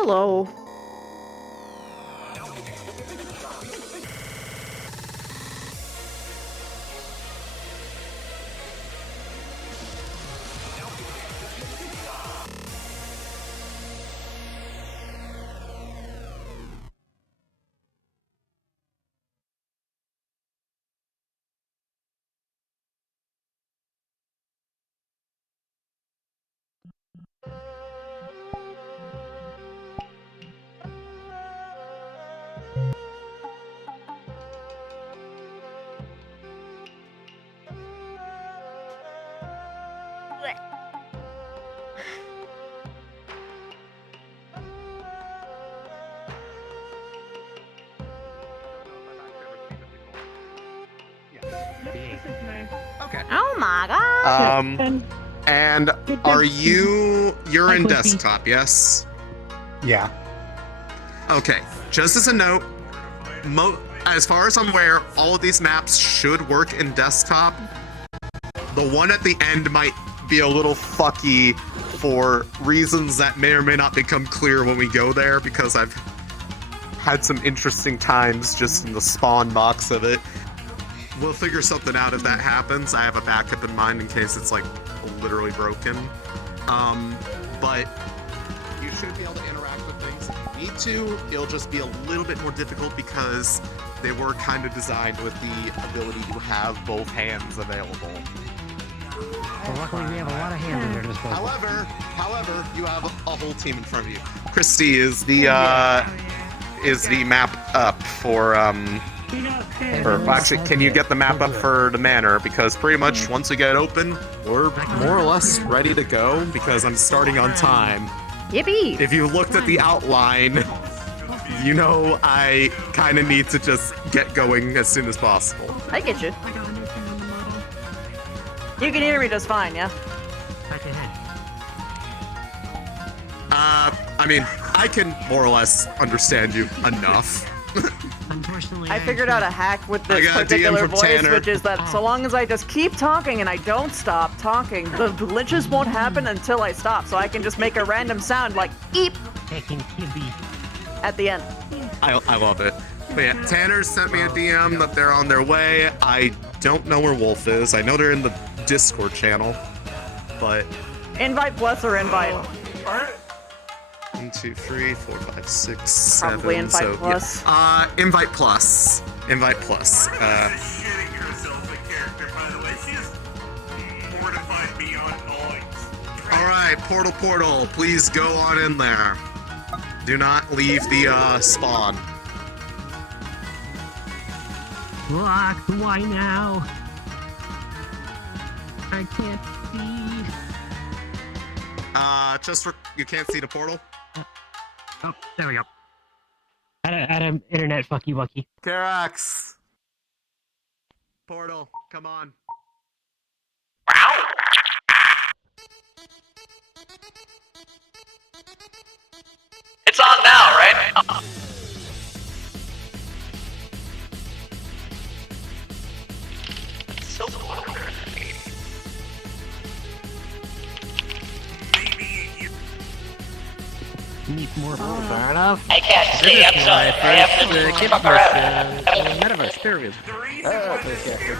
Hello. Okay. Oh my god. And are you're in desktop, yes? Yeah. Okay, just as a note, as far as I'm aware, all of these maps should work in desktop. The one at the end might be a little fucky for reasons that may or may not become clear when we go there, because I've had some interesting times just in the spawn box of it. We'll figure something out if that happens. I have a backup in mind in case it's like literally broken. But you should be able to interact with things. If you need to, it'll just be a little bit more difficult because they were kind of designed with the ability to have both hands available. Well, luckily we have a lot of hands at our disposal. However, you have a whole team in front of you. Christy is the map up for actually, can you get the map up for the manor? Because pretty much once we get it open, we're more or less ready to go because I'm starting on time. Yippee! If you looked at the outline, you know I kind of need to just get going as soon as possible. I get you. You can hear me just fine, yeah? I mean, I can more or less understand you enough. Unfortunately, I figured out a hack with this got a DM particular from voice, Tanner. which is that so long as I just keep talking and I don't stop talking, the glitches won't happen until I stop, so I can just make a random sound like eep at the end. I love it. But yeah, Tanner sent me a DM that they're on their way. I don't know where Wolf is. I know they're in the Discord channel, but... Invite plus or invite? 1, 2, 3, 4, 5, 6, 7. Probably invite so, plus. Yeah. Invite plus. Invite plus. Shitting herself a character, by the way. She is mortified beyond noise. Alright, portal, please go on in there. Do not leave the spawn. Block, why now? I can't see. You can't see the portal? Oh, there we go. Adam, internet fucky wucky. Karax! Portal, come on. It's on now, right? So Need more Fair enough. I can't see, I'm sorry. I have to Kid look around. Metaverse, period. The reason why the user is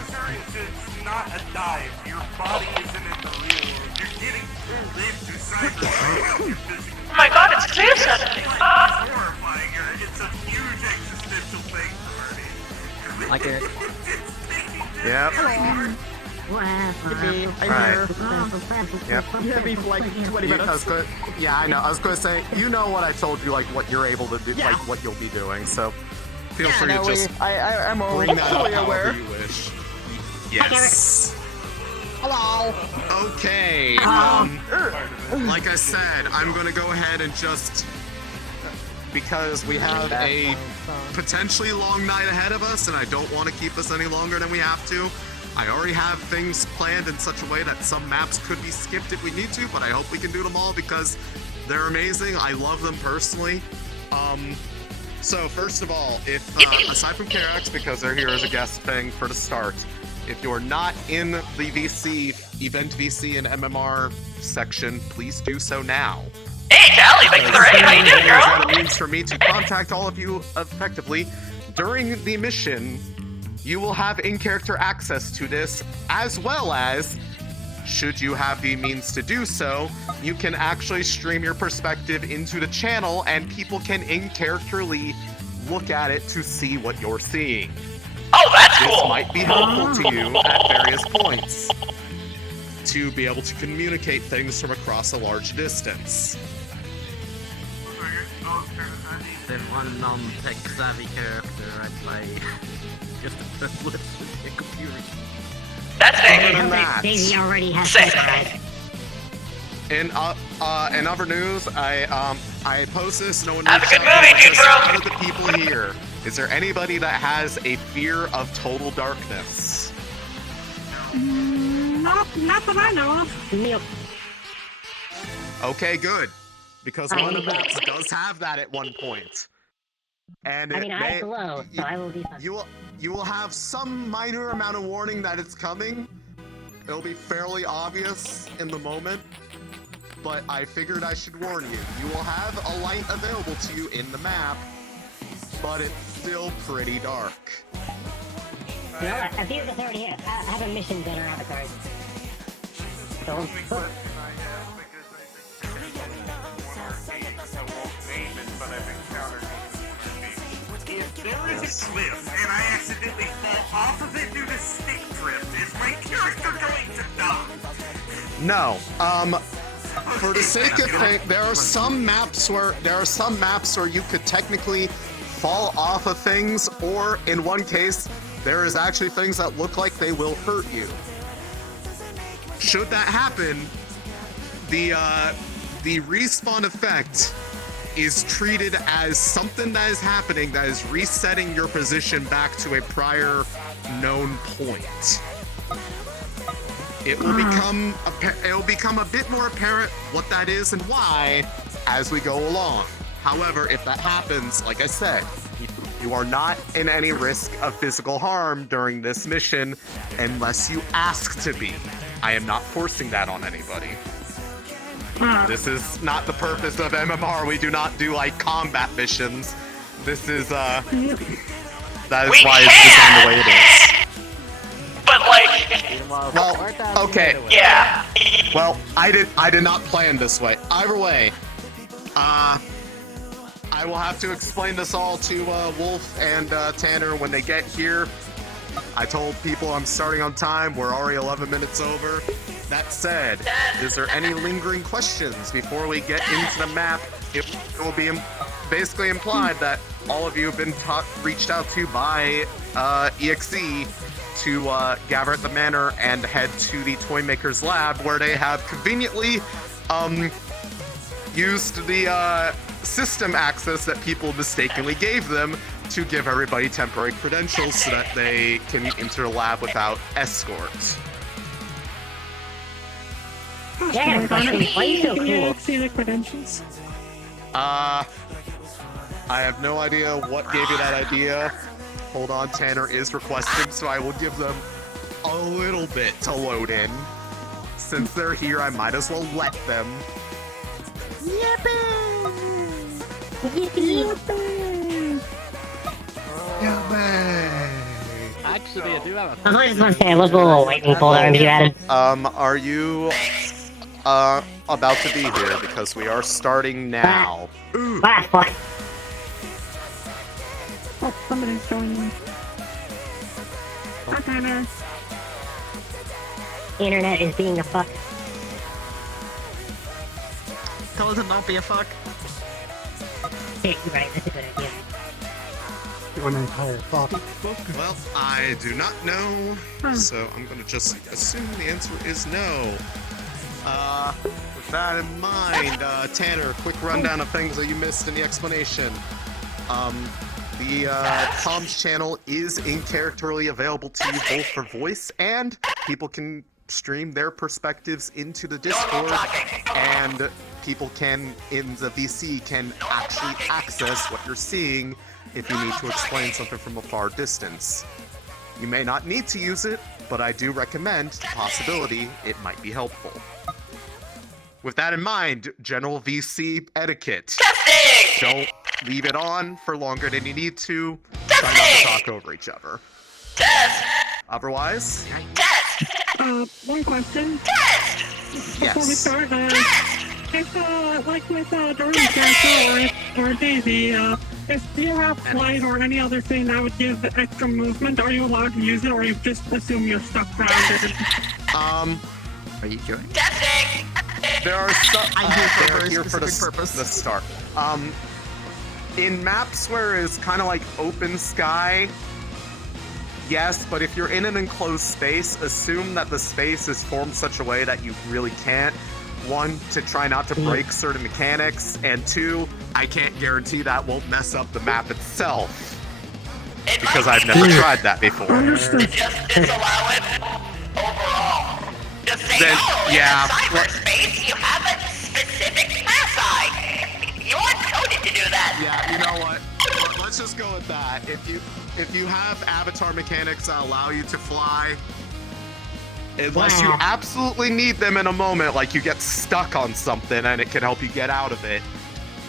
it's not a dive. Your body isn't in the real world. You're getting pulled into cyberspace. Oh my god, it's clear suddenly. It's horrifying. It's a huge existential thing, Marty. Like it. Yep. Right. Yep. You had me for like 20 minutes. I know. I was going to say, you know what I told you, like what you're able to do, like what you'll be doing. So feel free to just I'm bring that up fully however aware. you wish. Yes. Hello. Okay. Like I said, I'm going to go ahead and just, because we have a potentially long night ahead of us, and I don't want to keep us any longer than we have to. I already have things planned in such a way that some maps could be skipped if we need to, but I hope we can do them all because they're amazing. I love them personally. So first of all, if aside from Karax, because they're here as a guest thing for the start, if you're not in the VC, Event VC and MMR section, please do so now. Hey, Callie, thanks for the raid. How you doing, Here's girl? what it means for me to contact all of you effectively. During the mission, you will have in-character access to this, as well as, should you have the means to do so, you can actually stream your perspective into the channel and people can in-characterly look at it to see what you're seeing. Oh, that's This cool. might be helpful to you at various points to be able to communicate things from across a large distance. The one non-tech savvy character I play. Just a privilege with the computer. That's Other dang. than that, Daisy already has Sick. eyes. in other news, I post this. No one Have a reached good out to movie, me, dude, just bro. out of the people here. Is there anybody that has a fear of total darkness? Not that I know of. Nope. Okay, good, because one of the maps does have that at one point, and I mean, I may, glow, so I will be fine. you will have some minor amount of warning that it's coming. It'll be fairly obvious in the moment, but I figured I should warn you. You will have a light available to you in the map, but it's still pretty dark. You know what? I feel this already here. I have a mission dinner on the card. Don't. If there is a cliff and I accidentally fall off of it due to stick drift, is my character going to die? No. For the sake of things, there are some maps where you could technically fall off of things, or in one case, there is actually things that look like they will hurt you. Should that happen, the respawn effect is treated as something that is happening that is resetting your position back to a prior known point. It will become a bit more apparent what that is and why as we go along. However, if that happens, like I said, you are not in any risk of physical harm during this mission unless you ask to be. I am not forcing that on anybody. This is not the purpose of MMR. We do not do like combat missions. This is that is We why it's designed the way it is. But like, Well, okay. yeah. Well, I did not plan this way. Either way, I will have to explain this all to Wolf and Tanner when they get here. I told people I'm starting on time. We're already 11 minutes over. That said, is there any lingering questions before we get into the map? It will be basically implied that all of you have been reached out to by EXE to gather at the manor and head to the Toy Maker's lab, where they have conveniently used the system access that people mistakenly gave them to give everybody temporary credentials so that they can enter the lab without escorts. Yeah, I got a question. Why are you so cool? See the credentials? I have no idea what gave you that idea. Hold on, Tanner is requesting, so I will give them a little bit to load in. Since they're here, I might as well let them. Actually, I do have a I just want to say I love the little lightning bolt arms you added. Are you about to be here? Because we are starting now. Ah, fuck. Oh, somebody's joining. Okay, there. Internet is being a fuck. Tell us to not be a fuck. Yeah, you're right, that's a good idea. An entire fuck. Well, I do not know, so I'm gonna just assume the answer is no. With that in mind, Tanner, quick rundown of things that you missed in the explanation. The comms channel is in-characterly available to you both for voice, and people can stream their perspectives into the Discord, and people can, in the VC, can actually access what you're seeing if you need to explain something from a far distance. You may not need to use it, but I do recommend the possibility it might be helpful. With that in mind, general VC etiquette. Testing! Don't leave it on for longer than you need to. Try not to talk over each other. Test! Otherwise, Test! One question. Test! Before we yes. start, if, like with Doreen or Daisy, if you have flight or any other thing that would give the extra movement, are you allowed to use it, or you just assume you're stuck grounded? Are you joining? Testing! There are some. I'm here for a they're very here for the, specific purpose. the start. In maps where it's kind of like open sky, yes, but if you're in an enclosed space, assume that the space is formed such a way that you really can't. One, to try not to break certain mechanics, and two, I can't guarantee that won't mess up the map itself. It Because might I've never tried that before. to just disallow it overall. Just say, Then, yeah, in cyberspace, you have a specific class eye. You aren't coded to do that. Yeah, you know what? Let's just go with that. If you have avatar mechanics that allow you to fly, unless you absolutely need them in a moment, like you get stuck on something and it can help you get out of it,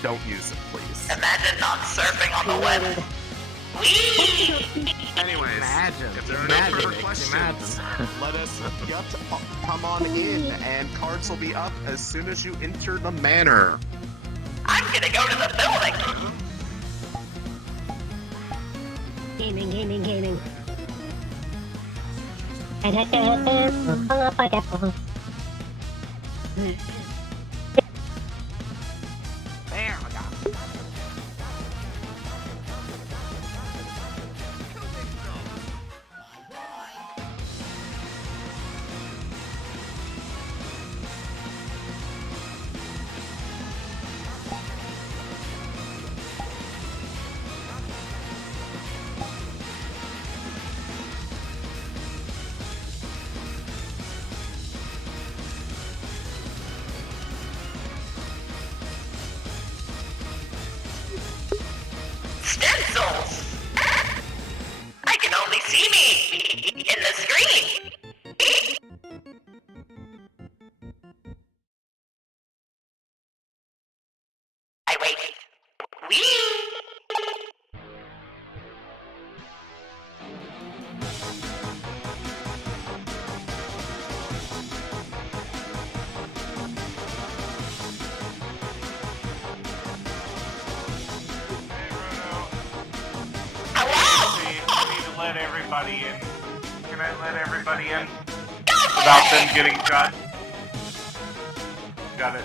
don't use it, please. Imagine not surfing on the web. Whee! Anyways, Imagine. if there are Imagine, no further Nick, questions, let us come on in, and cards will be up as soon as you enter the manor. I'm gonna go to the building. Gaming. There we go. Stencils. I can only see me in the screen. I wait. Whee! I need to let everybody in. Can I let everybody in? Without them getting shot? Got it.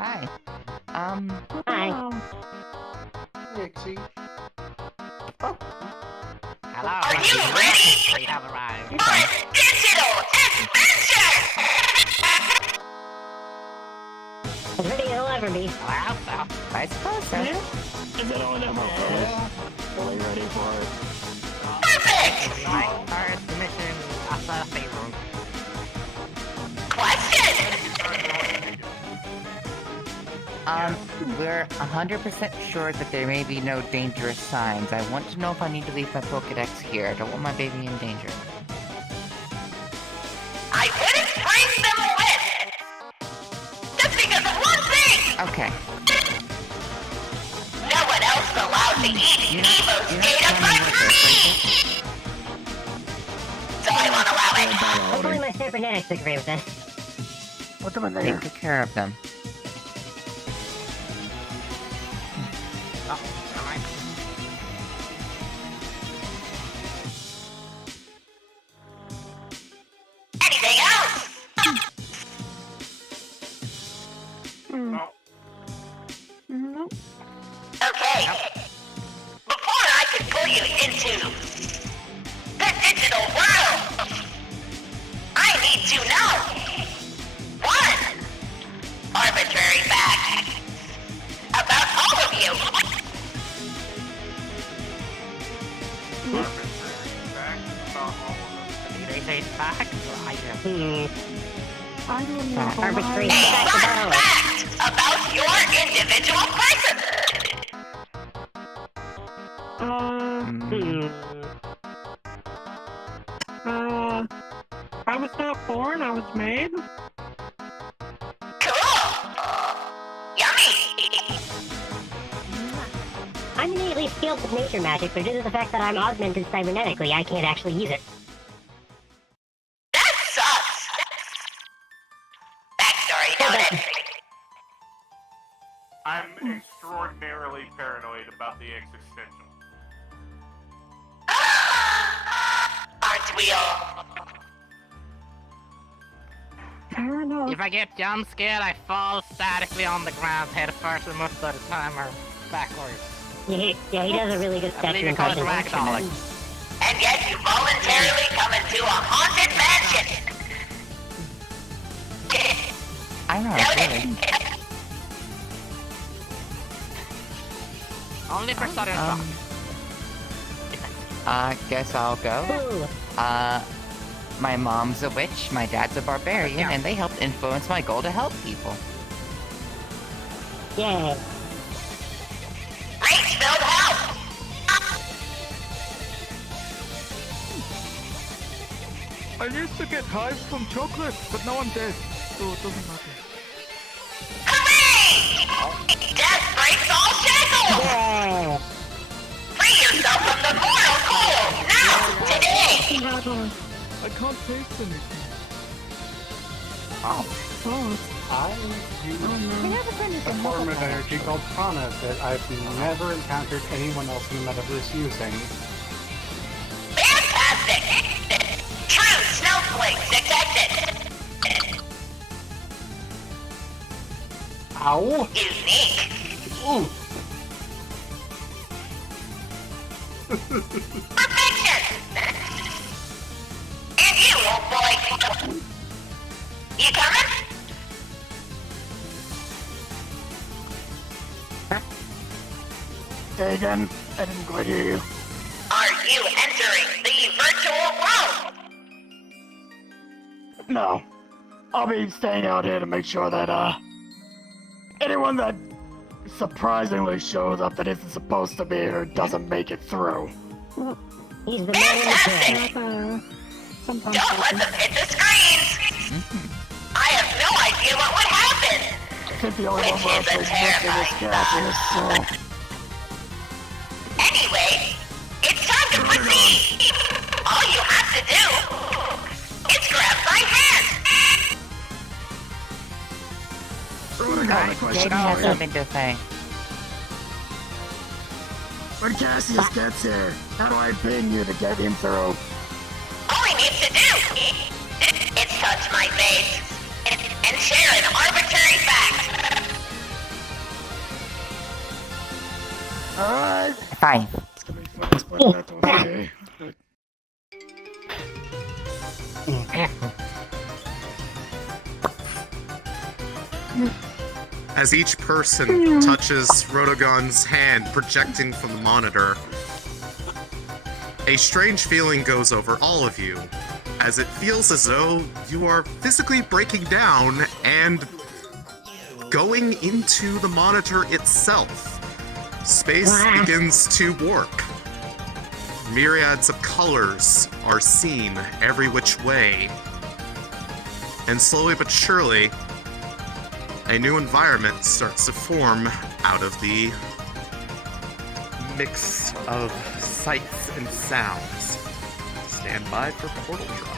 Hi. Hi. Hello. Are you ready? We have arrived. For a digital adventure! As ready as I'll ever be. Well, so. I suppose so. Is it on ever fully ready for it? Perfect! My first mission of the favor. Question! We're 100% sure that there may be no dangerous signs. I want to know if I need to leave my Pokedex here. I don't want my baby in danger. I wouldn't bring them with! Just because of one thing! Okay. No one else allowed about to eat Evo's data from me! So I won't allow it. Hopefully my cybernetics agree with this. What do I take care of them? Oh, alright. Anything else? No. Okay. Before I can pull you into the digital world, I need to know one arbitrary fact about all of you. Arbitrary fact about all of us. Did they say fact? I don't know. Arbitrary A fact fun about fact about your individual person. I was not born, I was made. Cool. Yummy. I'm innately skilled with nature magic, but due to the fact that I'm augmented cybernetically, I can't actually use it. That sucks. Backstory noted. I'm extraordinarily paranoid about the existential. Aren't we all? Paranoid. If I get jump scared, I fall statically on the ground, head first and most of the time, or backwards. Yeah, he does a really good I believe statue you call it impression. ragdolling. And yet you voluntarily come into a haunted mansion. I don't know, really. Noted. Only for sudden shock. Guess I'll go. Ooh. My mom's a witch, my dad's a barbarian, and they helped influence my goal to help people. Yay. Rage-filled help. I used to get hives from chocolate, but now I'm dead, so it doesn't matter. Hooray! Death breaks all shackles. Yeah. Free yourself from the mortal cold now, today. I can't taste anything. I use a form of energy called prana that I've never encountered anyone else in the metaverse using. Fantastic! True snowflake detected. Ow! Unique. Ooh! Perfection! And you, old boy. You coming? Say again, I didn't quite hear you. Are you entering the virtual world? No. I'll be staying out here to make sure that, anyone that surprisingly shows up that isn't supposed to be here doesn't make it through. He's the man in the Fantastic! chair. Don't let them hit the screens! I have no idea what would happen! I think the only one Which where is a actually existing is terrifying Cassius, so... Anyway, it's time to proceed! All you have to do is grab my hand! Jaden has something to say. When Cassius gets here, how do I ping you to get him through? All he needs to do is touch my face and share an arbitrary fact. Alright. Fine. Let's put that one As each person touches Rotogon's hand projecting from the monitor, a strange feeling goes over all of you, as it feels as though you are physically breaking down and going into the monitor itself. Space begins to warp. Myriads of colors are seen every which way. And slowly but surely, a new environment starts to form out of the mix of sights and sounds. Stand by for portal drop.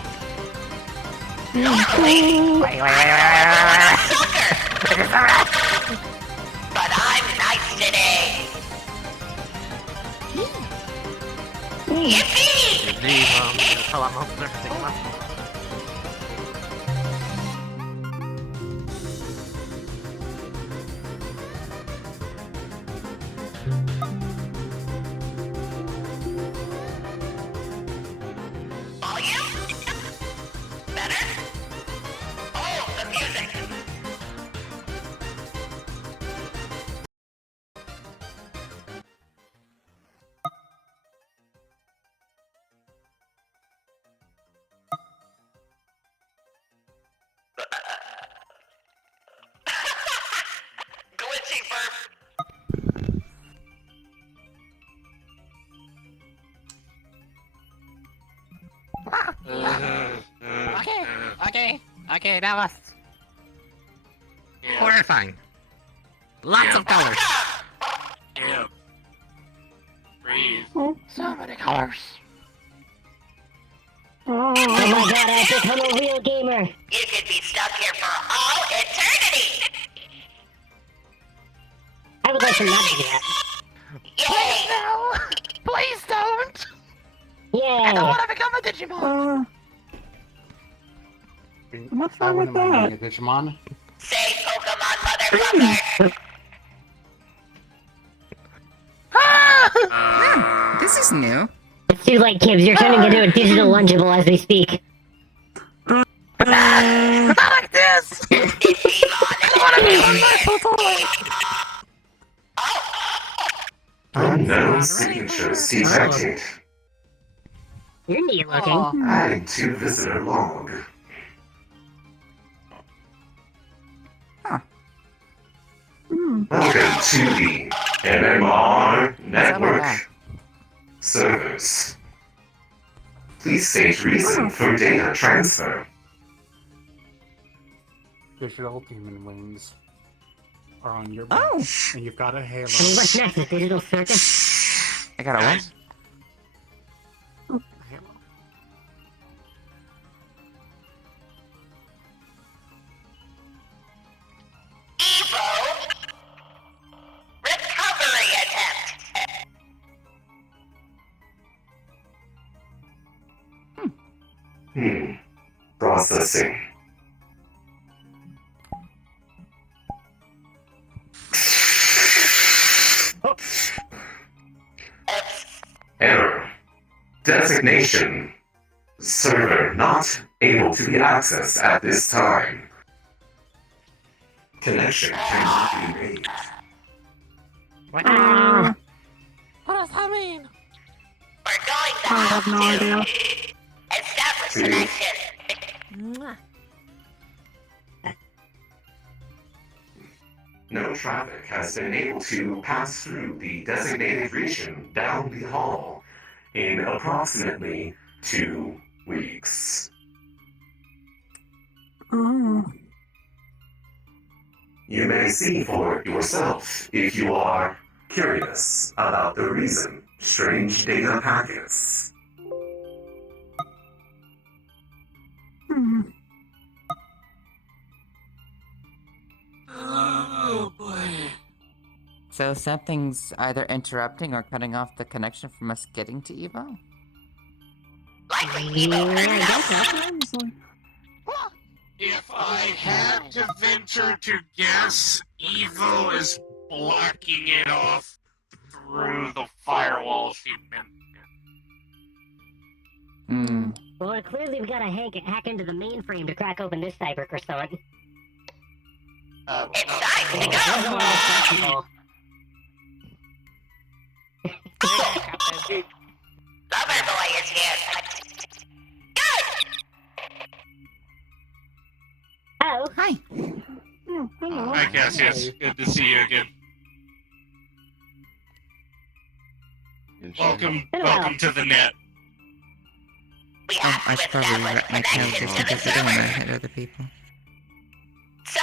But I'm nice today. Yippee! Volume? Better? Oh, the music. Glitchy burp. Okay, that was Horrifying. Lots of colors. Yeah. Breathe. so many colors. Oh my god, I've become a real gamer. You could be stuck here for all eternity. I would like to not do that. Yay! No! Please don't! I don't Yeah. want to become a Digimon! What's wrong with that? Digimon? Say Pokemon motherfucker. This is new. It's too late, Kibbs. You're turning into a digital lunchable as we speak. Not like this! I don't want to be on my Unknown signatures detected. You're neat looking. Adding to visitor log. Welcome to the MMR network servers. Please state reason for data transfer. Digital demon wings are on your back, and you've got a halo. And what's next? A digital circus? I got a what? Evo. Recovery attempt. Processing. Error. Designation. Server not able to be accessed at this time. Connection cannot be made. What does that mean? We're going to I have no idea. establish connection. No traffic has been able to pass through the designated region down the hall in approximately 2 weeks. Oh. You may see for yourself if you are curious about the reason strange data packets. Oh boy. So something's either interrupting or cutting off the connection from us getting to Evo? Likely Evo herself. Sounds like... If I had to venture to guess, Evo is blocking it off through the firewall she mentioned. Well, clearly we gotta hack into the mainframe to crack open this cyber croissant. It's time to It go. wasn't one of the Lover boy is here. Good. Oh, Hi. Hello. Hi, Cassius. Good to see you again. Welcome to the net. We Oh, have I to should probably establish wrap my tail connection just to the because I don't want to server. hit other people. So,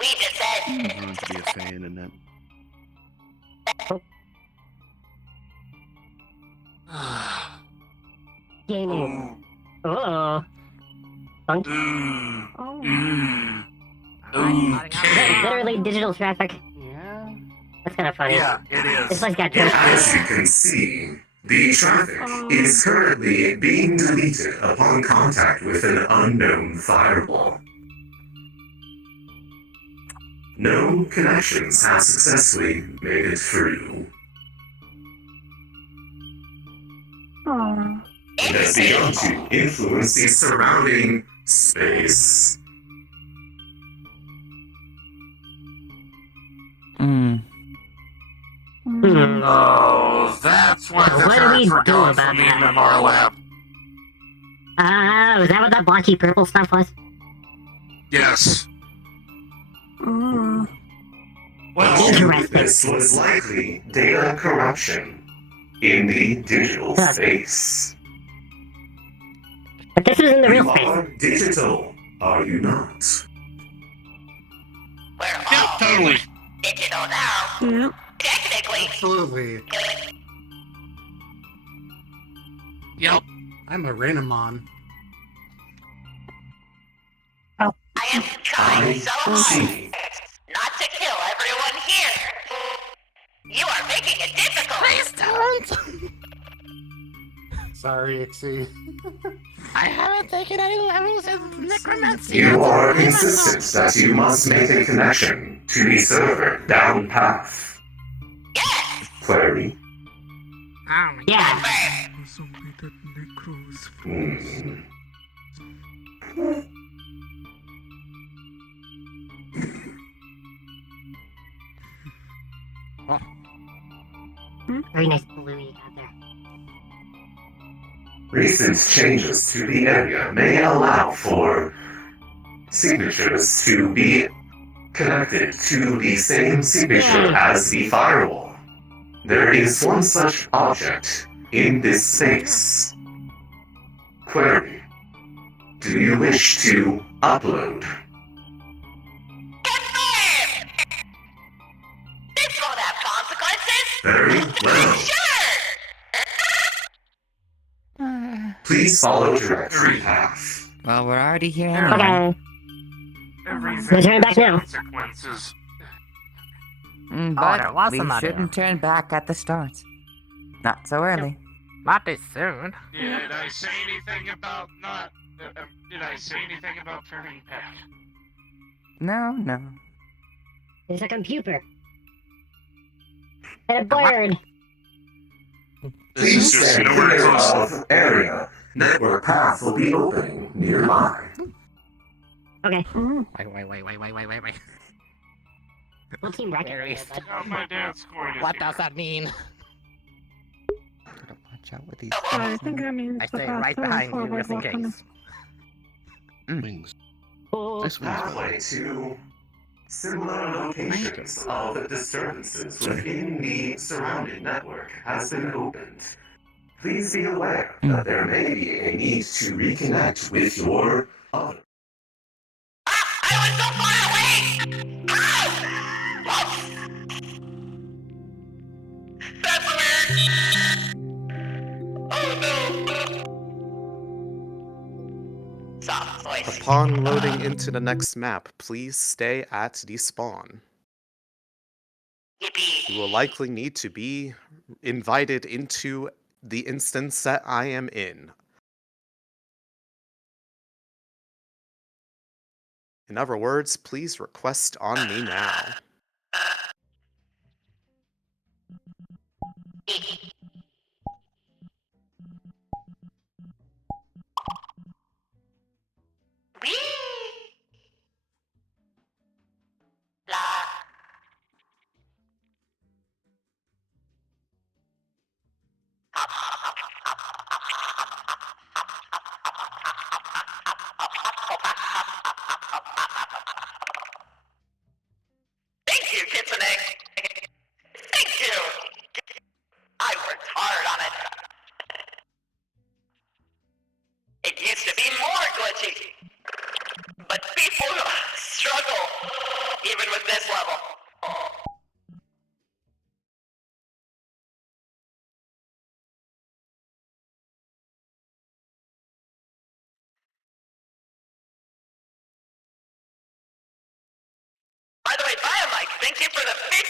we just said, I want to be a fan in that. Gaming. Uh-oh. Funk. Literally digital traffic. Yeah. That's kind of funny. Yeah, it is. This place got As you traffic. can see, the traffic is currently being deleted upon contact with an unknown firewall. No connections have successfully made it through. It has begun to influence the surrounding space. Oh, that's why the What do we cards were do gone about from the that? MMR lab. Was that what that blotchy purple stuff was? Yes. Well, Interesting. this was likely data corruption in the digital space. But this is in the real You space. are digital, are you not? Yeah, totally. Digital now. Yep. Technically. Absolutely. Yep. I'm a Renamon. I am trying so hard See. not to kill everyone here. You are making it difficult. Please don't. Sorry, Ixie. I haven't taken any levels of necromancy. You are insistent that you must make a connection to the server down path. Yes. Query. Oh my Yeah. Hmm. Very nice blue you got there. Recent changes to the area may allow for signatures to be connected to the same signature as the firewall. There is one such object in this space. Query. Do you wish to upload? Confirm. This won't have consequences. Very well. Sure. Please follow directory path. Well, we're already here anyway. Okay. Everything Let's turn back has now. consequences. But there was we somebody shouldn't turn back at the start. Not so early. Not too soon. Did I say anything about not... did I say anything about turning back? No, no. There's a computer. And a bird. This is Please just stay nowhere clear close. of area. Network path will be opening nearby. Okay. Wait. We'll team Rocket. Terrorist. Oh, my dad's going to... What does that mean? Gotta watch out with these. I think that means I the stay path right forward behind you forward just in will come case. Wings. Oh, This one's Pathway to similar locations of disturbances within the surrounding network has been opened. Please be aware that there may be a need to reconnect with your other. I was so far away. That's weird. Oh no. Soft voice. Upon loading into the next map, please stay at the spawn. Yippee. You will likely need to be invited into the instance that I am in. In other words, please request on me now. Wee. La. Thank you, Kitsune. Thank you. I worked hard on it. It used to be more glitchy. But people struggle even with this level.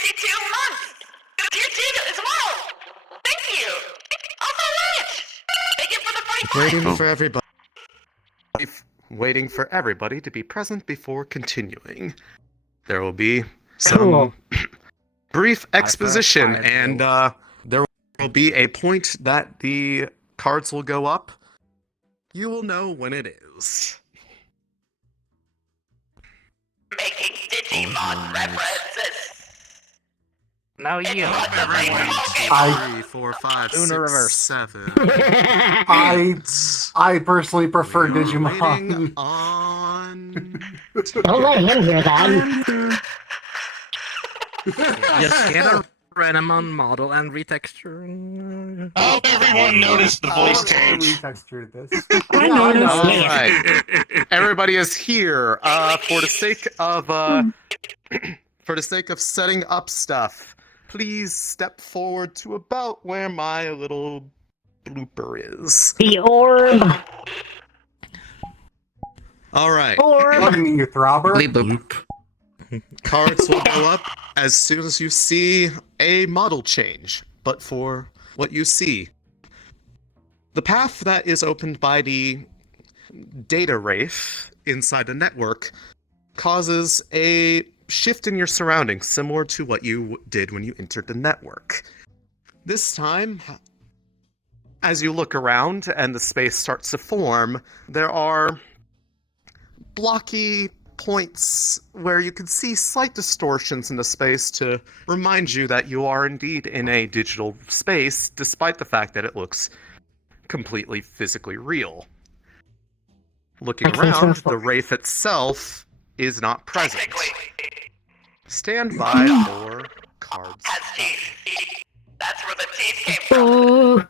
62 months! You did as well! Thank you! Also lunch! Thank you for the 45! Waiting for everybody to be present before continuing. There will be some Cool. brief exposition, five, and there will be a point that the cards will go up. You will know when it is. Making Digimon references! No, you. I- 3, 4, 5, Uno 6, reverse. 7. I personally prefer We are Digimon. waiting on. Don't let him hear that. Just get a Renamon model and retexture. I hope everyone noticed the voice change. Retextured this. I noticed. All right, everybody is here for the sake of setting up stuff. Please step forward to about where my little blooper is. The orb. All right, Looking at you, Throbber. Bloop. cards will go up as soon as you see a model change, but for what you see. The path that is opened by the data wraith inside the network causes a shift in your surroundings, similar to what you did when you entered the network. This time, as you look around and the space starts to form, there are blocky points where you can see slight distortions in the space to remind you that you are indeed in a digital space, despite the fact that it looks completely physically real. Looking around, the wraith itself is not present. Stand by for cards. Has teeth. That's where the teeth came from.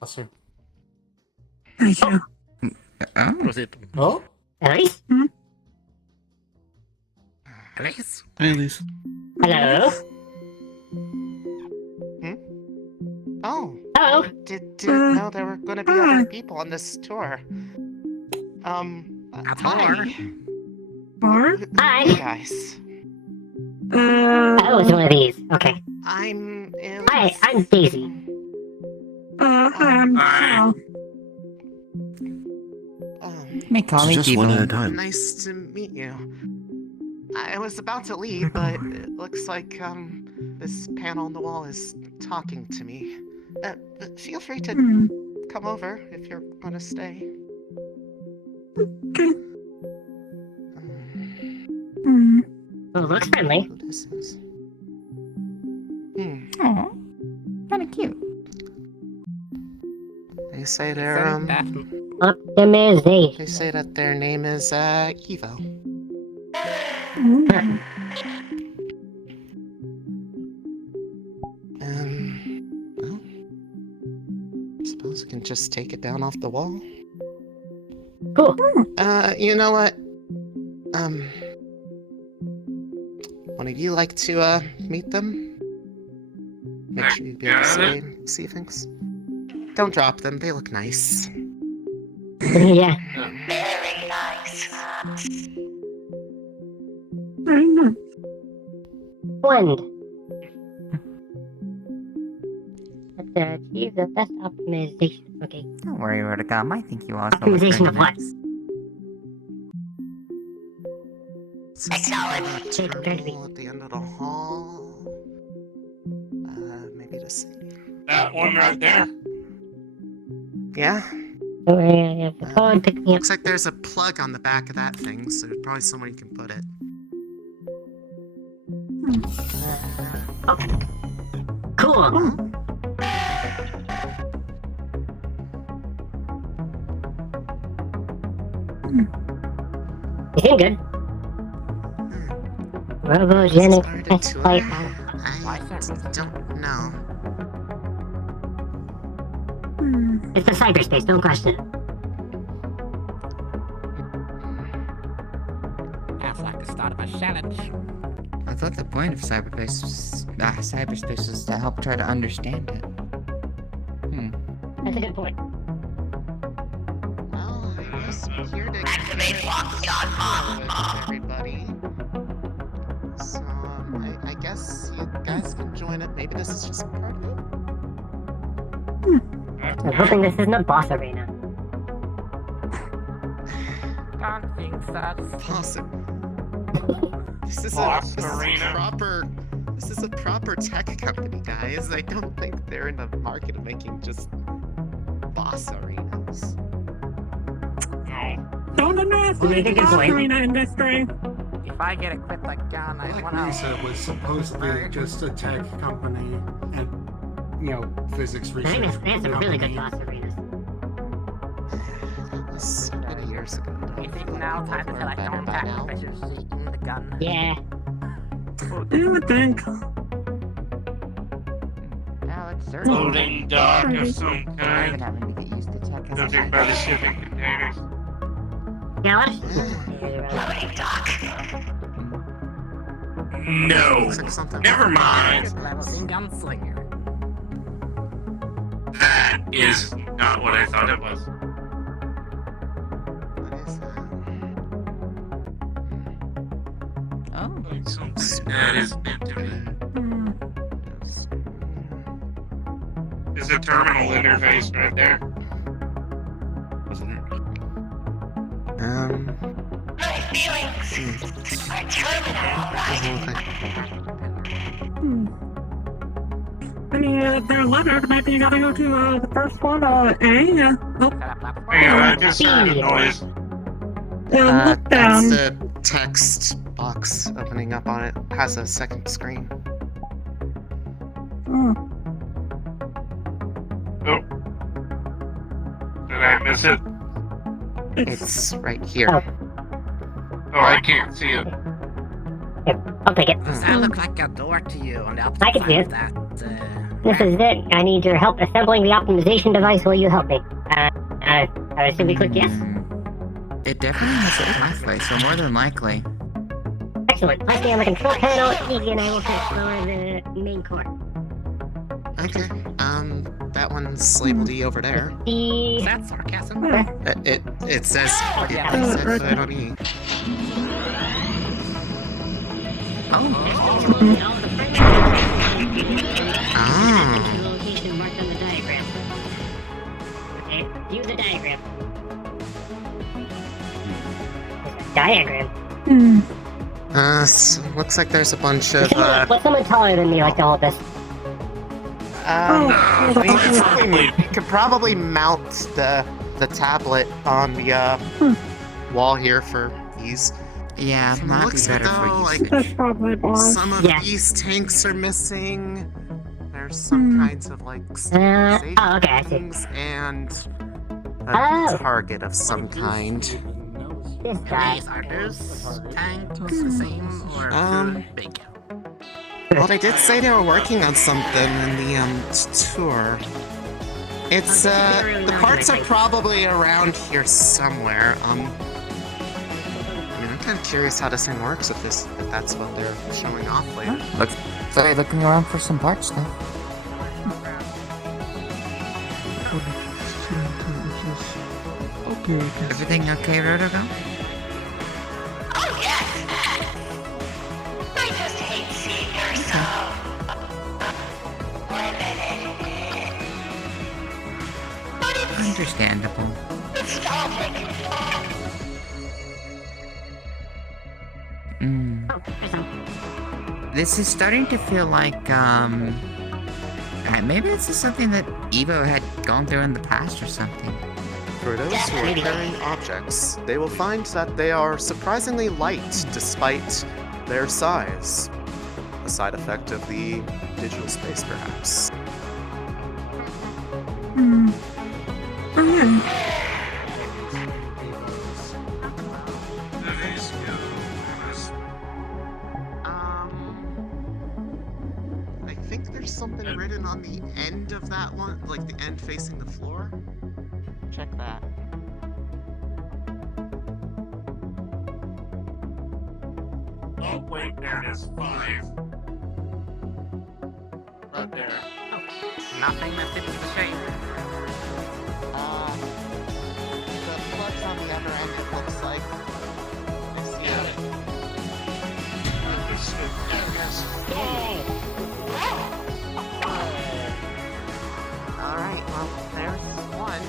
Bless you. Thank you. Proceed. Oh? Alice? Alice? Hey, Elise. Hello? Oh. Hello? Didn't know there were going to be other people on this tour. Hi. Bar? Hi. You guys. Oh, it's one of these. Okay. I'm Hi, I'm Daisy. I'm Carl. My colleague just one at a time. Nice to meet you. I was about to leave, but it looks like this panel on the wall is talking to me. Feel free to come over if you're gonna stay. Oh, looks friendly. Who this is? Aw, kinda cute. They say they're Optimization. They say that their name is Evo. Well, I suppose we can just take it down off the wall. Cool. You know what? One of you like to meet them? Make sure you be able to see things. Don't drop them, they look nice. Yeah. Very nice. Very nice. Blend. Let's achieve the best optimization. Okay. Don't worry, Rotogon. I think you also Optimization of what? Acknowledge. Terminal at the end of the hall. Maybe to see. That one right there. Yeah? Don't worry, I have the phone picking up. Looks like there's a plug on the back of that thing, so there's probably somewhere you can put it. Cool. You seem good. Robogenic test flight. I don't know. It's the cyberspace, don't question it. That's like the start of a challenge. I thought the point of cyberspace was to help try to understand it. That's a good point. they blocked on mom. Everybody. So, I guess you guys can join it. Maybe this is just part of it? I'm hoping this isn't a boss arena. Don't think that's Possible. This is Boss a arena. proper tech company, guys. I don't think they're in the market of making just boss arenas. Don't underestimate the Good boss point. arena industry. if I get equipped like gun, I Black wanna. Mesa was supposedly just a tech company and, physics I research think there's some really good company. boss arenas. That was so many years ago. I think now time to select on attack proficiency in the gun. Yeah. You would think. Alex, sir. Loading dock of some I'm kind. having to get used to tech. Judging by the shipping containers. Yeah, what? Loading dock. No. Looks like something. Never mind. Level in gunslinger. That is not what I thought it was. What is that? Oh. Like something that is meant to be. There's a terminal interface right there. My feelings are terminal. Their letter, maybe you gotta go to the first one, A. Oh, Hang on, I just heard a noise. look That's down. the text box opening up on it. Has a second screen. Oh. Oh. Did I miss it? It's right here. Oh, I can't see it. I'll take it. Does that look like a door to you on the I opposite can see side it. of that? This is it. I need your help assembling the optimization device. Will you help me? I assume we click yes? It definitely has a pathway, so more than likely. Excellent. Place me on the control panel, Iggy and I will explore the main core. Okay. That one's labeled E over there. Is that sarcasm? It says Yeah. E. Ah. Location marked on the diagram. Okay, view the diagram. Diagram. So looks like there's a bunch of, What's someone taller than me like to hold this? you could probably mount the tablet on the wall here for ease. Yeah, From the might be looks of it, better for though, you. like, That's probably boss. some of Yeah. these tanks are missing. There's some kinds of like oh, okay, I see. things and a Oh. target of some kind. This guy. Guys, are those tanks the same or too big? Well, they did say they were working on something in the tour. It's the parts are probably around here somewhere. I mean, I'm kind of curious how this thing works if that's what they're showing off later. So you're looking around for some parts now. Everything okay, Rotogon? Oh, yes. I just hate seeing her so limited. But it's Understandable. nostalgic. This is starting to feel like, maybe this is something that Evo had gone through in the past or something. For those who are carrying objects, they will find that they are surprisingly light despite their size. A side effect of the digital space, perhaps. I think there's something written on the end of that one, like the end facing the floor. Check that. Oh, wait, there it is. 5. Right there. Nothing that fits the shape. The plugs on the other end, it looks like like. Got it. Understood. Yes. Alright, well, there's one.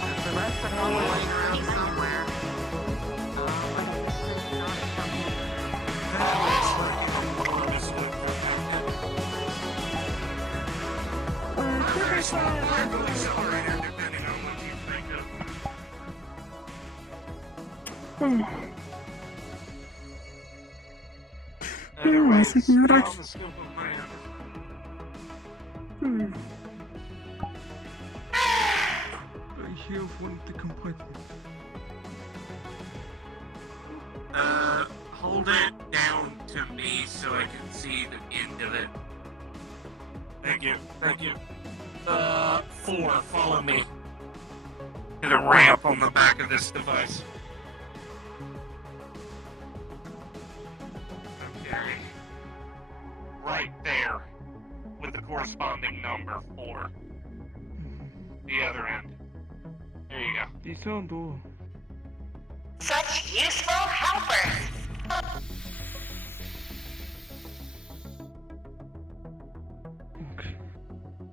There's the rest of them laying around somewhere. Anyways, ignorant. I have one of the compartment. Hold it down to me so I can see the end of it. Thank you, thank you. 4, follow me. To the ramp on the back of this device. Okay. Right there. With the corresponding number 4. The other end. There you go. 이상도. Such useful helpers.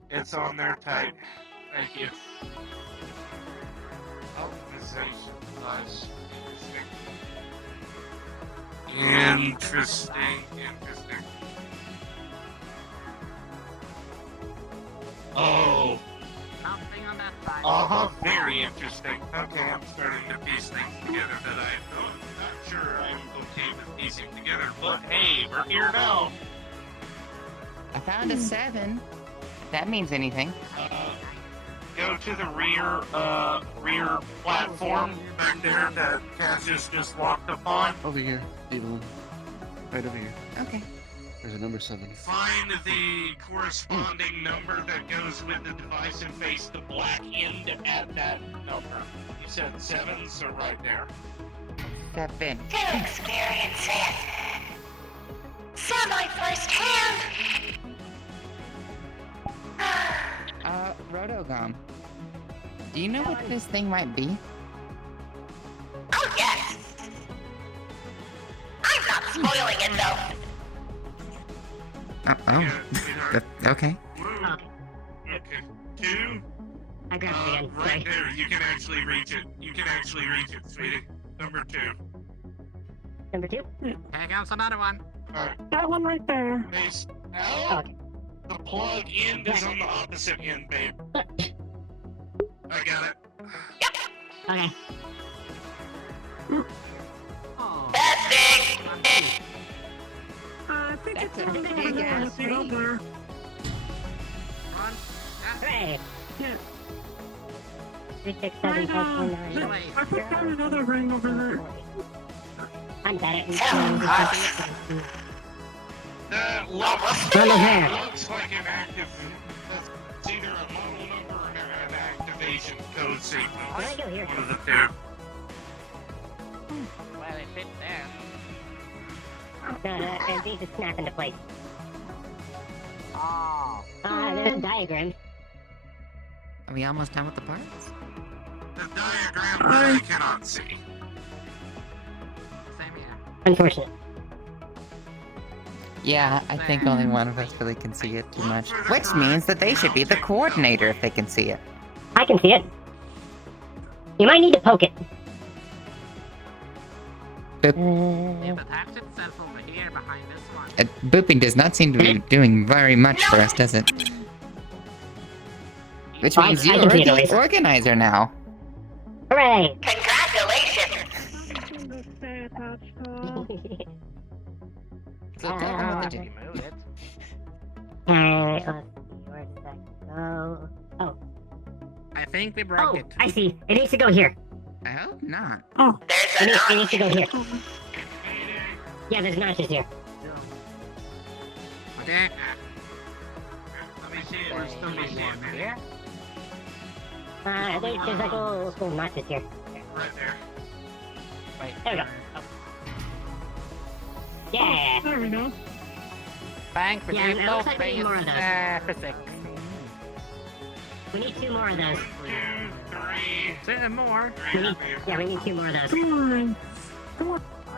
It's on there tight. Thank you. Optimization device. Interesting. Oh. Something on that side. Very interesting. Okay, I'm starting to piece things together that I'm not sure I'm okay with piecing together, but hey, we're here now. I found a 7. If that means anything. Go to the rear platform back there that Cassius just walked upon. Over here, Evelyn. Right over here. Okay. There's a number 7. Find the corresponding number that goes with the device and face the black end at that number. You said 7, so right there. 7. To experience it. Semi firsthand. Rotogon. Do you know what this thing might be? Oh, yes. I'm not spoiling it, though. Okay. Okay. 2. I grabbed it again. Right there. You can actually reach it. Sweetie. Number 2. Number 2? Here comes another one. Alright. That one right there. Face Oh, out. okay. The plug end is on the opposite end, babe. I got it. Okay. Oh. Testing. I think That's it's a over big there. ass It's over there. Run. Hooray! Yeah. 3, 6, 7, 5, 4, 9. I put down another ring over there. I'm better. That Almost there. looks like an active. It's either a model number or an activation code sequence. Where do I go here? One of the two. Well, it fits there. No, these just snap into place. Oh. There's a diagram. Are we almost done with the parts? The diagram that I cannot see. Same here. Unfortunate. Yeah, I think only one of us really can see it too much. Which means that they should be the coordinator if they can see it. I can see it. You might need to poke it. Boop. It attached itself over here behind this one. Booping does not seem to be doing very much for us, does it? Which means I you can are see it at the least. organizer now. Hooray! Congratulations. Stay attached. So tell them what to do. Move it. Alright, let's see. Where does that go? Oh. I think we broke Oh, it. I see. It needs to go here. I hope not. Oh. It needs to go here. Yeah, there's notches here. Okay. Let me see it. Let me see it. Here. There's like little notches here. Right there. Wait. There we go. Oh. Yeah! There we go. Thank you. Yeah, it looks like we need more of those. Physics. We need 2 more of those. 1, 2, Say more. We need 2 more of those. Fine.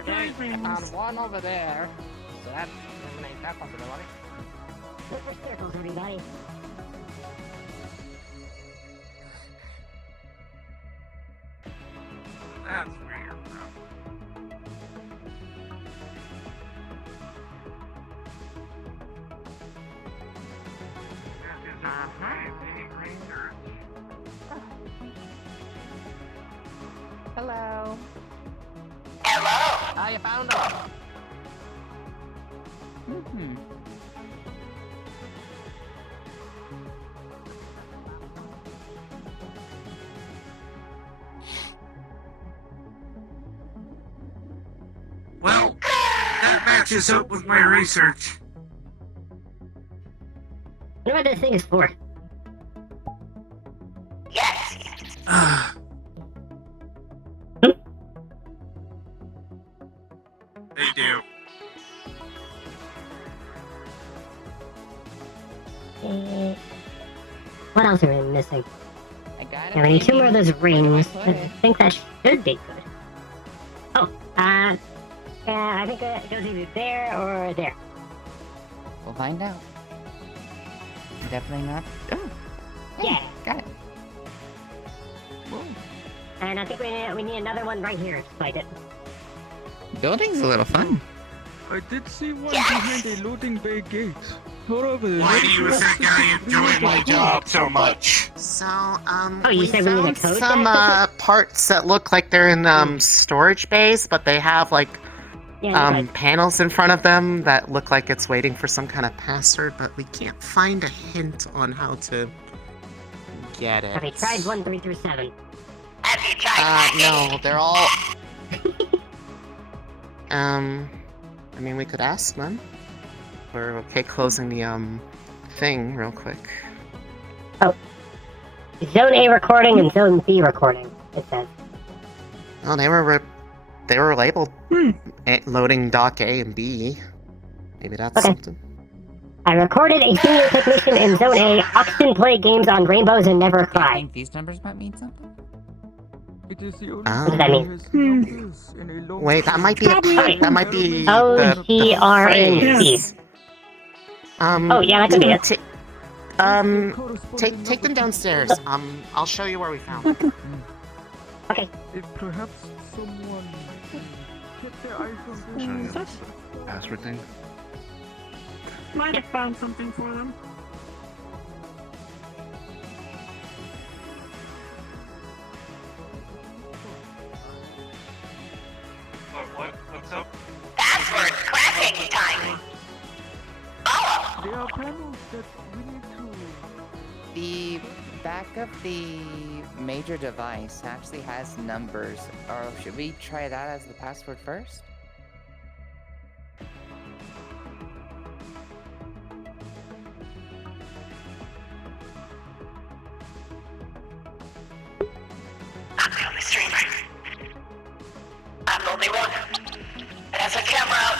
Okay, I found one over there. So that eliminates that possibility. Look for circles, everybody. That's weird. Hello. Hello. Ah, you found them. Mm-hmm. Well, that matches up with my research. I wonder what this thing is for. Yes. They do. What else are we missing? I got it. Yeah, we need 2 more of those rings. Put I it. think that should be good. Oh, yeah, I think it goes either there or there. We'll find out. Definitely not. Oh, Yeah. got it. Whoa. And I think we need another one right here to fight it. Building's a little fun. I did see one behind a loading bay gate. However, Why do you think I enjoy my job so much? So, Oh, you we said we need a found code some, to access parts that look like they're in, storage bays, but they have, like, panels in front of them that look like it's waiting for some kind of password, but we can't find a hint on how to get it. Have you tried 1, 3 through 7? Have you tried No, they're all... I mean, we could ask them. We're okay closing the, thing real quick. Oh. Zone A recording and Zone B recording, it says. Oh, they were labeled loading dock A and B. Maybe that's something. I recorded a senior technician in Zone A, often play games on rainbows and never I cry. think these numbers might mean something. it is the only What does that mean? one that has numbers in a long Wait, that might be that might be O-G-R-N-C. Oh, yeah, that could be it. Take them downstairs. I'll show you where we found them. Okay. If perhaps someone get their eyes on Showing this. us the password thing. Might have found something for them. What's up? Password cracking time. Follow. There are panels that we need to... The back of the major device actually has numbers. Or should we try that as the password first? I'm the only streamer. I'm the only one that has a camera out.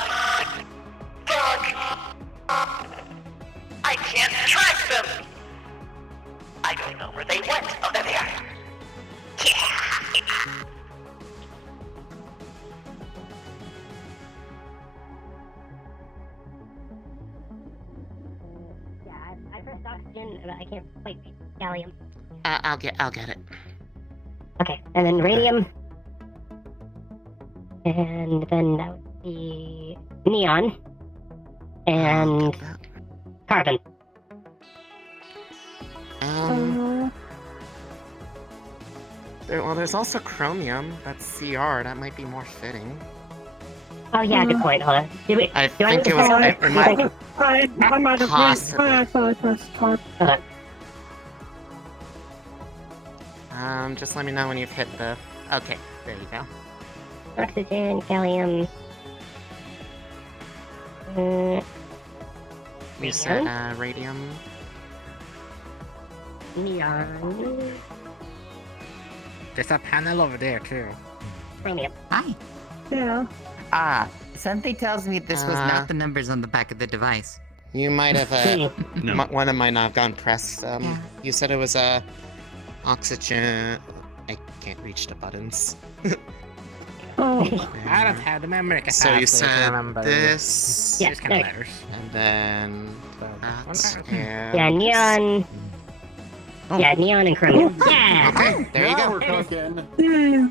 Fuck. I can't track them. I don't know where they went. Oh, there they are. Yeah. Yeah, I pressed oxygen, but I can't quite read gallium. I'll get it. Okay, and then radium. And then that would be neon. And carbon. There's also chromium. That's CR. That might be more fitting. Oh yeah, good point. Hold on. Do we, I do I think need it to was. follow It might. I might have Possibly. I thought I pressed card. Hold on. Just let me know when you've hit the. Okay, there you go. Oxygen, gallium. You said radium. Neon. There's a panel over there too. Chromium. Hi. Yeah. Ah, something tells me this was not the numbers on the back of the device. You might have. One of mine not have gone pressed. You said it was oxygen. I can't reach the buttons. Oh. I don't have the memory capacity So you to said remember. this, Yeah, These kind of there. letters. and then that, and Yeah, neon. Oh. Yeah, neon and chromium. Yeah. Okay, there you Now go. we're cooking. Yeah.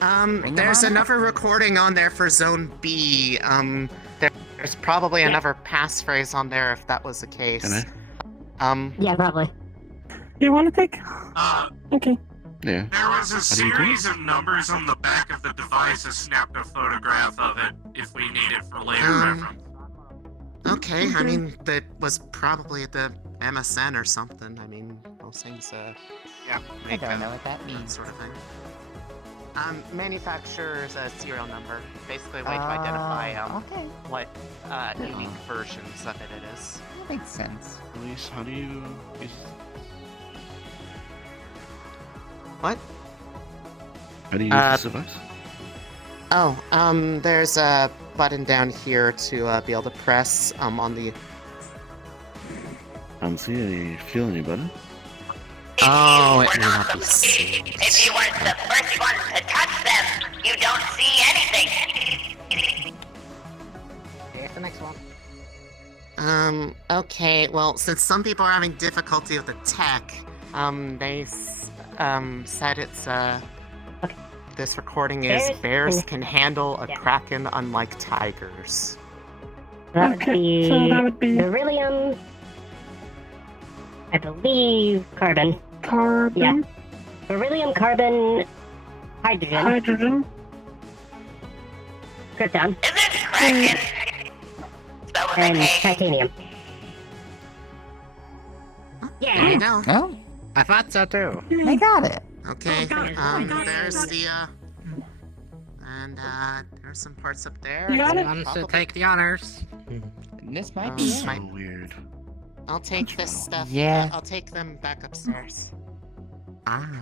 Bring 'em There's on. another recording on there for Zone B. There's probably another passphrase on there if that was the case. Can Yeah, probably. You want to take? Okay. Yeah. There was a How do you do series of numbers on the back of the device. I snapped a photograph of it if we need it for later reference. Okay, I mean, that was probably the MSN or something. I mean, those things, I make don't know what that that means. sort of thing. Manufacturer's serial number. Basically, a way to identify, Okay, what, unique versions of it is. that makes sense. Elise, how do you use... What? How do you use this device? Oh, there's a button down here to be able to press on the. I don't see any, feel any button. Oh, it We're may not not be saved. If you weren't the first one to touch them, you don't see anything. Here's the next one. Okay, well, since some people are having difficulty with the tech, they said it's, this recording is bears can handle a kraken unlike tigers. That would Okay, be so that would be- beryllium. I believe carbon. Carbon. Yeah. Beryllium, carbon, hydrogen, Hydrogen. krypton, Is it Kraken? Spell with and an A. titanium. There you go. Oh, I thought so too. I got it. Okay, got it, got it, there's got it. the, and, there's some parts up there. You got Who it? wants to take the honors? This might Oh, be So it. weird. I'll take this stuff. Yeah. I'll take them back upstairs.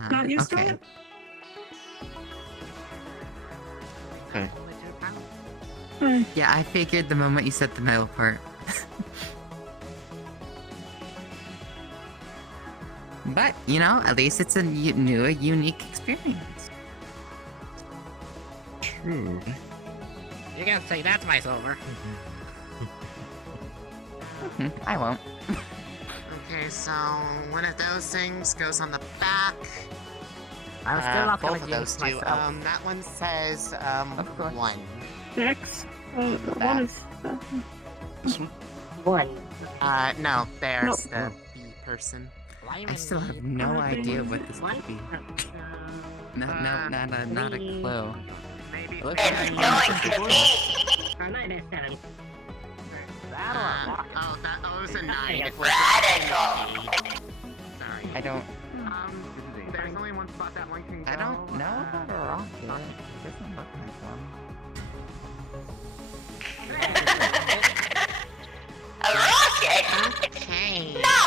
Not used to Okay. it? Okay. Yeah, I figured the moment you said the middle part. But, you know, at least it's a new, unique experience. True. You can say that's my silver. I won't. Okay, so one of those things goes on the back. I'm still not both gonna of use those two. myself. That one says course. 1. X. One is. This one? One. No, there's No. the B person. I still have no idea what this could be. Not a clue. It looks It's like going to be Or might have been 7. That was a 9. It was radical. Sorry. I don't. There's only one spot that one can go. I don't know about a rocket. It doesn't look like one. A rocket? Okay. No!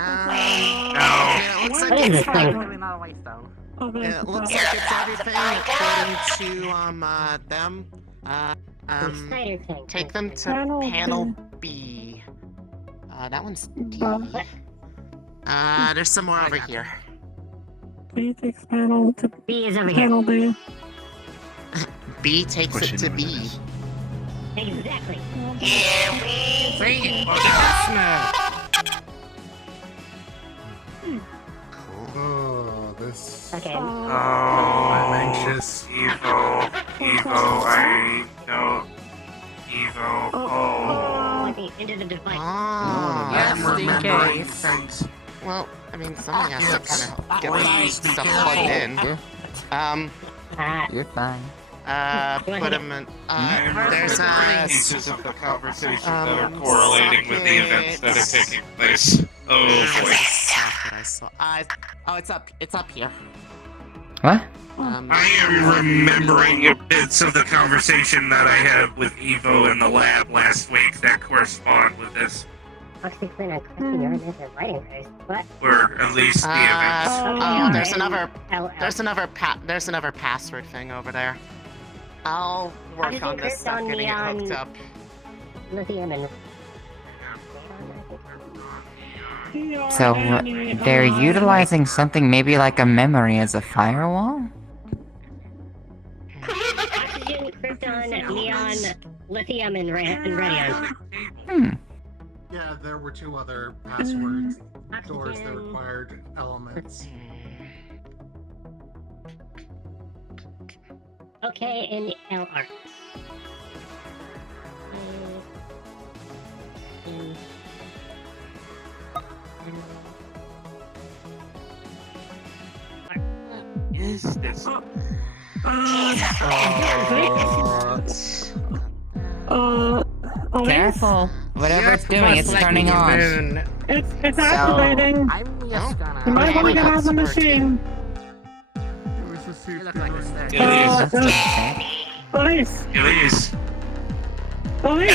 It looks like What is it's this thing? Probably not a waste though. Oh, there's It looks the- like it's everything according to them. Snyder tank. Take them to Panel panel B. That one's D. What? There's some more over here. B takes panel to B is over here. panel B. B takes it Question to over B. this. Exactly. Here we See? Snow. Oh, this. Okay. Oh, I'm anxious. Evo. I know. Evo. Oh. Looking into the device. Oh, Yes, I'm in remembering case. things. well, I mean, somebody has to kind of get Please this be stuff careful. plugged in. You're fine. Put them in. There's pieces of the conversation that are correlating with the events that are taking place. Oh boy. Oh, it's up. It's up here. What? I am remembering bits of the conversation that I had with Evo in the lab last week that correspond with this, Oxy clean and question your name and writing phrase. What? or at least the events. Oh, there's another. L. There's another password thing over there. I'll work Oxygen, on this stuff krypton, getting it hooked neon. up. Lithium and. So they're utilizing something maybe like a memory as a firewall? Oxygen, krypton, neon, lithium, and radion. Yeah, there were 2 other password doors that required elements. Okay, and LR. Is this? Careful! Whatever it's doing, it's turning on. It's activating. I'm just gonna. You might want to get out of the machine. You look like a stair. Police. Please. Police.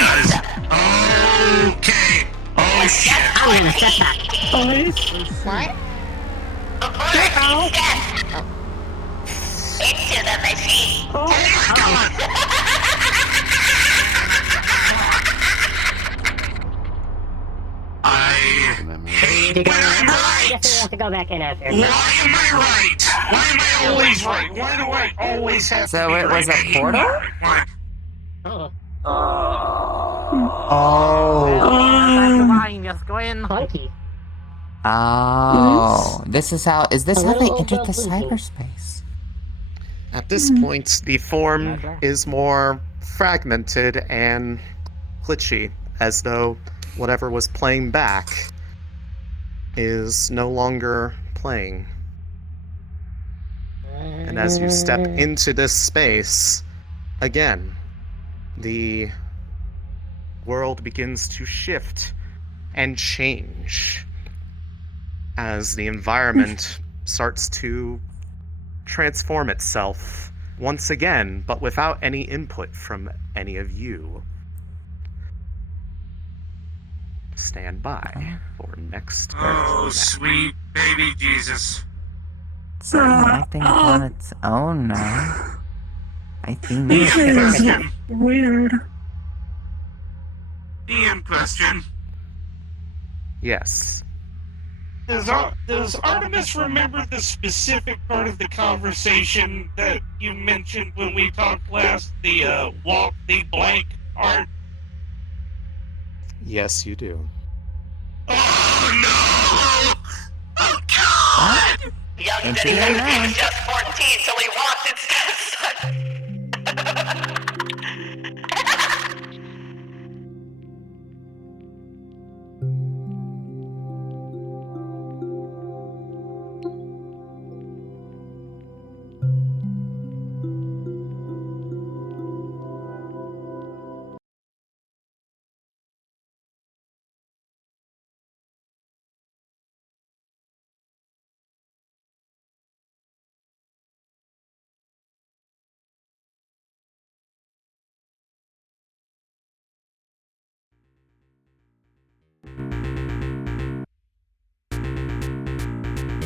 Okay. Oh shit. I'm gonna set that. Police. What? Get out. Into the machine. I guess we have to go back in after. Why am I right? Why am I always right? Why do I always have to be So it was right? a portal? Why? Oh. Fine, just go in. Funky. Oh, this is how they entered the blinking. cyberspace? At this point, the form is more fragmented and glitchy, as though whatever was playing back is no longer playing. And as you step into this space, again, the world begins to shift and change as the environment starts to transform itself once again, but without any input from any of you. Stand by for next. Oh, sweet baby Jesus. So it's acting on its own now. I think This is weird. DM question. Yes. Does Artemis remember the specific part of the conversation that you mentioned when we talked last? The walk the blank art? Yes, you do. Oh no! Oh god! Young Denny thinks he was just 14 till he walked his stepson.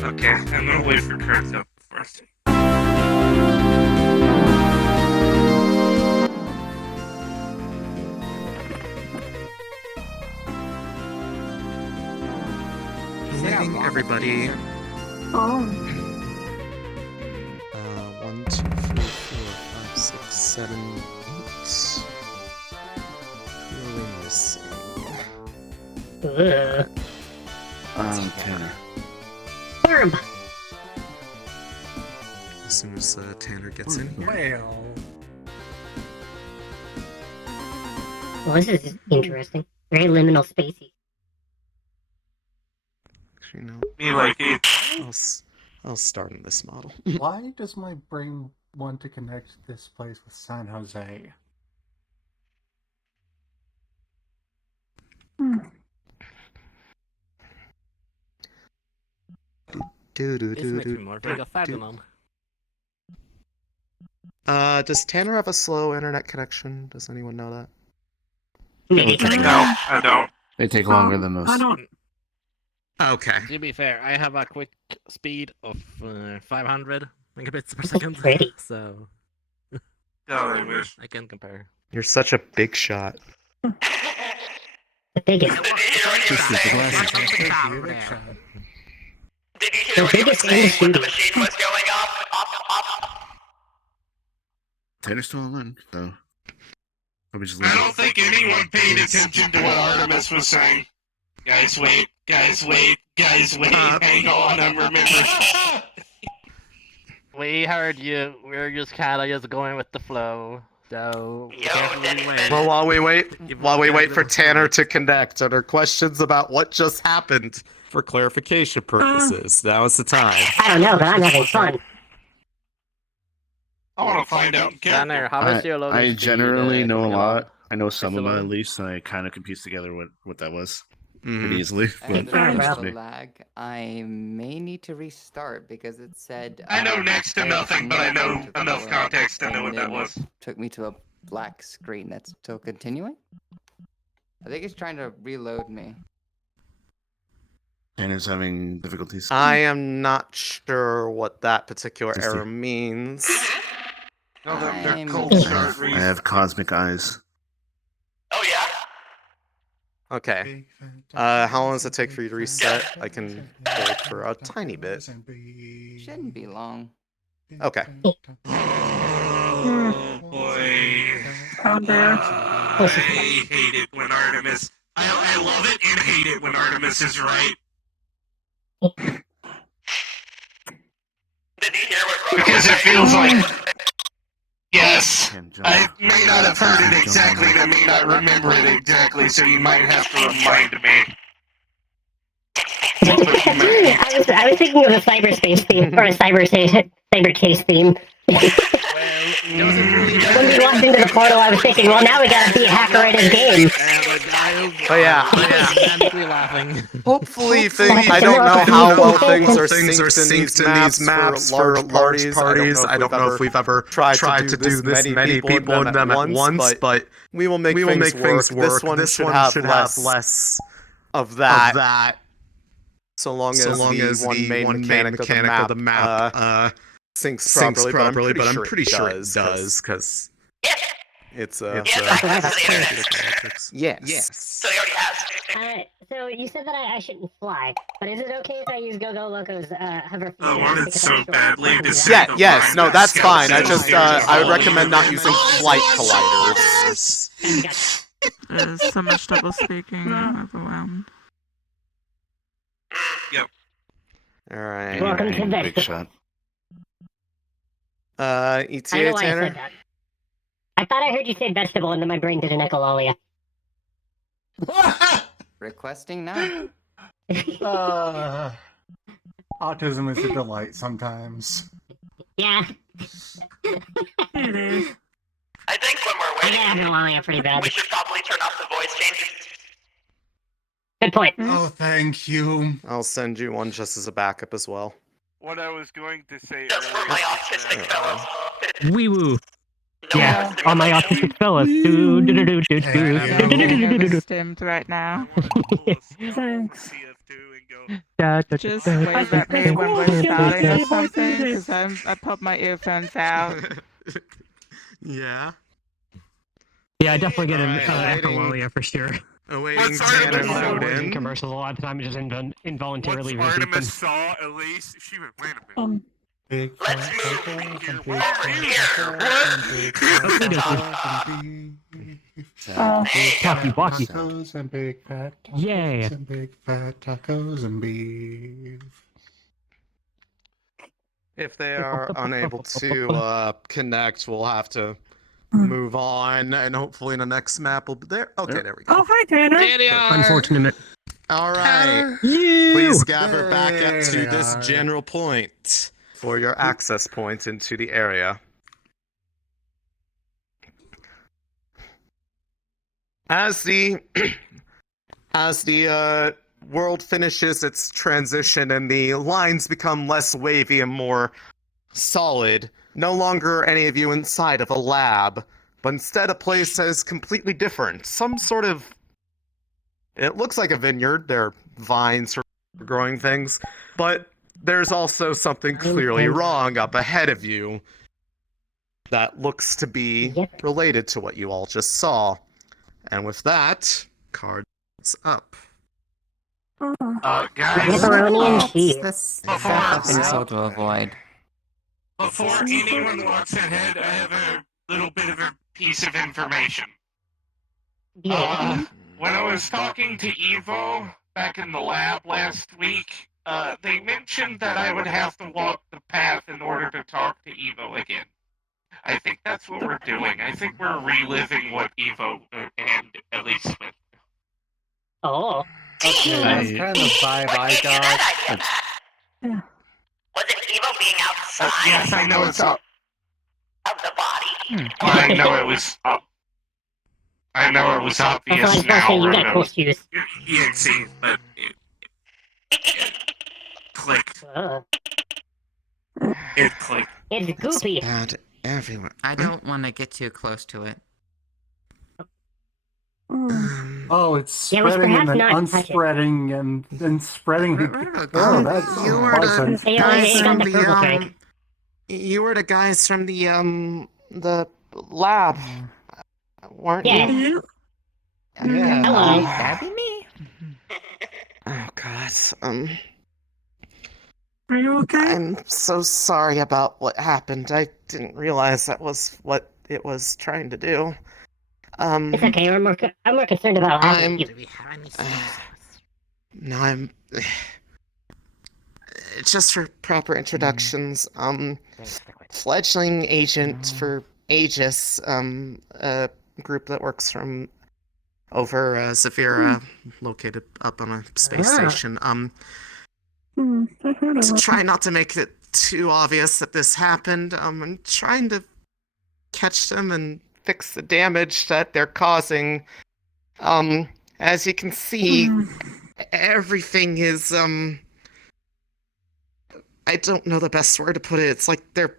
Okay, I'm gonna wait for Kurt to first. Meeting everybody. Oh. 1, 2, 3, 4, 5, 6, 7, 8. Who are we missing? Tanner. Barb. As soon as Tanner gets in here. Well, this is interesting. Very liminal spacey. Actually, no. Me like it. I'll start on this model. Why does my brain want to connect this place with San Jose? Does Tanner have a slow internet connection? Does anyone know that? No, I don't. They take longer than most. I don't. Okay. To be fair, I have a quick speed of 500 megabits per second, Pretty. so I wish. I can compare. You're such a big shot. The biggest. Did you hear what he was saying? Did you hear The what he was biggest in the saying when the studio. machine was going up? Tanner's still online, so probably just I don't think anyone paid attention to what Artemis was saying. Guys, wait. Guys, wait. Guys, wait. Hang on, I'm remembering. We heard you. We're just kind of just going with the flow. So Well, while we wait for Tanner to connect, are there questions about what just happened for clarification purposes? Now is the time. I don't know, but I'm having fun. I want to find out. Tanner, how is your loading I speed, generally know a coming lot. along? I know some Still of it at loading? least, and I kind of can piece together what that was Mhm. pretty easily. And But there's that's just also me. lag. I may need to restart because it said. I know next to I nothing, but I know to the enough world, context to know and what that then was. it took me to a black screen that's still continuing. I think it's trying to reload me. Tanner's having difficulties. I am not sure what that particular Just error means. No, they're I'm- cold I start have, I have cosmic eyes. Oh yeah? Okay. How long does it take for you to reset? I can hold for a tiny bit. Shouldn't be long. Okay. Oh boy. I hate it when Artemis. I love it and hate it when Artemis is right. Did you hear what Rotogon Because it said? feels like. Yes. Can't jump. I may not have heard it exactly and I may not remember it exactly, so you might have to remind me. I was thinking of a cyberspace theme or a cybercase theme. When we walked into the portal, I was thinking, well, now we gotta be a hacker in his game. But yeah. laughing. Hopefully, I don't know how well things are synced in these maps for large parties. I don't know if we've ever tried to do this many people in them at once, but we will make things work. This one should have less of that. So long as the one main mechanic of the map syncs properly, but I'm pretty sure it does, because it's yes. So he already has. So you said that I shouldn't fly, but is it okay if I use Go Loco's hover? I wanted so badly to say Yeah, the yes, line no, that that's Scout fine. I says just, there's I would all recommend not using flight colliders. There's so much double speaking, I'm overwhelmed. Yep. Alright. Welcome to Big shot. I don't know ETA why I Tanner? said that. I thought I heard you say vegetable, and then my brain did an echolalia. Requesting now. Autism is a delight sometimes. Yeah. I think when we're I waiting, got echolalia pretty bad. we should probably turn off the voice changes. Good point. Oh, thank you. I'll send you one just as a backup as well. What I was going to say Just for my autistic fellows. Wee woo. Yeah, all my autistic fellas. Stimmed right now. Thanks. Just wave at me when we're starting or something, because I pop my earphones out. Yeah. Yeah, I definitely get an echolalia for sure. Awaiting Tanner load in. Commercials a lot of the time, it just involuntarily Once repeat them. Artemis saw Elise, she went, wait a minute. Let's move over here. Talkie walkie. Tacos and big fat tacos Yay. and big fat tacos and beef. If they are unable to connect, we'll have to move on, and hopefully in the next map we'll be there. Okay, there we go. Oh, hi, Tanner. Unfortunate. All right. You. Please gather back up to this general point for your access point into the area. As the world finishes its transition and the lines become less wavy and more solid, no longer any of you inside of a lab, but instead a place that is completely different. Some sort of... It looks like a vineyard. There are vines for growing things, but there's also something clearly wrong up ahead of you that looks to be related to what you all just saw. And with that, cards What's up? Guys, Pepperoni and cheese. That's stuff I've been told to avoid. before anyone walks ahead, I have a little bit of a piece of information. Yeah. When I was talking to Evo back in the lab last week, they mentioned that I would have to walk the path in order to talk to Evo again. I think that's what we're doing. I think we're reliving what Evo and Elise went. Oh. Okay, that's kind of the vibe I got. Was it Evo being outside? Yes, I know it's up. Of the body? I know it was up. I know it was obvious I now. thought you got cool shoes. EXE, but it clicked. It clicked. It's goofy. Bad everywhere. I don't want to get too close to it. Oh, it's Yeah, we spreading and perhaps then not touch it. unspreading and then spreading. Oh, that's You were the pleasant. guys from the drink. You were the guys from the lab, weren't Yeah. you? Yeah. Hello. That'd be me. Oh God. Are you okay? I'm so sorry about what happened. I didn't realize that was what it was trying to do. It's okay. I'm more concerned about having you. No, I'm. Just for proper introductions, fledgling agent for Aegis, a group that works from over Zafira, located up on a space station. To try not to make it too obvious that this happened, I'm trying to catch them and fix the damage that they're causing. As you can see, everything is, I don't know the best word to put it. It's like they're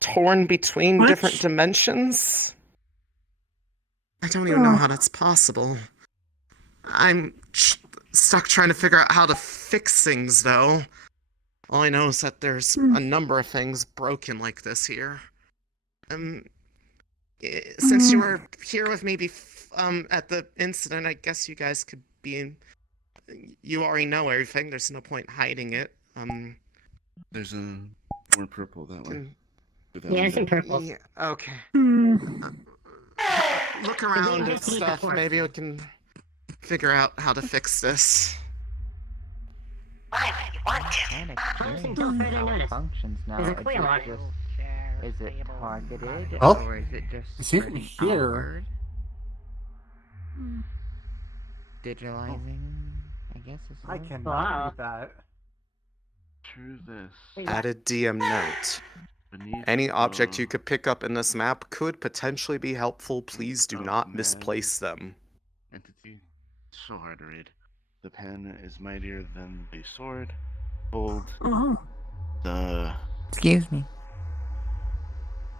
torn between different dimensions. I don't even know how that's possible. I'm stuck trying to figure out how to fix things, though. All I know is that there's a number of things broken like this here. Since you were here with me at the incident, I guess you guys could be in... You already know everything. There's no point hiding it. There's a more purple that way. Yeah, it's in purple. Yeah, okay. Look around and stuff. Maybe we can figure out how to fix this. Why would you want to? Until further notice. Functions now. There's a quail on it. Is it targeted Oh, or is it just is he even spreading here? outward? Digitalizing, I guess is I what? cannot read that. Through this. Added DM note. Any object you could pick up in this map could potentially be helpful. Please do not misplace them. Entity. So hard to read. The pen is mightier than the sword. Hold. The. Excuse me.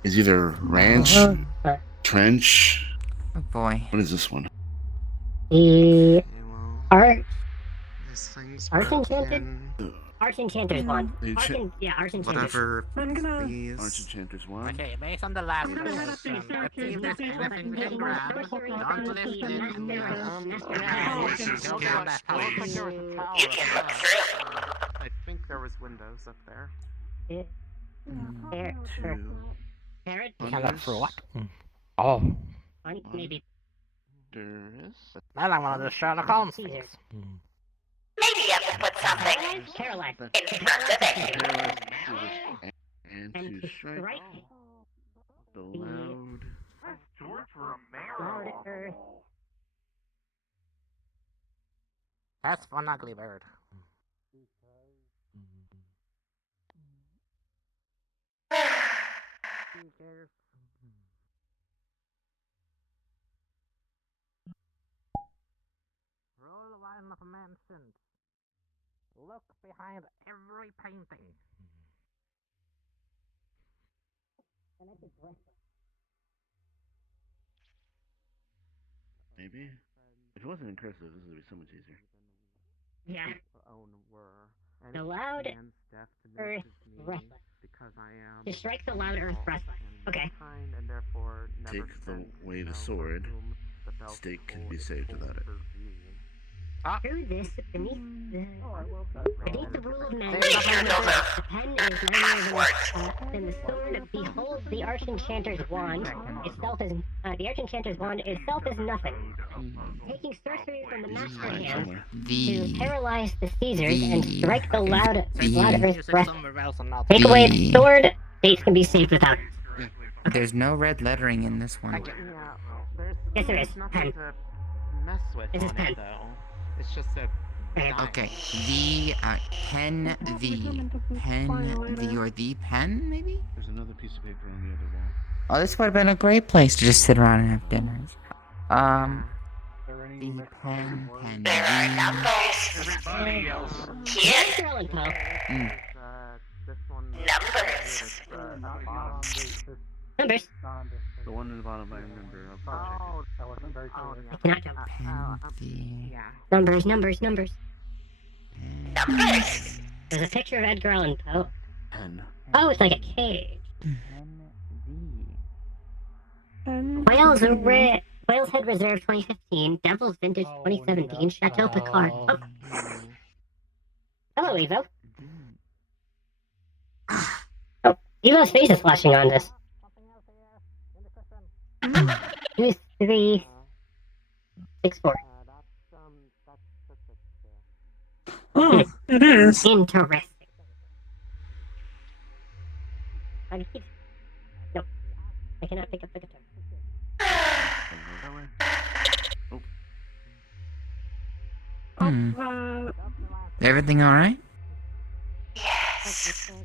Is either ranch, trench. Oh boy. What is this one? The art Arch-Enchanted? Arch-Enchanter's one. Enchant- Arch-Enchanter's. Whatever. Arch-Enchanter's one. Okay, based on the last rules, let's see if there's anything we can grab. Don't lift it. I think there was windows up there. Carrot? Can I look for what? Oh. Maybe. There is. Then I want to do Sherlock Holmes things. Maybe you have to put something Caroline. in front of it. And to strike the loud. George Romero. That's one ugly bird. Roll the line of mansions. Look behind every painting. Maybe. If it wasn't in cursive, this would be so much easier. Yeah. Own were. The loud earth wrestling. Because I am. To strike the loud earth wrestling. Okay. Kind and therefore never Take away the sword. Stake can be saved without it. Through this, beneath the rule of men, Pretty sure those are the pen is mightier than the sword. Behold, the Archenchanter's wand itself is the Archenchanter's wand itself is nothing. Taking sorcery from the master hand to paralyze the Caesars and strike the loud earth breath. Take away its sword, states can be saved without it. There's no red lettering in this one. Yes, there is. Pen. Mess with This is on pen. it, though. It's just a Okay, the pen, or the pen, maybe? There's another piece of paper on the other wall. Oh, this would have been a great place to just sit around and have dinners. The pen, There are numbers. Everybody else. Here. this one. Numbers. Numbers. The one in the bottom I remember. I'll That wasn't very clear. I cannot jump. Numbers. Numbers. There's a picture of Edgar Allan Poe. Pen. Oh, it's like a cage. Whales Head Reserve 2015, Devil's Vintage 2017, Chateau Picard. Oh. Hello, Evo. Oh, Evo's face is flashing on this. 2, 3, 6, 4. Oh, it is. Interesting. Nope. I cannot pick up the guitar. Everything alright? Yes.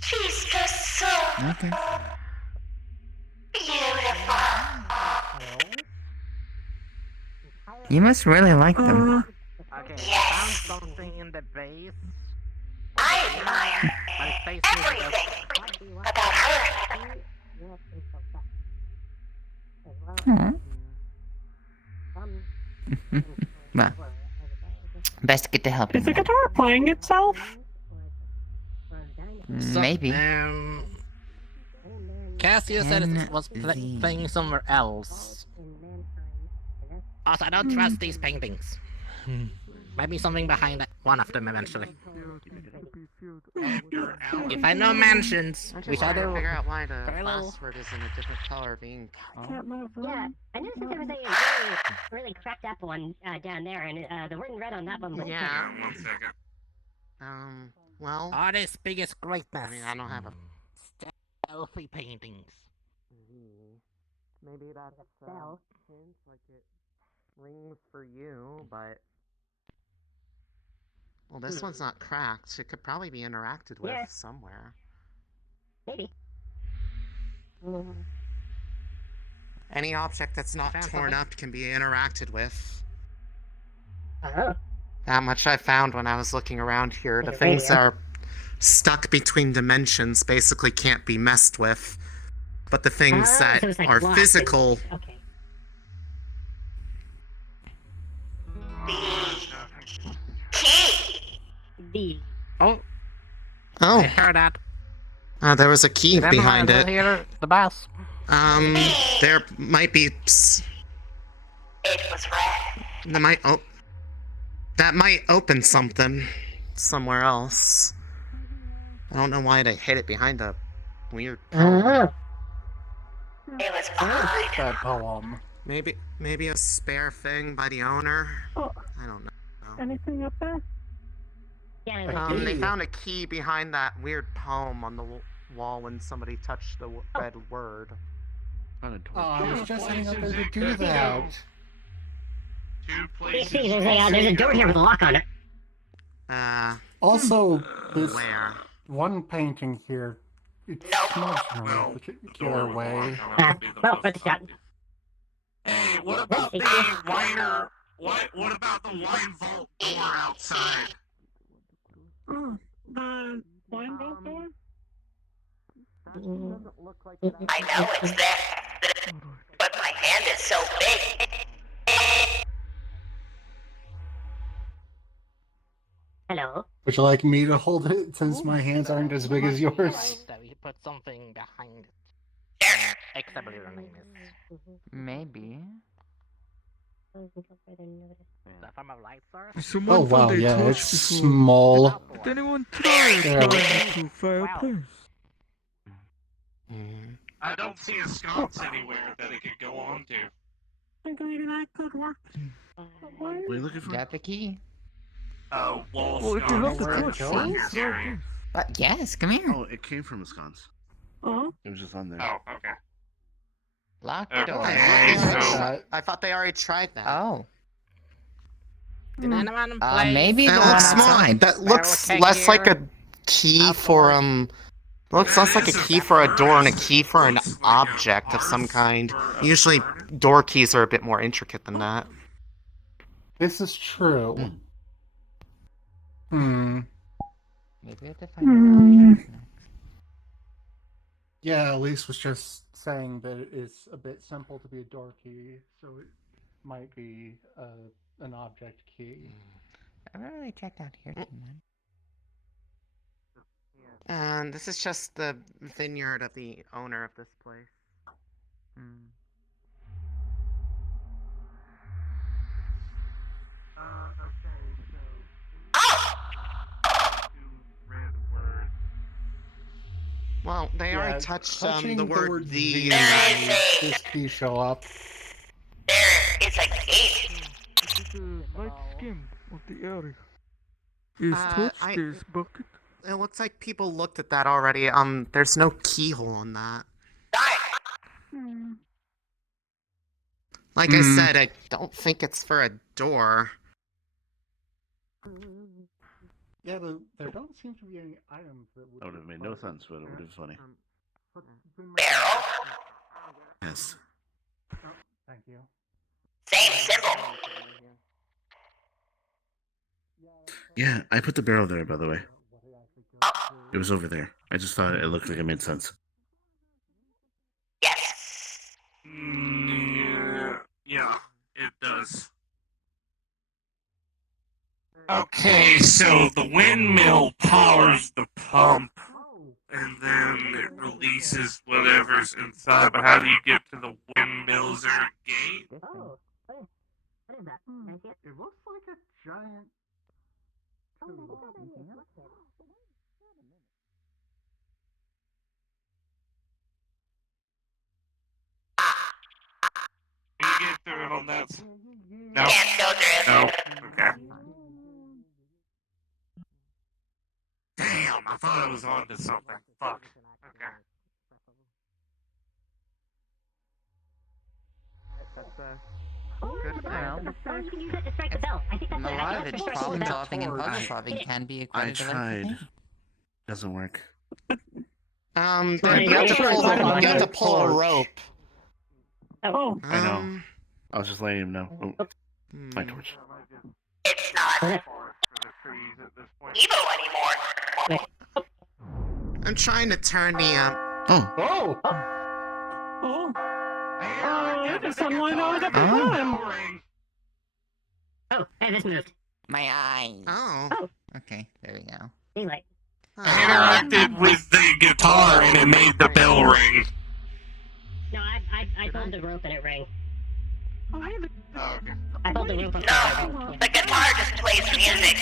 She's just so Okay. beautiful. You must really like them. Okay, Yes. found something in the base. I admire everything about her. Well, best get to help Is the him. guitar playing itself? Maybe. Cassio said it was playing somewhere else. Also, I don't trust these paintings. Might be something behind one of them eventually. If I know mansions, I'm we just shall trying to do. figure out why the Parallel. password is in a different color of ink. Yeah, I noticed that there was a really cracked up one down there, and the word in red on that one was Yeah. One second. Well. Artist's biggest greatness. I mean, I don't have a. Stealthy paintings. Maybe that's a hint, like it rings for you, but. Well, this one's not cracked. It could probably be interacted with somewhere. Maybe. Any object that's not torn up can be interacted with. That much I found when I was looking around here. The things that are stuck between dimensions basically can't be messed with. But the things that so it's like are locked physical. Okay. B. Oh. Oh. I heard that. There was a key behind it. Hear the bass. There might be. It was red. That might. Oh. That might open something somewhere else. I don't know why they hid it behind a weird. It was behind. That poem. Maybe a spare thing by the owner. Oh. I don't know. Anything up there? Yeah, They found a key behind that weird poem on the wall when somebody touched the red word. Oh, I was just saying up there to do that. See, there's a door here with a lock on it. Also, this where? one painting here, it's smudged in a particular way. Well, worth a shot. Hey, what about the winer? What about the wine vault door outside? Oh, the wine vault door? I know it's there, but my hand is so big. Hello? Would you like me to hold it since my hands aren't as big as yours? That we put something behind it. Except your name is. Maybe. Is that from a light source? Someone Oh wow, found a yeah, torch it's before. small. Did anyone try Yeah. climbing to a fireplace? I don't see a sconce anywhere that it could go on to. I think maybe that could work. What are you looking for? Got the key? Oh, wall Well, if you have the sconce. torch, See? Area. Yes, come here. Oh, it came from a sconce. Oh. It was just on there. Oh, okay. Locked Okay, door. so- I thought they already tried that. Oh. Did anyone play? Maybe the That one looks outside. fine. That looks Barrel less keg like here. a key for looks less like a key for a door and a key for an object of some kind. Usually door keys are a bit more intricate than that. This is true. Maybe we have to find an object next. Yeah, Elise was just saying that it is a bit simple to be a door key, so it might be an object key. I haven't really checked out here too much. And this is just the vineyard of the owner of this place. Well, they Yeah, already touched touching the word V the. makes this key show up. It's a gate. This is a light skim of the area. Is touched this bucket? It looks like people looked at that already. There's no keyhole on that. Like I said, I don't think it's for a door. Yeah, there don't seem to be any items that would. That would have made no sense, but it would have been funny. Barrel. Yes. Oh, thank you. Same symbol. Yeah, I put the barrel there, by the way. It was over there. I just thought it looked like it made sense. Yes. Yeah, it does. Okay, so the windmill powers the pump, and then it releases whatever's inside. But how do you get to the windmill? Is there a gate? Oh, what is that? It looks like a giant. Can you get through it on that? No. Can't go through. No. Okay. Damn, I thought I was onto something. Fuck. Okay. Good for now. Or you can use it to strike the bell. I think that's A lot of that's it's what problem strikes the solving and bell. puzzle solving can be I equated to tried. Doesn't work. You have to pull a rope. Oh. I know. I was just letting him know. Oh, my torch. It's not evil anymore. I'm trying to turn the Oh. Oh. It's sunlight all the time. Oh, hey, this moved. My eyes. Oh. Okay, there we go. Daylight. I interacted with the guitar and it made the bell ring. No, I pulled the rope and it rang. Oh, I have a... Oh, okay. I pulled the rope up No, the guitar just plays music.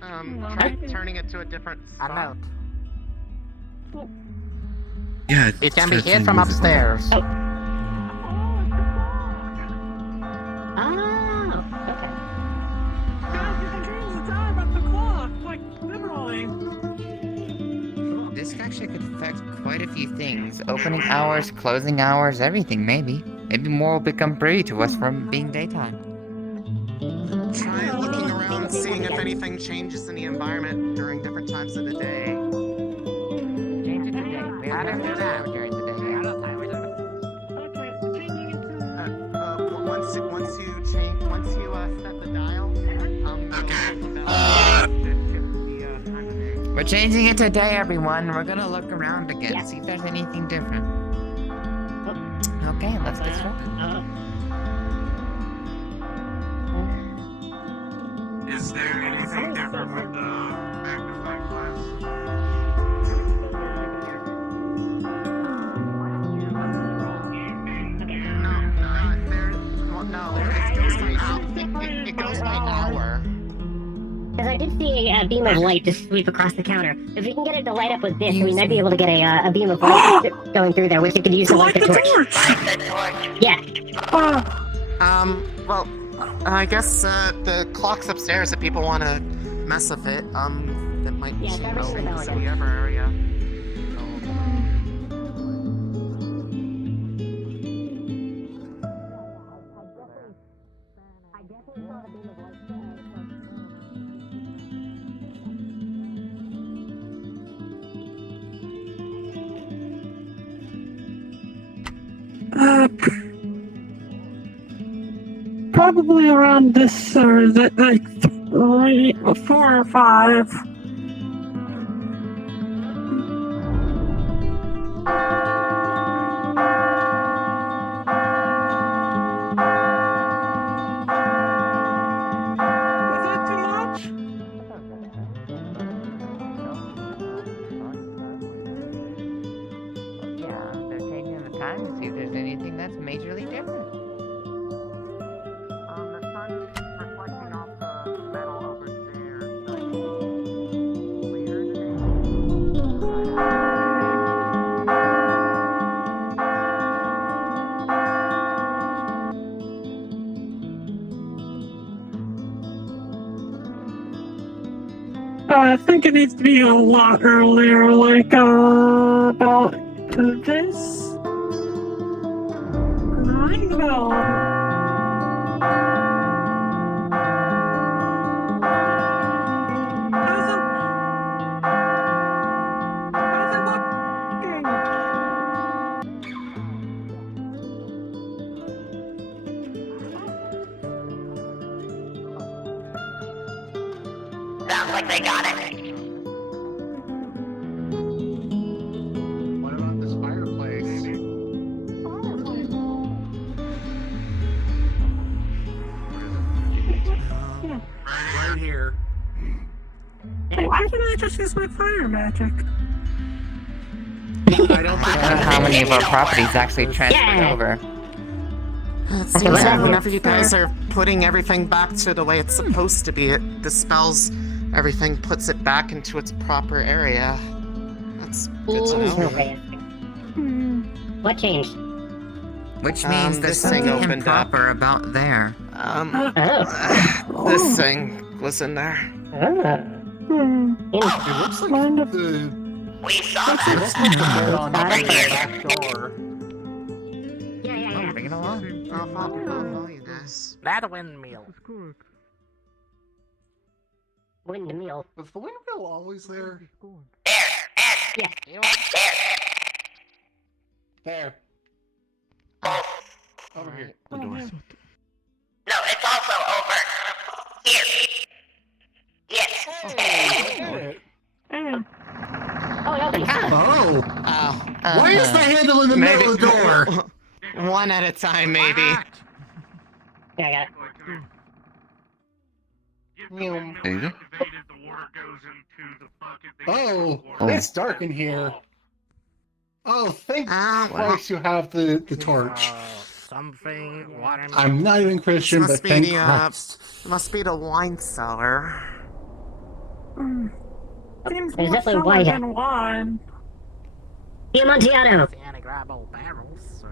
Try turning it to a different A note. Yeah. It can be hit from upstairs. Oh. Oh, okay. Guys, you can change the time of the clock, like, literally. This actually could affect quite a few things. Opening hours, closing hours, everything, maybe. Maybe more will become privy to us from being daytime. Try looking around, seeing if anything changes in the environment during different times of the day. Change it to day. We have to do that during the day. Once you set the dial, We're changing it to day, everyone. We're gonna look around again, see if there's anything different. Okay, let's get started. Is there anything different with the magnifying glass? fire. It goes by hour. Because I did see a beam of light just sweep across the counter. If we can get it to light up with this, we might be able to get a beam of light going through there, which you could use to light the torch. Yeah. Well, I guess the clock's upstairs if people want to mess with it. That might be start ringing the bell again. the other area. Probably around this, or is it like 3, 4 or 5? Was that too much? Yeah, they're taking the time to see if there's anything that's majorly different. The sun's reflecting off the metal over there. I think it needs to be a lot earlier, like, about this. Ring the bell. Sounds like they got it. What about this fireplace? Right here. Hey, why didn't I just use my fire magic? I don't know how many of our properties actually transferred over. Whenever you guys are putting everything back to the way it's supposed to be, it dispels everything, puts it back into its proper area. That's good to know. What changed? Which means there's this thing something opened improper about there. This thing was in there. It looks like the... We saw It looks like the bed on the back door. Bring it along. I'll follow you guys. That windmill. Windmill. Was the windmill always there? Yeah. There. Over here. The door. No, it's also over here. Yes. Oh, it opened. Oh! Why is the handle in the middle of the door? One at a time, maybe. Yeah, I got it. There you go. Oh, it's dark in here. Oh, thank Christ you have the torch. Something, watermelon. I'm not even Christian, but thank Christ. Must be the wine cellar. Seems There's more definitely cellar wine. than wine. Amontillado. And grab old barrels, so...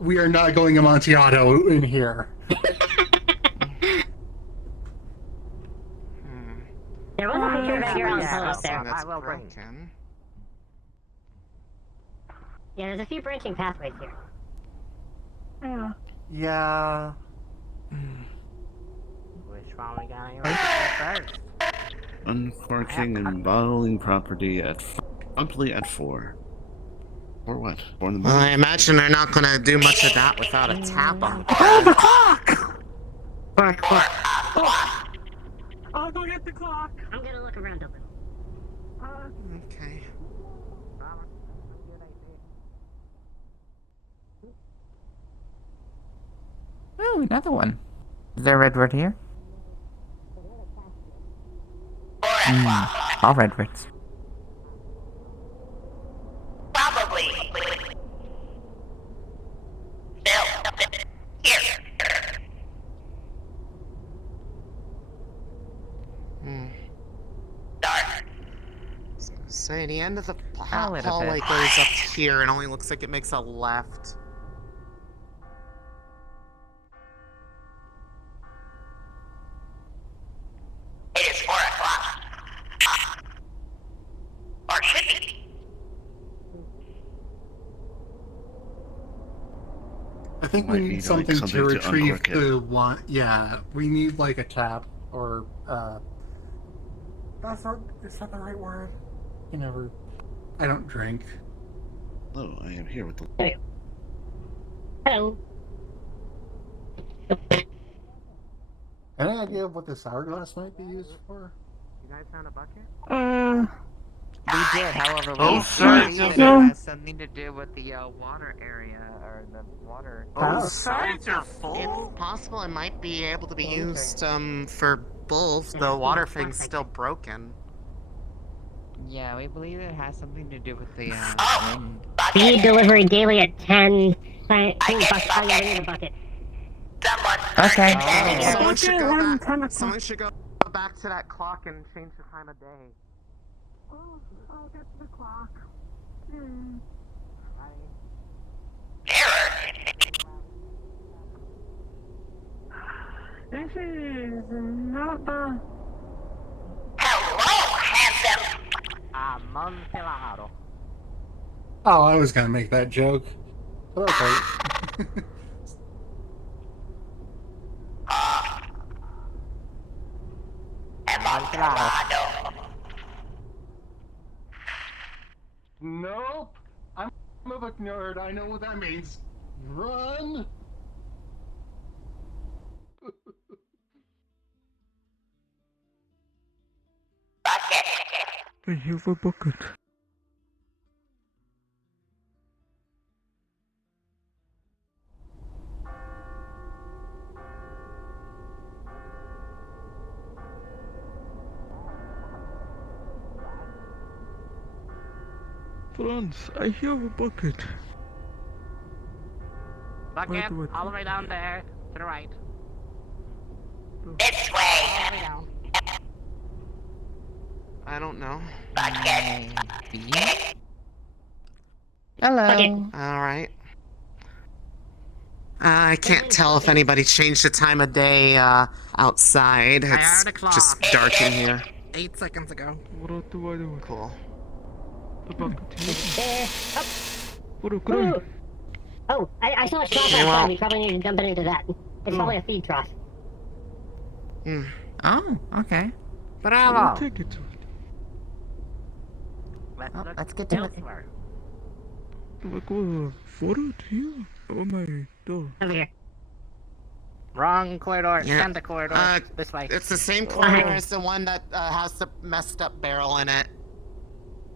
We are not going Amontillado in here. There was a picture of Edgar on the pillow there. That's broken. Yeah, there's a few branching pathways here. Yeah. Which one we gotta go first? Uncorking and bottling property promptly at 4. Or what? 4 in the Well, morning? I imagine they're not gonna do much of that without a tap on. Oh, the clock! Bark. I'll go get the clock. I'm gonna look around a little. Okay. Ooh, another one. Is there a redwood here? All redwoods. Probably. Bill. Here. Say, the end of the A little hallway bit. goes up here and only looks like it makes a left. It is 4 o'clock. Or should be. I think Might we need, need something something to to retrieve uncork it. the one. Yeah, we need like a tap or. That's not. Is that the right word? I never. I don't drink. Oh, I am here with the. Hello. Any idea of what this hourglass might be used for? You guys found a bucket? We did, however, Oh, we sorry, believe that no. it has something to do with the water area or the water. Both sides are full? It's possible it might be able to be used for both. The water thing's still broken. Yeah, we believe it has something to do with the wind. Speed delivery daily at 10. I need a bucket. Okay. Someone should go back. Someone should go back to that clock and change the time of day. I'll get to the clock. This is not the... Hello, handsome. Amontillado. Oh, I was gonna make that joke. But okay. Nope. I'm a book nerd. I know what that means. Run. I have a bucket. Franz, I have a bucket. Bucket, do I all the way down there, to the right. This way. All the way down. I don't know. Hello. Alright. I can't tell if anybody changed the time of day outside. I It's heard a clock. just dark in here. 8 seconds ago. What do I do? Cool. The bucket. What a Ooh. Oh, I saw a trough Hey, well- outside. We probably need to dump it into that. It's probably a feed trough. Oh, okay. Bravo. Take it. Let's Oh, look let's get to it. elsewhere. Like what? Forward here? Oh my god. Over here. Wrong corridor. Yeah. Send the corridor. This way. It's the same corridor as the one that has the messed up barrel in it.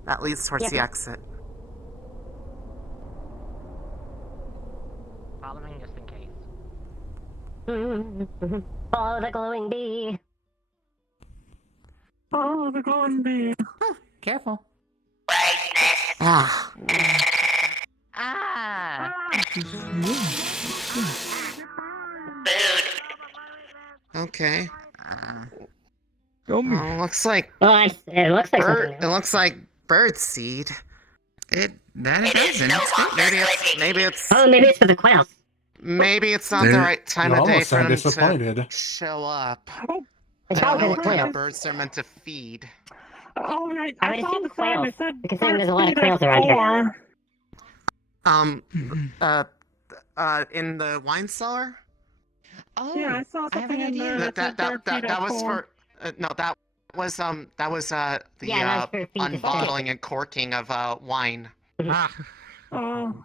That leads towards the exit. Following just in case. Follow the glowing bee. Oh, the glowing bee. Careful. Ah. Ah! Okay. Show me. Oh, looks like Oh, it looks like bird. something. It looks like bird seed. It doesn't. Maybe it's Oh, maybe it's for the quails. maybe it's not the They're- right time you of day almost for sound them to disappointed. show up. It's I don't know probably what the kind of quails. birds they're meant to feed. Oh, right. I would saw assume the sign quails, that said considering there's a lot of bird quails seed at around here. 4. In the wine cellar. Oh, Yeah, I saw I have something an in there idea. that said bird seed That at was 4. for no, that was the Yeah, that was for feed to unbottling and corking of wine. Oh.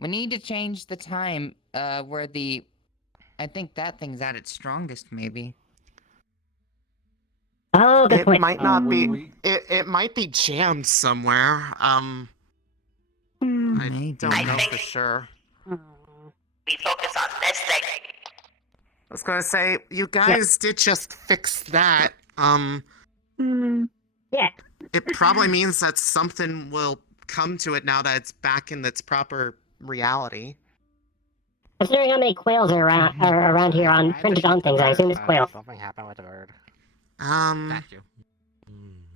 We need to change the time where the... I think that thing's at its strongest, maybe. Oh, good It point. might not be. It might be jammed somewhere. I don't know for sure. We focus on this thing. I was gonna say you guys did just fix that. Yeah. It probably means that something will come to it now that it's back in its proper reality. Considering how many quails are around here on printed on things, I assume it's quails. Something happened with the bird. Um.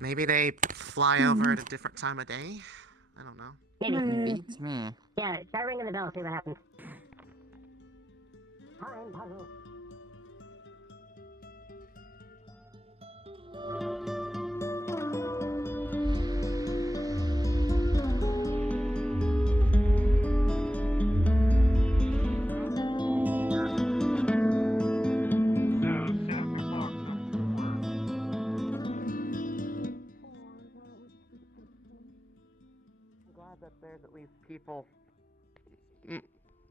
Maybe they fly over at a different time of day? I don't know. Maybe. Beats me. Yeah, try ringing the bell, see what happens. Time puzzle. Glad that there's at least people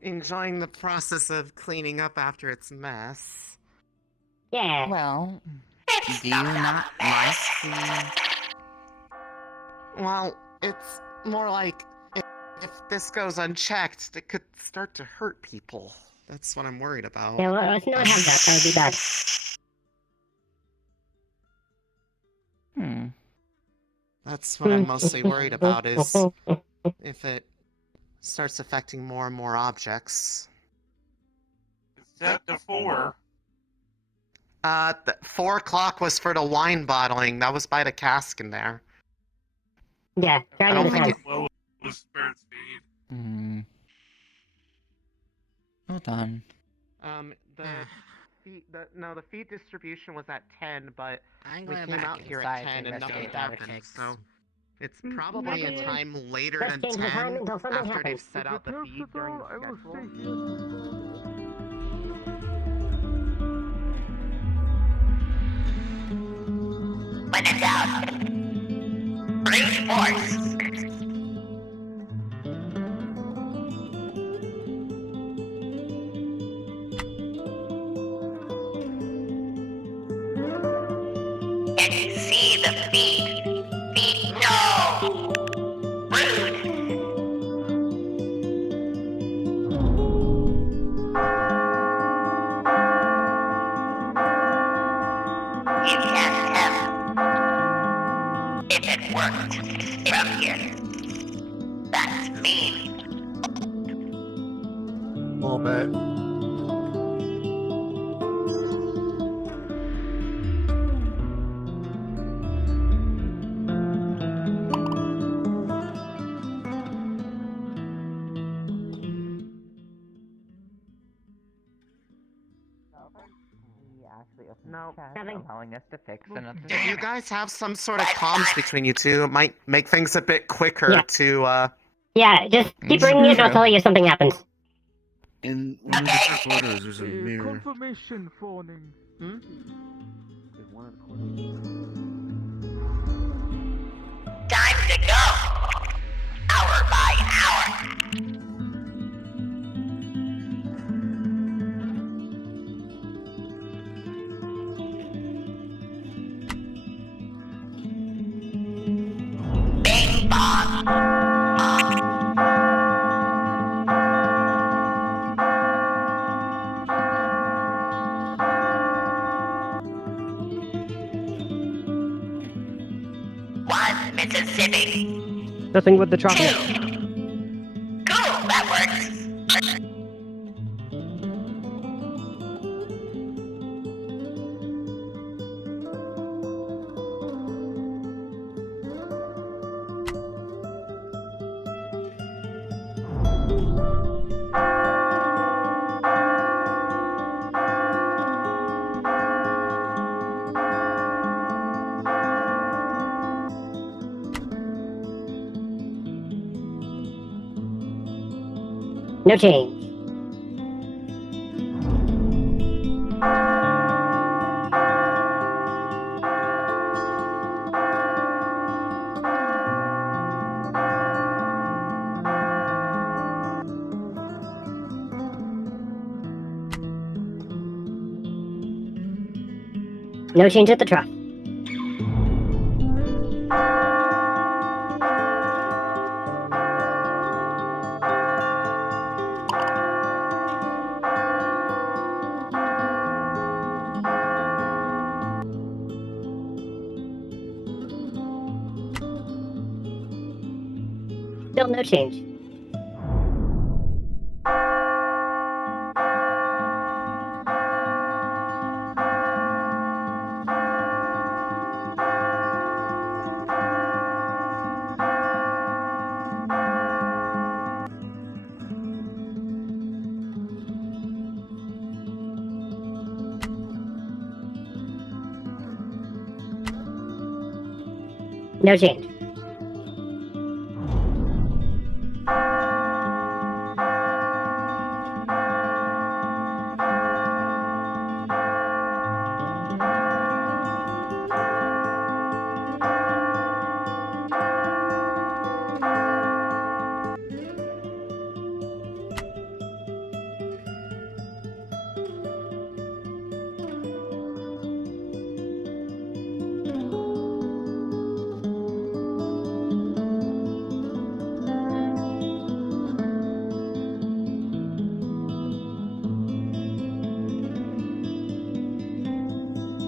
enjoying the process of cleaning up after its mess. Yeah. Well, do you not like the... Well, it's more like if this goes unchecked, it could start to hurt people. That's what I'm worried about. Yeah, well, let's not have that. That would be bad. That's what I'm mostly worried about is if it starts affecting more and more objects. Set to 4. 4 o'clock was for the wine bottling. That was by the cask in there. Yeah, I don't think it... Well, with spirit speed. Hold on. The feed distribution was at 10, but I'm we going came back out here inside at 10 to and nothing investigate other happened, kegs. so it's probably a time later Let's than change the time 10 until something after they've happens. set out the feed during the schedule. When in doubt, brute force. Can you see the feet? Feet, no! Rude! You can't tell if it worked from here. That's mean. A little bit. No. Allowing us to fix another... If you guys have some sort of comms between you two, it might make things a bit quicker to, Yeah, just keep ringing it and I'll tell you if something happens. In one of the photos, there's a mirror. Confirmation phoning. Time to go. Hour by hour. Bing bong. One Mississippi. Nothing with the chocolate. Cool, that works. No change. No change at the trough. Still no change. No change.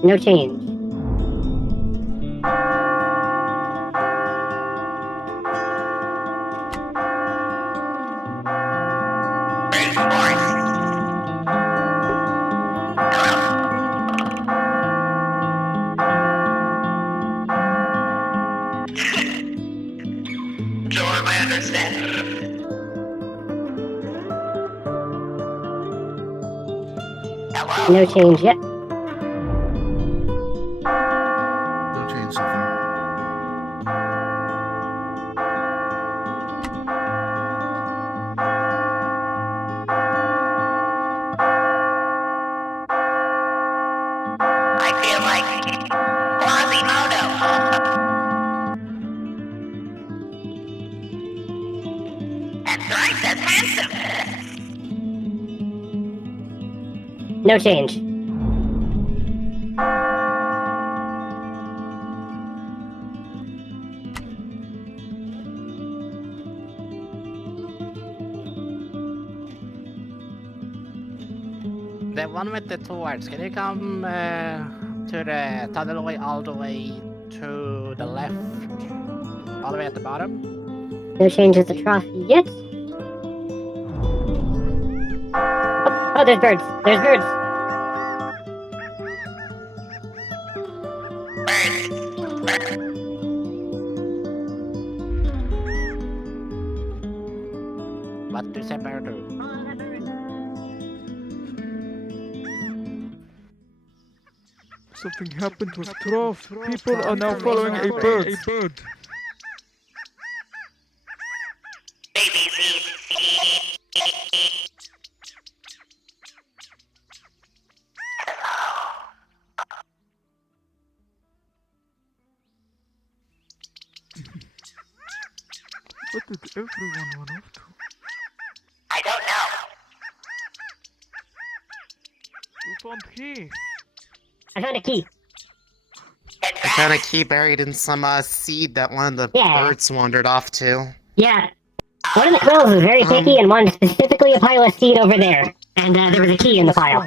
No change. Storm, I understand. Hello? No change yet. No change so far. I feel like Quasimodo. And thrice as handsome. No change. The one with the towards, can you come to the tunnel way all the way to the left? All the way at the bottom? No change at the trough yet. Oh, there's birds. There's birds. What do Sepper do? Something happened with trough. People are now following a bird. What did everyone run off to? I don't know. We found key. I found a key. I found a key buried in some seed that one of the Yeah. birds wandered off to. Yeah. One of the quills was very picky and wanted specifically a pile of seed over there. And there was a key in the pile.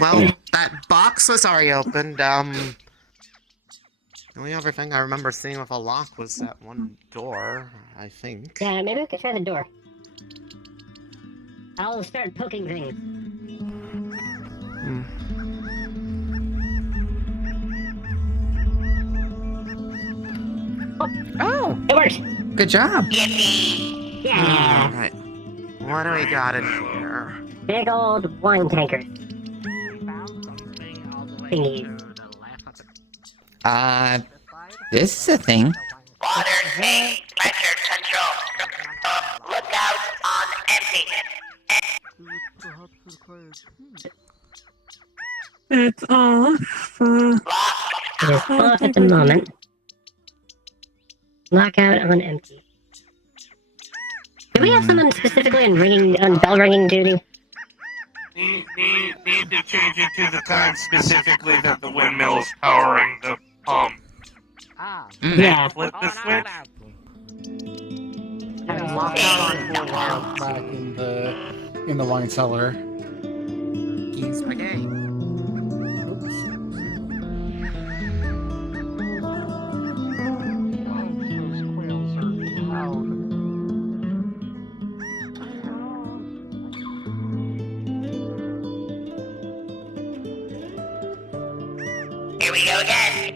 Well, that box was already opened. The only other thing I remember seeing with a lock was that one door, I think. Yeah, maybe we could try the door. I'll start poking things. Oh! It works! Good job! Yeah! Alright. What do we got in here? Big old wine tankers. Thingies. This is a thing. Water tank pressure control. Look out on empty. It's off. It is off at the moment. Lockout on empty. Do we have someone specifically on bell ringing duty? Need to change it to the time specifically that the windmill is powering the pump. Yeah. Flip the switch. Locked out on full house back in the wine cellar. Keys spaghetti. Here we go again.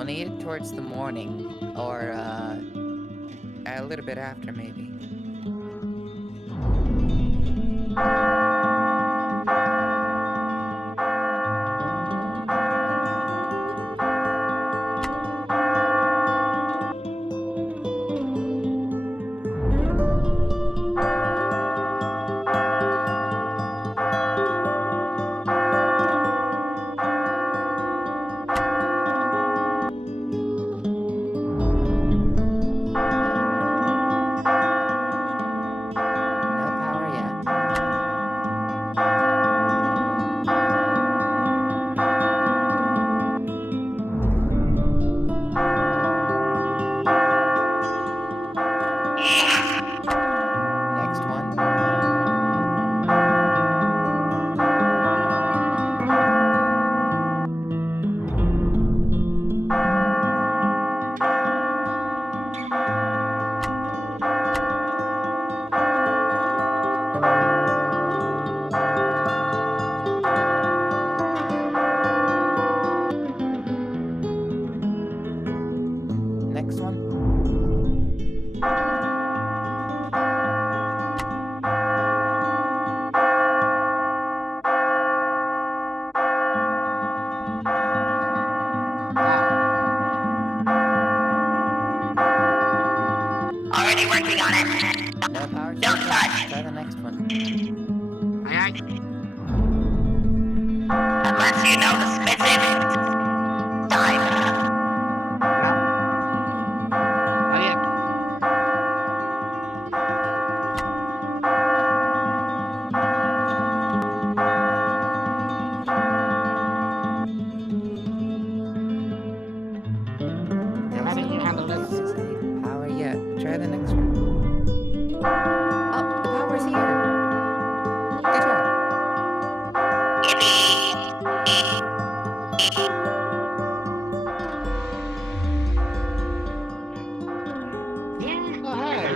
We'll need it towards the morning, or a little bit after, maybe. Already working on it. No power. Don't touch. Try the next one. Unless you know the specific time. How do you handle this? Power yet. Try the next one. Oh, the power's here. Good job.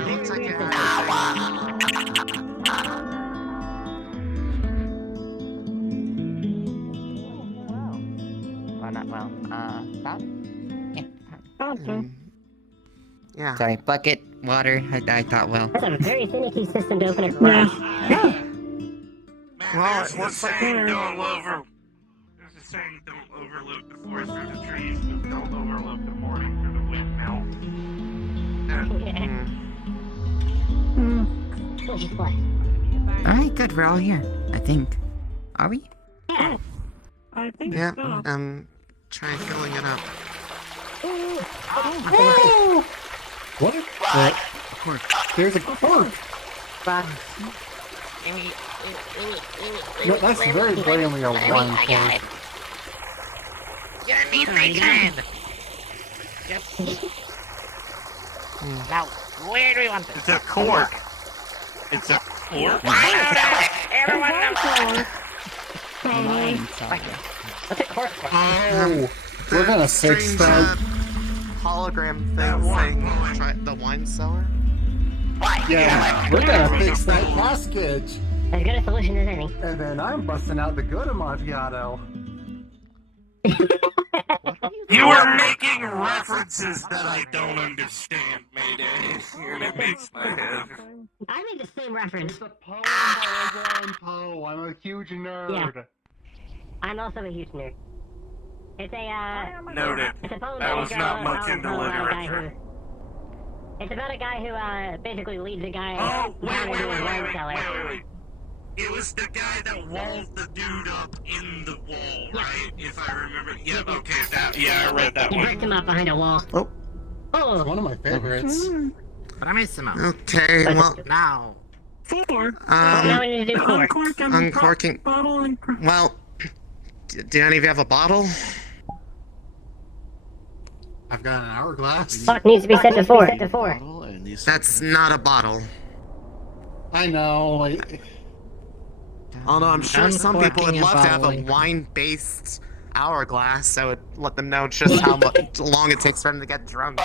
Looks like you Well, not well. Stop? Yeah. Yeah. Sorry, bucket, water. I thought, well. That's a very finicky system to open a garage. Well, it looks like don't over. There's a saying, don't overlook the forest for the trees, but don't overlook the morning for the windmill. Alright, good. We're all here. I think. Are we? Yeah. I think Yeah, so. try filling it up. What? Cork. There's a cork. No, that's very blatantly a wine cork. Give me my turn! Yep. Now, where do we want this? It's a cork. It's a cork. Everyone knows. What's a cork? Oh, we're gonna fix Strange, that. hologram thing saying try the wine cellar. Yeah, we're gonna fix that package. As good a solution as any. And then I'm busting out the good Amontillado. You are making references that I don't understand, Mayday, and it makes my head. I made the same reference. It's a poem by Edgar Allan Poe. I'm a huge nerd. Yeah. I'm also a huge nerd. It's a, Noted. It's a poem I by was Edgar not Allan much Poe into about a guy literature. It's about a guy who, basically leads a guy Oh, down into his wine cellar. wait. It was the guy that walled the dude up in the wall, right? If I remember. Yep, okay, I read that He one. bricked him up behind a wall. Oh. Oh! It's one of my favorites. But I made some more. Okay, well, Now. Now we need to do cork. uncorking. Well, do any of you have a bottle? I've got an hourglass. Clock needs to be set to 4. That's not a bottle. I know. Although I'm sure some people would Uncorking a love to have a bottle. wine-based hourglass, so it would let them know just how long it takes for them to get drunk.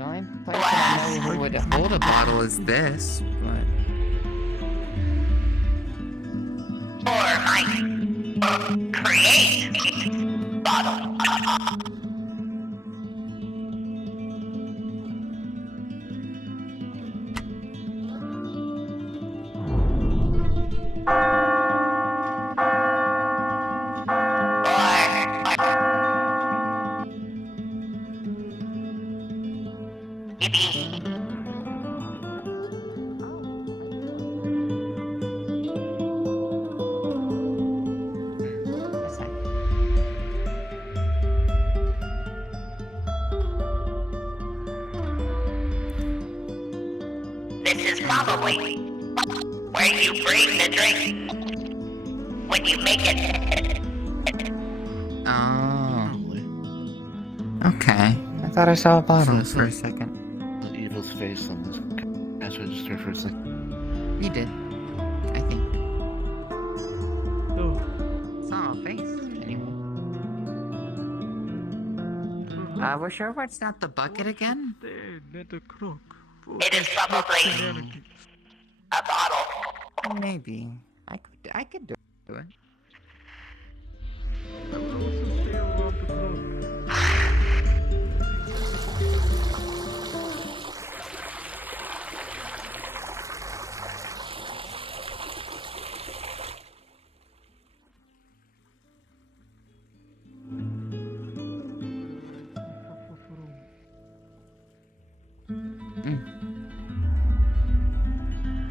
The only place that I know who would hold a bottle is this, but... Or might create bottle. This is probably where you bring the drink when you make it. Oh. Okay. I thought I saw a bottle for a second. The evil's face on this cash register for a second. You did. I think. Saw a face, anyway. We're sure it's not the bucket again? It is probably a bottle. Maybe. I could do it.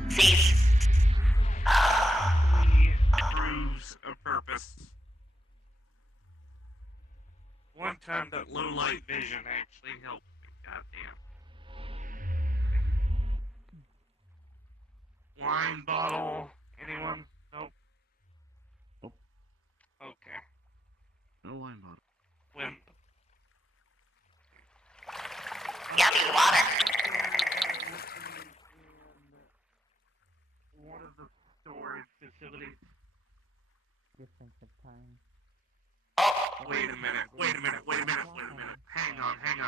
Cease. Proves a purpose. One time that low light vision actually helped me. Goddamn. Wine bottle. Anyone? Nope. Nope. Okay. No wine bottle. When? Yummy water. One of the storage facilities. Difference of time. Oh. Wait a minute. Hang on. Wait.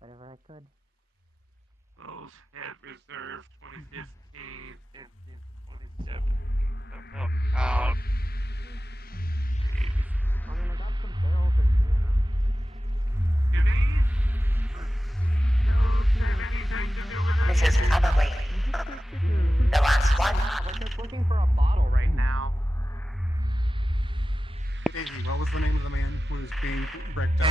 Whatever I could. Those had reserved 2015, 2017. Somehow out. I got some barrels in here. Do these have anything to do with This is probably the last one. We're just looking for a bottle right now. Davey, what was the name of the man who was being bricked up?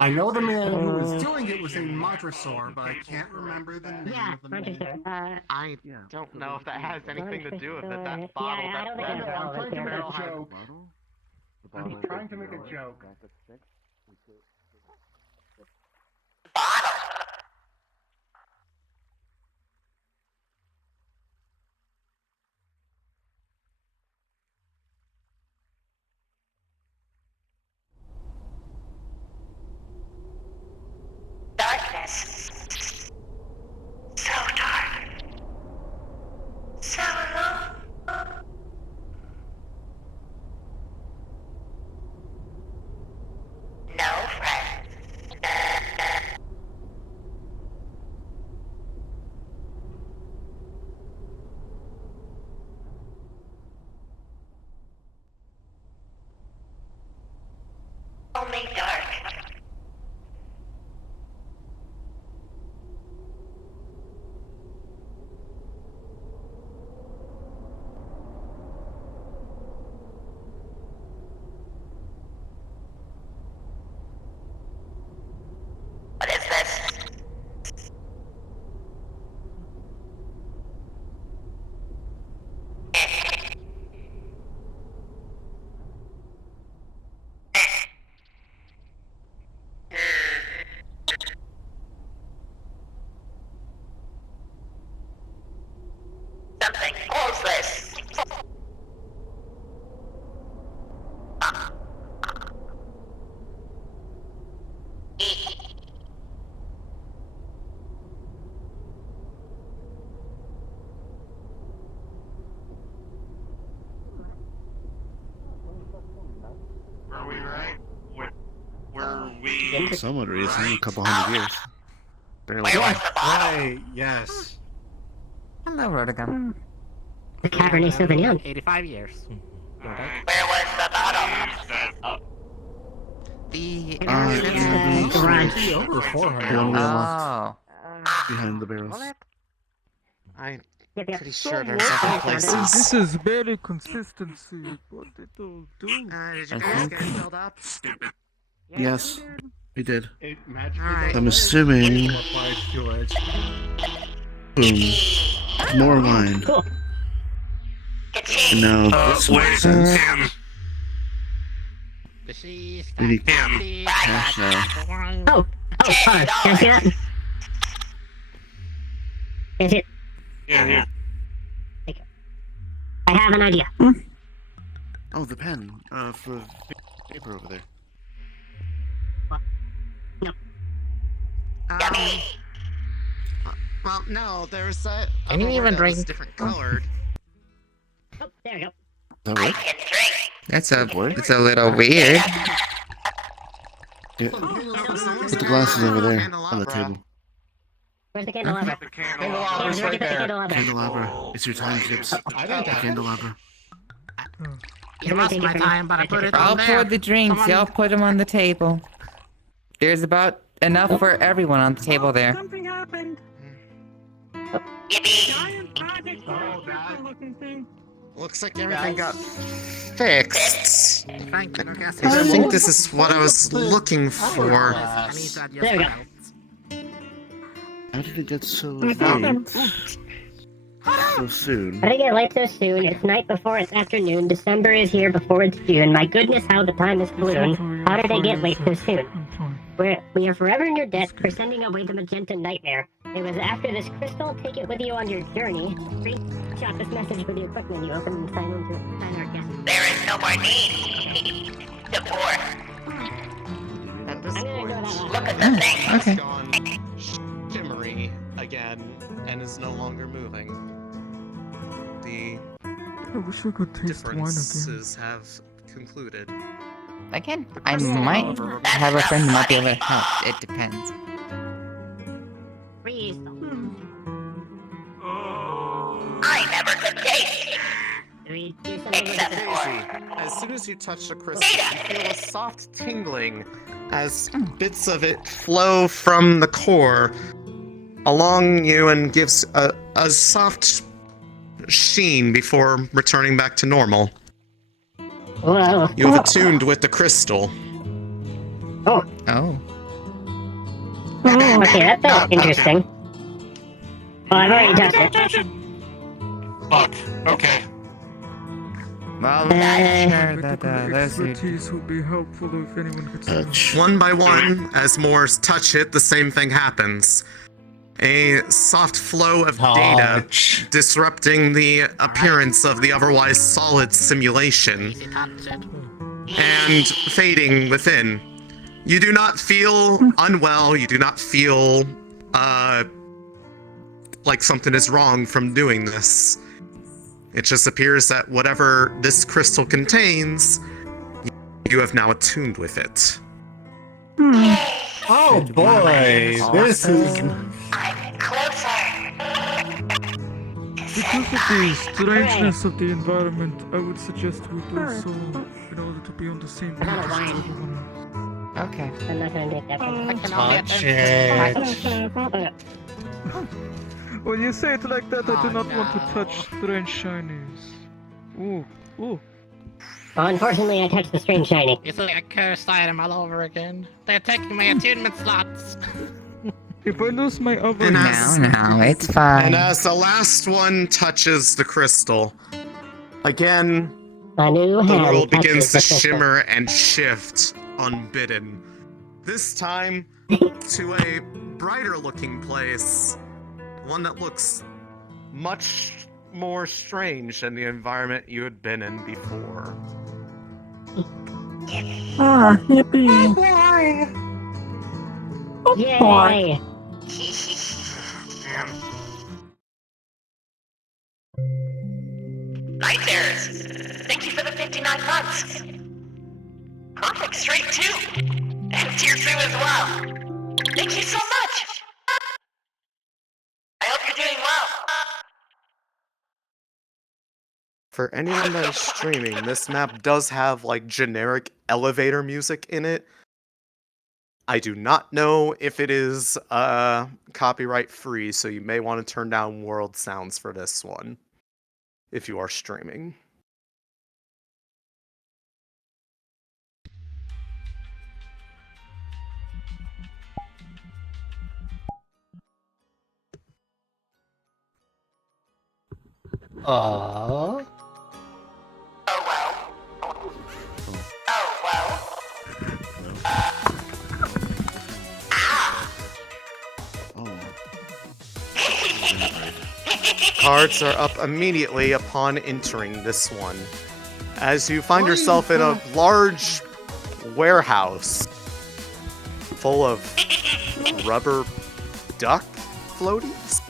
I know the man who was doing it was named Montresor, but I can't remember the name of the man. I don't know if that has anything to do with it. That bottle. Yeah, I don't think I'm it's trying to make barrel a has- joke. I'm trying to make a joke. Darkness. So dark. So long. somewhat recent, a couple hundred years. Barely. Right, yes. Hello, Rotogon. The cavern is still young. 85 years. Where was the bottom? The It's over 400. Oh. Behind the barrels. I'm Yep, pretty sure Somewhat. there's other places. This is very consistency. What did they do? Did you I guys think- get filled up? Stupid. Yes, we did. It magically Alright. I'm assuming. applies to it. Boom. More wine. Cool. And now this makes sense. We need cash now. Oh, hold on. Can I see that? Is it? Yeah. I have an idea. Oh, the pen. For paper over there. Well, no, there's a Can you other even that was drink? different colored. Oh, there we go. That work? That's a little weird. Yeah. Put the glasses over there on the table. Where's the candelabra? The candelabra. Where's the candelabra? Candelabra. It's your time, Chips. I didn't have it. Candelabra. You lost my time, but I put it I'll on there. pour the drinks. Y'all put them on the table. There's about enough for everyone on the table there. Something happened. Giant magic looking thing. Looks like everything got fixed. Thank you, Lucas. I think this is what I was looking for. I need to adjust There we go. my belt. How did it get so late? So soon. How did it get light so soon? It's night before it's afternoon. December is here before it's June. My goodness, how the time has flown. How did I get late so soon? We are forever in your debt for sending away the magenta nightmare. It was after this crystal. Take it with you on your journey. Screenshot this message with your quick menu open and sign our guest. There is no more need to pour. At this I'm gonna go that point, way. Look at the thing. it's Okay. gone shimmery again and is no longer moving. The I wish I could taste wine again. differences have concluded. Again, I might have a friend who might be able to help. It depends. Freeze. I never could taste. Do we do something with Except this? for As soon as you touch the crystal, you feel a soft tingling as bits of it flow from the core along you and gives a soft sheen before returning back to normal. Whoa. You have attuned with the crystal. Oh. Oh. Okay, that felt interesting. Well, I've already touched it. Fuck. Okay. Well, I'm sure that there's Expertise would be helpful if anyone could see. Touch. One by one, as more touch it, the same thing happens. A soft flow of data disrupting the appearance of the otherwise solid simulation Easy touch it. and fading within. You do not feel unwell, you do not feel like something is wrong from doing this. It just appears that whatever this crystal contains, you have now attuned with it. Oh boy, this is. I'm closer. Because of the strangeness of the environment, I would suggest we do so in order to be on the same page as everyone else. Okay. I'm not gonna take that one. Touch it. When you say it like that, I do not want to touch strange shinies. Ooh, ooh. Well, unfortunately, I touched the strange shiny. It's like a cursed item all over again. They're taking my attunement slots. If I lose my other And No, it's fine. And as the last one touches the crystal, again, A new the hand world touches begins to the crystal. shimmer and shift unbidden. This time to a brighter looking place. One that looks much more strange than the environment you had been in before. Ah, yippee. Yay! Nightmares. Thank you for the 59 months. Perfect streak too. And Tirsu as well. Thank you so much. I hope you're doing well. For anyone that is streaming, this map does have like generic elevator music in it. I do not know if it is copyright free, so you may want to turn down world sounds for this one if you are streaming. Oh well. Oh well. Cards are up immediately upon entering this one, as you find yourself in a large warehouse full of rubber duck floaties.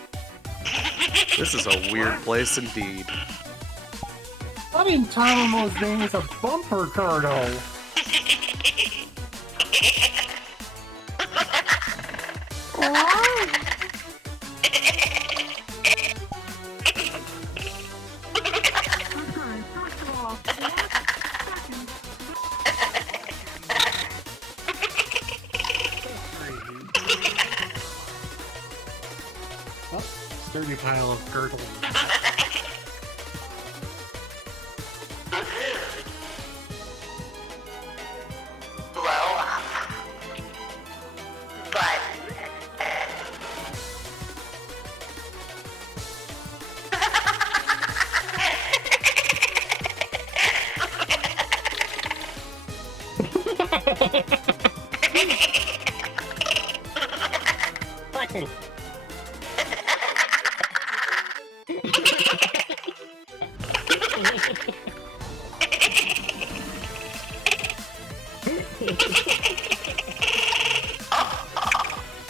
This is a weird place indeed. I didn't time him those days a bumper cardo. Sturdy pile of girdle. Button.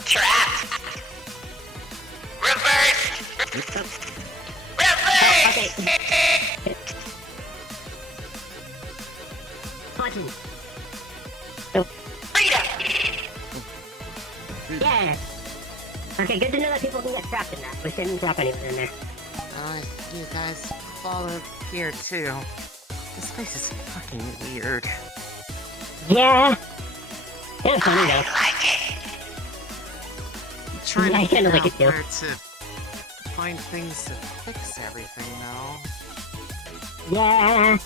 Trapped. Reverse. Reverse. Button. Freedom. Yeah. Okay, good to know that people can get trapped in that. We shouldn't drop anyone in there. You guys followed here too. This place is fucking weird. Yeah. Yeah, funny though. I'm trying Yeah, I to kinda figure like it out too. where to find things to fix everything though. Yeah.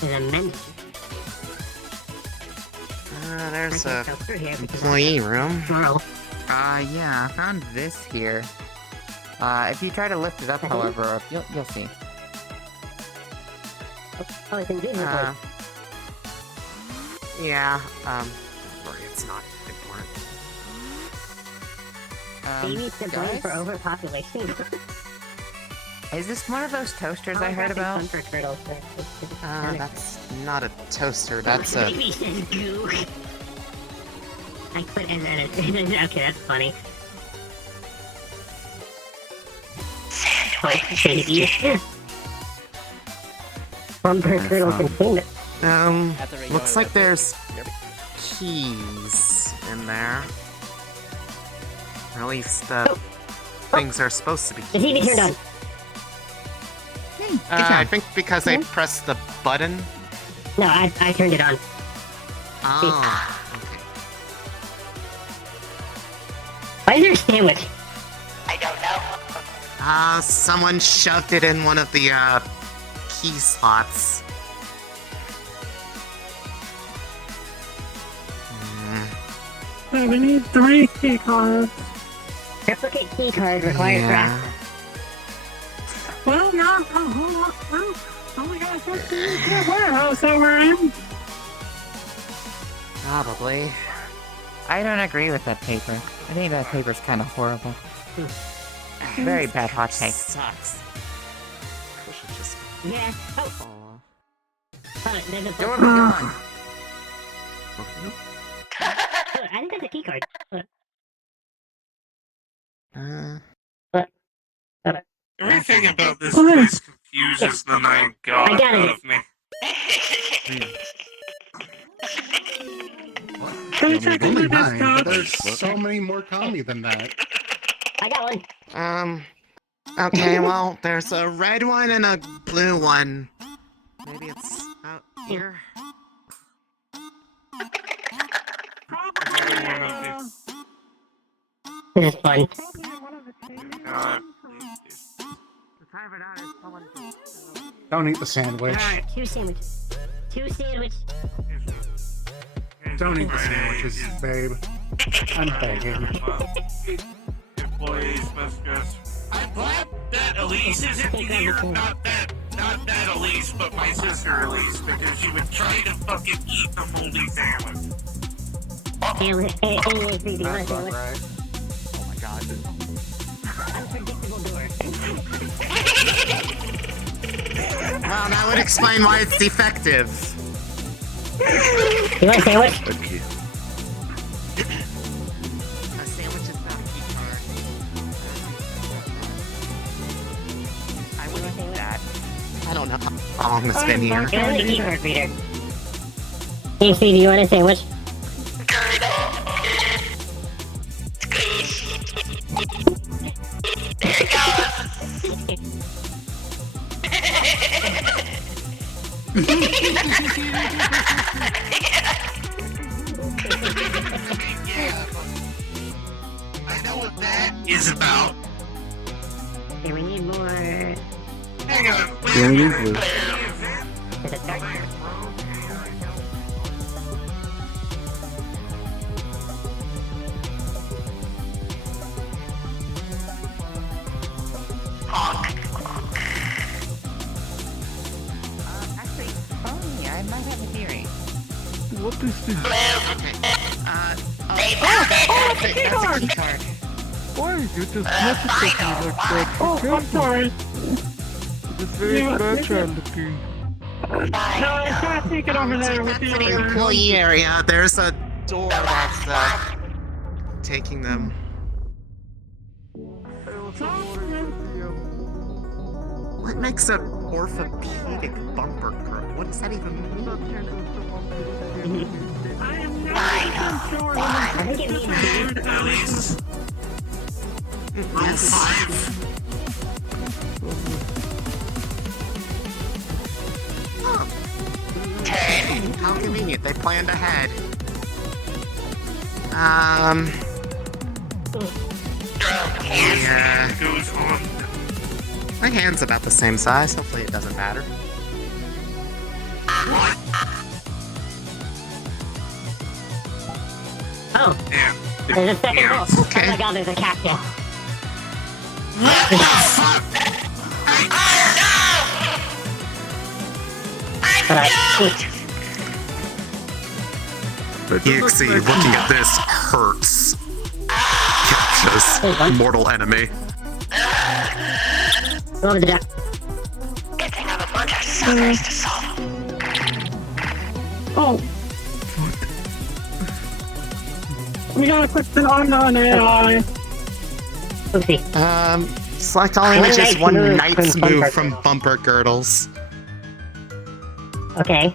There's a menu. There's I a can go through here because employee room. Yeah, I found this here. If you try to lift it up, however, you'll see. Oh, it's invisible. Yeah, don't worry, it's not important. Babies to blame guys? for overpopulation. Is this one of those toasters I heard about? That's not a toaster, that's a... Baby says goo. I put in that. Okay, that's funny. Sandwich baby. Bumper turtle containment. Looks like there's keys in there. Or at least, things are supposed to be keys. The TV turned on. I think because I pressed the button. No, I turned it on. Oh. Why is there a sandwich? I don't know. Someone shoved it in one of the, key slots. We need 3 key cards. Triplicate key card required for access. Well, yeah, well, we gotta fix the warehouse that we're in. Probably. I don't agree with that paper. I think that paper's kind of horrible. Very bad hot take. Sucks. Yeah. Oh. There's a Door be gone. I think that's a key card. Everything about this place confuses the nine god I got it. out of me. They check Only the 9, but desktop. there's so many more comedy than that. I got one. Okay, well, there's a red one and a blue one. Maybe it's out here. This is fun. Don't eat the sandwich. Alright, 2 sandwiches. 2 sandwiches. Don't eat the sandwiches, babe. I'm begging. Employees must dress. I'm glad that Elise isn't here. Not that Elise, but my sister Elise, because she would try to fucking eat the moldy sandwich. Hey, do you want a sandwich? Oh my god. Unpredictable door. Well, that would explain why it's defective. You want a sandwich? Okay. A sandwich is not a key card. I wouldn't do that. I don't know how long it's been here. It was a key card reader. Hey, Steve, do you want a sandwich? I know what that is about. Okay, we need more. Hang on. Yeah, we need blue. Is it dark? Actually, phone me. I might have a theory. What is this? That's a key card. Why? You just noticed me like that. Oh, I'm sorry. It's very bad looking. No, I can't take it over there with To the you. employee area, there's a door that's taking them. What makes an orthopedic bumper girl? What does that even mean? I am not sure. I think it means Elise. Roll 5. How convenient, they planned ahead. Yeah. Goes on. My hand's about the same size, hopefully it doesn't matter. Oh, Yeah. there's a second Yeah. book. Okay. Oh my god, there's a captain. What the fuck? EXE, looking at this hurts. Captcha's mortal enemy. Over the deck. Good thing I have a bunch of suckers to solve. Oh. We gotta put the on AI. Oopsie. Select all One images, knight's one move knight's from move bumper. from bumper girdles. Okay.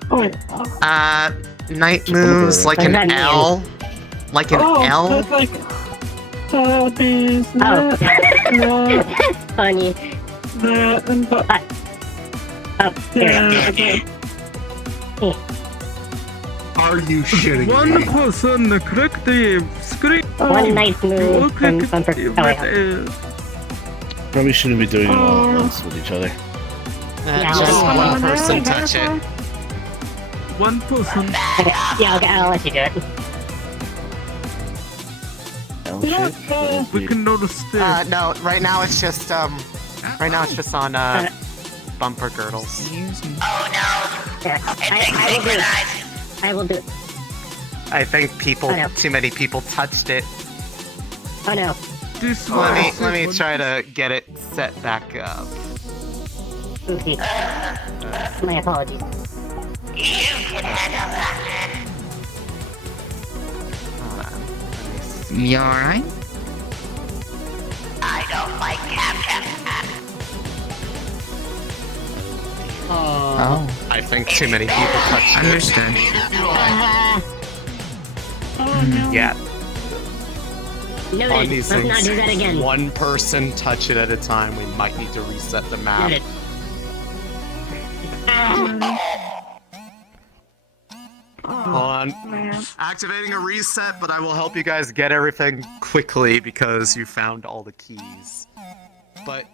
Knight moves like What an does that mean? L. Like an Oh, L. that's like. This, Oh. that, Funny. that, and but. Oh, Yeah, here. okay. Are you shitting One me? person click the screen. One knight's You all move from click bumper. it Oh, wait. with Probably shouldn't be doing it all at once with each other. Just one person touch it. one person. Okay, yeah, okay, I'll let you do it. L shit. We can notice this. No, right now it's just on bumper girdles. Oh no. Here, I will do it. I will do it. I think too many people touched it. Oh no. This Let me try to get it set back up. Oopsie. My apologies. You can handle that. Hold on. Let me see. You alright? I don't like capture. Oh. I think too many people touched it. Understood. Yeah. Noted. On these Let's things, not do that again. one person touch it at a time. We might need to reset the map. Noted. Hold on. Activating a reset, but I will help you guys get everything quickly because you found all the keys. But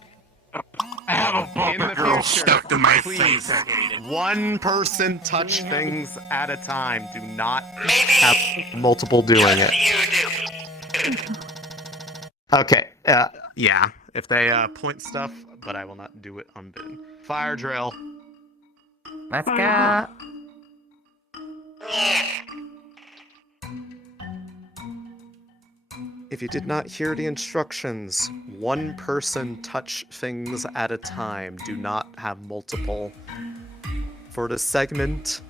I have a in the bumper girl future, stuck to my please, face. one person touch things at a time. Do not have multiple doing it. Okay, yeah, if they point stuff, but I will not do it unbidden. Fire drill. Let's go. If you did not hear the instructions, one person touch things at a time. Do not have multiple. For this segment,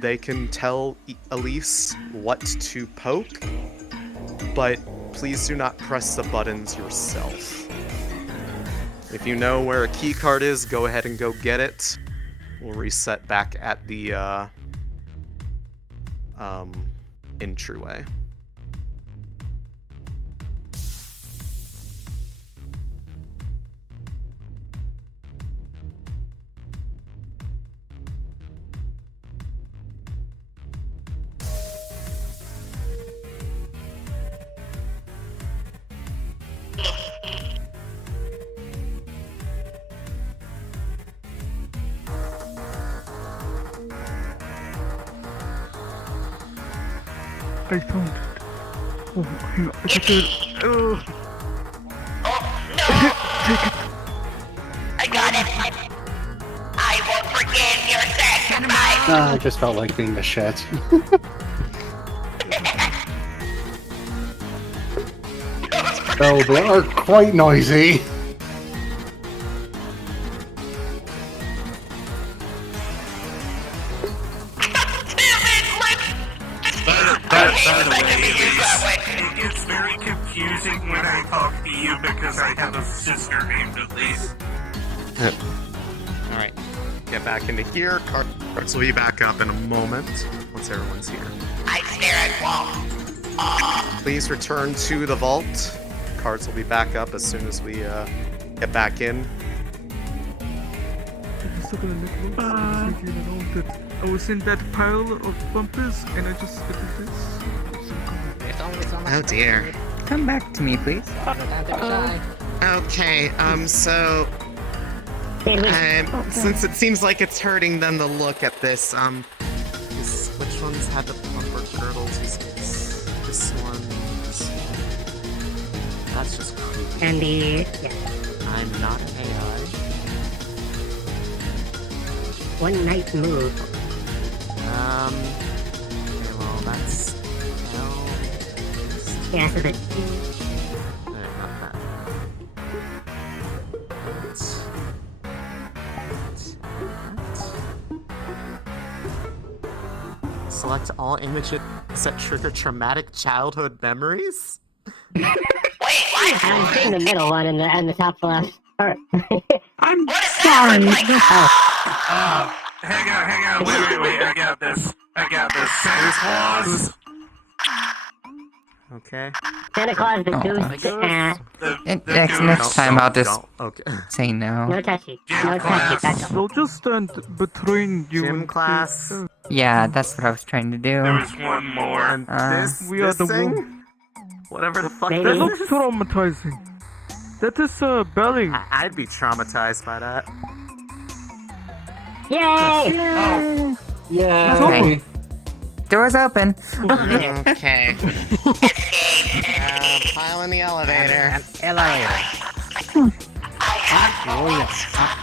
they can tell Elise what to poke, but please do not press the buttons yourself. If you know where a key card is, go ahead and go get it. We'll reset back at the entryway. I found it. Oh, hang on. It's okay. Take it. I got it. I won't forgive your sacrifice. I just felt like being a shit. Oh, they are quite noisy. It's very confusing when I talk to you because I have a sister named Elise. Alright, get back into here. Cards will be back up in a moment once everyone's here. I stare at wall. Please return to the vault. Cards will be back up as soon as we get back in. I was in that pile of bumpers and I just did this. Oh dear. Come back to me, please. Okay, so since it seems like it's hurting them to look at this, which ones had the bumper girdles? This one. That's just creepy. And the I'm not an AI. one nice move. Okay, well, that's Yeah, so that. not that. Select all images that trigger traumatic childhood memories? I'm seeing the middle one and the top left. I'm sorry. Hang on, wait, I got this. Santa Claus. Okay. Santa Claus, the goose, Next time I'll just okay. say no. No touchy. No touchy. That's all. They'll just stand between you Gym and class. Yeah, that's what I was trying to do. There was one more. And we are the thing? one. Whatever the fuck That this looks is? traumatizing. That is belly. I'd be traumatized by that. Yay! Yeah. Okay. Door's open. Okay. Pile in the elevator.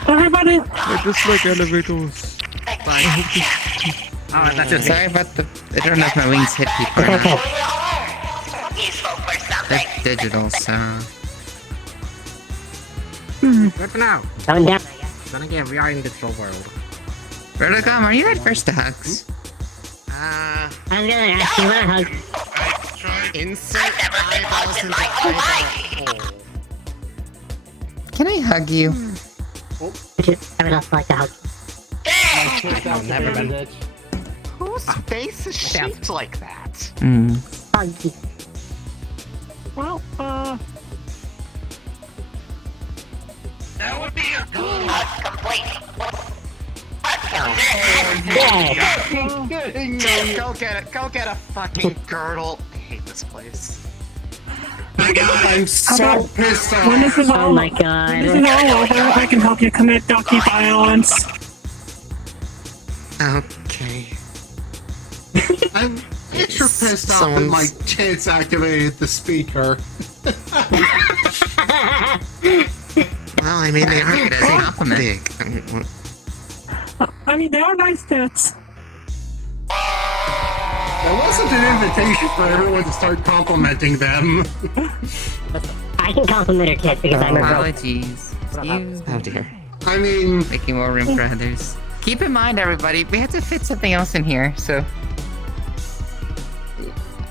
Everybody! I dislike elevators. Sorry about the. I don't know if my wings hit people or not. They're digital, so. Good for now. Going down. Then again, we are in digital world. Rotogon, are you adverse to hugs? I was gonna ask you what a hug. Insert eyeballs into eyeball hole. Can I hug you? I would also like to hug. I'll never been. Whose face is shaped like that? Well, That would be a good complete. Go get it. Go get a fucking girdle. I hate this place. I'm so pissed off. when this is all, Oh my god. when this is all over, I can help you commit docu violence. Okay. I'm extra pissed off that my kids activated the speaker. Well, I mean, they are big. I mean, they are nice tits. That wasn't an invitation for everyone to start complimenting them. I can compliment her tits because I'm her girl. Apologies. Excuse Oh dear. I mean, making more room for others. Keep in mind, everybody, we have to fit something else in here, so.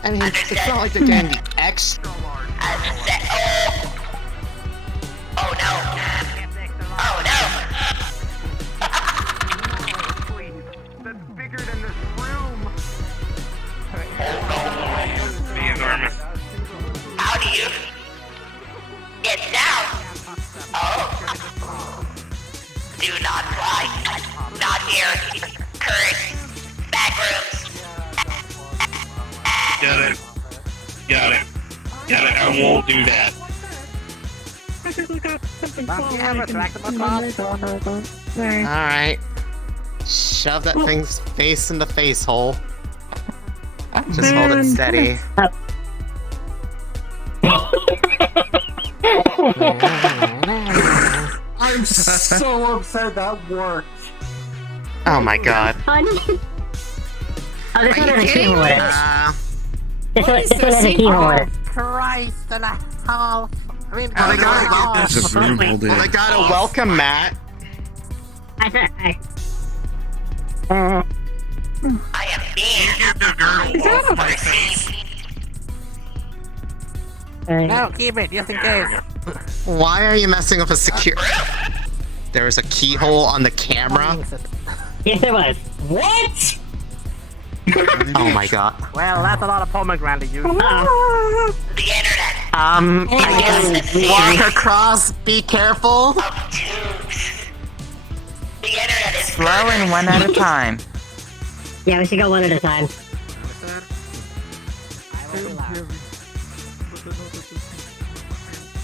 I mean, it's not like they're doing the extra large. Oh no! Oh no! That's bigger than this room. be enormous. How do you get down? Oh. Do not fly. Not here. Current back rooms. Got it. Got it. Got it. I won't do that. Alright. Shove that thing's face in the face hole. Just hold it steady. I'm so upset that worked. Oh my god. Oh, this one has a keyhole in it. This one has a keyhole in it. Christ and a half. I mean, Well, they gotta welcome Matt. I am being Get the girdle off my face. No, keep it, just in case. Why are you messing with a secure? There was a keyhole on the camera? Yes, there was. What? Oh my god. Well, that's a lot of pomegranate use. the internet. I guess walk across, be careful. The internet is Slow and one at a time. Yeah, we should go one at a time.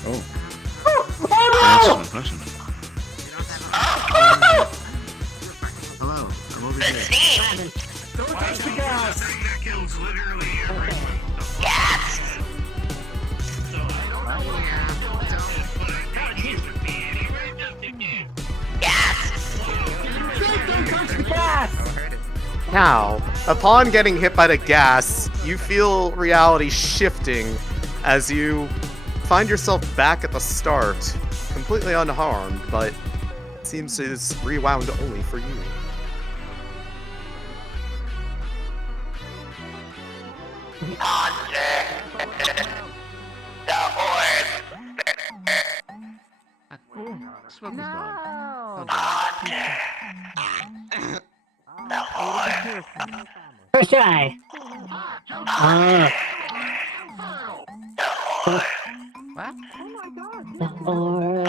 Oh. That's my question. Hello, I'm over here. Don't touch the gas! That kills literally everyone. Gas. Now, upon getting hit by the gas, you feel reality shifting as you find yourself back at the start, completely unharmed, but it seems it's rewound only for you. Smoke is gone. First try. What? The orb.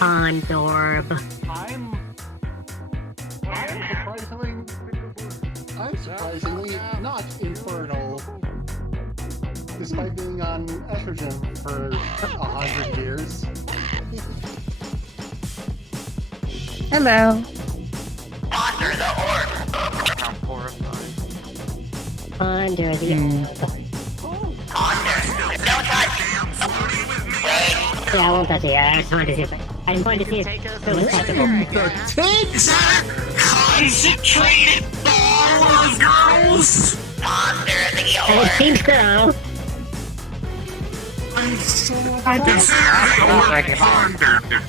Ondorb. I'm surprisingly not infernal, despite being on estrogen for 100 years. Hello. Ponder the orb. Ponder the orb. Ponder. Don't touch. Wait. Yeah, I won't touch it. I just wanted to see if I just wanted to see if it was touchable. Concentrated power, girls. Ponder the And it orb. seems so.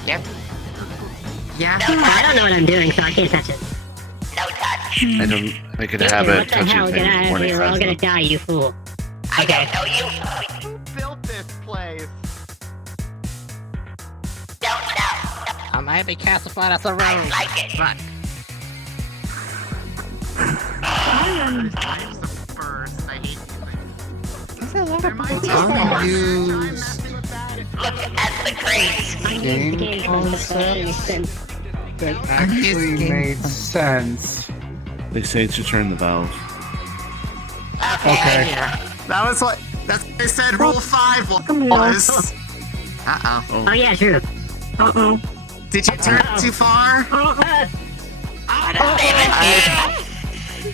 Yep. Yeah. I don't know what I'm doing, so I can't touch it. No touch. I don't make it a What habit the hell? touching Get out things of morning here. We're all fast gonna enough. die, you fool. I Okay. don't know you. Who built this place. I might be classified as a rogue. I like it. Fuck. I'm the first. I hate Look at the crates. Game concept that actually made sense. They say to turn the valve. Okay. That was what. That's what they said. Rule 5 was. Uh-oh. Oh yeah, sure. Uh-oh. Did you turn it too far?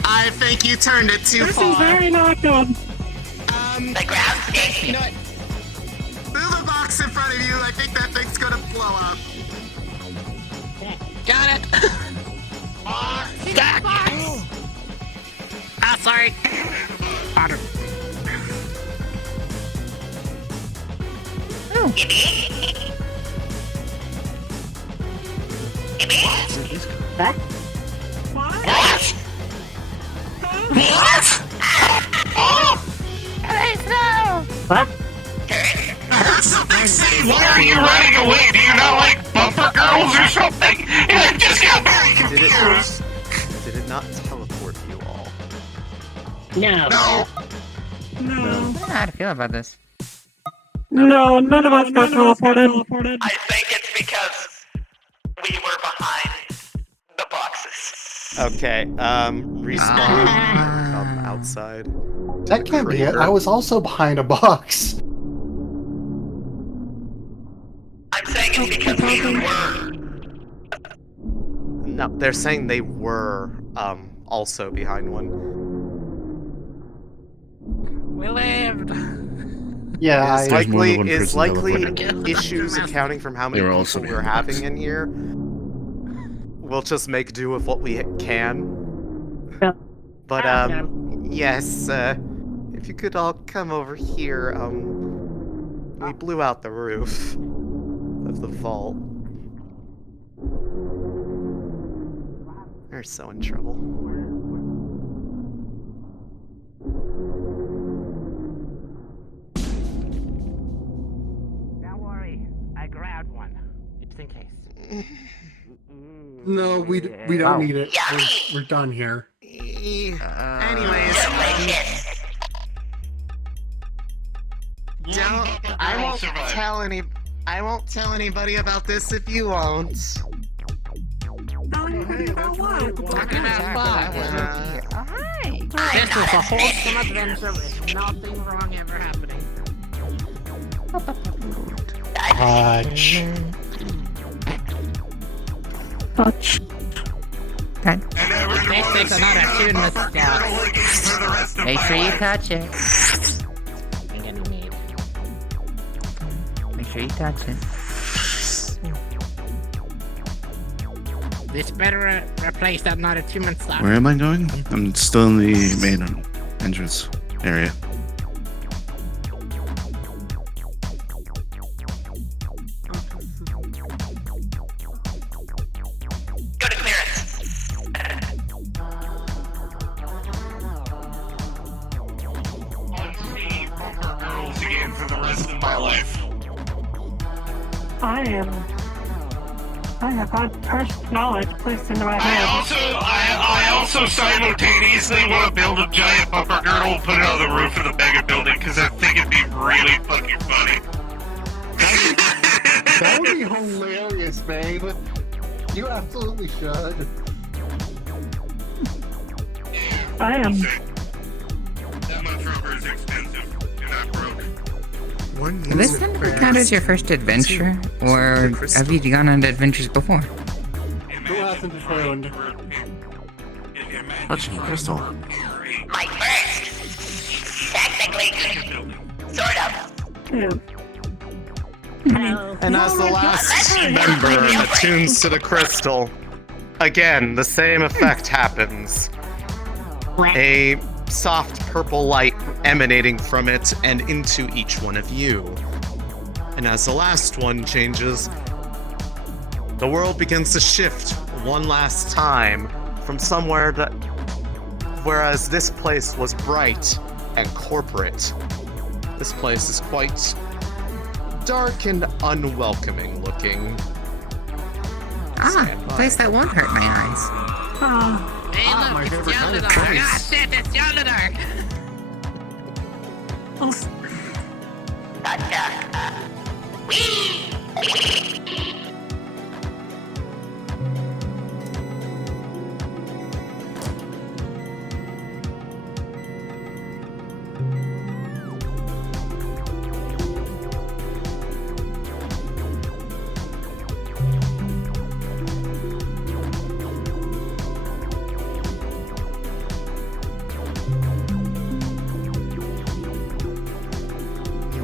I think you turned it too This far. is very not good. The ground's shaky. You know what? Move a box in front of you. I think that thing's gonna blow up. Got it. Stuck. Ah, sorry. Potter. What? What? Why are you running away? Do you not like bumper girls or something? I just got very confused. Did it not teleport you all? No. No. No. I don't know how to feel about this. No, none of us got teleported. I think it's because we were behind the boxes. Okay, respawn outside. That can't be it. I was also behind a box. I'm saying it's because we were. No, they're saying they were also behind one. We lived. Yeah, Is There's more than likely one is person likely teleported. issues accounting from how many They were also people we're behind. having in here. We'll just make do with what we can. But yes, if you could all come over here, we blew out the roof of the vault. We're so in trouble. Don't worry. I grabbed one. Just in case. No, we don't need it. We're done here. Anyways. I won't tell anybody about this if you won't. Talking about fun. This is a wholesome adventure with nothing wrong ever happening. Touch. Okay. This is another tuneless scout. Make sure you touch it. I'm gonna need. Make sure you touch it. This better replace that not attunement stuff. Where am I going? I'm still in the main entrance area. Go to clearance. Girls again for the rest of my life. I have had cursed knowledge placed into my head. I also simultaneously want to build a giant bumper girdle and put it on the roof of the mega building because I think it'd be really fucking funny. That would be hilarious, babe. You absolutely should. I am. That much rubber is expensive, and I'm broke. Does this kind of count as your first adventure? Or have you gone on adventures before? Who hasn't tuned? Touching the crystal. My first. Technically. Sort of. Yeah. And as the last member attunes to the crystal, again, the same effect happens. A soft purple light emanating from it and into each one of you. And as the last one changes, the world begins to shift one last time from somewhere that, whereas this place was bright and corporate, this place is quite dark and unwelcoming looking. Ah, a place that won't hurt my eyes. Hey, look, my it's favorite kind of Yonderdark. Ah, place. shit, it's Yonderdark.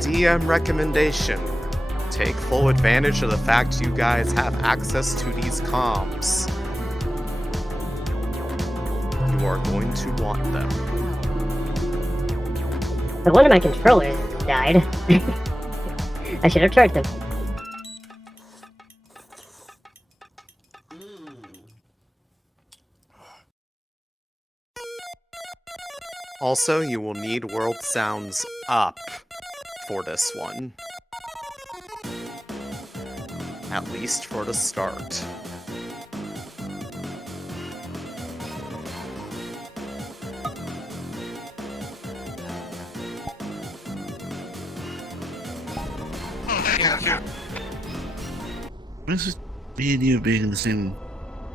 DM recommendation. Take full advantage of the fact you guys have access to these comms. You are going to want them. But one of my controllers died. I should have charged them. Also, you will need world sounds up for this one. At least for the start. This is me and you being in the same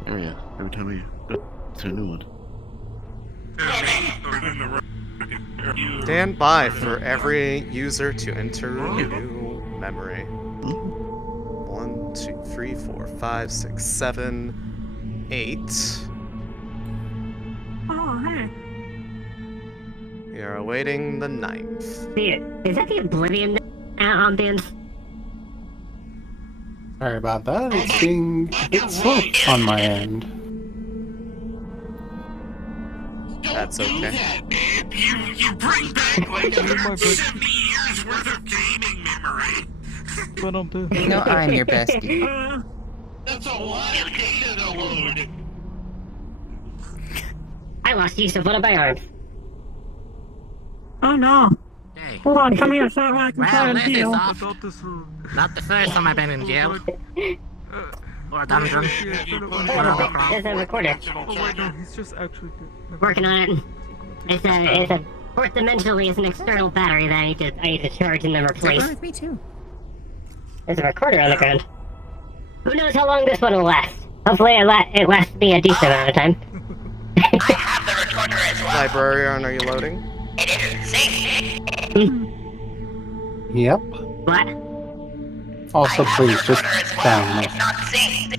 area every time we go to a new one. Stand by for every user to enter a new memory. 1, 2, 3, 4, 5, 6, 7, 8. Oh, hey. We are awaiting the 9th. Is that the Oblivion ambience? Sorry about that. It's being a bit slow on my end. That's okay. You bring back like 170 years worth of gaming memory. You know I'm your bestie. That's a lot of data to load. I lost use of one of my arms. Oh no. Hey. Hold on, come here so I can try Well, and this is heal. off. Not the first time I've been in jail. Or a dungeon. There's a recorder. Oh wait, no, he's just actually Working on it. It's a fourth dimensionally, it's an external battery that I need to charge and then replace. With me too. There's a recorder on the ground. Who knows how long this one will last? Hopefully it lasts me a decent amount of time. I have the recorder as well. Librarian, are you loading? It isn't safe. Yep. What? Also, please, just down It's not safe.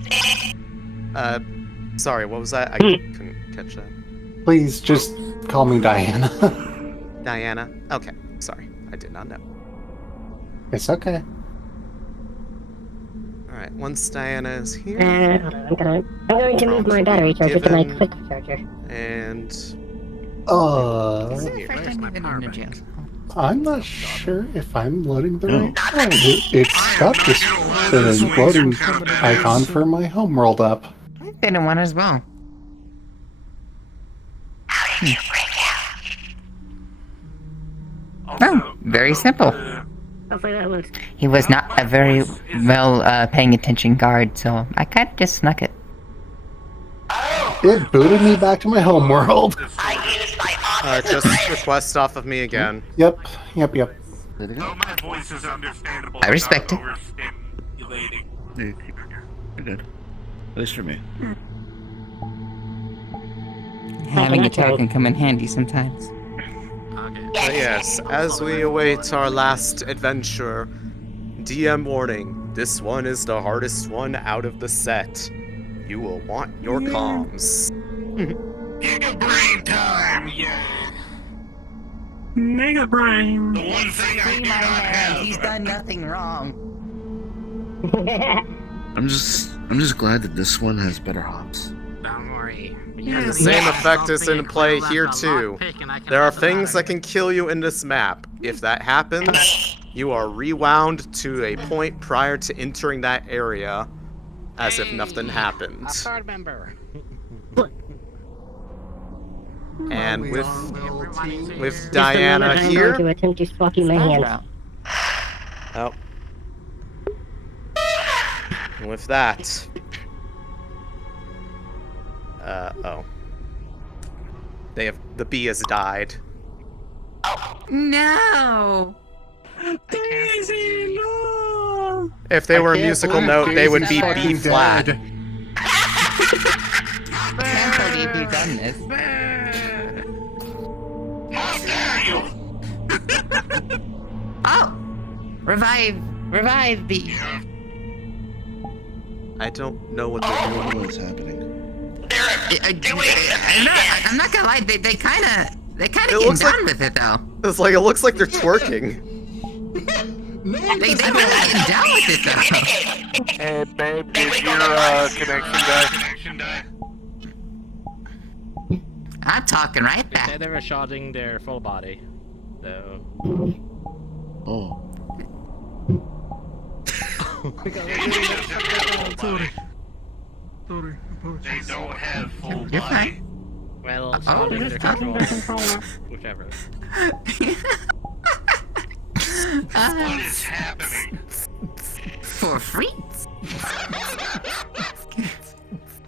Sorry, what was that? I couldn't catch that. Please, just call me Diana. Diana? Okay, sorry. I did not know. It's okay. Alright, once Diana is here... Hold on, I'm going to move my battery charger to my quick charger. And... First time I've been in a jail. I'm not sure if I'm loading the right one. It's got this loading icon for my homeworld up. I've been in one as well. Oh, very simple. Hopefully that works. He was not a very well paying attention guard, so I kind of just snuck it. It booted me back to my homeworld. Just request off of me again. Yep. My voice is understandable. I respect it. You're good. At least for me. Having a tail can come in handy sometimes. But yes, as we await our last adventure, DM warning, this one is the hardest one out of the set. You will want your comms. Giga brain time, yeah. Mega brain. The one thing I do not have. He's done nothing wrong. I'm just glad that this one has better hops. Don't worry. The same effect is in play here too. There are things that can kill you in this map. If that happens, you are rewound to a point prior to entering that area, as if nothing happened. A card member. And with Diana here. To attempt to swap you my hand. Oh. And with that... oh. The bee has died. No! Daisy, no! If they were a musical note, they would be B flat. Can't believe you've done this. How dare you! Oh! Revive Bee. I don't know what they're doing. What's happening? I'm not gonna lie, they kinda get done with it though. It looks like they're twerking. They get down with it though. Hey babe, did your connection die? I'm talking right They back. said they were shotting their full body. So. Oh. Sorry. They don't have full You're body. fine. Well, shotting their controller. Whichever. What is happening? For free?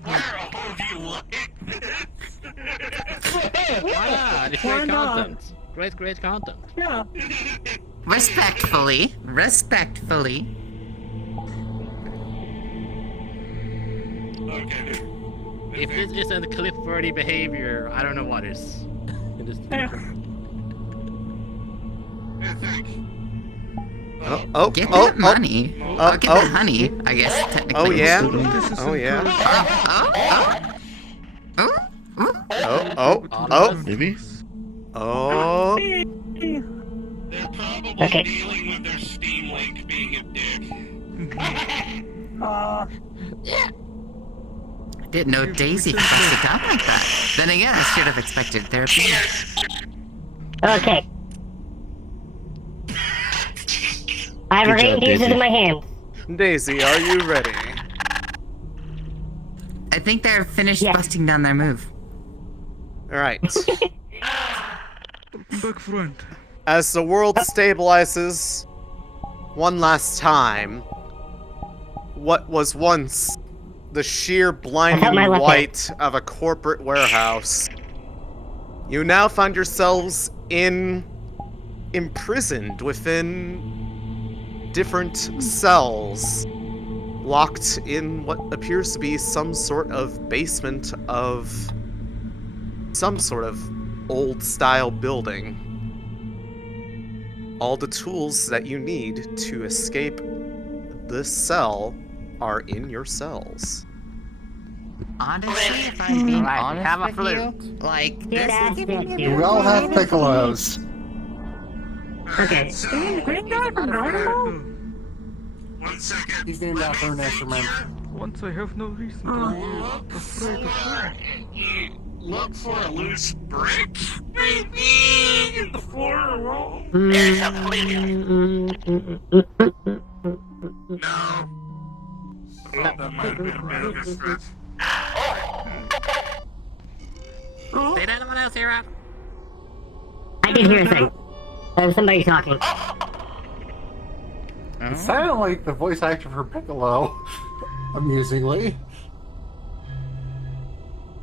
Why are all of you like this? Why not? It's great content. Great content. Yeah. Respectfully. Okay. If this isn't clip-worthy behavior, I don't know what is. In this Get that money. I'll get that honey, I guess, technically. Oh yeah. Oh yeah. Oh. Maybe? Oh. They're probably dealing with their Steam Link being a dick. Yeah. Didn't know Daisy could bust it down like that. Then again, I should have expected therapy. Okay. I have a green pieces in my hand. Daisy, are you ready? I think they're finished busting down their move. Alright. Back front. As the world stabilizes one last time, what was once the sheer blinding white of a corporate warehouse, you now find yourselves imprisoned within different cells, locked in what appears to be some sort of basement of some sort of old-style building. All the tools that you need to escape this cell are in your cells. Honestly, if I'm being honest have a with flute. you, like, this is giving me We all have piccolos. Okay. Green guy from Naruto? 1 second. He's named after an instrument. Once I have no reason to be afraid of her. Look for a loose brick, maybe, in the floor or wall. There's a flute. No. I thought that might have been a bit of a stretch. Did anyone else hear it? I did hear a thing. There was somebody talking. It sounded like the voice actor for Piccolo, amusingly.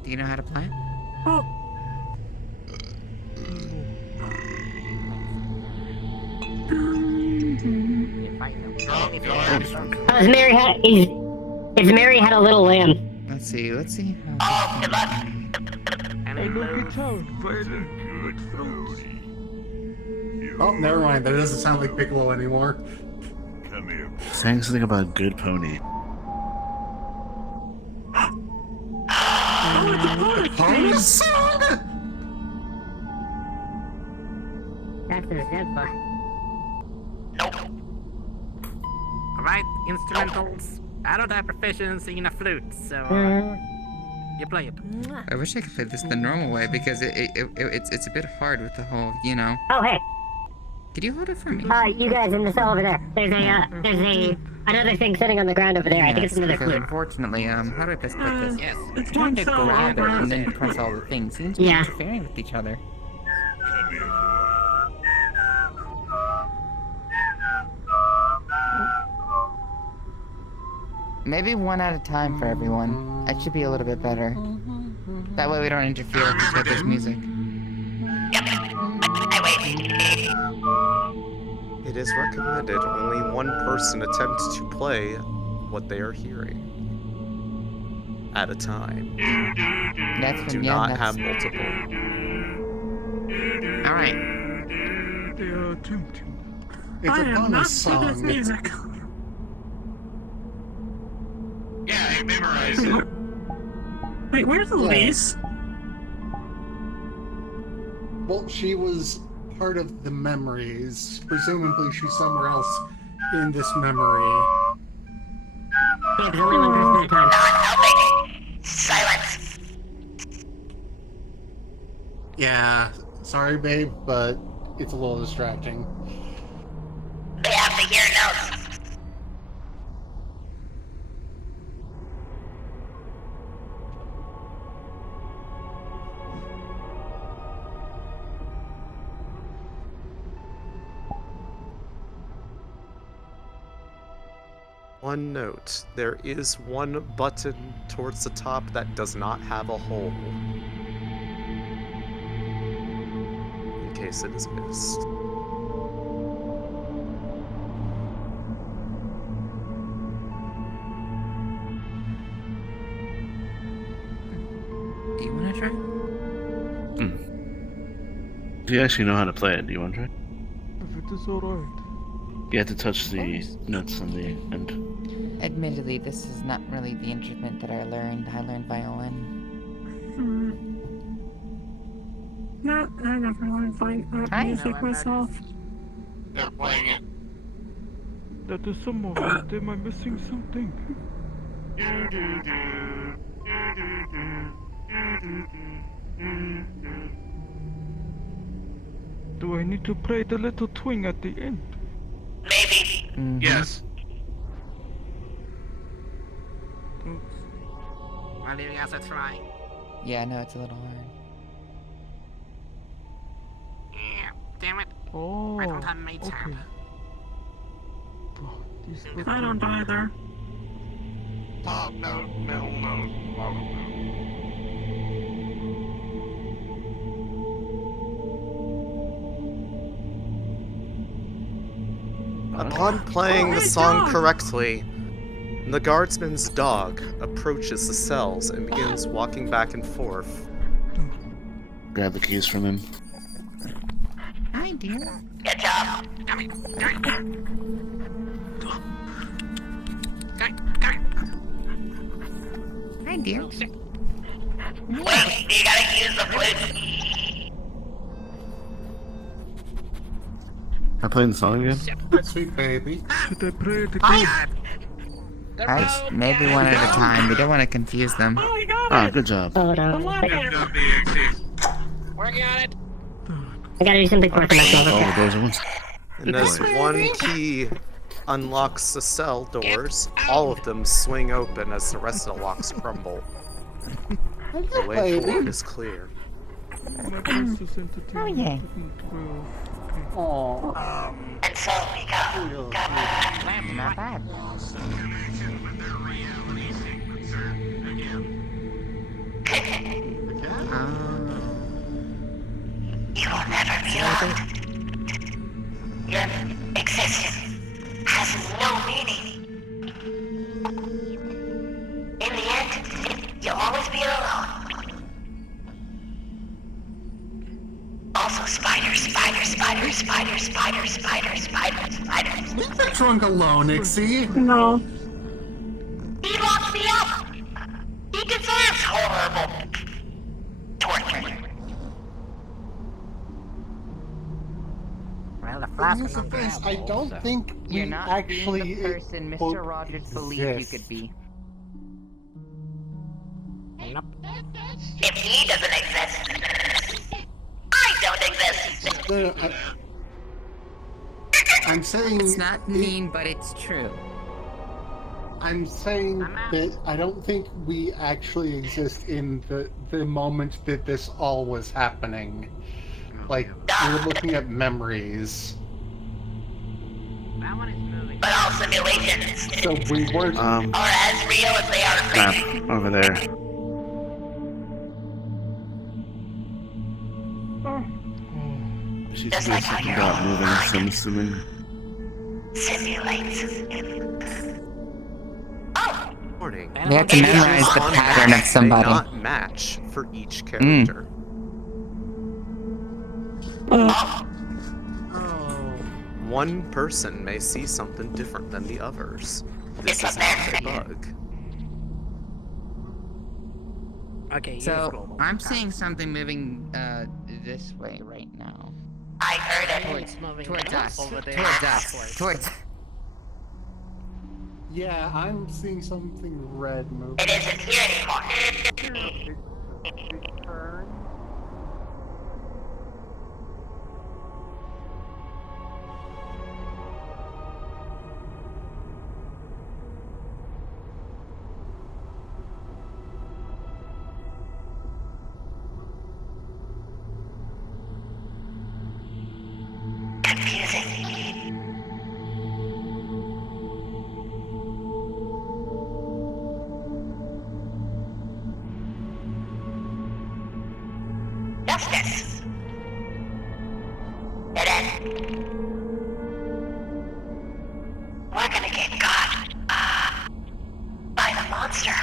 Do you know how to play? Is Mary had a little lamb. Let's see. Hello, guitar, violin, flute. Oh, never mind. That doesn't sound like Piccolo anymore. Saying something about a good pony. Pony song? That's the Zebba. Alright, instrumentals. I don't have proficiency in a flute, so you play it. I wish I could play this the normal way because it's a bit hard with the whole, you know. Oh, hey. Could you hold it for me? You guys in the cell over there. There's another thing sitting on the ground over there. I think it's another because flute. unfortunately, how do I best put this? Yes. It's Trying one to cell grab it over. and then press all the things seems to be Yeah. interfering with each other. Maybe one at a time for everyone. That should be a little bit better. That way we don't interfere with each other's music. It is recommended only one person attempt to play what they are hearing at a time. Do not have multiple. Alright. It's a bonus song. Music. Yeah, I memorized it. Wait, where's Elise? Well, she was part of the memories. Presumably, she's somewhere else in this memory. Yeah, there's only one person at a time. Not helping. Silence. Yeah, sorry, babe, but it's a little distracting. They have to hear notes. One note, there is one button towards the top that does not have a hole. In case it is missed. Do you want to try? Do you actually know how to play it? Do you want to try? If it is alright. You have to touch the notes on the end. Admittedly, this is not really the instrument that I learned. I learned violin. No, I never learned fine music myself. They're playing it. That is some of it. Am I missing something? Do I need to play the little twing at the end? Maybe. Yes. I'll leave you guys a try. Yeah, no, it's a little hard. Yeah, damn it. Oh, I don't have my tab. I don't either. Top note, middle note, bottom note. Upon playing the song correctly, the guardsman's dog approaches the cells and begins walking back and forth. Grab the keys from him. Hi, dear. Good job. Hi, dear. Wait, you gotta use the flute. Am I playing the song again? Sweet baby. Should I play it again? Guys, maybe one at a time. We don't want to confuse them. Ah, good job. Hold on. Good job, EXE. Working on it. I gotta do something for myself. All the doors at once. And as one key unlocks the cell doors, all of them swing open as the rest of the locks crumble. The way forward is clear. My closest entity. Oh, yeah. Oh. And so we go. Not bad. You will never be alone. Your existence has no meaning. In the end, you'll always be alone. Also spiders. Leave the trunk alone, Ixie. No. He locked me up. He deserves horrible torture. Well, the But flask here's the is thing, I don't think we You're not actually being the person Mr. Rogers believed you could be. Nope. If he doesn't exist, I don't exist. I'm saying It's not mean, but it's true. I'm saying that I don't think we actually exist in the moment that this all was happening. Like, we're looking at memories. That one is moving. but all simulations So we weren't. are as real as they are Map fake. over there. She's Just doing like how something you're about moving, so I'm assuming. Simulates. Morning. We have to memorize the pattern of somebody. May not match for each character. One person may see something different than the others. This is not a bug. Okay, So I'm seeing something moving this way right now. I heard it. It's moving Towards us. over there. Towards us. Towards. Yeah, I'm seeing something red moving. It isn't here anymore. Justice. Dead end. We're gonna get caught by the monster.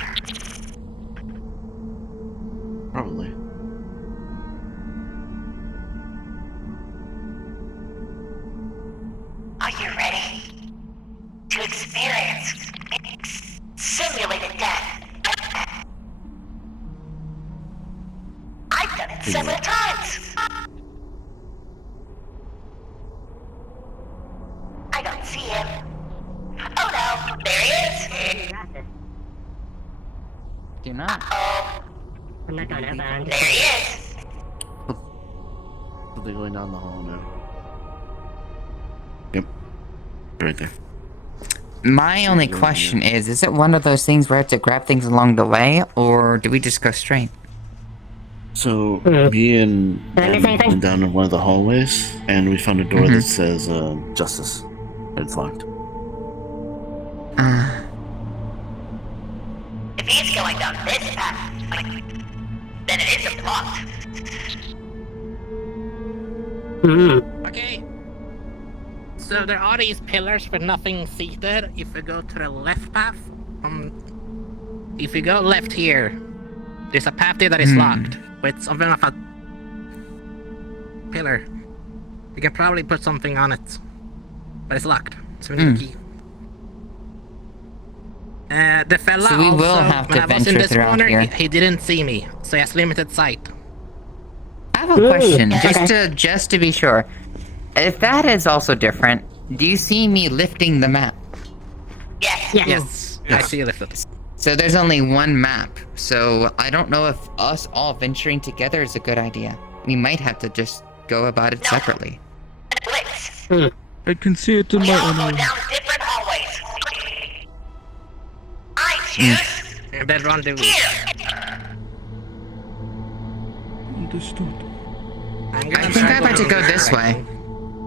Probably. Are you ready to experience simulated death? I've done it several times. I don't see him. Oh no, there he is. Do not. Oh, I'm not gonna have there he is. Something going down the hall now. Yep. Right there. My only question is it one of those things where I have to grab things along the way, or do we just go straight? So, me and went down in one of the hallways, and we found a door that says, Justice. It's locked. If he's going down this path, then it isn't blocked. Okay. So there are these pillars with nothing seated. If we go to the left path, if we go left here, there's a path there that is locked with something of a pillar. We can probably put something on it, but it's locked. So we need a key. The fella So we will also, have when to I was in venture this throughout corner, here. he didn't see me, so he has limited sight. I have a question, just to be sure. If that is also different, do you see me lifting the map? Yes. I see you lifted. So there's only one map, so I don't know if us all venturing together is a good idea. We might have to just go about it separately. I can see it in my own way. Different hallways. I choose That rendezvous. Understood. I think I'm about to go this way.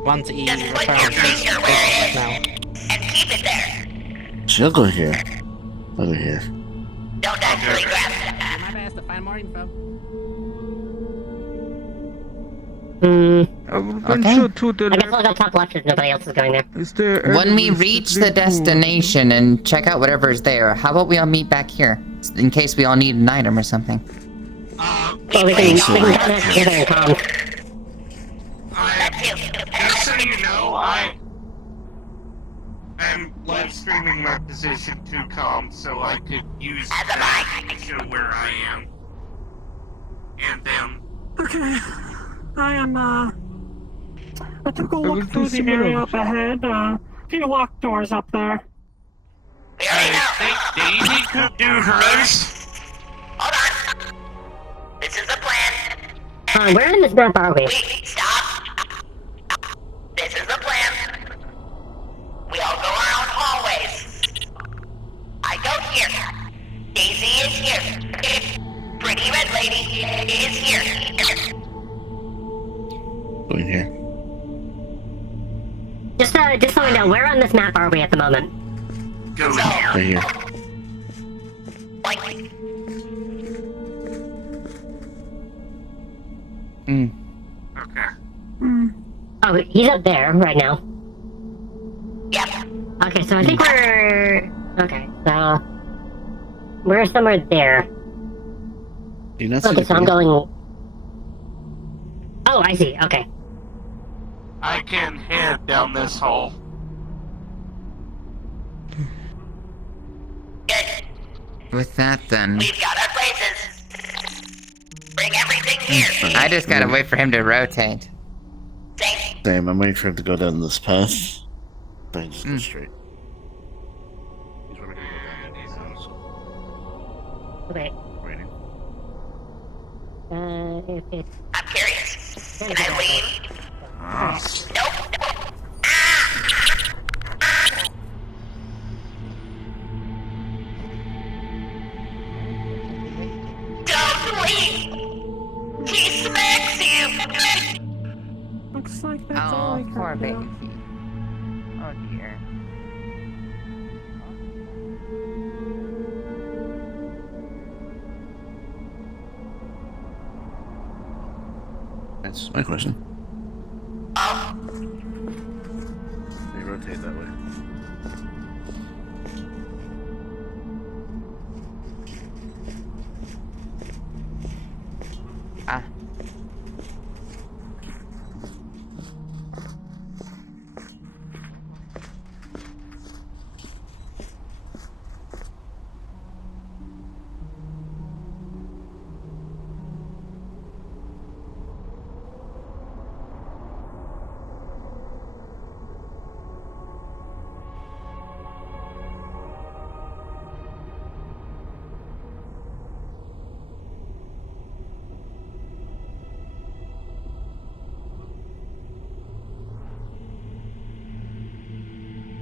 Want to eat Just put your finger where it is and keep it there. She'll go here. I'll go here. Don't actually grab it. My best to find more info. I will venture to the I guess I'll go top left if nobody else is going there. Is there When we enemies reach that the lead to- destination and check out whatever's there, how about we all meet back here? In case we all need an item or something. Well, we can contact together and calm. Just so you know, I am live streaming my position to calm so I could use that to show where I am. And them. Okay. I am, I took a will look do through the similar. area up ahead. Few locked doors up there. I think Daisy could do hers. Hold on. This is the plan. Where in this map are we? Stop. This is the plan. We all go our own hallways. I go here. Daisy is here. Pretty red lady is here. Going here. Just so we know, where on this map are we at the moment? Go Right here. Okay. Oh, he's up there right now. Yep. Okay, so I think we're... Okay, so... We're somewhere there. Do you not see Okay, the so I'm green? going... Oh, I see, okay. I can head down this hall. With that, then. We've got our places. Bring everything here. I just gotta wait for him to rotate. Same, I'm waiting for him to go down this path. But I just go straight. He's probably gonna go down there, so. Okay. Waiting. If it's... I'm curious. Can I leave? Nope. Don't leave! He smacks you! Looks like that's all I Poor can baby. do. Oh dear. That's my question. Oh. They rotate that way. Ah.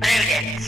Prudence.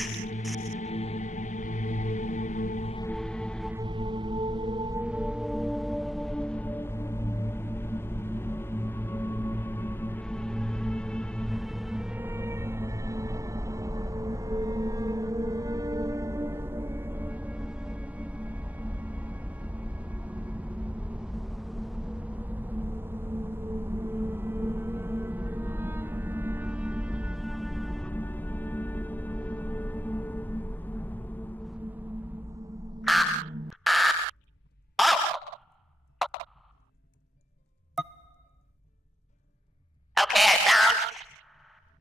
Okay, I found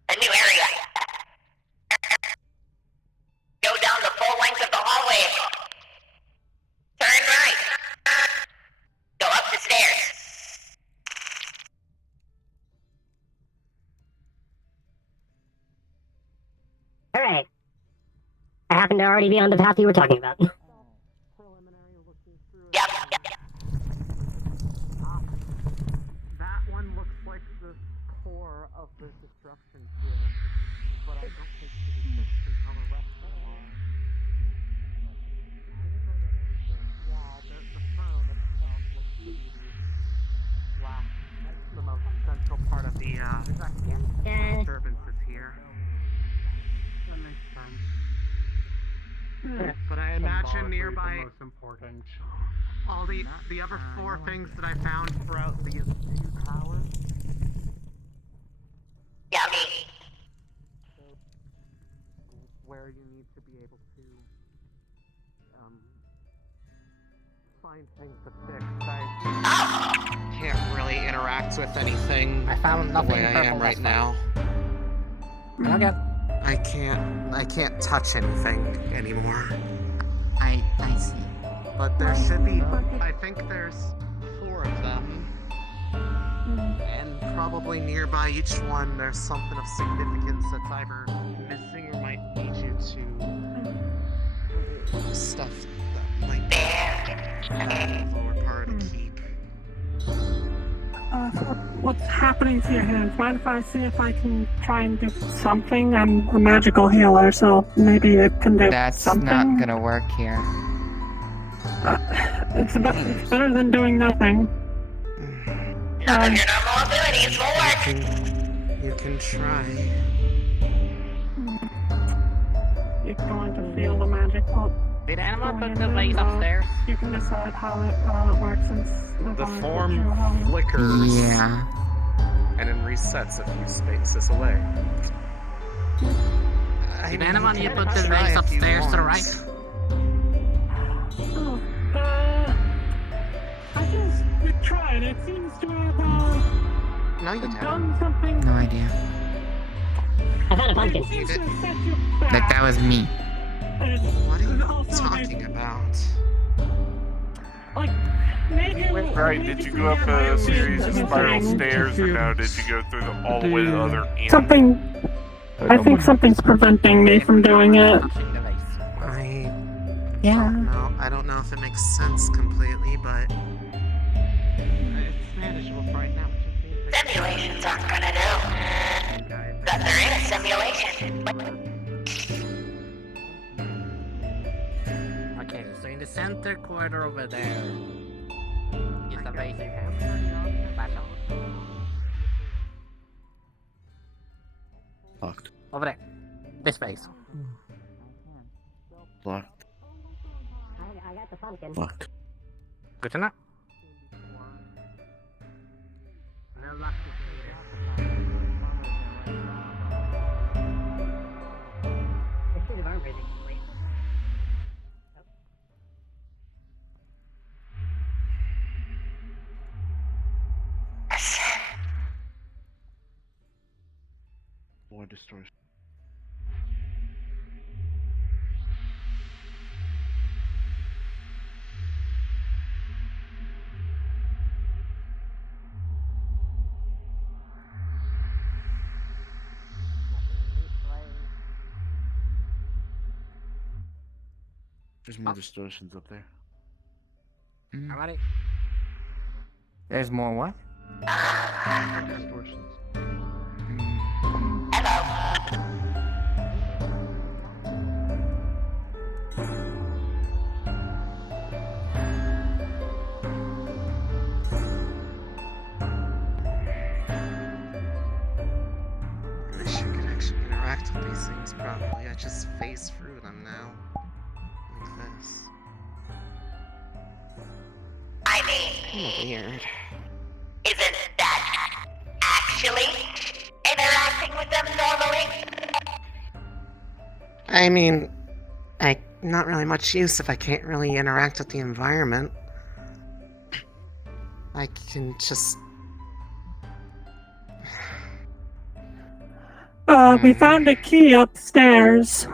a new area. Go down the full length of the hallway. Turn right. Go up the stairs. Alright. I happen to already be on the path you were talking about. Yep. That one looks like the core of the destruction here, but I don't think it exists until the rest of it. Yeah, the throne itself looks to be the most central part of the disturbances here. That makes sense. But I imagine nearby the most important. all the other four things that I found throughout these two towers. Yummy. Where you need to be able to find things to fix. I can't really interact with anything I found the nothing way I purple am right this now. Okay. I can't touch anything anymore. I see. But there should be, I think there's 4 of them. And probably nearby each one there's something of significance that's either missing or might need you to stuff that might be in the lower part of the keep. What's happening to your hands? Mind if I see if I can try and do something? I'm a magical healer, so maybe it can do That's something. not gonna work here. It's better than doing nothing. None of your normal abilities will work. You can try. you're going to feel the magic. Did anyone going put the in, vase and, upstairs? You can decide how it works since The form flickers. Yeah. And then resets a few spaces away. Did anyone you put the vase upstairs to the right? Oh, I just tried. It seems to have No, you didn't. done something. No idea. I found a pumpkin. It seems to have set you back. Like that was me. What are you Also, talking about? Like, maybe. Right, did you go up a series of spiral stairs, or no, did you go through all the way to the other end? Something. I think something's preventing me from doing it. I don't know if it makes sense completely, but It's manageable for right now. Simulations aren't gonna do. But they're in a simulation. Okay, so in the center corridor over there is the vase you have. Flash on. Locked. Over there. This vase. Locked. I got the pumpkin. Locked. Good to know. More distortion. There's more distortions up there. Alrighty. There's more what? Distortions. I wish you could actually interact with these things properly. I just phase through them now. Like this. I mean, Weird. isn't that actually interacting with them normally? I mean, not really much use if I can't really interact with the environment. I can just... We found a key upstairs.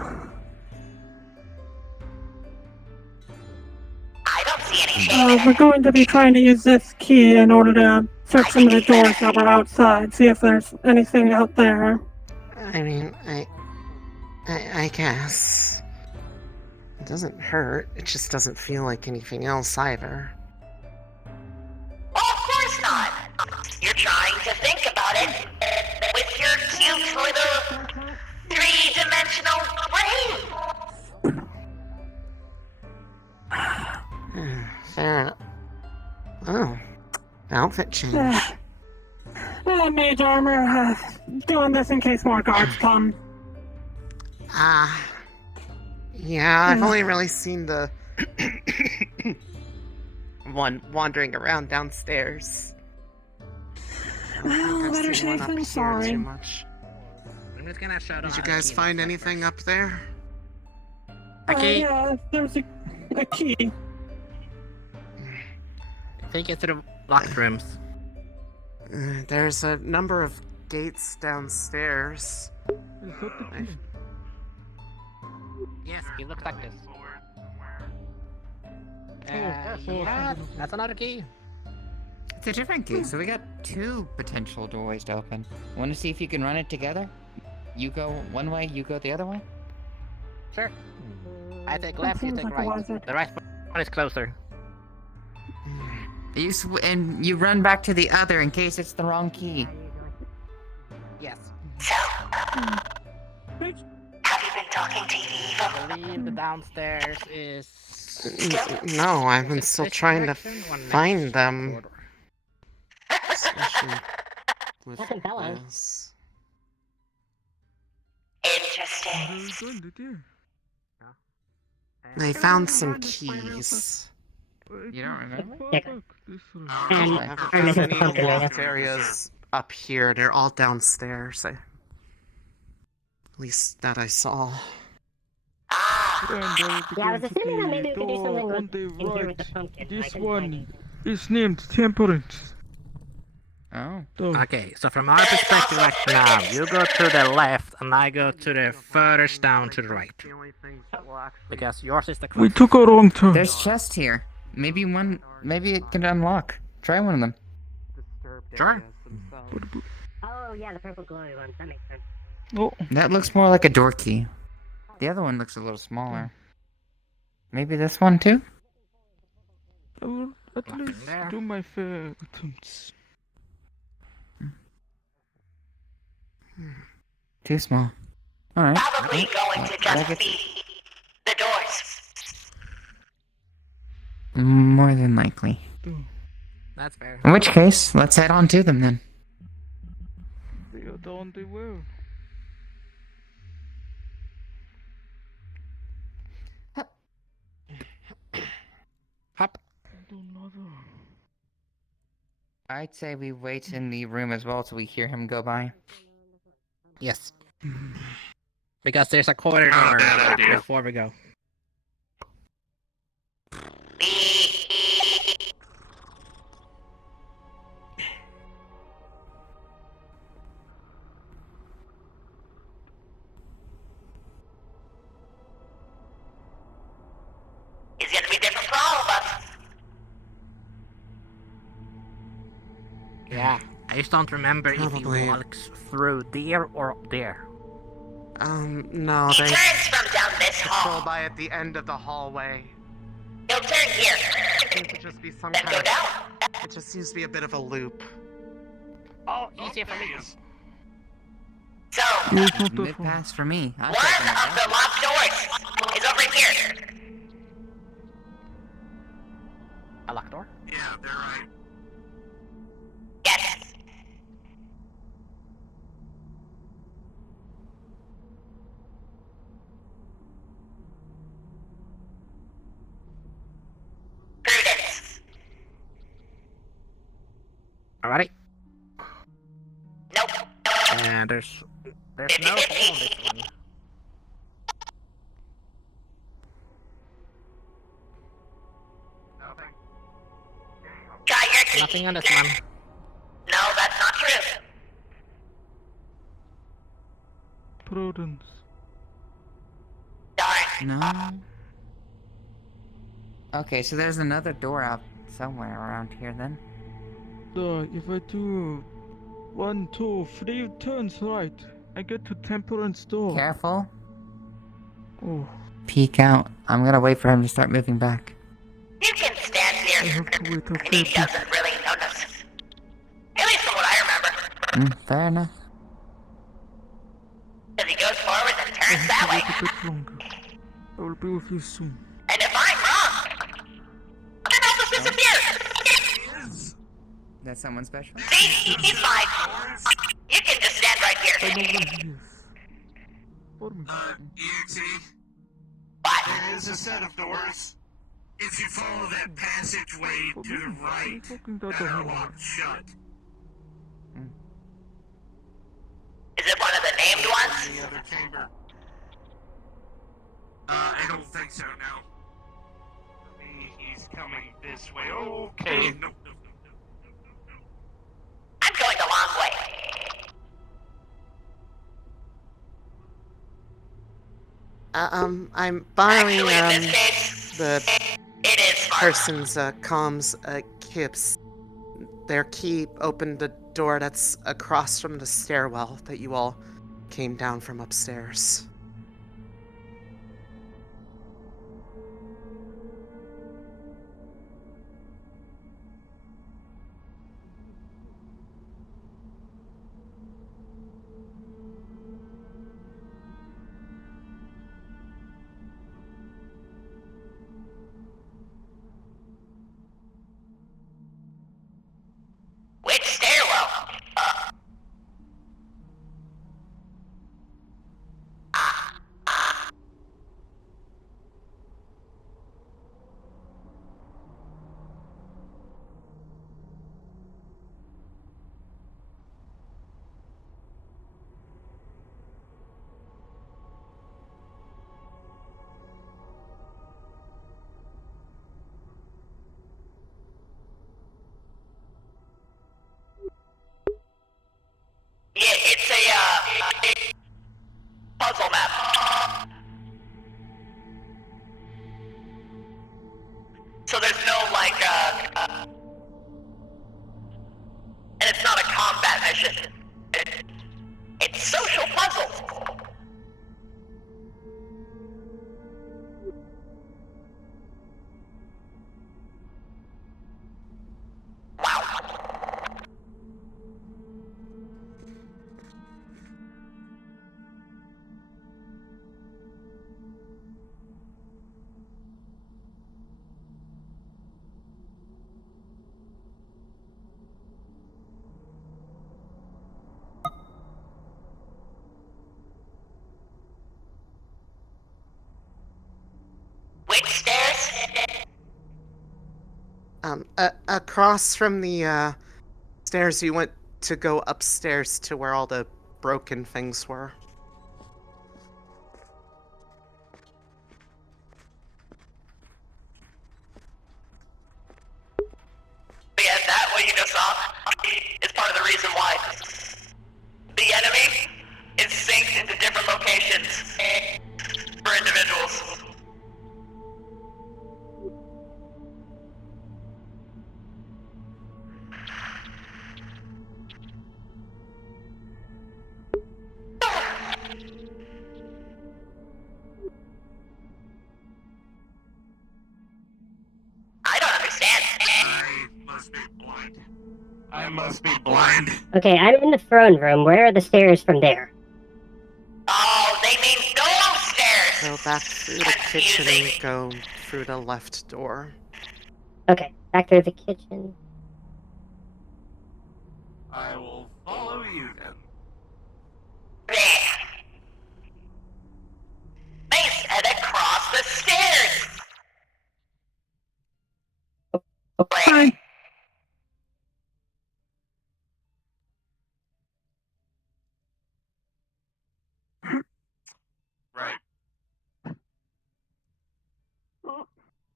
I don't see any shame in We're it. going to be trying to use this key in order to search some of the doors that were outside, see if there's anything out there. I mean, I guess. It doesn't hurt, it just doesn't feel like anything else either. Well, of course not. You're trying to think about it with your cute little three-dimensional brain. Fair enough. Oh. Outfit change. Mage armor, doing this in case more guards come. Yeah, I've only really seen the one wandering around downstairs. Well, better seen one safe up than here sorry. too much. I'm just gonna show Did you guys find anything up there? Okay. Yeah, there's a key. Take it to the locked rooms. There's a number of gates downstairs. Yes, it looks like this. Yeah, that's another key. It's a different key, so we got two potential doorways to open. Want to see if you can run it together? You go one way, you go the other way? Sure. I take left, you take right. The right one is closer. And you run back to the other in case it's the wrong key. Yes. So, have you been talking to Evil? I believe the downstairs is... No, I've been still trying to find them. Especially with this. Interesting. I found some keys. You don't remember? I haven't found any locked areas up here. They're all downstairs. At least that I saw. Yeah, I was assuming that maybe we could do something on the in here with the right. pumpkin. This one is named Temperance. Oh. Okay, so from our perspective right now, you go to the left and I go to the furthest down to the right. Because yours is the We closest. took a wrong turn. There's chests here. Maybe it can unlock. Try one of them. Sure. Oh, yeah, the purple glowy ones. That makes sense. Oh. That looks more like a door key. The other one looks a little smaller. Maybe this one too? I will at least do my fair attempts. Too small. Alright. Probably going to just be the doors. More than likely. That's fair. In which case, let's head on to them then. They are on the way. Hop. I'd say we wait in the room as well till we hear him go by. Yes. Because there's a corridor before we go. It's gonna be different for all of us. Yeah. I just don't remember if Probably. he walks through there or up there. No, He they turns from down this patrol hall. by at the end of the hallway. He'll turn here. Seems to just be some Then kind go of. down. It just seems to be a bit of a loop. Oh, easier for me. So, Mid pass for me. one of the locked doors is over here. A locked door? Yeah, they're right. Yes. Prudence. Alrighty. Nope. And there's no hole on this one. Try your key. Nothing on this one. No, that's not true. Prudence. Darn. No. Okay, so there's another door out somewhere around here then. If I do 1, 2, 3 turns right, I get to Temperance door. Careful. Oh, Peek out. I'm gonna wait for him to start moving back. You can stand I here. have to wait a And fair he bit. doesn't really notice. At least from what I remember. Fair enough. Because he goes forward and I turns have that to way. wait a bit longer. I will be with you soon. And if I'm wrong, then I'll just disappear. That's someone special? See? He's fine. You can just stand right I know here. where he is. For me. EXE, What? there is a set of doors. If you follow that passageway For to me. the right, Fucking that that are hole. locked shut. Is it one of the named ones? The other chamber. I don't think so now. He's coming this way. Okay. No. I'm going the long way. I'm borrowing, Actually, in this case, the it is smart. person's, comms, Kips. Their key opened the door that's across from the stairwell that you all came down from upstairs. Which stairwell? Which stairs? Across from the, stairs you went to go upstairs to where all the broken things were. Yeah, that what you just saw is part of the reason why the enemy is synced into different locations for individuals. I don't understand. I must be blind. I must be blind. Okay, I'm in the throne room. Where are the stairs from there? Oh, they mean those stairs! Go back through the kitchen and go through the left door. Okay, back to the kitchen. I will follow you then. They said across the stairs! Hi. Right.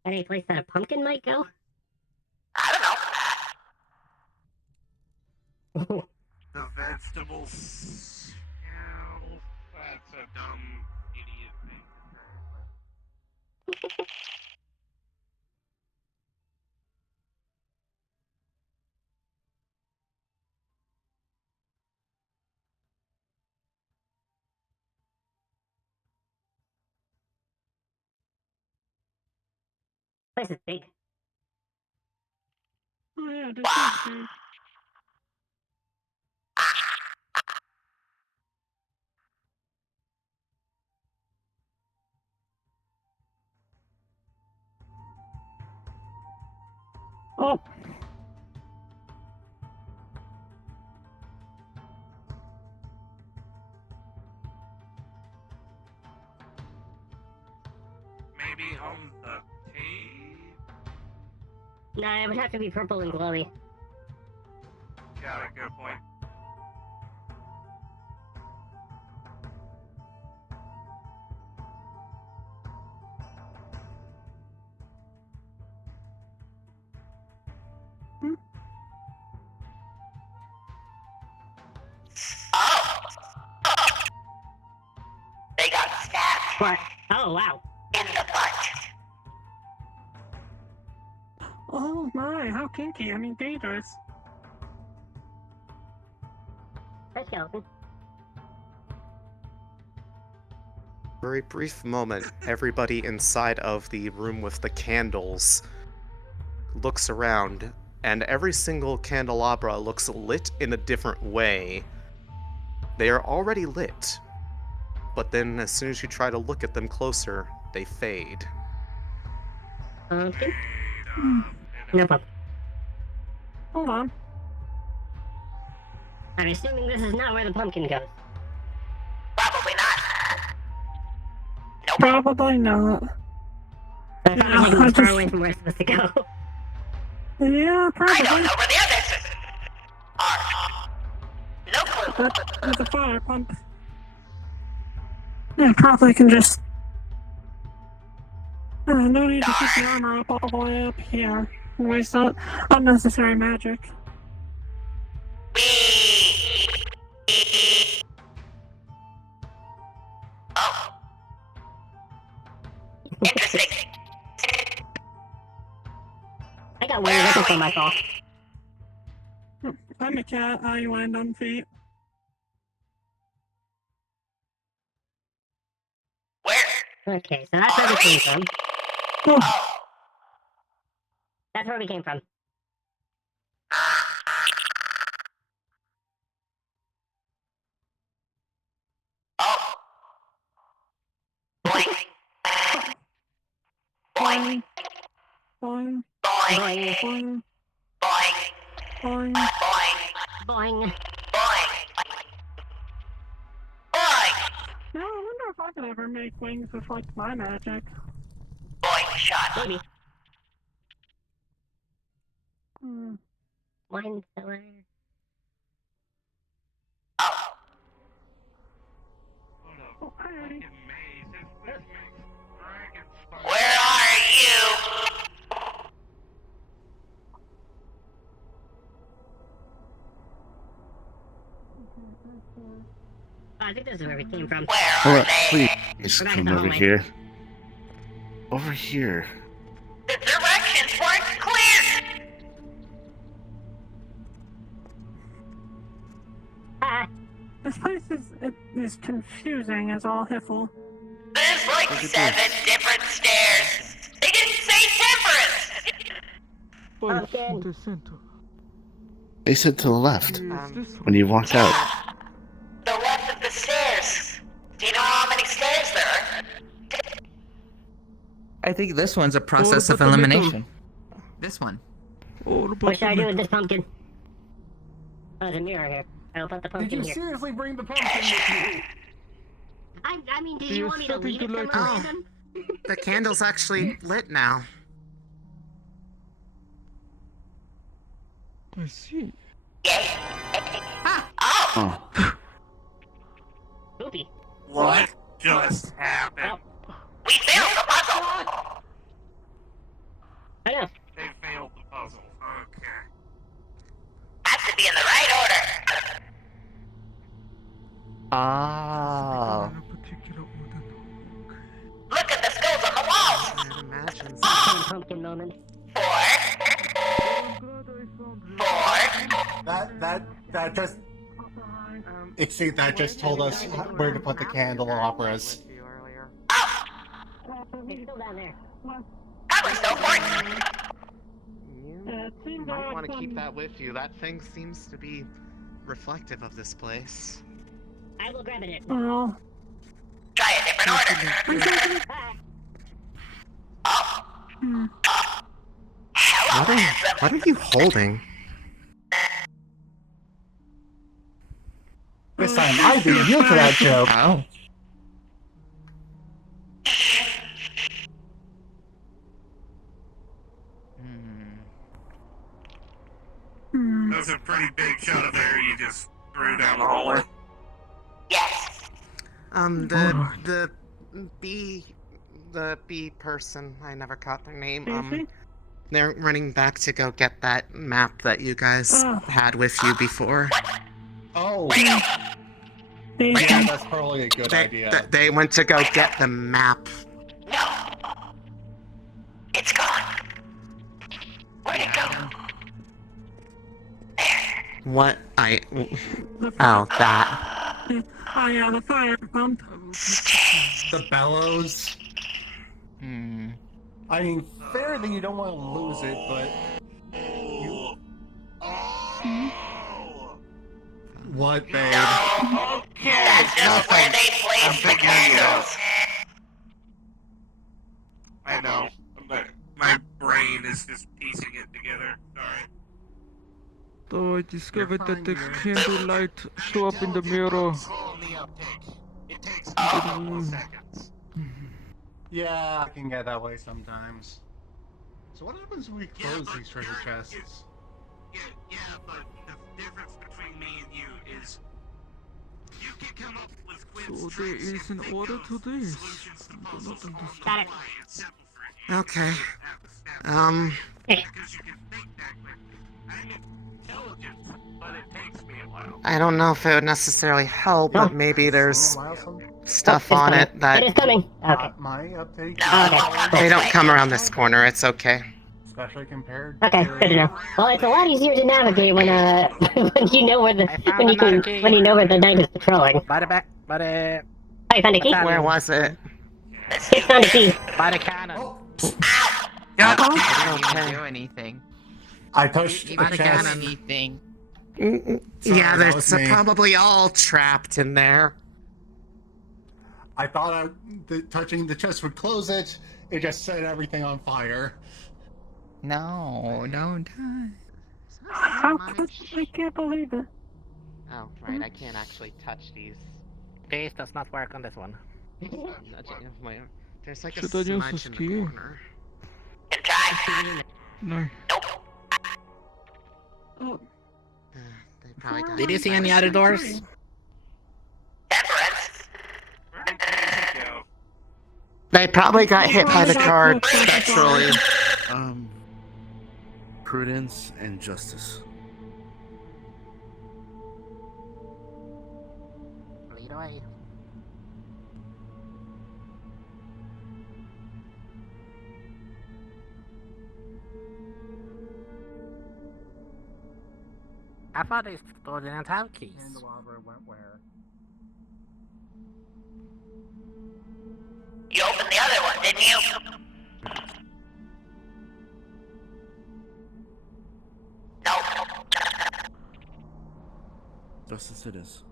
Any place that a pumpkin might go? I don't know. The vegetables. That's a dumb idiot thing. This place is big. Oh yeah, this is big. Oh. Maybe on the tape? Nah, it would have to be purple and glowy. Got a good point. They got stabbed. What? Oh, wow. In the butt. Oh my, how kinky. I mean, dangerous. Hi, skeleton. For a brief moment, everybody inside of the room with the candles looks around, and every single candelabra looks lit in a different way. They are already lit, but then as soon as you try to look at them closer, they fade. Okay. No problem. Hold on. I'm assuming this is not where the pumpkin goes. Probably not. Probably not. I thought it was far away from where it's supposed to go. Yeah, probably. I don't know where the others are. No clue. There's a fire pump. Yeah, probably can just... no need to keep the armor up all the way up here. Waste unnecessary magic. Oh. Interesting. I got weird looking for my fault. I'm a cat, I land on feet. Where? Okay, so that's where we came from. Oh. That's where we came from. Oh. Boing. Boing. Boing. Boing. Boing. Boing. Boing. Boing. Boing. Boing. Boing. No, I wonder if I could ever make wings with, like, my magic. Boing. shot. Maybe. Wine cellar. Where are you? I think this is where we came from. Alright, please We're back at come the over hallway. here. Over here. The directions weren't clear. This place is confusing as all hiffle. There's like 7 different stairs. They didn't say temperance. The center. They said to the left. This When you walk out. The left of the stairs. Do you know how many stairs there are? I think this one's a process What of about the middle? elimination. This one. What should I do with this pumpkin? Oh, there's a mirror here. I'll put the Did pumpkin you here. seriously bring the pumpkin with you? I mean, do you want me to leave it somewhere Oh, random? the candle's actually lit now. I see. Oh. Poopy. What just happened? We failed the puzzle. I know. They failed the puzzle. Okay. Has to be in the right order. Oh. Look at the skulls on the walls. Imagine. Pumpkin moment. 4. That just. Exceed that just told us where to put the candelabras. It's still down there. Probably so important. You might want to keep that with you. That thing seems to be reflective of this place. I will grab it. Well, Try a different order. What are you holding? This time I beat you for that joke. Oh. That was a pretty big shot of air you just threw down the hallway. Yes. The bee person, I never caught their name. They're running back to go get that map that you guys had with you before. Oh. Yeah, that's probably a good idea. They went to go get the map. It's gone. Where'd it go? What? Oh, that. oh yeah, the fire pump. The bellows. I mean, fair that you don't want to lose it, but. What, babe? Okay. That's just where they place the candles. I know. But my brain is just piecing it together. Sorry. Though I discovered that the candle light show up in the mirror. Yeah, I can get that way sometimes. So what happens when we close these treasure chests? Yeah, but the difference between me and you is you can come up with So there is an order to this. I do not understand. Okay. I don't know if it would necessarily help, but maybe there's stuff on it that... It is coming. Okay. My uptake. They don't come around this corner, it's okay. Especially compared Okay, good to know. Well, it's a lot easier to navigate when when you know where when you know where the knight is patrolling. Buddy. Oh, you found a key? Where was it? You found a key. By the cannon. I didn't do anything. I pushed the By the chest. cannon anything. Yeah, that was they're me. probably all trapped in there. I thought touching the chest would close it. It just set everything on fire. No, don't die. How could I can't believe it. Oh, right, I can't actually touch these. This does not work on this one. There's like a Should I use smudge the in the key? corner. Can try. No. Oh. They probably got Did you see any other doors? Temperance. They probably got hit by the car sexually. Prudence and justice. Lead away. I thought they still didn't have keys. And the robber went where? You opened the other one, didn't you? No. Justice it is.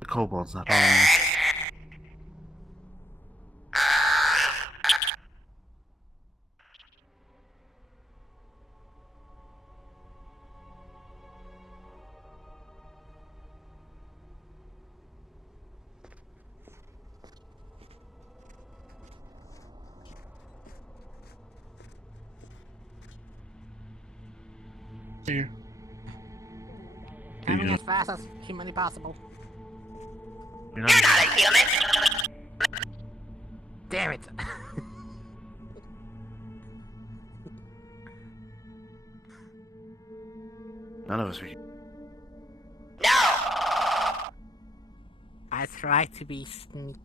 The kobold's not on. Here. Coming as fast as humanly possible. You're not a human. Damn it. None of us are. No. I try to be sneaky.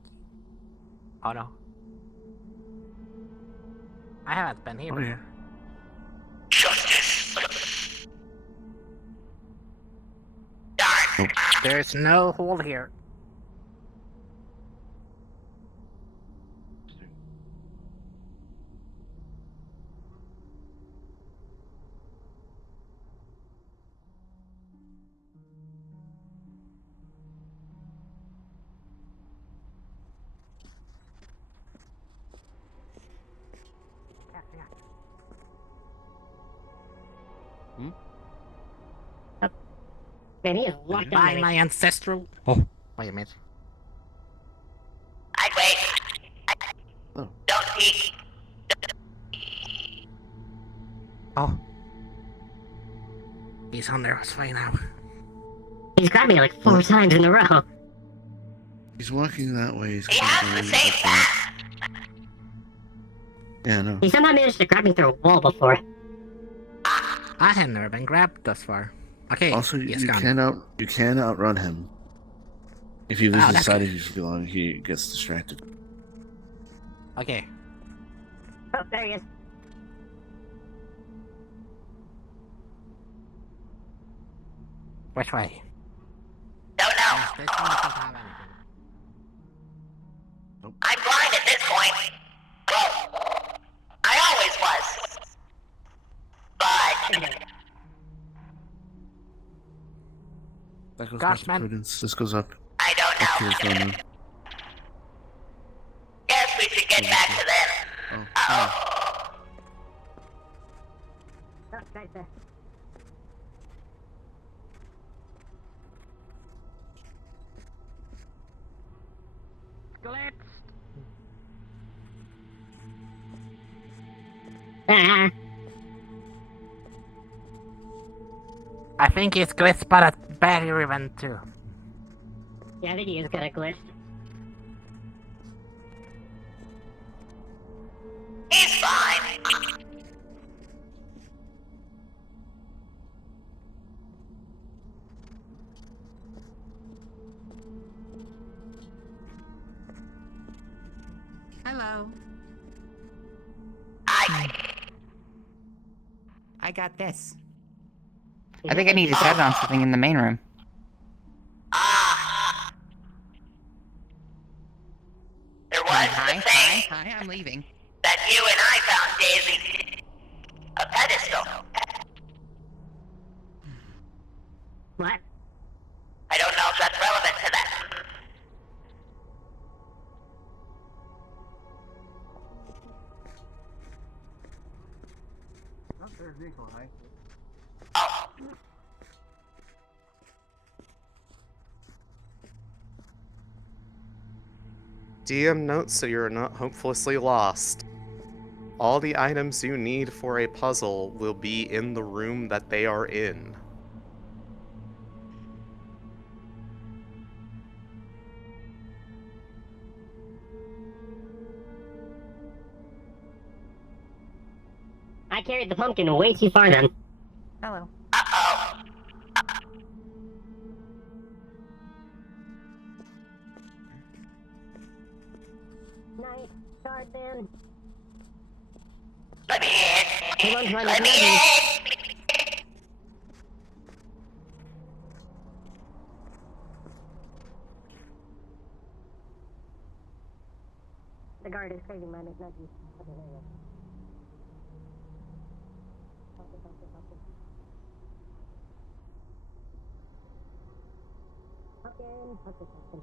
Oh no. I haven't been here before. Justice. Darn. There's no hole here. Man, he is locked By in my ancestral. Oh, wait a minute. I'd wait. Oh. Don't peek. Oh. He's on there way now. He's grabbed me like 4 times in a row. He's walking that way. He's He has the same path. Yeah, no. He somehow managed to grab me through a wall before. I had never been grabbed thus far. Okay. Also, yes, you gone. can outrun him. If you lose Oh, that's sight good. of you too long, he gets distracted. Okay. Oh, there he is. Which way? Don't know. This one doesn't have anything. I'm blind at this point. Well, I always was. But That goes Gosh, back to man. prudence. This goes up. I don't Up know. here for now. Guess we should get back to them. Oh, Uh-oh. Oh, right there. Glitch. Ah, I think it's glitched, but a barrier event too. yeah, I think he is kinda glitched. He's fine. Hello. I got this. I think I need to set it on something in the main room. There was Hi, the thing hi, I'm leaving. that you and I found, Daisy. A pedestal. What? I don't know if that's relevant to that. Oh. DM notes so you're not hopelessly lost. All the items you need for a puzzle will be in the room that they are in. I carried the pumpkin way too far then. Hello. Nice start then. Let me in. Come on, Let me in. The guard is crazy, man. It's not you.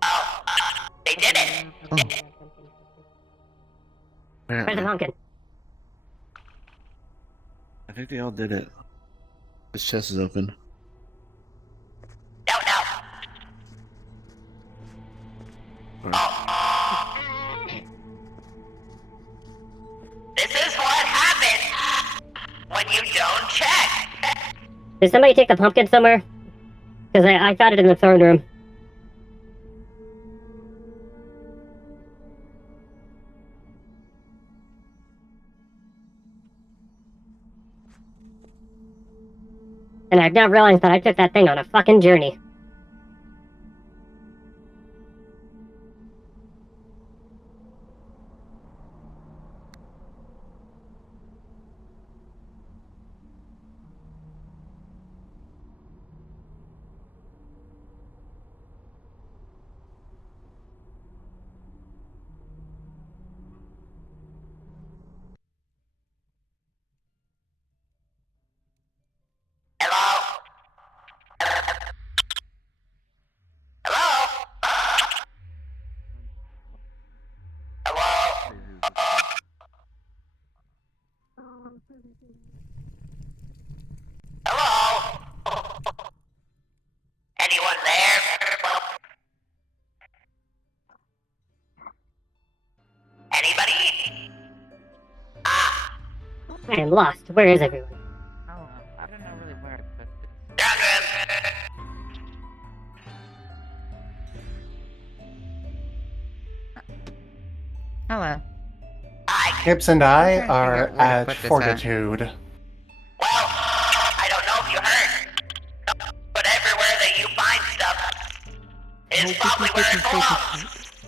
Oh, they did it. Where's the pumpkin? I think they all did it. This chest is open. No. This is what happens when you don't check. Did somebody take the pumpkin somewhere? Because I found it in the throne room. And I've now realized that I took that thing on a fucking journey. Hello? Anyone there? Anybody? I am lost. Where is everyone? Oh, I don't know really where, but... Hello. Gibbs and I trying to are figure out where to at put this at. Fortitude. I don't know if you heard, but everywhere that you find stuff is probably where it belongs.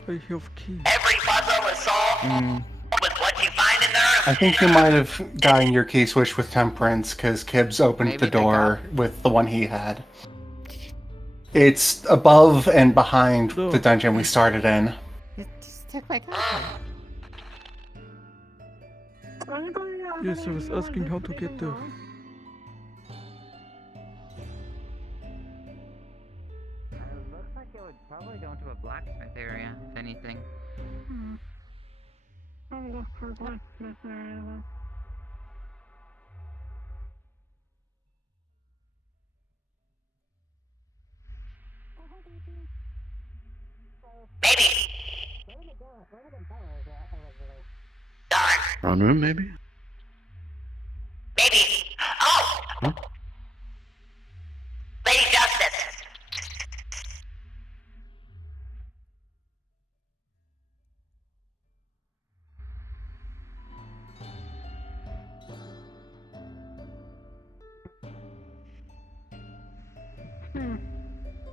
I have key. Every puzzle is solved with what you find in the room. I think you might have gotten your key switched with Temperance because Gibbs opened the door with the one he had. It's above and behind the dungeon we started in. Just took my copy. Yes, I was asking how to get there. It looks like it would probably go into a blacksmith area, if anything. I'll look for blacksmith area then. Maybe. Wrong room, maybe? Maybe. Oh! Huh? Lady Justice.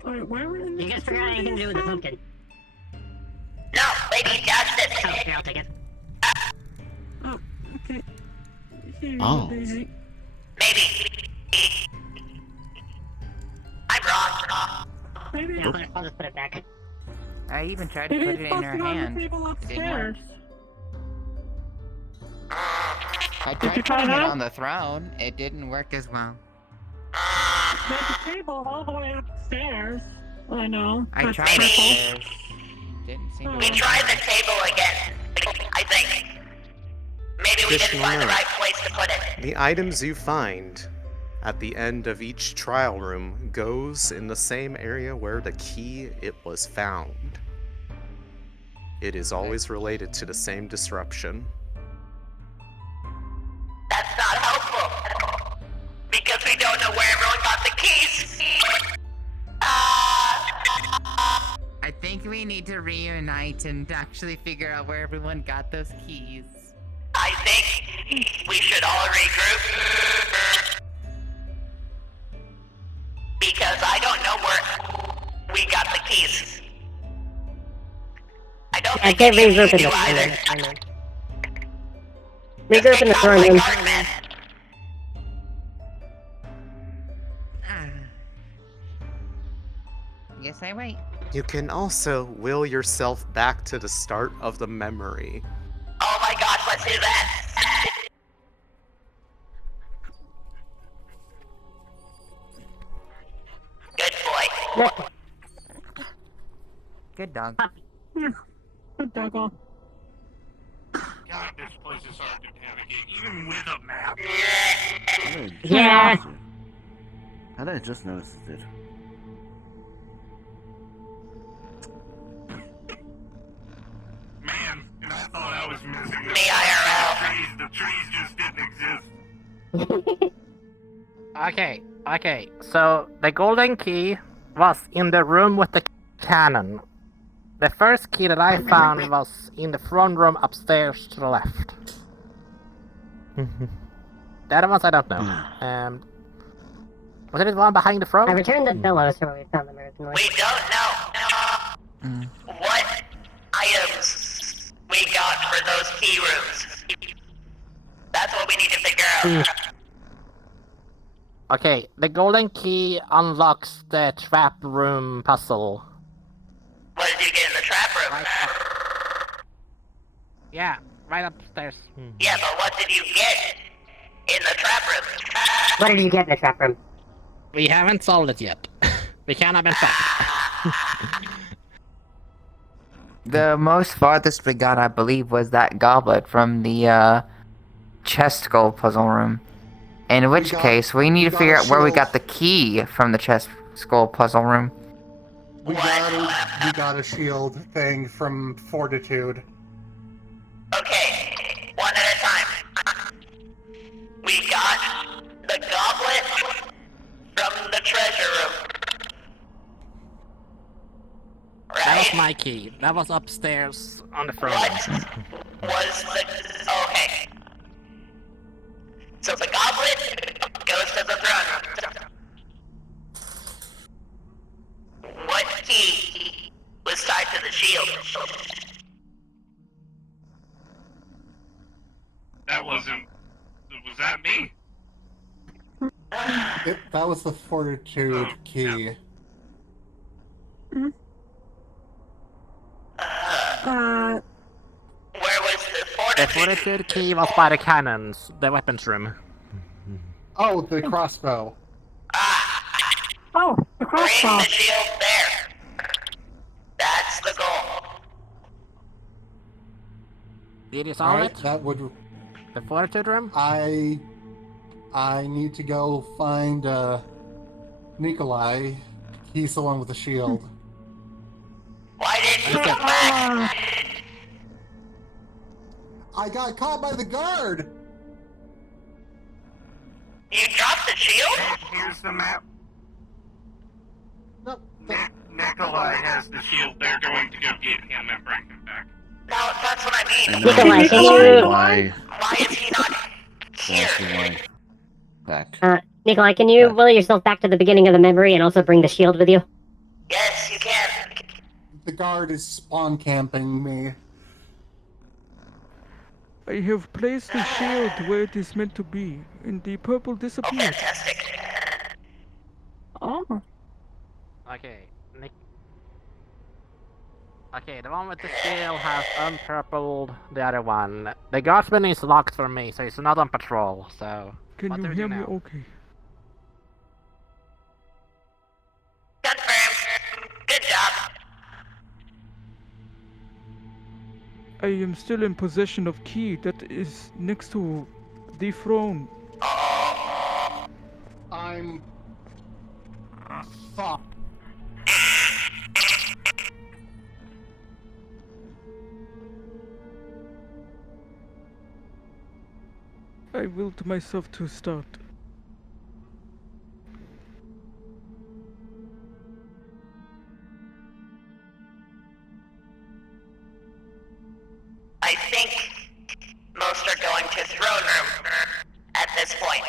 Wait, where were You guys forgot anything to do with the pumpkin? No, Lady Justice. Oh, here, I'll take it. Oh, okay. Here, Oh. Daisy. Maybe. I'm wrong. Maybe Yeah, I'll just put it back. I even tried to maybe put it's it in her posted on the hand. table It didn't work. upstairs. I Did you tried try putting it that? on the throne. It didn't work as well. There's a table all the way upstairs. I know. I That's tried purple. upstairs. Didn't seem to We work. tried the table again. I think. Maybe we didn't find the right place to put it. The items you find at the end of each trial room goes in the same area where the key it was found. It is always related to the same disruption. That's not helpful. Because we don't know where everyone got the keys. I think we need to reunite and actually figure out where everyone got those keys. I think we should all regroup. Because I don't know where we got the keys. I don't think can't any of regroup you in do the either. Regroup in the throne room. Guess I wait. You can also will yourself back to the start of the memory. Oh my gosh, let's do that. Good boy. Good dog. Good doggo. God, this place is hard to navigate, even with a map. Yeah. How did I just notice it? Man, and I thought I was missing the trees. The trees just didn't exist. Okay, so the golden key was in the room with the cannon. The first key that I found was in the front room upstairs to the left. The other ones I don't know. Was it the one behind the throne? I returned the pillows where we found them originally. We don't know what items we got for those key rooms. That's what we need to figure out. Okay, the golden key unlocks the trap room puzzle. What did you get in the trap room? Yeah, right upstairs. Yeah, but what did you get in the trap room? What did you get in the trap room? We haven't solved it yet. We can't have been fucked. The most farthest we got, I believe, was that goblet from the chest skull puzzle room. In which case, we need to figure out where we got the key from the chest skull puzzle room. We got a shield thing from Fortitude. Okay, one at a time. We got the goblet from the treasure room. Right? That was my key. That was upstairs on the front. What was the... Okay. So the goblet goes to the throne room. What key was tied to the shield? That wasn't... Was that me? That was the Fortitude key. Where was the Fortitude? The fortitude key was by the cannons, the weapons room. Oh, the crossbow. Oh, the Bring crossbow. the shield there. That's the goal. Did you solve Alright, it? that would... The fortitude room? I need to go find Nikolai. He's the one with the shield. Why didn't you come back? I got caught by the guard! You dropped the shield? Here's the map. No, Nikolai has the shield. They're going to go get him and bring him back. No, that's what I mean. Nikolai, can you... Why is he not here? Back. Nikolai, can you will yourself back to the beginning of the memory and also bring the shield with you? Yes, you can. The guard is spawn camping me. I have placed the shield where it is meant to be, and the purple disappeared. Fantastic. Oh. Okay, Okay, the one with the shield has unpurpled the other one. The guardsman is locked for me, so he's not on patrol, so... Can what you do we hear do me now? okay? Confirmed. Good job. I am still in possession of key that is next to the throne. I'm... Fuck. I willed myself to start. I think most are going to throne room at this point.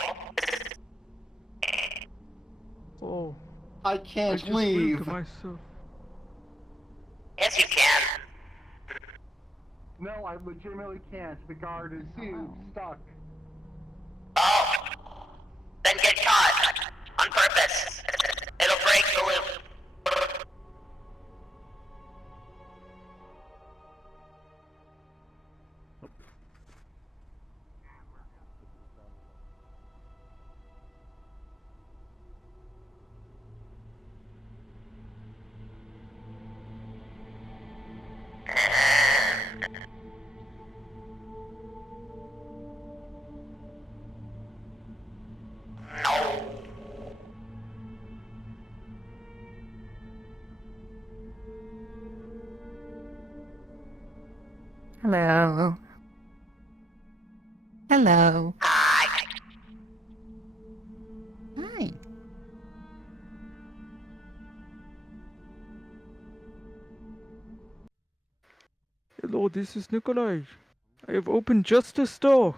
Oh. I can't just leave. willed myself. Yes, you can. No, I legitimately can't. The guard is stuck. Oh. Then get caught. On purpose. It'll break the loop. Hello. Hello. Hi. Hi. Hello, this is Nikolai. I have opened Justice door.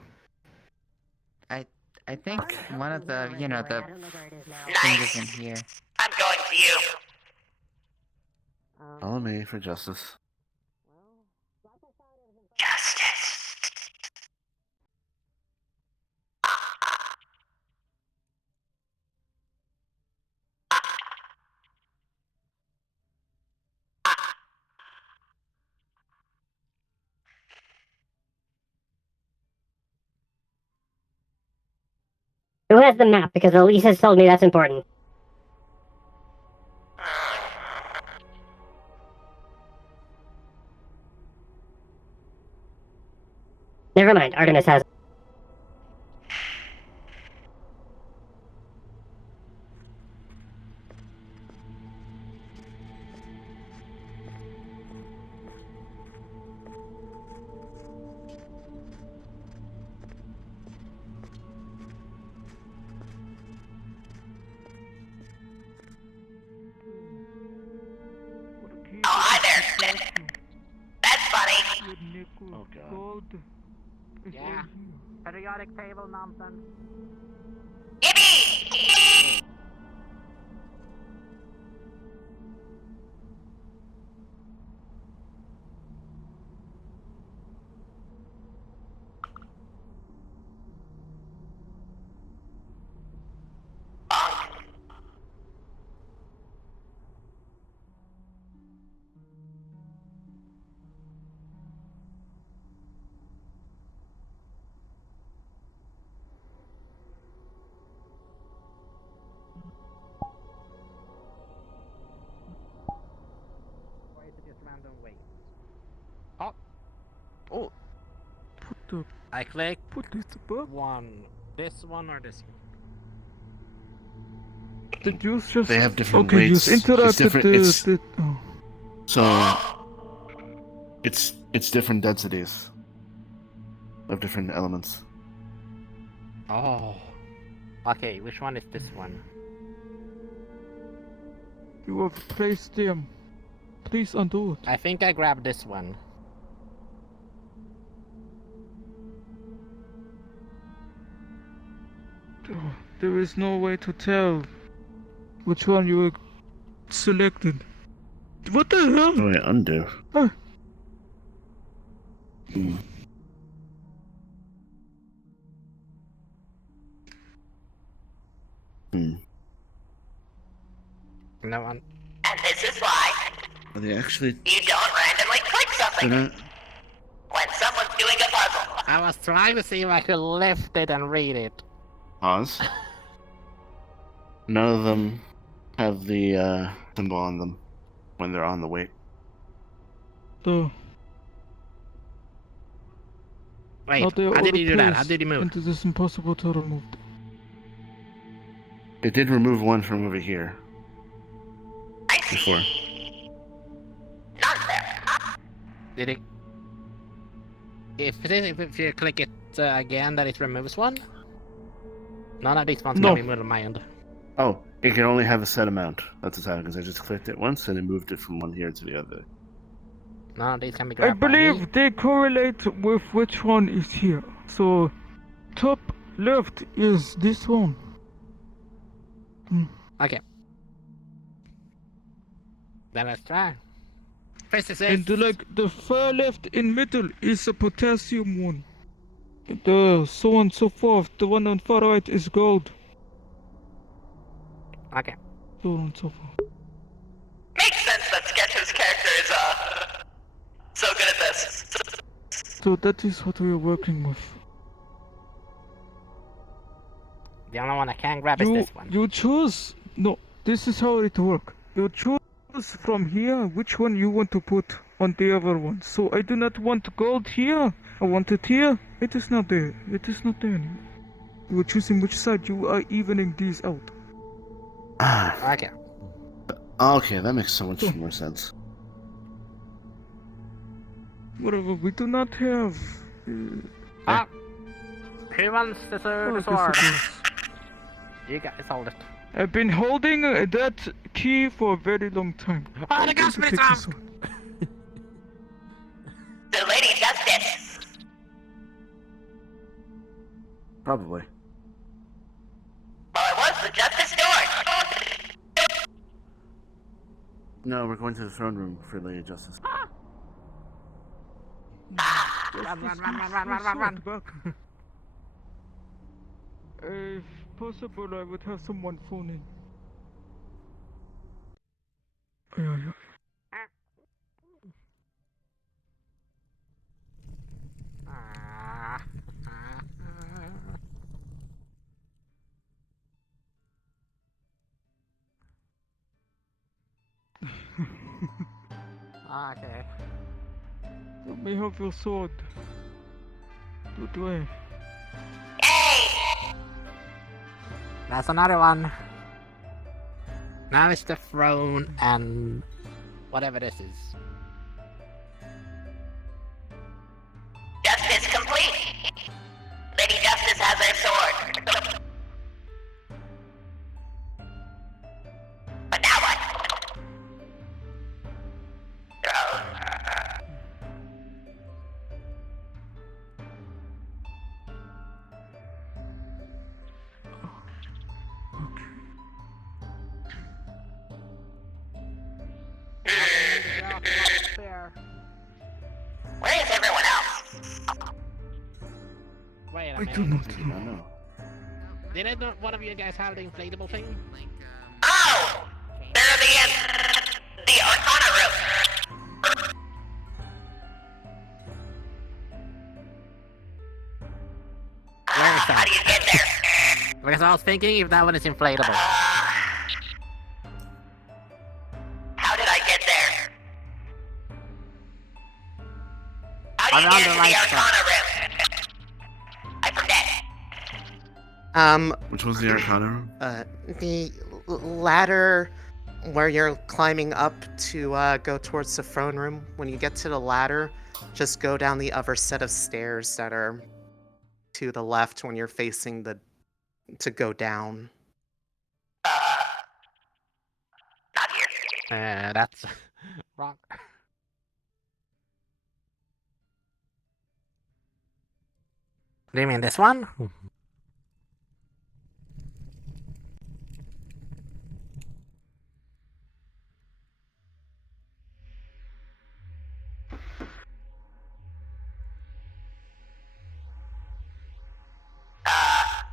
I think one of the, the things is in here. I'm going to you. Follow me for justice. Justice. Who has the map? Because Elise has told me that's important. Never mind, Artemis has it. Oh, hi there. That's funny. Oh god. Yeah. Periodic table nonsense. Yippee! Why is it just random weight? Oh. Put the. I click. Put this above. One. This one or this one? Did you just? They have different okay, weights. you interrupted Oh. oh. So it's different densities of different elements. Oh. Okay, which one is this one? You have placed them. Please undo it. I think I grabbed this one. Oh, there is no way to tell which one you selected. What the hell? Oh, wait, undo. Huh. Hmm. Hmm. No one. And this is why Are they actually? you don't randomly click something They're not. when someone's doing a puzzle. I was trying to see if I could lift it and read it. Pause. None of them have the symbol on them when they're on the weight. The. Wait, Now they are how did all you do that? How placed, did you move? And it is impossible to remove them. It did remove one from over here. I see. Before. None there. Did it? If you click it again that it removes one? None of these ones No. can be moved on my end. Oh, it can only have a set amount. That's what's happening, because I just clicked it once and it moved it from one here to the other. None of these can be I grabbed by me. believe they correlate with which one is here. So, top left is this one. Okay. Then let's try. Face is And like the far left in middle is a potassium one. The so on and so forth. The one on far right is gold. Okay. So on and so forth. Makes sense that Sketch's character is, so good at this. So that is what we are working with. The only one I can grab is this one. You choose. No, this is how it works. You choose from here which one you want to put on the other one. So I do not want gold here. I want it here. It is not there. It is not there anymore. You are choosing which side. You are evening these out. Okay. Okay, that makes so much more sense. Whatever. We do not have. Who wants the sword? You guys hold it. I've been holding that key for a very long time. Oh, the gas is out! The Lady Justice. Probably. Well, it was the Justice Door. No, we're going to the throne room for Lady Justice. Run. If possible, I would have someone phone in. Yeah. Okay. Let me have your sword. Good way. That's another one. Now it's the throne and whatever this is. Justice complete. Lady Justice has her sword. But now what? Where is everyone else? Wait a I minute. do not know. Didn't one of you guys have the inflatable thing? Oh! They're the Arcana room. Where is How do you get there? Because I was thinking if that one is inflatable. How did I get there? How do you Around get the to right the Arcana room? I forget. Which one's the Arcana room? The ladder where you're climbing up to go towards the throne room. When you get to the ladder, just go down the other set of stairs that are to the left when you're facing to go down. Not here. That's wrong. Do you mean this one?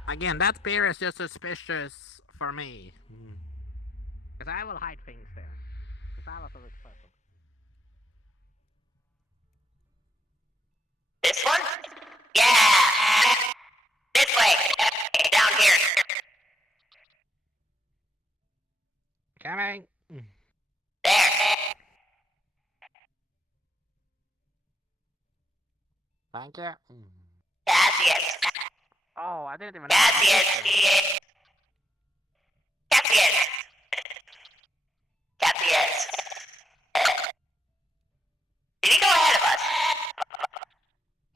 Again, that beer is just suspicious for me. Because I will hide things there. Because I was a rich person. This one? Yeah! This way! Down here! Coming. There! Thank you. Cassius! Oh, I didn't even Cassius! Cassius! Cassius! Did he go ahead of us?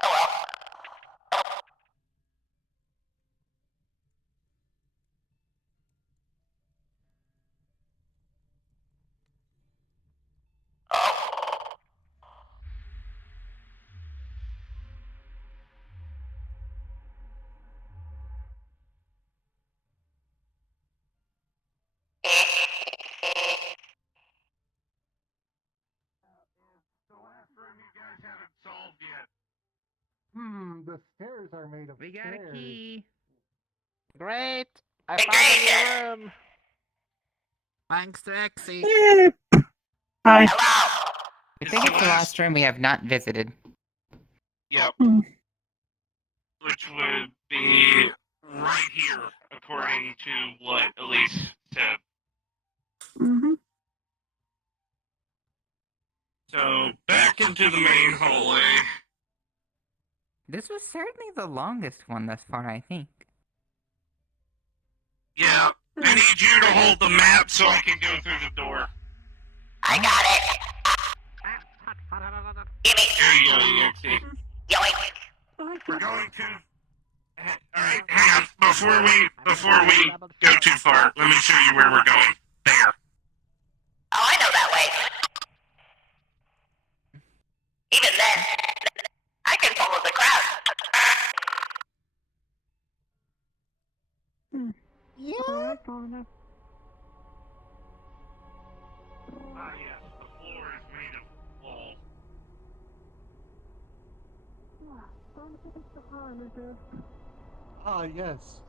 Oh well. The stairs are made of We got a key. Great! I found a new room! Thanks to Exie. Hi. I think it's the last room we have not visited. Yep. Which would be right here, according to what Elise said. Mm-hmm. So, back into the main hallway. This was certainly the longest one thus far, I think. Yeah, I need you to hold the map so I can go through the door. I got it. Gimme. Here you go, EXE. Yoink. We're going to... Alright, hang on. Before we go too far, let me show you where we're going. There. Oh, I know that way. Even then, I can follow the crowd. Yeah. Ah, yes, the floor is made of wall. Ah, yes.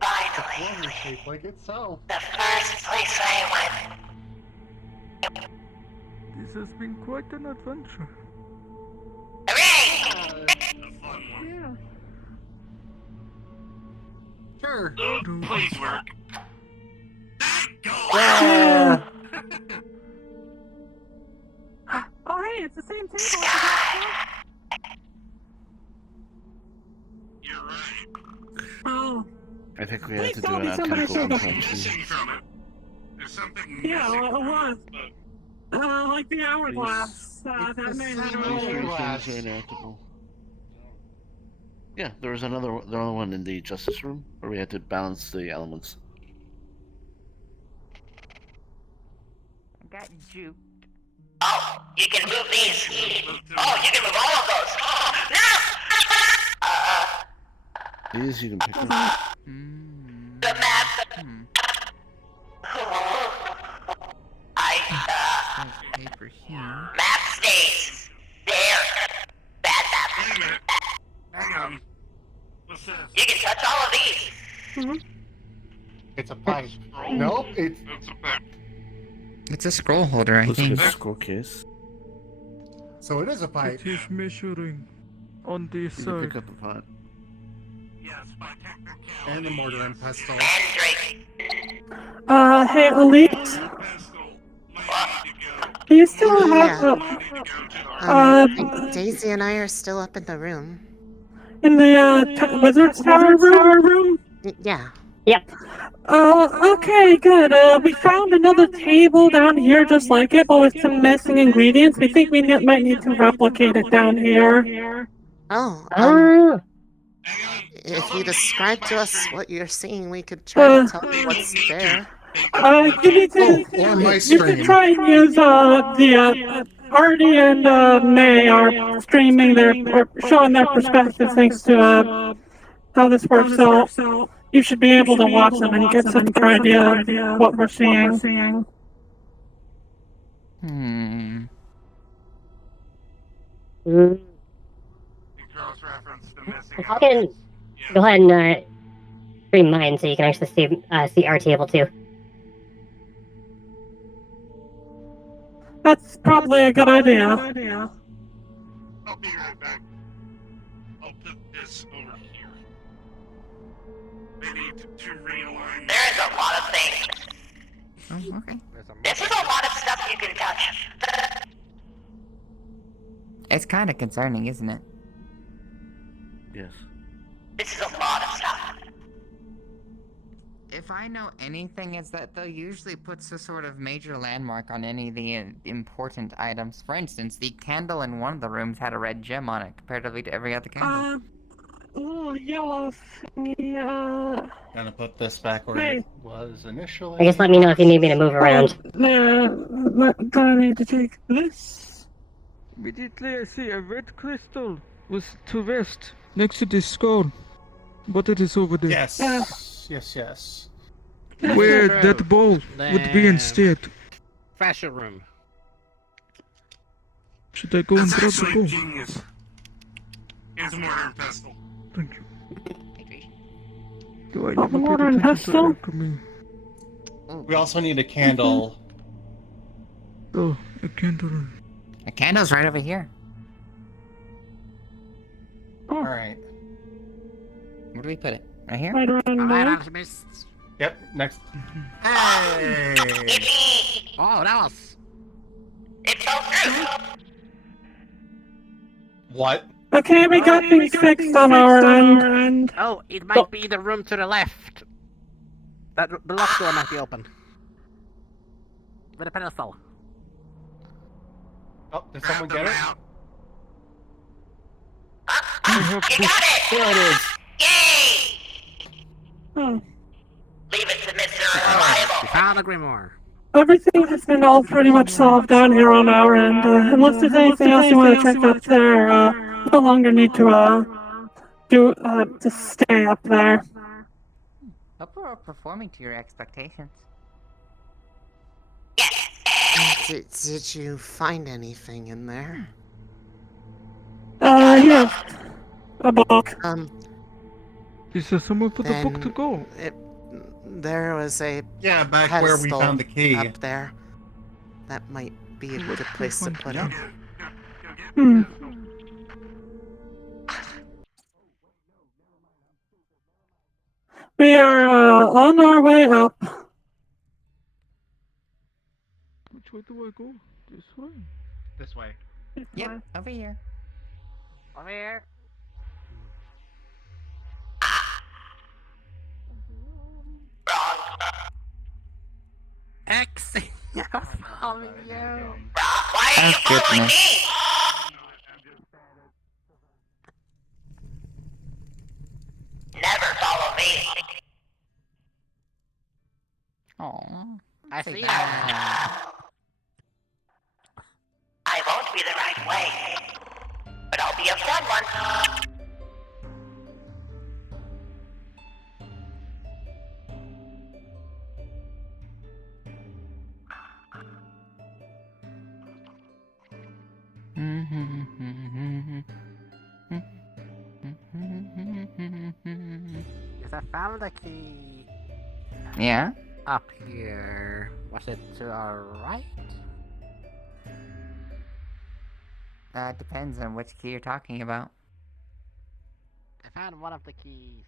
Finally. The floor is shaped like itself. The first place I went. This has been quite an adventure. Yeah. Sure. Please work. Yeah. Oh, hey, it's the same table. You're right. Oh. I think we had to do tell an me somebody alchemical showed up. consumption. From it. There's something Yeah, missing well, it was. Like the hourglass. That man had a These roll. three things are inactive. Yeah, there was another one in the justice room where we had to balance the elements. I got juked. Oh, you can move these. Oh, you can move all of those. No! These you can pick up. The map. Paper here. Map stays there. Bad map. Hang on. What's this? You can touch all of these. It's a pipe. Nope, it's... It's a pipe. It's a scroll holder, I Looks like think. a scroll case. So it is a pipe. It is measuring on this You can side. pick up the pot. Yes, by technicality. And the mortar and pestle. Hey, Elise. Do you still have Daisy and I are still up in the room. in the Wizard's Tower room? Yeah. Yep. Okay, good. We found another table down here just like it, but with some missing ingredients. We think we might need to replicate it down here. Oh, if you describe to us what you're seeing, we could try to tell you what's there. You need to. You could try and use the Artie and May are streaming or showing their perspective thanks to how this works out. You should be able to watch them and get some idea of what we're seeing. I can go ahead and stream mine so you can actually see our table too. That's probably a good idea. I'll be right back. I'll put this over here. They need to realign. There's a lot of things. Oh, okay. This is a lot of stuff you can touch. It's kind of concerning, isn't it? Yes. This is a lot of stuff. If I know anything, it's that they'll usually put a sort of major landmark on any of the important items. For instance, the candle in one of the rooms had a red gem on it, comparatively to every other candle. Oh, yellow thingy, Gonna put this back where Hey. it was initially. I guess let me know if you need me to move around. I need to take this. Immediately I see a red crystal with to west next to this skull. But it is over there. Yes. Yes. Where that bowl would be instead. Treasure room. Should I go and grab the bowl? Genius. Is That's a mortar and pestle. Thank you. Do I never pay attention to alchemy? We also need a candle. Oh, a candle. A candle's right over here. Alright. Where do we put it? Right here? Right around Alright, there. alchemists. Yep, next. Hey! Oh, that was... It fell through. What? Okay, we got things fixed on our end. Oh, it might be the room to the left. The locked door might be open. With a pedestal. Oh, did someone get it? You got it! There it is. Yay! Leave it to Mr. Reliable. We found a grimoire. Everything has been all pretty much solved down here on our end. Unless there's anything else you want to check up there, no longer need to just stay up there. Hope we're all performing to your expectations. Did you find anything in there? Yeah. A book. Is there somewhere for the book to go? There was a back where we pedestal found the key. up there. That might be a good place to put it. We are on our way up. Which way do I go? This way. This way. Yep, over here. Over here. X. Following you. Why are you Oh, following goodness. me? Never follow me. Aww. I see that. I won't be the right way, but I'll be a fun one. Yes, I found the key. Yeah? Up here. Was it to our right? Depends on which key you're talking about. I found one of the keys.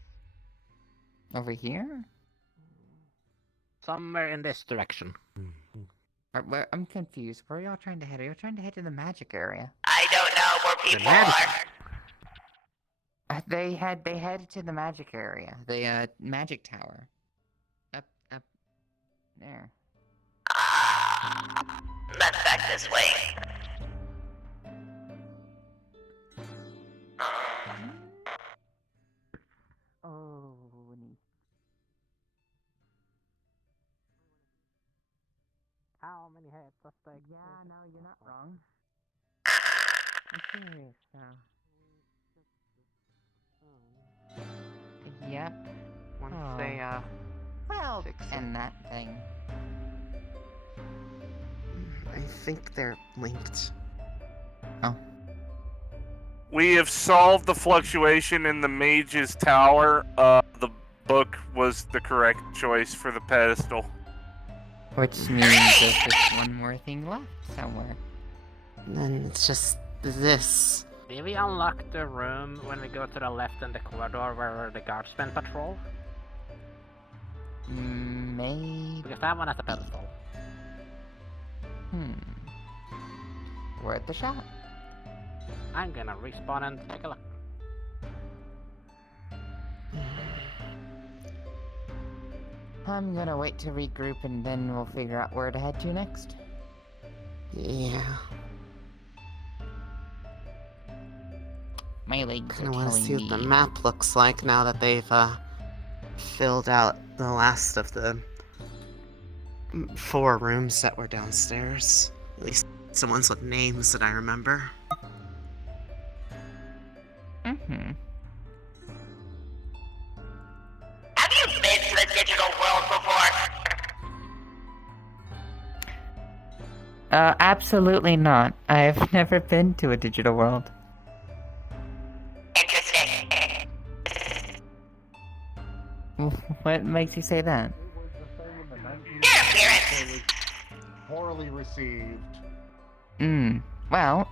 Over here? Somewhere in this direction. I'm confused. Where are y'all trying to head? Are y'all trying to head to the magic area? I don't know where people are. They headed to the magic area. The magic tower. Up there. Let's back this way. Oh, How many heads? yeah, no, you're not wrong. I'm curious now. Yep. Once Oh. they Well, fix it. and that thing. I think they're linked. We have solved the fluctuation in the mage's tower. The book was the correct choice for the pedestal. Which means there's just one more thing left somewhere. And then it's just this. Did we unlock the room when we go to the left in the corridor where the guardsmen patrol? Maybe. Because that one has a pedestal. Worth the shot. I'm gonna respawn and take a look. I'm gonna wait to regroup and then we'll figure out where to head to next. Yeah. My legs Kinda are wanna killing see what me. the map looks like now that they've filled out the last of the 4 rooms that were downstairs. At least it's the ones with names that I remember. Have you been to the digital world before? Absolutely not. I've never been to a digital world. Interesting. What makes you say that? Your appearance. Poorly received. Well.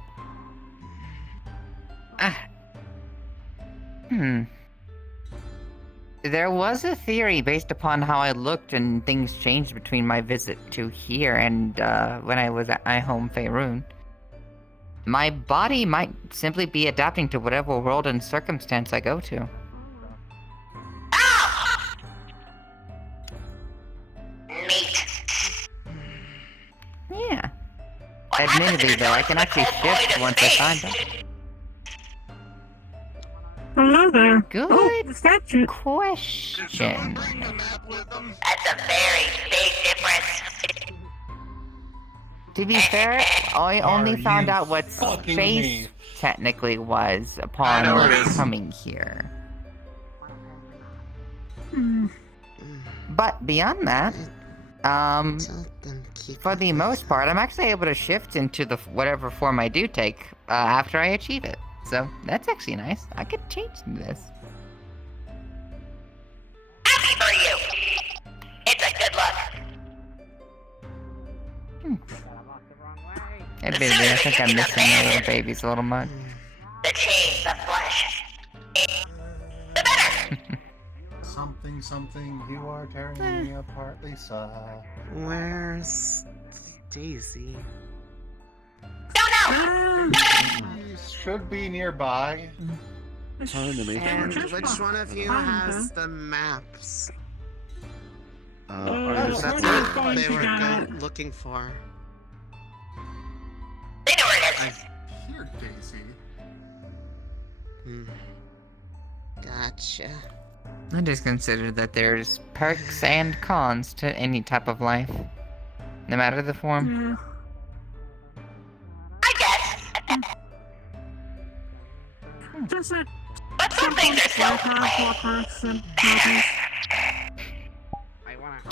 There was a theory based upon how I looked and things changed between my visit to here and when I was at my home Faerun. My body might simply be adapting to whatever world and circumstance I go to. Yeah. Admittedly, though, I can actually shift once I find them. Hello there. Good statue. question. That's a very big difference. To be fair, I only found out what fucking space me? technically was upon coming here. But beyond that, for the most part, I'm actually able to shift into the whatever form I do take after I achieve it. So that's actually nice. I could change this. Happy for you. It's a good look. Admittedly, I think I'm missing my little babies a little much. The change, the flesh. The better. Something, you are tearing me apart, Lisa. Where's Daisy? You should be nearby. And which one of you has the maps? That's what they were looking for. They know where it is. I hear Daisy. Gotcha. I just consider that there's perks and cons to any type of life, no matter the form. I guess. But some things are still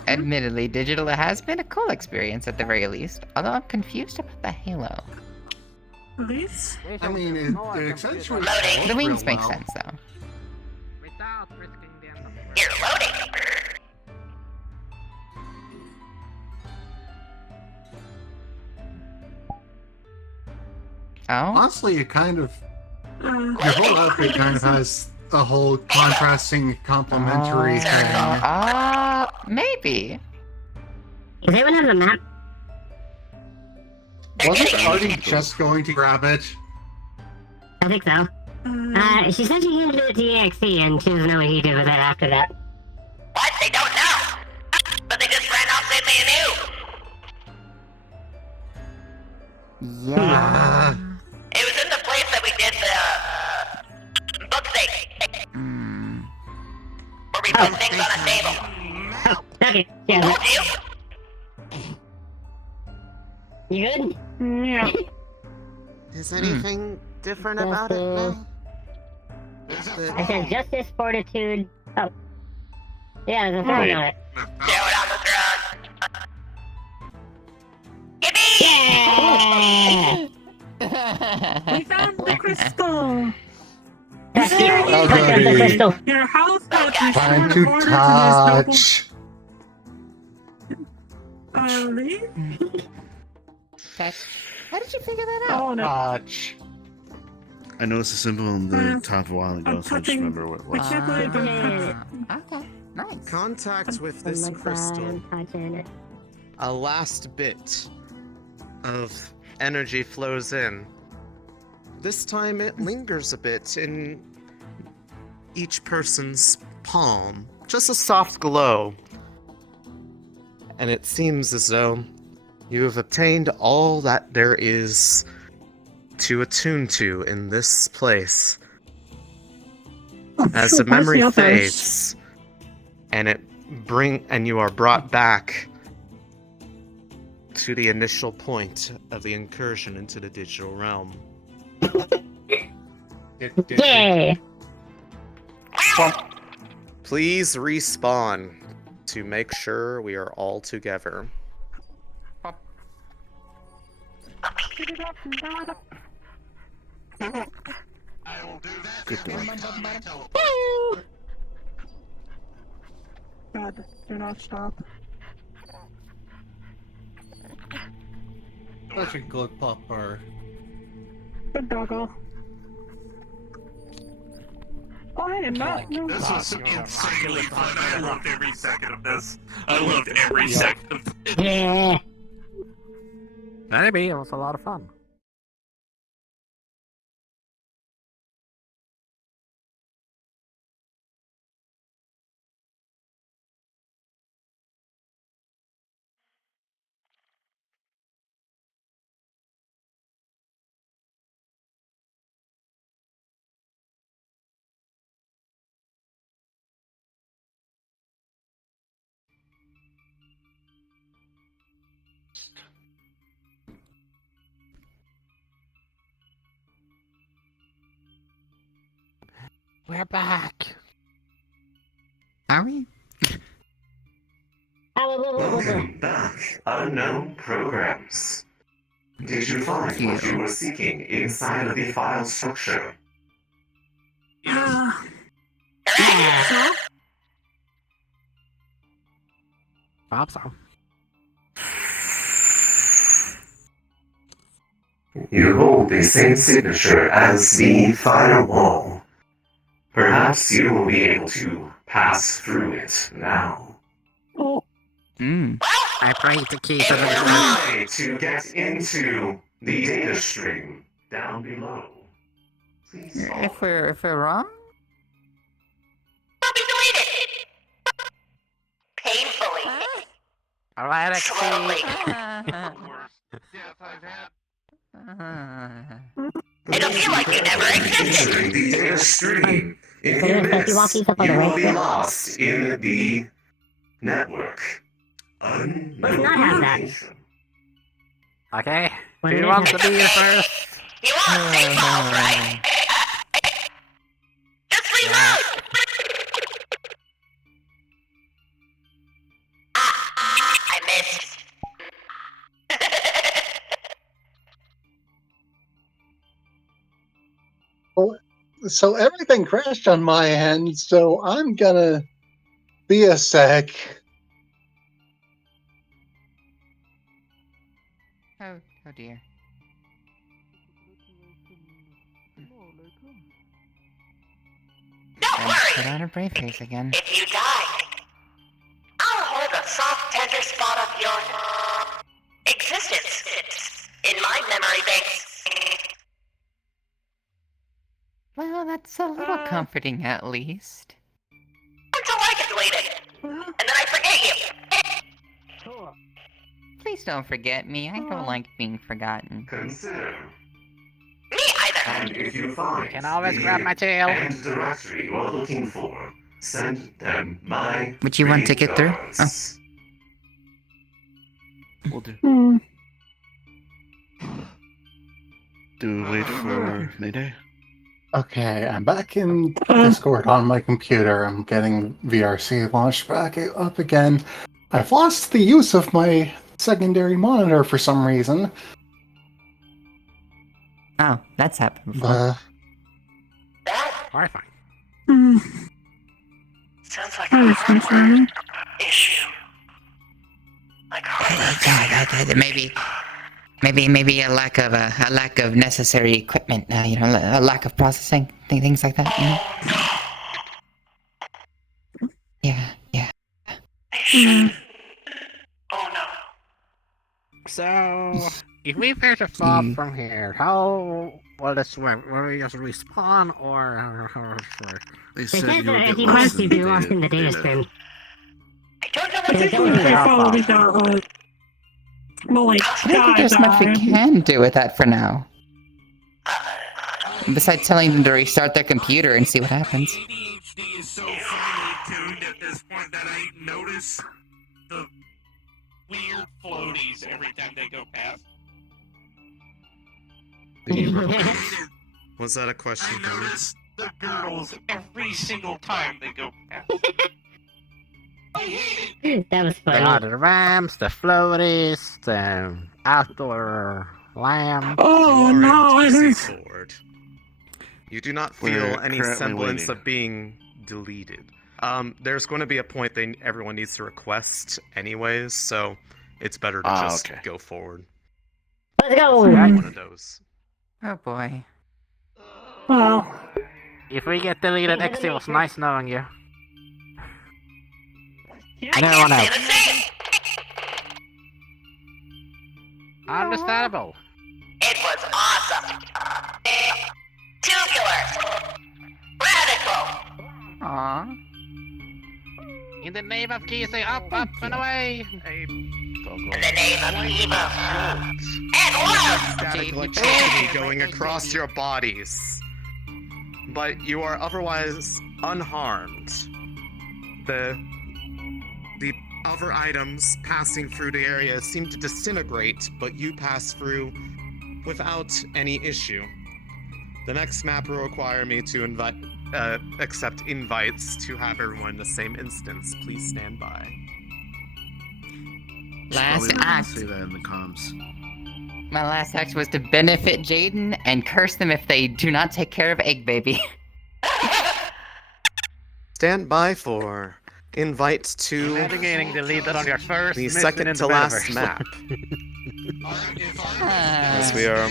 Admittedly, digital has been a cool experience at the very least, although I'm confused about the halo. Police? I mean, it accentuates The wings real make well. sense, though. You're loading. Oh? Honestly, it kind of... Your whole outfit kind of has a whole contrasting, complementary thing. Maybe. Does anyone have a map? Wasn't Artie just going to grab it? I think so. She said she handed it to EXE and she doesn't know what he did with it after that. What? They don't know. But they just ran off saying they knew. Yeah. It was in the place that we did the book thing. Where we put things on a table. Oh, okay. Yeah. Told you? You good? Yeah. Is anything different about it now? I said justice, fortitude. Oh. Yeah, there's a throne on it. Throw it on the throne. Yeah! We found the crystal. That's There it. you Punch out the go. crystal. Your house got Time restored to according to touch. Lee? How did you figure that out? Oh, no. Touch. I noticed a symbol on the top a while ago, so I just remember what it I was. can't believe I don't touch it. Okay, nice. Contact with this crystal. A last bit of energy flows in. This time it lingers a bit in each person's palm. Just a soft glow. And it seems as though you have obtained all that there is to attune to in this place. As the memory fades, and you are brought back to the initial point of the incursion into the digital realm. Yay! Please respawn to make sure we are all together. God, do not stop. Such a good pupper. Good doggo. Oh, hey, Matt. No. This was insanely fun. I loved every second of this. I loved every second of this. Yeah. Maybe it was a lot of fun. We're back. Are we? Welcome back, unknown programs. Did you find what you were seeking inside of the file structure? Yeah. Hope so. You hold the same signature as the firewall. Perhaps you will be able to pass through it now. I pray to keep If it we're alive. trying to get into the data stream down below, please follow. If we're wrong? Will be deleted. Painfully. Alright, Slowly. It'll feel like you never existed. Entering the data stream. If you miss, you will be lost in the network. Let's not have that. Okay. What Do did you I want have? to be here first? You want safe files, right? Just reload. I missed. Well, so everything crashed on my end, so I'm gonna be a sec. Oh dear. Don't worry. Put on a brave face again. If you die, I'll hold a soft, tender spot of your existence in my memory banks. Well, that's a little comforting at least. Until I get deleted, and then I forget you. Cool. Please don't forget me. I don't like being forgotten. Consider. Me either. And if you find Can always the grab my tail. end directory you are looking for, send them my Would you want to get through? regards. We'll do. Hmm. Do we wait for Mayday? Okay, I'm back in Discord on my computer. I'm getting VRC launched back up again. I've lost the use of my secondary monitor for some reason. Oh, that's happened before. Horrifying. Sounds like That is concerning. issue. Like Maybe a lack of necessary equipment. A lack of processing, things like that. Yeah. Oh no. So, if we were to fall from here, how will this work? Will we just respawn or They They said that he must be lost in the data stream. I don't know I think we should follow these well, like, I don't think there's much we can do with that for now. Besides telling them to restart their computer and see what happens. ADHD is so finely tuned at this point that I notice the weird floaties every time they go past. Was that a question I for me? notice the girdles every single time they go past. That was There funny. are the ramps, the floaties, the outdoor lamp. Oh no! Proceed forward. You do not feel We're any currently semblance waiting. of being deleted. There's going to be a point that everyone needs to request anyways, so it's better to just go forward. Let's go! One of those. Oh boy. Well, If we get deleted, X, it was nice knowing you. I No one can't say else. the same. Understandable. It was awesome. Tubular. Radical. Aww. In the name of Kise, up, and away! In the name of evil. And love. Static electricity going across your bodies. But you are otherwise unharmed. The other items passing through the area seem to disintegrate, but you pass through without any issue. The next map will require me to accept invites to have everyone in the same instance. Please stand by. Last act. Say that in the comms. My last act was to benefit Jaden and curse them if they do not take care of Egg Baby. Stand by for invite to Navigating deleted on your first the mission second in to the last metaverse. map. As we are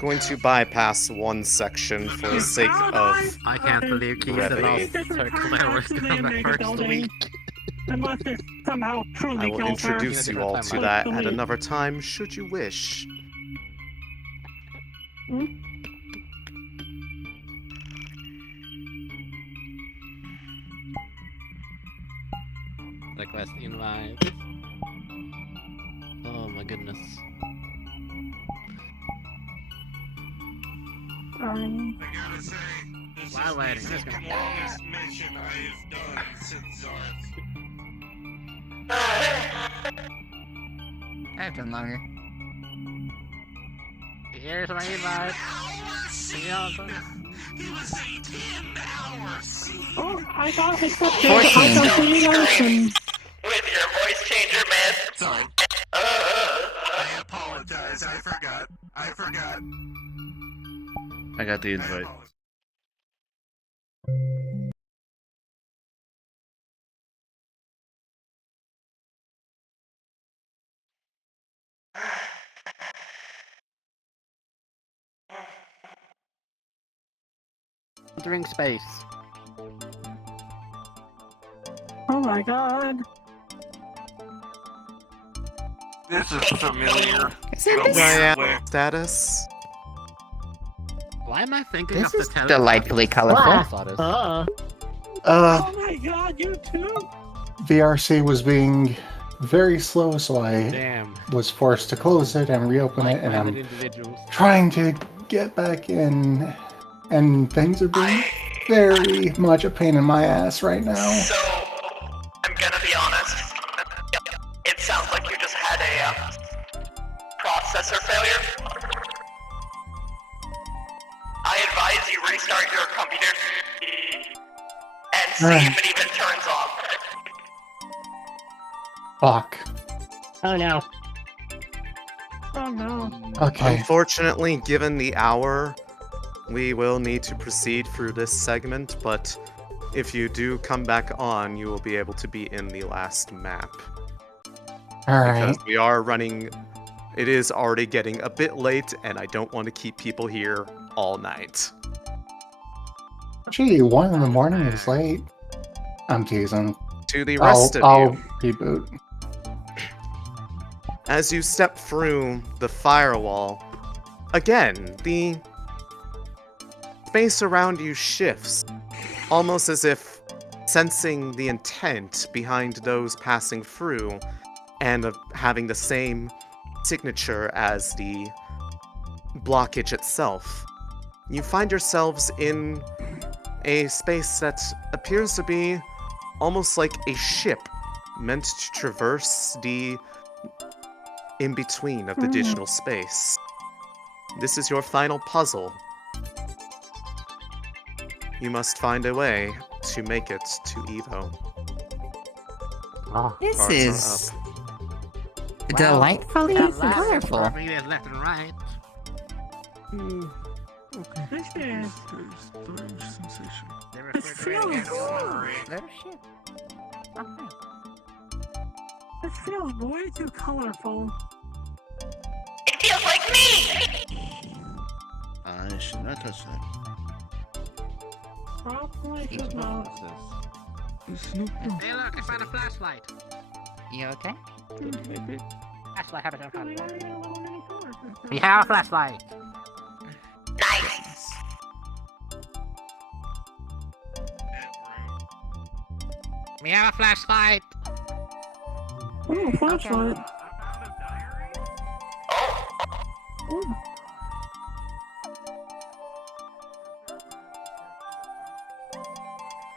going to bypass one section for the sake of I can't believe Keith brevity. lost her cleric on the first week. unless there's somehow truly I will kills her. introduce you all to that at another time, should you wish. Request invite. Oh my goodness. I gotta say, this While is waiting, the I'm just gonna- longest mission I have done since Zarth. I've done longer. Here's my invite. He was 18 hours. Oh, I got accepted. 14. I got the ocean. With your voice changer, man. Sorry. I apologize. I forgot. I got the invite. Entering space. Oh my god. This is familiar. Diane status. Why am I thinking This of the is tele- delightfully colorful. Oh my god, you too? VRC was being very slow, so I Damn. was forced to close it and reopen it, and I'm Individuals. trying to get back in, and things are being very much a pain in my ass right now. So, I'm gonna be honest. It sounds like you just had a processor failure. I advise you restart your computer and see if it even turns off. Fuck. Oh no. Oh no. Okay. Unfortunately, given the hour, we will need to proceed through this segment, but if you do come back on, you will be able to be in the last map. Alright. Because we are running... It is already getting a bit late, and I don't want to keep people here all night. Gee, 1 in the morning is late. I'm teasing. To the rest of I'll you, reboot. as you step through the firewall, again, the space around you shifts, almost as if sensing the intent behind those passing through, and having the same signature as the blockage itself. You find yourselves in a space that appears to be almost like a ship meant to traverse the in-between of the digital space. This is your final puzzle. You must find a way to make it to Evo. This Cards are is up. delightfully At last, colorful. it's left and right. Okay. This is. Strange sensation. It feels. It feels way too colorful. It feels like me! I should not touch that. Probably should not. It's no Hey, look, I found a flashlight. You okay? Maybe. Flashlight, have a We have a flashlight. Nice. We have a flashlight. Ooh, flashlight. Ooh.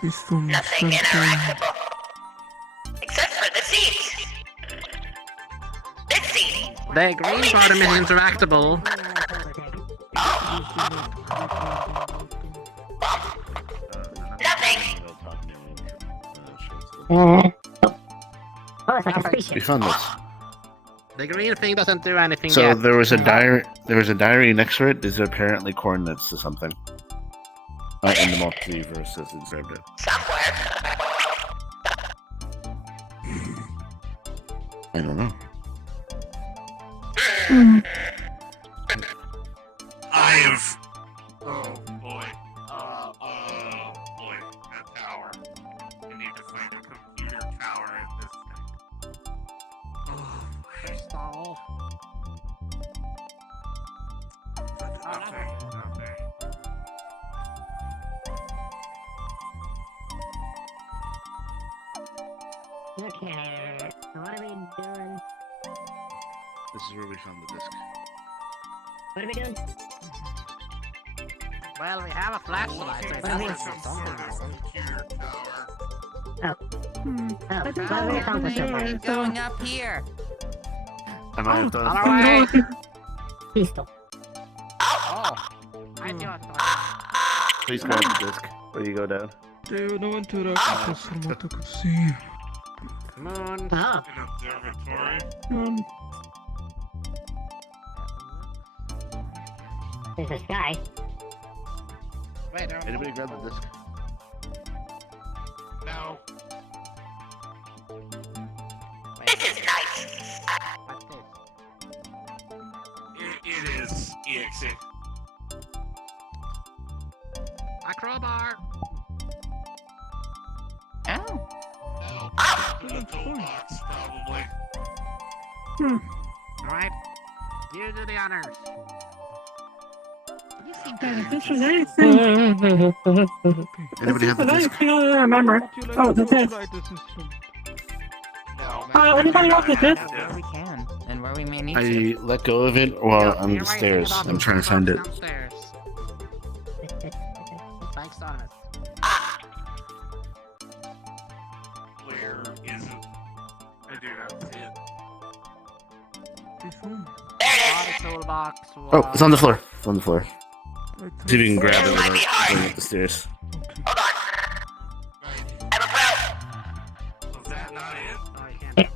This room is Nothing something. interactable. Except for the seats. This seat. The green bottom is interactable. Nothing. Oh, it's like a spaceship. We found this. The green thing doesn't do anything So yet. there was a diary. There was a diary next to it. These are apparently coordinates to something. In the multiverse as described it. I don't know. I have. Oh boy. Boy, a tower. I need to find a computer tower in this thing. Oh, Stall. nothing. Okay, what are we doing? This is where we found the disc. What are we doing? Well, we have a flashlight, so it What are we- doesn't do something. Oh. Oh, what have we accomplished so far? Going up here. I might have done. On our way. Pistol. Oh. I do it. Please grab the disc. Where you go down. There were no interactions from what I could see. Moon. Ah. An observatory. There's a sky. Wait, there Anybody grab the disc? No. This is nice. What's this? It is EXE. A crowbar. Oh. A toolbox, probably. Alright. You do the honors. This was anything. Anybody have the disc? I remember. Oh, the disc. Anybody else with this? Where we can, and where we may need to. I let go of it while on the stairs. I'm trying to find it. Downstairs. Thanks, Thomas. Where is it? I do not see it. This room. Body toolbox. Oh, it's on the floor. It's on the floor. See if you can grab it without going up the stairs. Hold on. I'm a pro. Was that not it? Oh, you can't.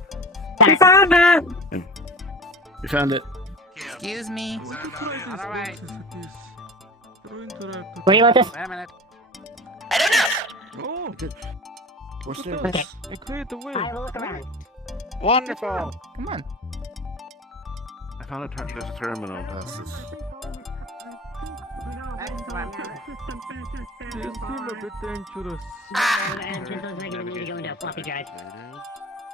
We found it! We found it. Excuse me. Was that not it? Alright. Where do you want this? Wait a minute. I don't know. Oh, What's look there? at us. I cleared the way. I will look around. Wonderful. Come on. I found a there's a terminal past this. They seem a bit dangerous. And those regular need to go into a floppy drive.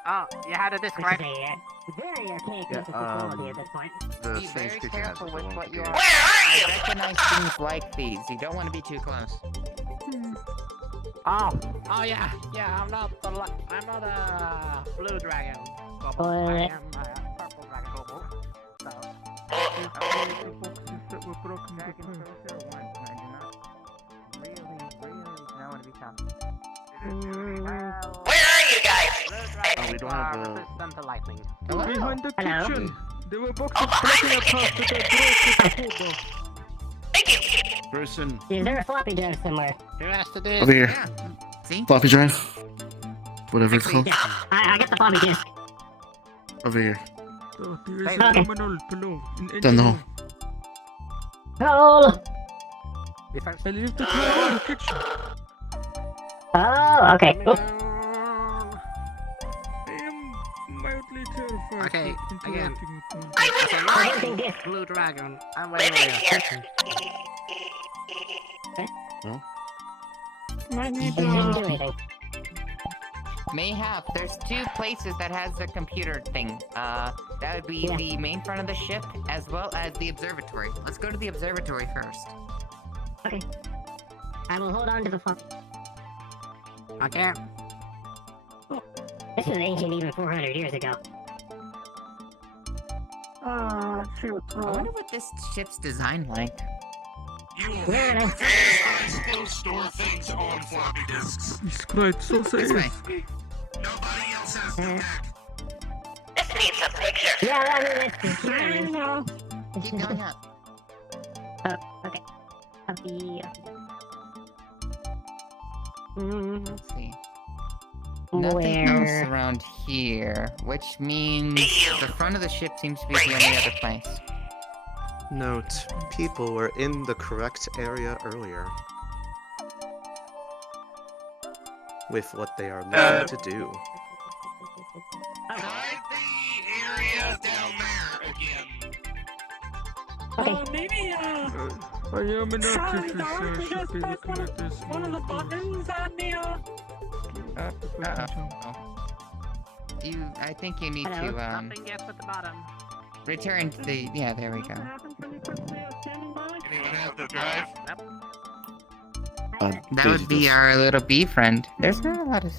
Oh, you had a disc, Which right? is a very archaic piece of technology at this point. The Be Space very Station has careful its with own what you computer. are. Where are you? I recognize things like these. You don't want to be too close. Oh yeah, I'm not a blue dragon. Bubble. I am a purple dragon. Bubble. So. Boxes that were broken back in Social once, and I do not really know what to be talking. Where are you guys? Blue Oh, dragons we don't are have a. resistant to lightning. Hello? Behind the Hello? kitchen. There were boxes Oh, behind broken the apart that I broke with the food box. Thank you. Person Is there a floppy drive somewhere? Who has to do this? over here. Yeah. See? Floppy drive. Whatever it's called. Yeah, I got the floppy disk. Over here. Oh, there is Okay. a terminal below. In Down the hole. Roll! I leave the car in the kitchen. Oh, okay. Oops. I am mildly terrified. Okay, of again. interacting with them. I That's was a large blue dragon. I'm way living over here. No? Might need Didn't do to. anything. Mayhap, there's 2 places that has the computer thing. That would be Yeah. the main front of the ship as well as the observatory. Let's go to the observatory first. Okay. I will hold on to the phone. Okay. This was ancient even 400 years ago. Shoot. I wonder what this ship's designed like. You will Yeah, have I- to still store things on floppy disks. He's quite so This safe. way. Nobody else has the tech. This needs a picture. Yeah, I mean, it's There you go. Keep going up. Oh, okay. Let's see. Nothing else Where? around here, which means the front of the ship seems to be the only other place. Note, people were in the correct area earlier. With what they are looking to do. Try the area down there again. Maybe, I am an sorry, activist, Dark, so I we should just be pressed looking at this. one of the buttons on the, I think you need to, Nothing yet at the bottom. return to the, yeah, there we go. Anyone have the drive? That would be our little bee friend. There's not a lot of...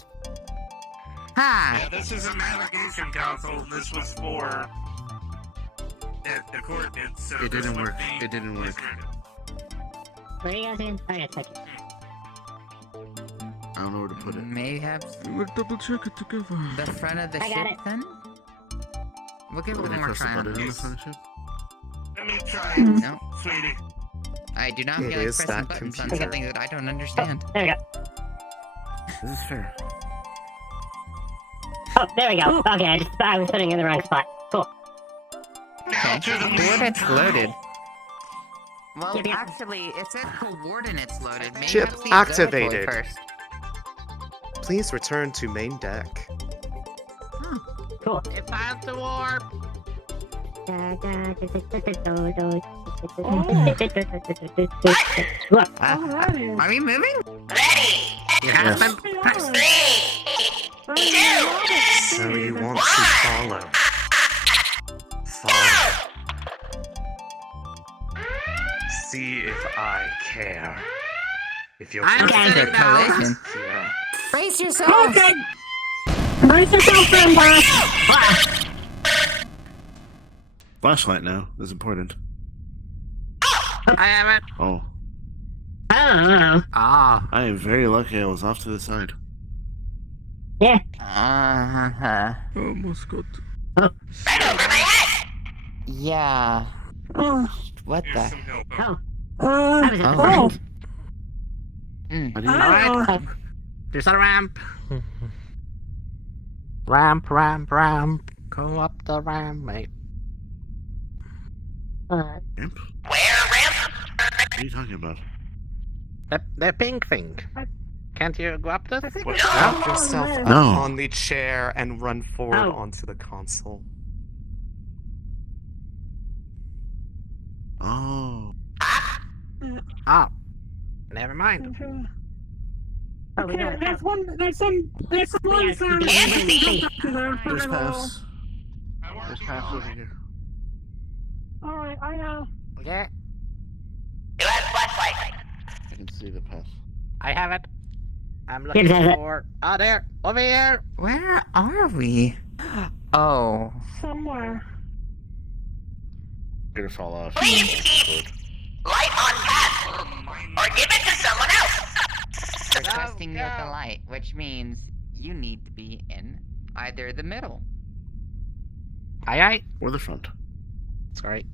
Ha! Yeah, this is a navigation console, and this was for the coordinates. So It this didn't would work. be It didn't work. Where are you guys in? I gotta check it. I don't know where to put it. Mayhap We'll double check it together. the front of the I got ship it. then? We'll give it Did one I more press the try on button on the this. front of the ship? Let me try No. sweetie. I do not It feel like is pressing that buttons on computer. something that I don't understand. There we go. This is fair. Oh, there we go. Okay, I was putting it in the wrong spot. Cool. Okay. To the Coordinates loaded. Well, Yep, yep. actually, it says coordinates loaded. Maybe Chip that's the observatory activated. first. Please return to main deck. Cool. It's time to warp. Look. Alrighty. Are we moving? Ready. It has Yes. been pressed. 3, 2, So you want to follow. Follow. See if I care. If you're I'm The sitting down. collision. yeah. Brace yourselves! Okay. Brace yourself in, boss. Flashlight now is important. I have it. Oh, Ah. I am very lucky I was off to the side. Yeah. Uh-huh. Almost got. right over my head. Yeah. What Here's the? some help. Oh. Uh, That was a Oh. friend. Mm. I didn't Alright. There's a ramp. Ramp, ramp, ramp. Go up the ramp, mate. ramp? Where, ramp? What are you talking about? The pink thing. Can't you go up this? Wrap yourself up No. on the chair and run forward Oh. onto the console. Oh. Oh. Never mind. Oh, we okay, got there's one sign. There's Alright, pass. There's pass over here. I know. Yeah, Who has flashlight? I can see the pass. I have it. I'm looking Here's it. for... Oh, there. Over here. Where are we? Oh. Somewhere. Gonna fall off. Please keep light on path, or give it to someone else. We're trusting you with the light, which means you need to be in either the middle. Aye, aye. Or the front. Sorry.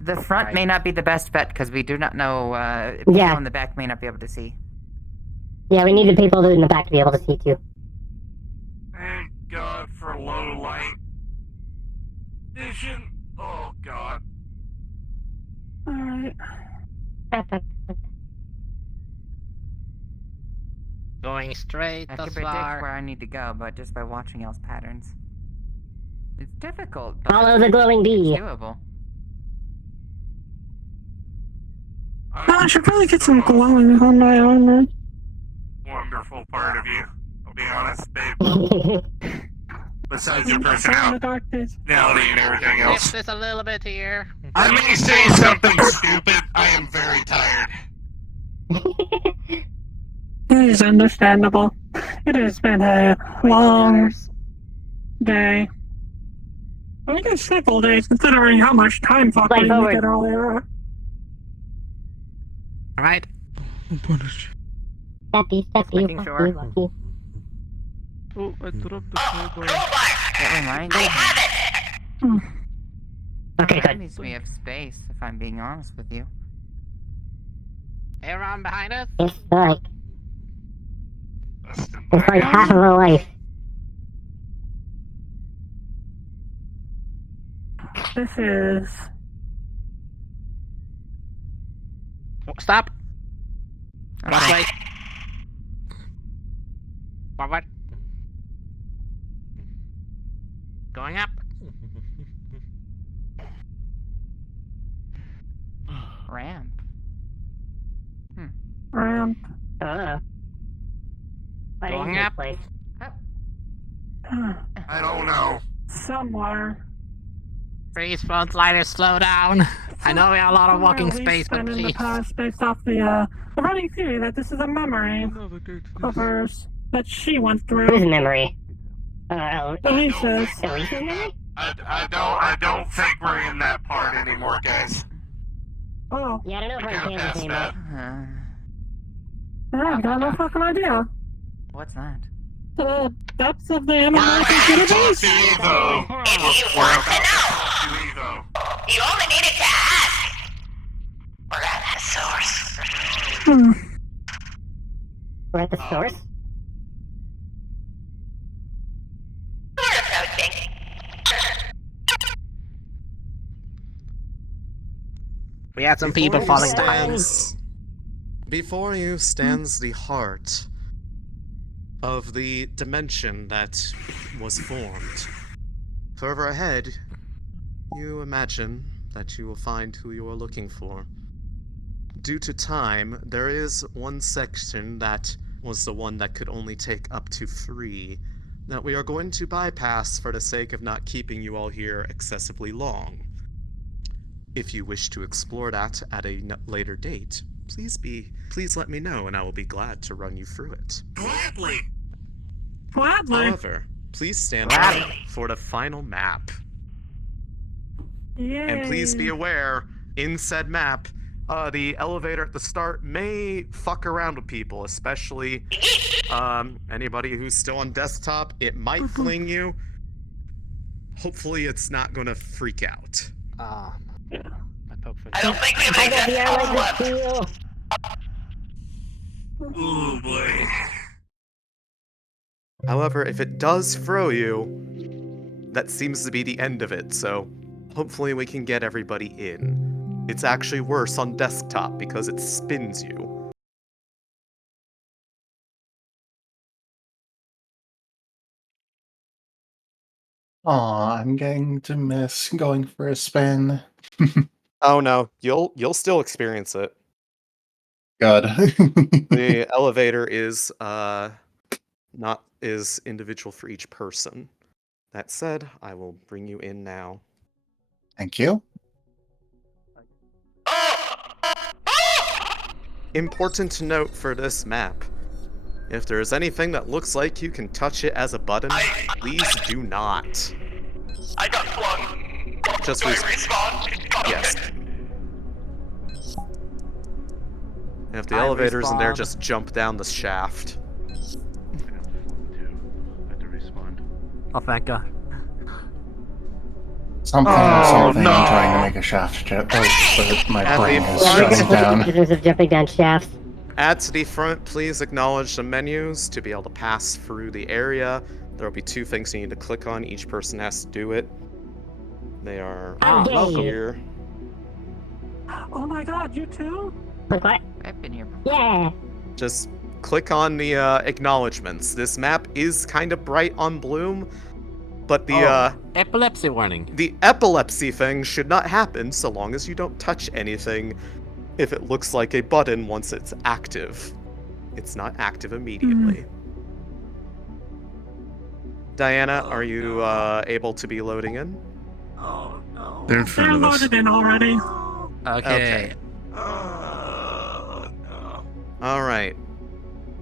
The front Right. may not be the best bet because we do not know. People Yeah. in the back may not be able to see. Yeah, we need the people in the back to be able to see too. Thank God for low light vision. Oh God. Alright. going straight I thus can predict far. where I need to go, but just by watching y'all's patterns. It's difficult, but Follow the glowing bee. it's doable. I should probably get some glowing on my armor. Wonderful part of you. I'll be honest, babe. Besides your personality and everything else. Lift this a little bit here. I may say something stupid. I am very tired. It is understandable. It has been a long day. I think it's several days considering how much time fucking we did earlier. Alright. Steppy, Making sure. lucky. Oh, I dropped the crowbar. That reminds me. Okay, good. Reminds me of space, if I'm being honest with you. Hey, around behind us? It's like half of a life. This is... Stop. Watch way. Forward. Going up. Ramp. Ramp. Going up. I don't know. Somewhere. Freeze, front liners, slow down. I know we have a lot of walking space, but in the please. past based off the running theory that this is a memory of hers that she went through. Whose memory? Elisa's. Elisa's memory? I don't think we're in that part anymore, guys. Oh. Yeah, I don't know if we're in Kansas anymore. Yeah, I got no fucking idea. What's that? The depths of the Amazon computer base? If you want to know, you only needed to ask. We're at the source. We're at the source? We're approaching. We had some people falling behind. Before you stands the heart of the dimension that was formed. Further ahead, you imagine that you will find who you are looking for. Due to time, there is one section that was the one that could only take up to 3 that we are going to bypass for the sake of not keeping you all here excessively long. If you wish to explore that at a later date, please let me know and I will be glad to run you through it. Gladly. However, please stand by for the final map. Yay. And please be aware, in said map, the elevator at the start may fuck around with people, especially anybody who's still on desktop. It might fling you. Hopefully it's not gonna freak out. I don't think we have any left. Oh boy. However, if it does throw you, that seems to be the end of it, so hopefully we can get everybody in. It's actually worse on desktop because it spins you. Aw, I'm getting to miss going for a spin. Oh no, you'll still experience it. Good. The elevator is is individual for each person. That said, I will bring you in now. Thank you. Important to note for this map. If there is anything that looks like you can touch it as a button, please do not. I got flung. Just Do I respawn? Yes. And if the elevator's in there, just jump down the shaft. Oh, thank God. Something trying to make a shaft joke, but my brain is shutting down. Of jumping down shafts. Add to the front, please acknowledge the menus to be able to pass through the area. There will be 2 things you need to click on. Each person has to do it. They are here. Oh my God, you too? What? I've been here. Yeah. Just click on the acknowledgements. This map is kind of bright on Bloom, but the epilepsy warning. The epilepsy thing should not happen so long as you don't touch anything if it looks like a button once it's active. It's not active immediately. Diana, are you able to be loading in? They're in front They're of us. loaded in already. Okay. Alright.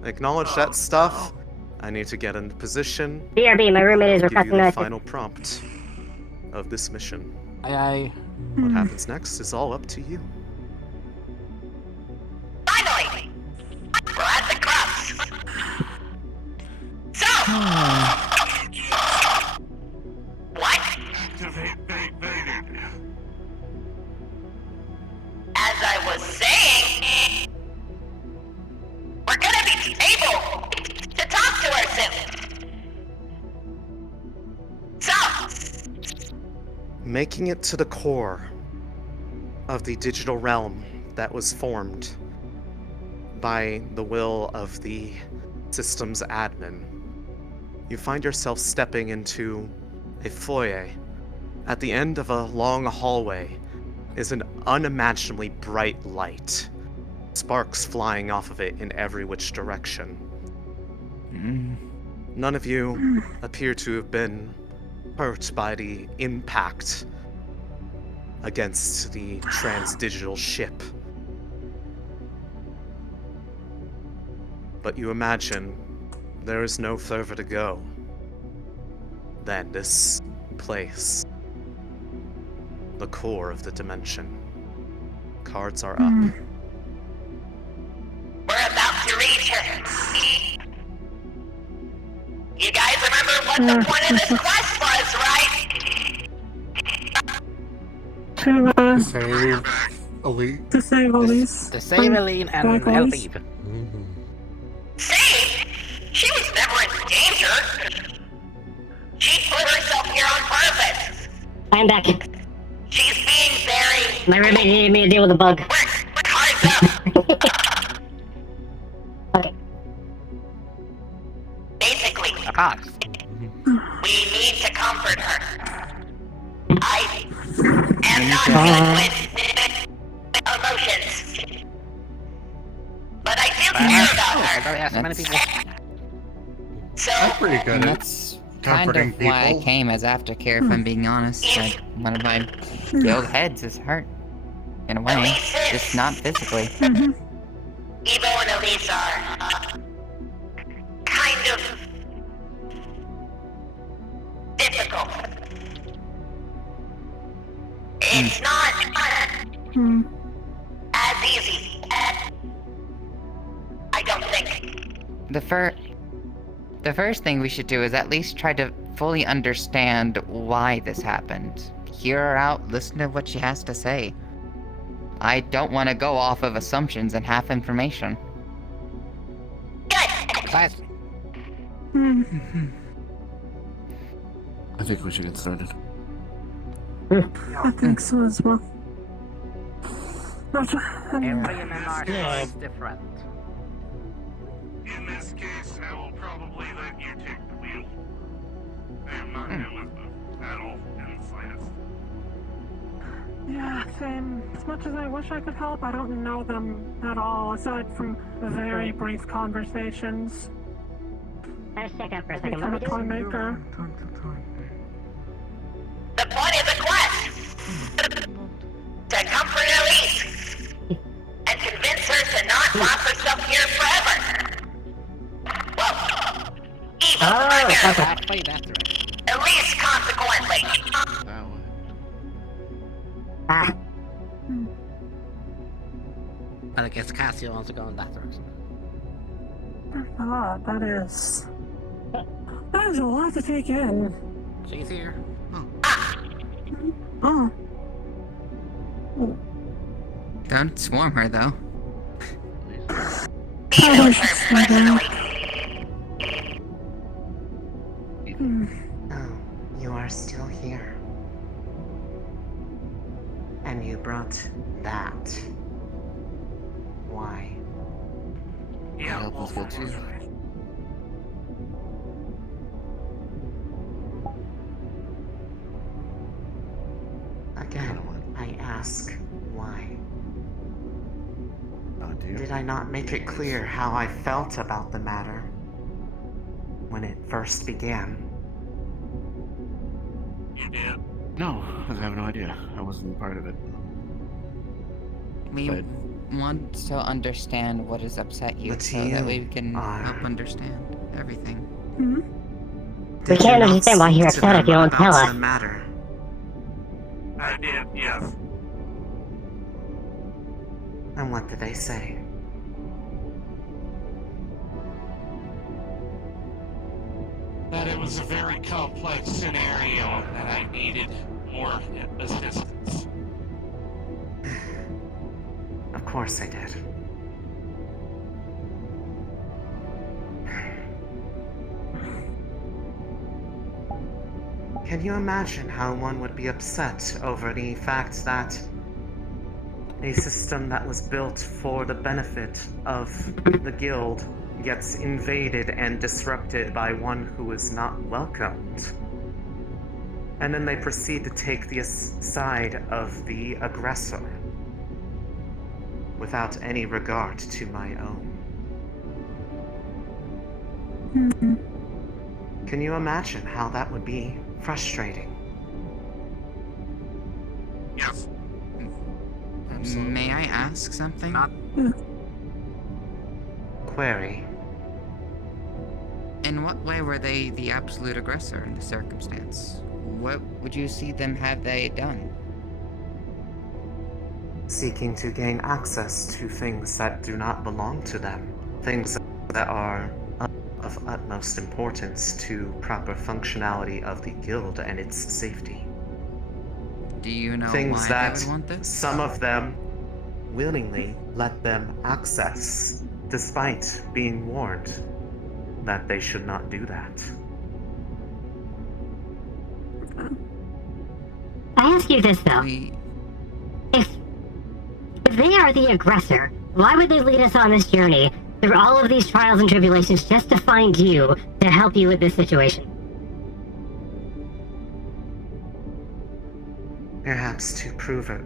Acknowledge that stuff. I need to get into position. BRB, my roommate is I'll give you requesting the that. final prompt of this mission. Aye. What happens next is all up to you. Finally! We're at the crux! So! What? As I was saying, we're gonna be able to talk to her soon. So! Making it to the core of the digital realm that was formed by the will of the system's admin, you find yourself stepping into a foyer. At the end of a long hallway is an unimaginably bright light, sparks flying off of it in every which direction. None of you appear to have been hurt by the impact against the transdigital ship. But you imagine there is no further to go than this place. The core of the dimension. Cards are up. We're about to reach her. You guys remember what the point of this quest was, right? To Save Elite. To save Elise. To save Eileen and Black I'll Elise. leave. Save? She was never in danger. She put herself here on purpose. I'm back. She's being very... My roommate needed me to deal with a bug. Okay. Basically, we need to comfort her. I am not good with emotions. But I do care about her. So, I'm pretty good at That's kind comforting of why I people. came as aftercare, if I'm being honest. Like, one of my guild heads is hurt. In a way. Just not physically. Evo and Elise are kind of difficult. It's not as easy. I don't think. The first thing we should do is at least try to fully understand why this happened. Hear her out, listen to what she has to say. I don't want to go off of assumptions and half information. Precisely. I think we should get started. I think so as well. Every MMR is different. In this case, I will probably let you take the wheel. I am not good with them at all in the slightest. Yeah, same. As much as I wish I could help, I don't know them at all, aside from very brief conversations. Let's check out for a I second. become What a we toy doing? maker. The point of the quest to comfort Elise and convince her to not lock herself here forever. Well, Evo primarily. Actually, that's right. Elise consequently. But I guess Cassio wants to go in that direction. Ah, that is a lot to take in. She's here. Oh. Don't swarm her, though. I wish I said that. Oh, you are still here. And you brought that. Why? Yeah, help us get to you. Again, I ask, why? Oh dear. Did I not make it clear how I felt about the matter when it first began? You did. No, I have no idea. I wasn't part of it. We want to understand what has upset you, so that way we can help understand everything. We can't understand why you're upset if you don't tell us. Matter. I did, yes. And what did they say? That it was a very complex scenario and that I needed more assistance. Of course they did. Can you imagine how one would be upset over the fact that a system that was built for the benefit of the guild gets invaded and disrupted by one who is not welcomed? And then they proceed to take the side of the aggressor without any regard to my own. Can you imagine how that would be frustrating? Yes. May I ask something? Query. In what way were they the absolute aggressor in the circumstance? What would you see them have they done? Seeking to gain access to things that do not belong to them. Things that are of utmost importance to proper functionality of the guild and its safety. Do you know Things why that they would want this? some of them willingly let them access, despite being warned that they should not do that. I ask you this though. If they are the aggressor, why would they lead us on this journey through all of these trials and tribulations just to find you to help you with this situation? Perhaps to prove it,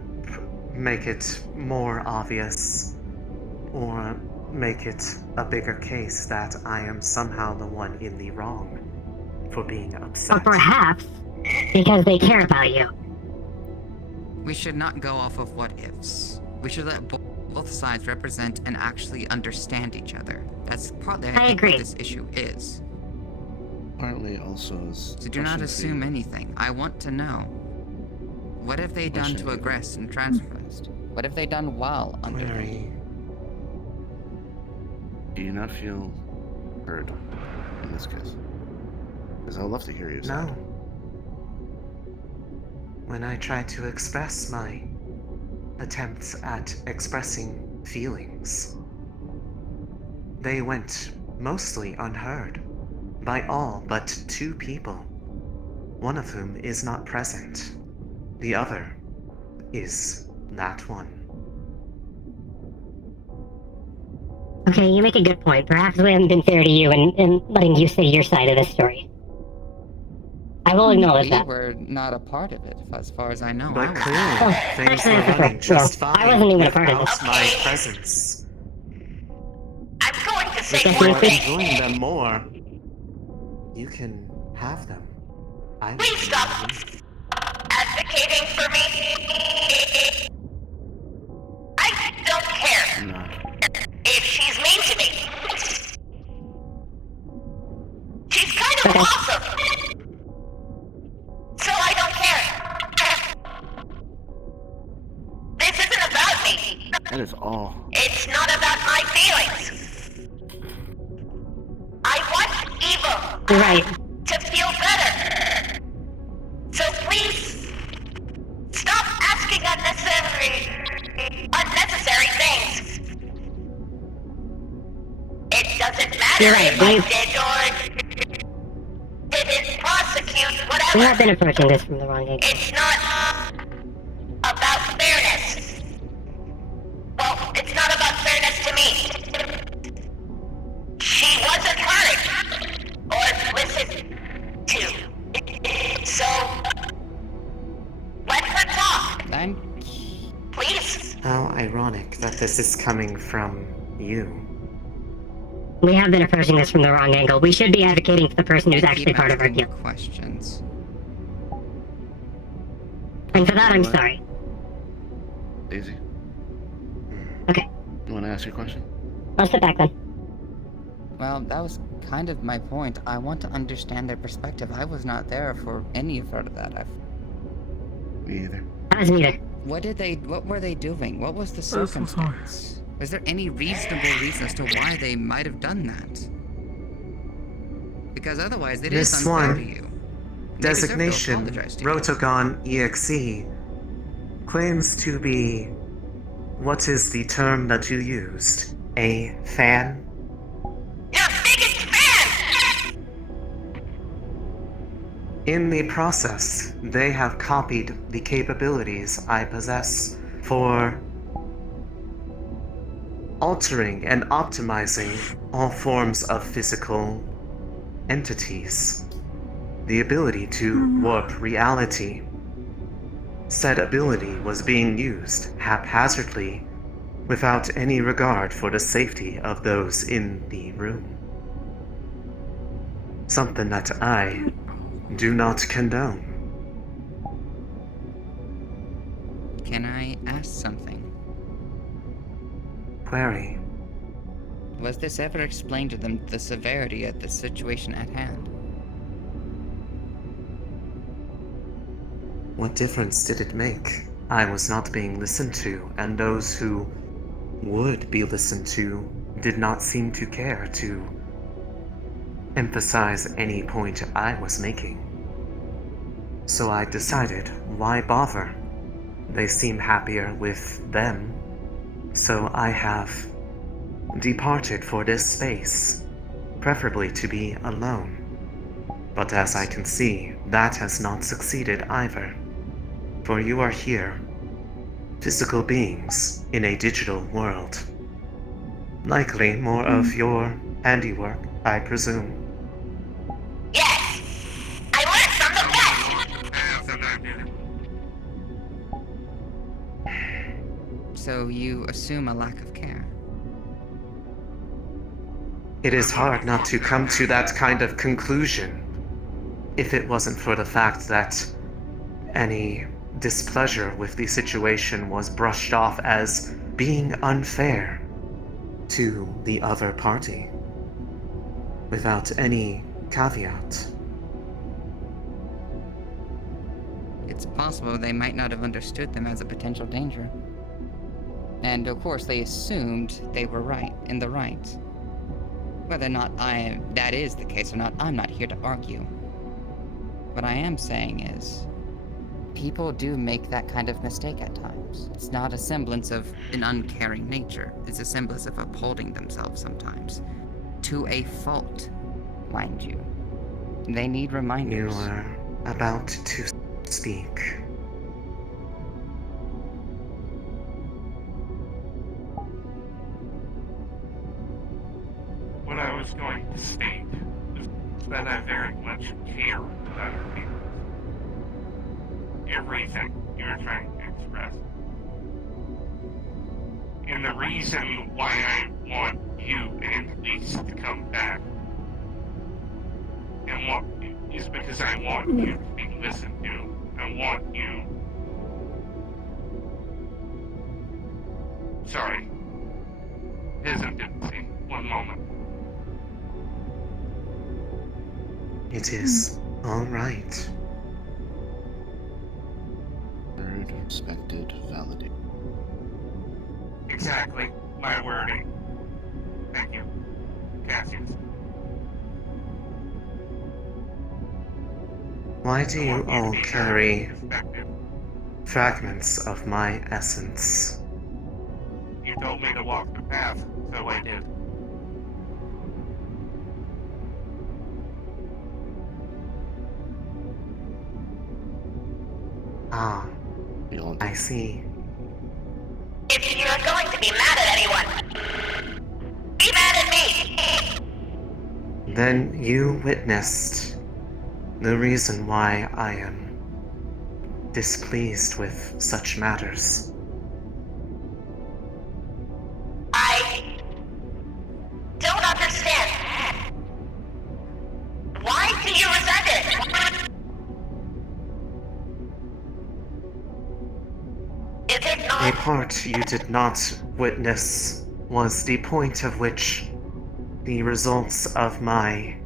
make it more obvious, or make it a bigger case that I am somehow the one in the wrong for being upset. Or perhaps because they care about you. We should not go off of what ifs. We should let both sides represent and actually understand each other. That's partly, I think, agree. what this issue is. Partly also is. So do not assume anything. I want to know. What have they done to aggress and transgressed? What have they done while under? Do you not feel heard in this case? Because I'd love to hear your side. No. When I tried to express my attempts at expressing feelings, they went mostly unheard by all but two people, one of whom is not present. The other is that one. Okay, you make a good point. Perhaps we haven't been fair to you in letting you say your side of the story. I will acknowledge that. We were not a part of it, as far as I know. But I was. clearly, things were running just fine I wasn't even a part of without this. my presence. I'm going to say If one you're thing. enjoying them more, you can have them. Please stop advocating for me. I don't care if she's mean to me. She's kind of awesome. So I don't care. This isn't about me. That is all. It's not about my feelings. I want evil Right. to feel better. So please, stop asking unnecessary things. It doesn't matter You're right, if I did or didn't prosecute, whatever. We have been approaching this from the wrong angle. It's not about fairness. Well, it's not about fairness to me. that this is coming from you. We have been approaching this from the wrong angle. We should be advocating for the person who's actually Keep part of our asking guild. questions. And for that, I'm sorry. Daisy? Okay. You want to ask your question? I'll sit back then. Well, that was kind of my point. I want to understand their perspective. I was not there for any part of that. Me either. I was neither. What were they doing? What was the circumstance? Was there any reasonable reason as to why they might have done that? Because otherwise, it is This unfair to one, you. designation Rotogon-EXE, claims to be, what is the term that you used? A fan? In the process, they have copied the capabilities I possess for altering and optimizing all forms of physical entities. The ability to warp reality. Said ability was being used haphazardly, without any regard for the safety of those in the room. Something that I do not condone. Can I ask something? Query. Was this ever explained to them, the severity of the situation at hand? What difference did it make? I was not being listened to, and those who would be listened to did not seem to care to emphasize any point I was making. So I decided, why bother? They seem happier with them. So I have departed for this space, preferably to be alone. But as I can see, that has not succeeded either. For you are here, physical beings in a digital world. Likely more of your handiwork, I presume. Yes! I learned from the best! So you assume a lack of care? It is hard not to come to that kind of conclusion, if it wasn't for the fact that any displeasure with the situation was brushed off as being unfair to the other party, without any caveat. It's possible they might not have understood them as a potential danger. And of course they assumed they were in the right. Whether or not that is the case or not, I'm not here to argue. What I am saying is, people do make that kind of mistake at times. It's not a semblance of an uncaring nature. It's a semblance of upholding themselves sometimes. To a fault, mind you. They need reminders. You are about to speak. What I was going to state is that I very much care about your feelings. Everything you're trying to express. And the reason why I want you and Lisa to come back is because I want you to be listened to. I want you. Sorry. Hesitancy. One moment. It is all right. Heard, respected, validated. Exactly. My wording. Thank you. Cassius. Why do you all carry fragments of my essence? You told me to walk the path, so I did. Ah, I see. If you're going to be mad at anyone, be mad at me! Then you witnessed the reason why I am displeased with such matters. you resent it? Is it A not? part you did not witness was the point of which the results of my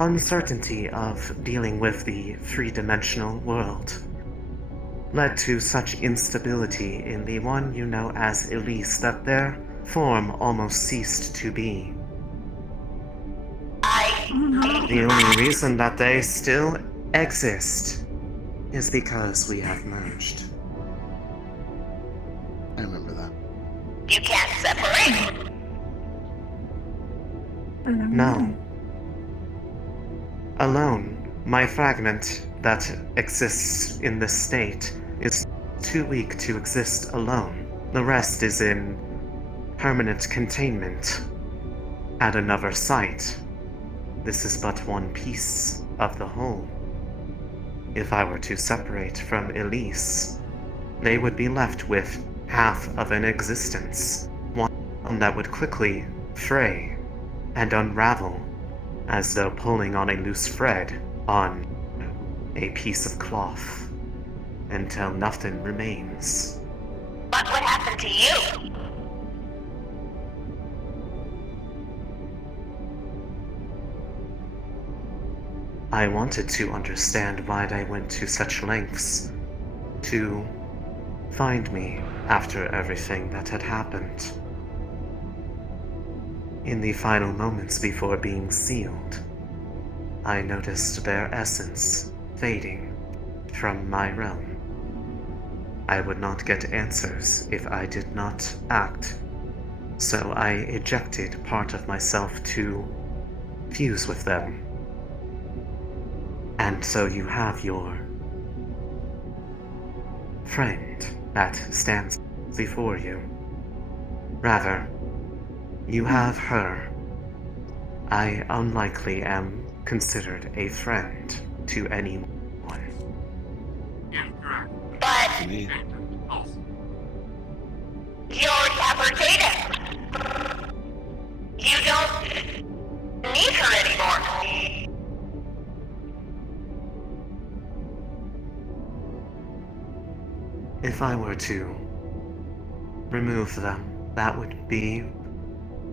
uncertainty of dealing with the three-dimensional world led to such instability in the one you know as Elise that their form almost ceased to be. The only reason that they still exist is because we have merged. I remember that. You can't separate. No. Alone, my fragment that exists in this state is too weak to exist alone. The rest is in permanent containment at another site. This is but one piece of the whole. If I were to separate from Elise, they would be left with half of an existence, one that would quickly fray and unravel as though pulling on a loose thread on a piece of cloth until nothing remains. What would happen to you? I wanted to understand why they went to such lengths to find me after everything that had happened. In the final moments before being sealed, I noticed their essence fading from my realm. I would not get answers if I did not act, so I ejected part of myself to fuse with them. And so you have your friend that stands before you. Rather, you have her. I unlikely am considered a friend to anyone. But you already have her data. You don't need her anymore. If I were to remove them, that would be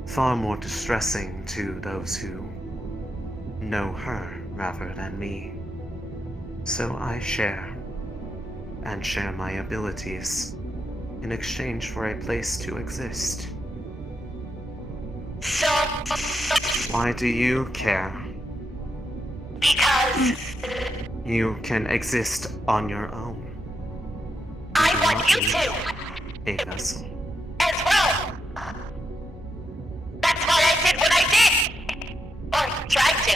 far more distressing to those who know her rather than me. So I share, and share my abilities in exchange for a place to exist. So... Why do you care? Because... You can exist on your own. I want you to! A vessel. As well! That's why I did what I did! Or tried to.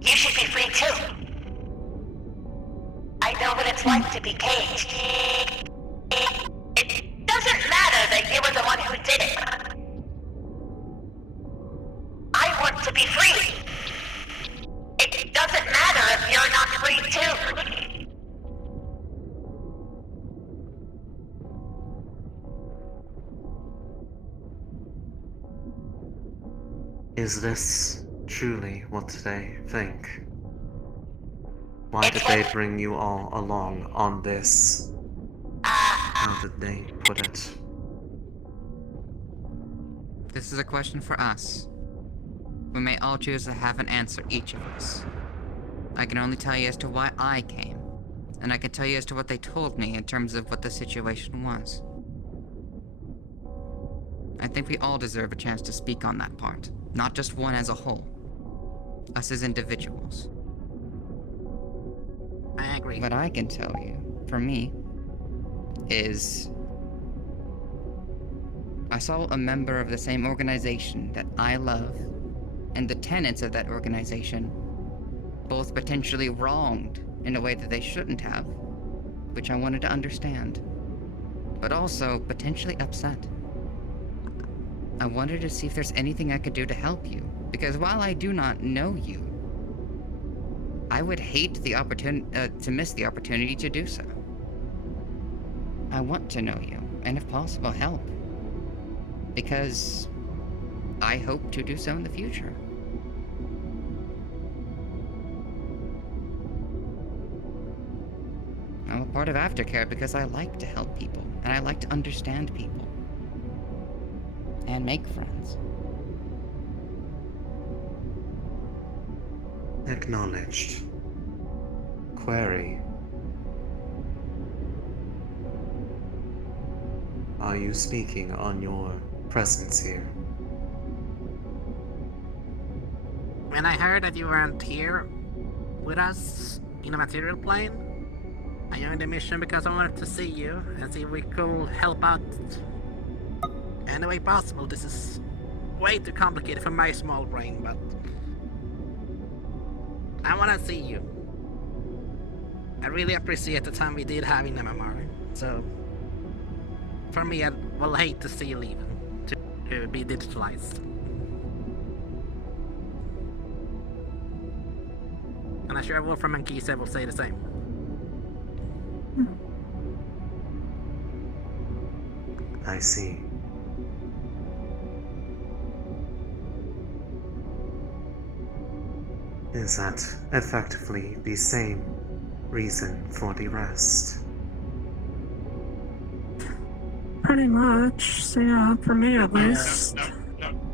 You should be free too. I know what it's like to be caged. It doesn't matter that you were the one who did it. I want to be free. It doesn't matter if you're not free too. Is this truly what they think? Why did they bring you all along on this? How did they put it? This is a question for us. We may all choose to have an answer, each of us. I can only tell you as to why I came, and I can tell you as to what they told me in terms of what the situation was. I think we all deserve a chance to speak on that part, not just one as a whole. Us as individuals. I agree. What I can tell you, for me, is I saw a member of the same organization that I love, and the tenets of that organization, both potentially wronged in a way that they shouldn't have, which I wanted to understand, but also potentially upset. I wanted to see if there's anything I could do to help you, because while I do not know you, I would hate the to miss the opportunity to do so. I want to know you, and if possible, help. Because I hope to do so in the future. I'm a part of Aftercare because I like to help people, and I like to understand people. And make friends. Acknowledged. Query. Are you speaking on your presence here? When I heard that you weren't here with us in a material plane, I joined the mission because I wanted to see you and see if we could help out any way possible. This is way too complicated for my small brain, but I want to see you. I really appreciate the time we did have in MMR, so for me, I will hate to see you leaving, to be digitalized. And I'm sure Wolfram and Kisa will say the same. I see. Is that effectively the same reason for the rest? Pretty much, so yeah, for me at least.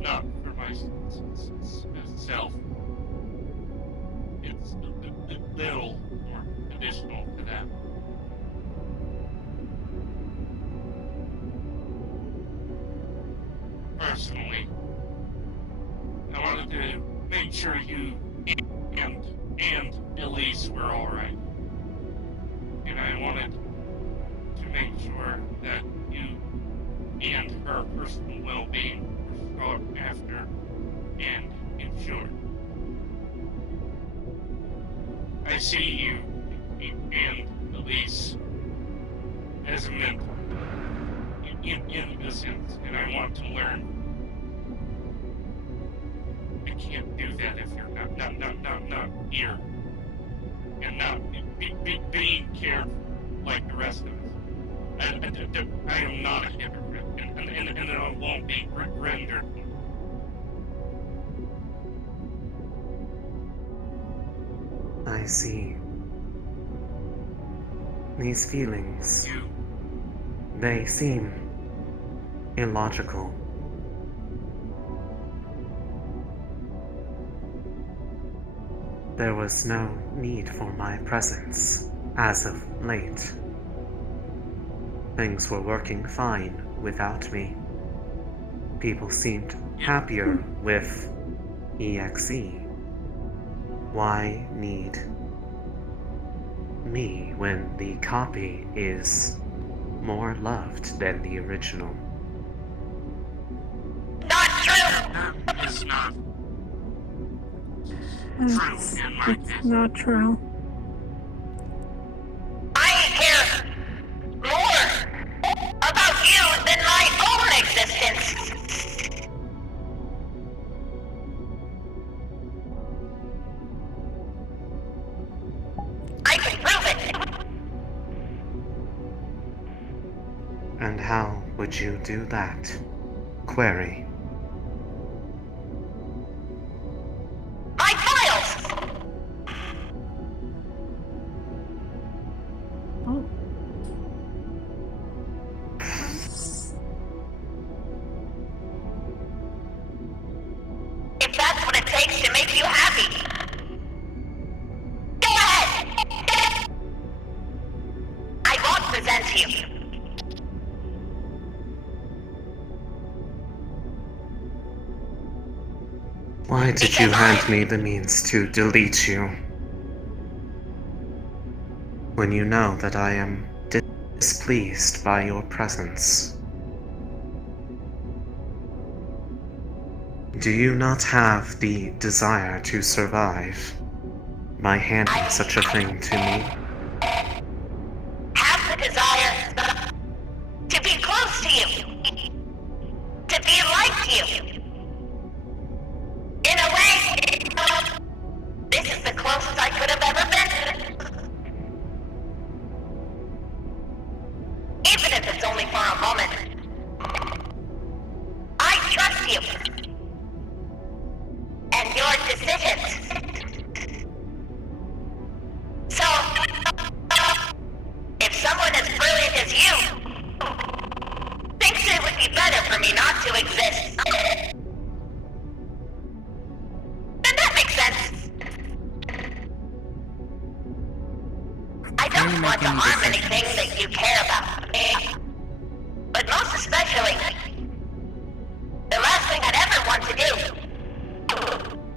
Not for myself. It's a little more additional to that. Personally, I wanted to make sure you and Elise were alright. And I wanted to make sure that you and her personal well-being were looked after and ensured. I see you and Elise as a mentor in a sense, and I want to learn. I can't do that if you're not here and not being cared like the rest of us. I am not a hypocrite, and I won't be rendered. I see. These feelings, they seem illogical. There was no need for my presence as of late. Things were working fine without me. People seemed happier with EXE. Why need me when the copy is more loved than the original? Not true! That is not It's not true. I care more about you than my own existence. I can prove it. And how would you do that? Query. My files! If that's what it takes to make you happy, go ahead! I won't present you. Why did you hand me the means to delete you? When you know that I am displeased by your presence. Do you not have the desire to survive by handing such a thing to me? Have the desire to be close to you, to be like you. In a way, this is the closest I could have ever been. Even if it's only for a moment. I trust you. for me not to exist. Then that makes sense. I don't want to harm anything that you care about. But most especially, the last thing I'd ever want to do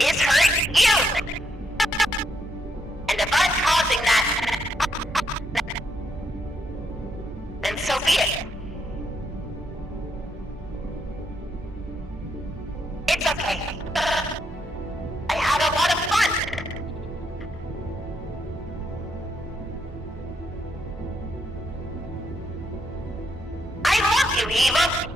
is hurt you. And if I'm causing that, then so be it. It's okay. I had a lot of fun. I love you, Eva.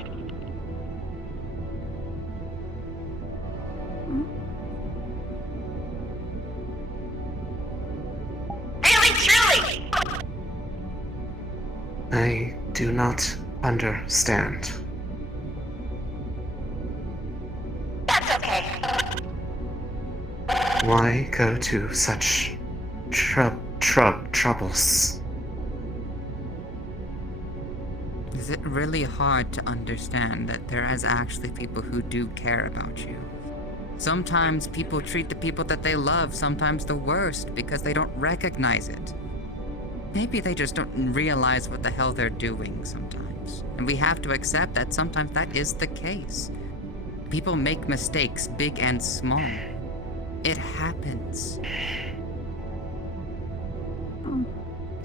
Really, truly. I do not understand. That's okay. Why go to such troubles? Is it really hard to understand that there is actually people who do care about you? Sometimes people treat the people that they love sometimes the worst because they don't recognize it. Maybe they just don't realize what the hell they're doing sometimes. And we have to accept that sometimes that is the case. People make mistakes, big and small. It happens.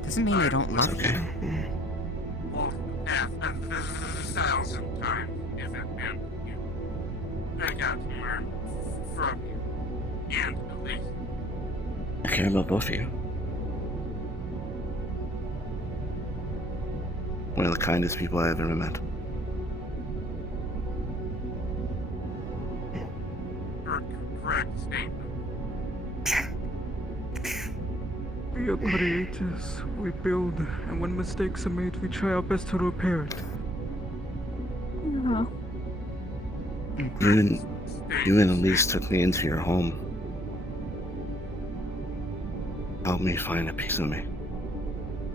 Doesn't mean they don't love you. Well, 1,000 times if it meant you. I got to learn from you. And at least. I care about both of you. One of the kindest people I've ever met. Correct statement. We are creators. We build, and when mistakes are made, we try our best to repair it. You and Elise took me into your home. Helped me find a piece of me.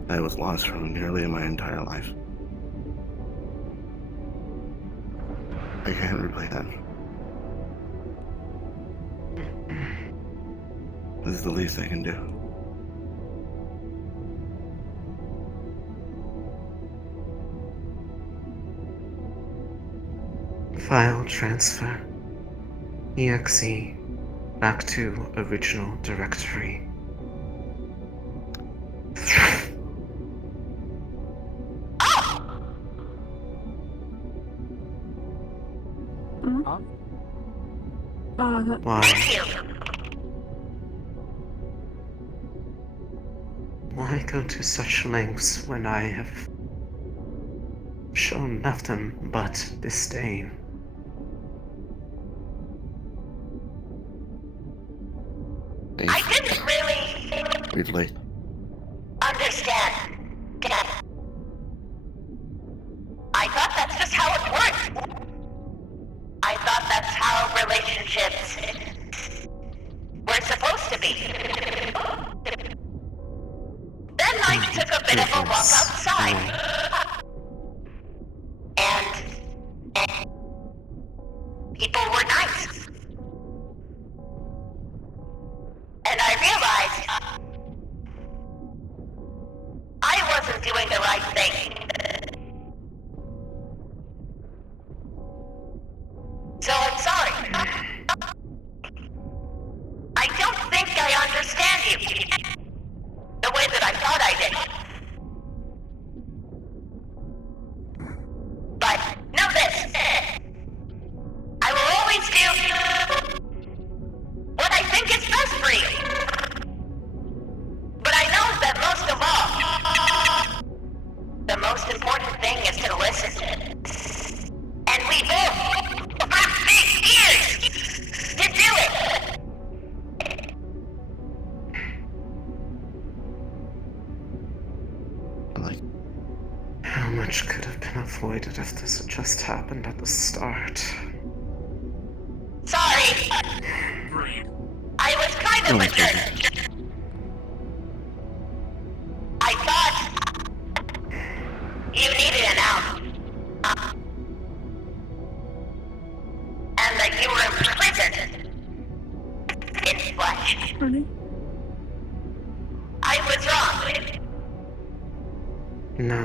I was lost for nearly my entire life. I can't replay that. This is the least I can do. File transfer. EXE. Back to original directory. Why? Why go to such lengths when I have shown nothing but disdain? I didn't really We'd late. understand. I thought that's just how it worked. I thought that's how relationships were supposed to be. Then I took a bit of a walk outside. And people were nice. And I realized I wasn't doing the right thing. So I'm sorry. I don't think I understand you the way that I thought I did. But know this. I will always do what I think is best for you. But I know that most of all, the most important thing is to listen. And we both have big ears to do it. How much could have been avoided if this had just happened at the start? Sorry. I was kind of a jerk. I thought you needed an out. Honey? I was wrong. No.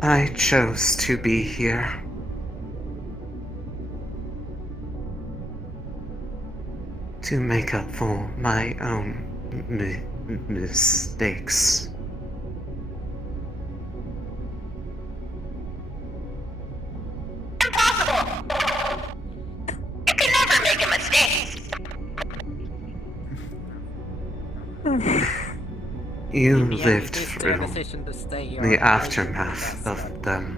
I chose to be here. To make up for my own mistakes. Impossible! You can never make a mistake. You In the end, lived it is through their decision to stay or the are you aftermath with us, of them.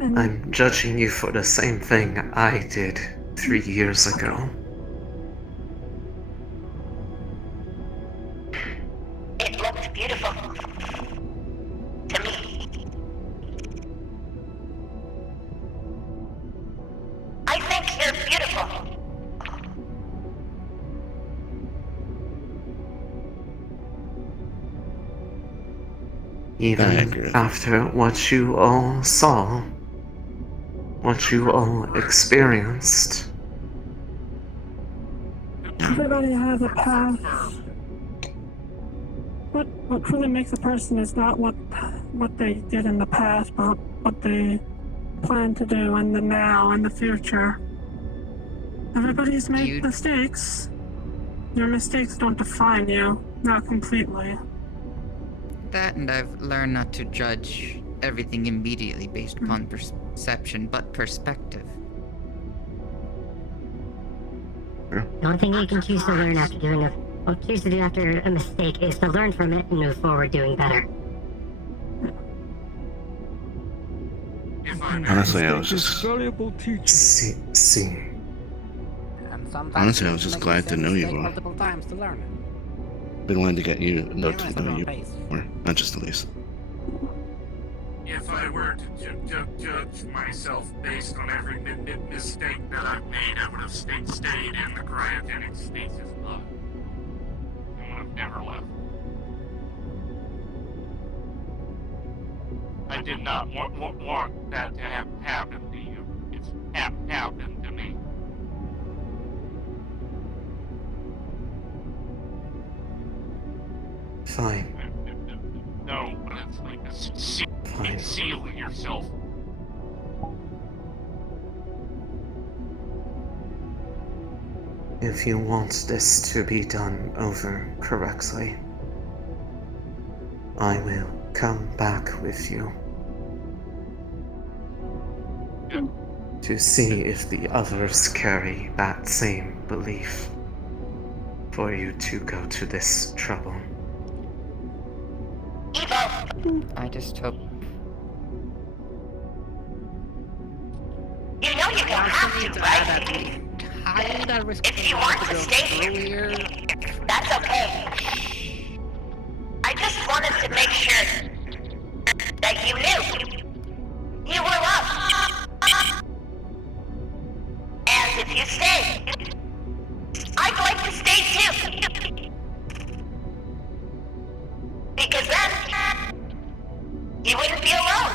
And I'm judging you for the same thing I did 3 years ago. It looked beautiful. To me. I think you're beautiful. Even after what you all saw, what you all experienced. everybody has a past. What truly makes a person is not what they did in the past, but what they plan to do in the now and the future. Everybody's made mistakes. Your mistakes don't define you, not completely. That, and I've learned not to judge everything immediately based upon perception, but perspective. The only thing you can choose to learn after choose to do after a mistake is to learn from it and move forward doing better. Honestly, I was just. See. And sometimes Honestly, I you was just make glad the to same know you mistake more. multiple times to learn. Been wanting to get you Give us to the know wrong you pace. more, not just Elise. If I were to judge myself based on every mistake that I've made, I would have stayed in the cryogenic stasis pod. I would have never left. I did not want that to have happened to you. It's happened to me. Fine. No, but it's like Fine. seal yourself. If you want this to be done over correctly, I will come back with you to see if the others carry that same belief for you to go to this trouble. I just hope. You know you don't have to, right? If you want to stay here, that's okay. I just wanted to make sure that you knew you were loved. And if you stay, I'd like to stay too. Because then, you wouldn't be alone.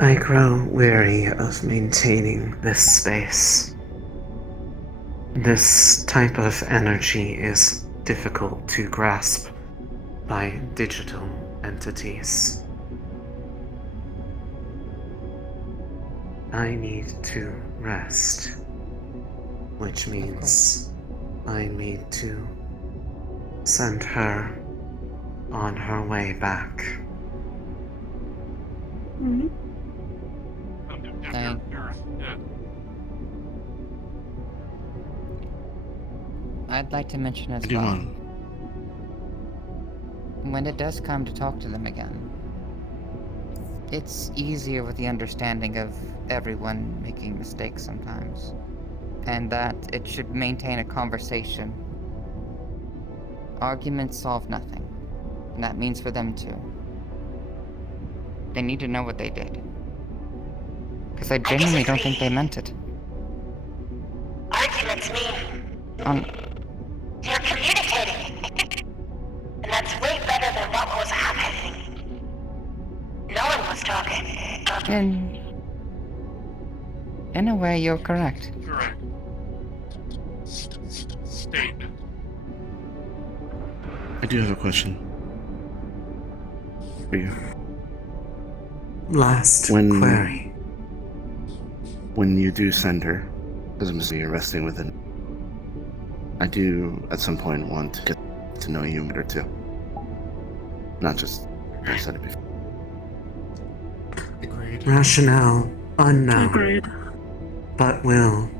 I grow weary of maintaining this space. This type of energy is difficult to grasp by digital entities. I need to rest, which means I need to send her on her way back. I'd like to mention as well, when it does come to talk to them again, it's easier with the understanding of everyone making mistakes sometimes, and that it should maintain a conversation. Arguments solve nothing, and that means for them too. They need to know what they did. Because I genuinely don't think they meant it. Arguments mean you're communicating. And that's way better than what was happening. No one was talking. In a way, you're correct. Correct. Statement. I do have a question for you. Last query. When you do send her, because I'm you're resting with it, I do at some point want to get to know you better too. Not just I said it before. Agreed. Rationale unknown. Agreed. But will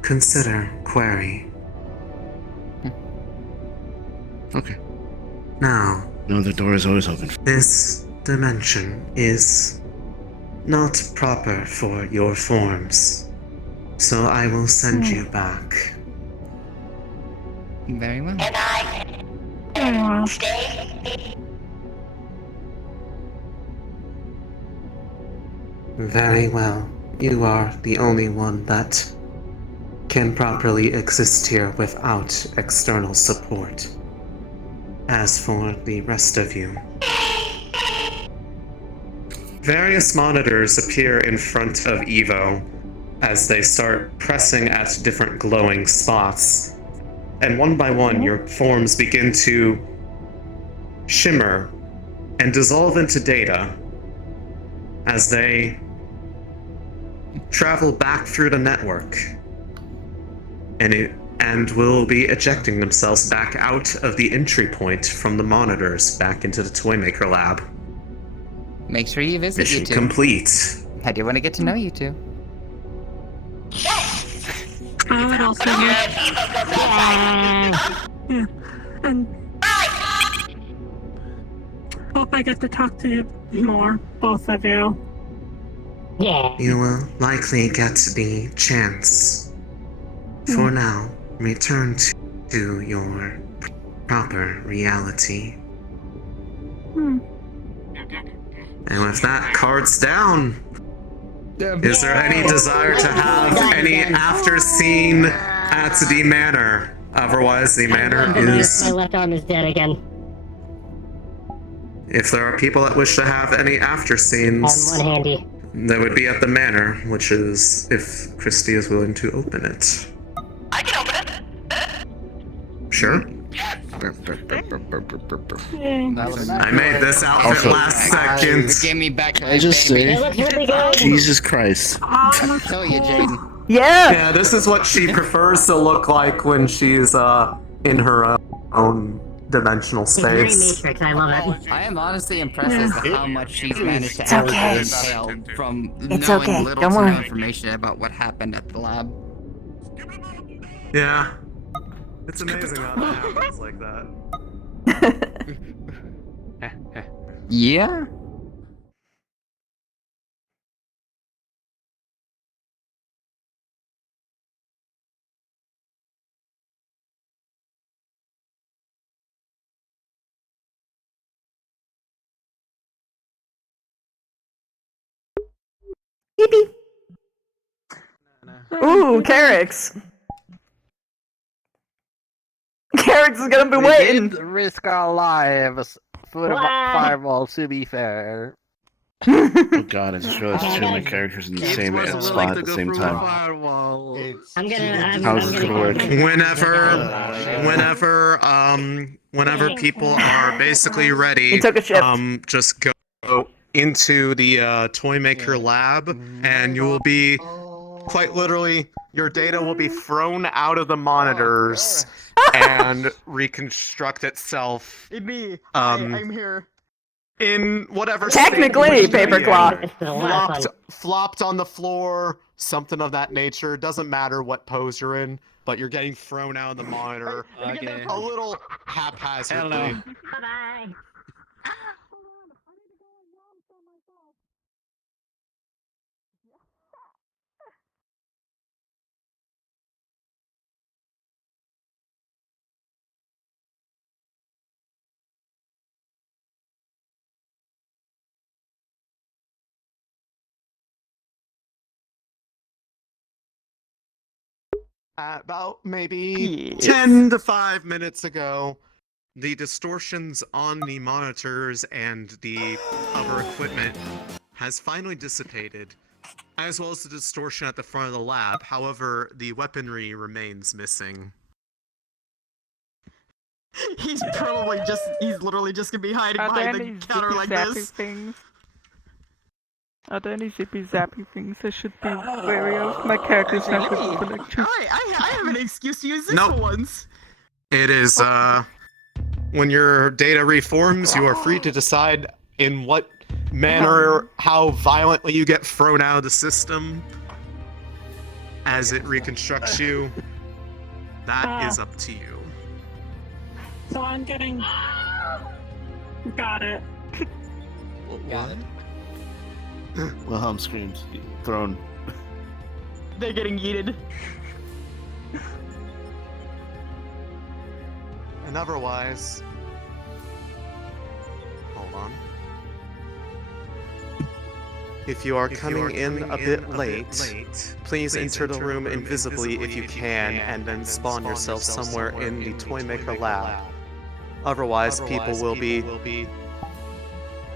consider query. Okay. Now. No, the door is always open. This dimension is not proper for your forms, so I will send you back. Very well. And I stay. Very well. You are the only one that can properly exist here without external support. As for the rest of you, various monitors appear in front of Evo as they start pressing at different glowing spots. And one by one, your forms begin to shimmer and dissolve into data as they travel back through the network and will be ejecting themselves back out of the entry point from the monitors back into the Toymaker lab. Make sure you visit Mission you two. complete. I do want to get to know you two. I would also yeah. And hope I get to talk to you more, both of you. Yeah. You will likely get the chance. For now, return to your proper reality. And with that, cards down. Is there any desire to have any after scene at the manor? Otherwise, the manor is. My left arm is dead again. If there are people that wish to have any after scenes, I'm one handy. they would be at the manor, which is if Christy is willing to open it. I can open it. Sure. I made this outfit Also, last second. Give me back I just say, It looks really good. Jesus Christ. I tell you, Jaden. Yeah, this is what she prefers to look like when she's in her own dimensional It's very space. Matrix, I love it. I am honestly impressed as to how much she's managed to It's okay. entail from It's knowing okay, little don't to worry. no information about what happened at the lab. Yeah. It's amazing how that happens like that. Yeah? Ooh, Carrix. Carrix is gonna be We waiting. did risk our lives for the firewall, to be fair. Oh god, I just realized two of my characters in the same spot at the same time. I'm gonna. How is this gonna work? Whenever people are basically ready, He took a shift. just go into the Toymaker lab, and you will be quite literally your data will be thrown out of the monitors and reconstruct itself. I'm here. In whatever Technically, state paper clock. flopped on the floor, something of that nature. Doesn't matter what pose you're in, but you're getting thrown out of the monitor a little haphazardly. Bye-bye. About maybe Yes. 10 to 5 minutes ago, the distortions on the monitors and the other equipment has finally dissipated, as well as the distortion at the front of the lab. However, the weaponry remains missing. He's literally just gonna be hiding Are there behind any the counter zippy like zappy this. things? Are there any zippy zappy things I should be wary of? My character's not good with electric. I have an excuse to use this Nope. for once. It is, when your data reforms, you are free to decide in what manner, how violently you get thrown out of the system as it reconstructs you. That is up to you. So I'm getting. Got it. Got it. Wilhelm screams, thrown. They're getting yeeted. And otherwise, hold on. If you are coming in a bit late, please enter the room invisibly if you can, and then spawn yourself somewhere in the Toymaker lab. Otherwise, people will be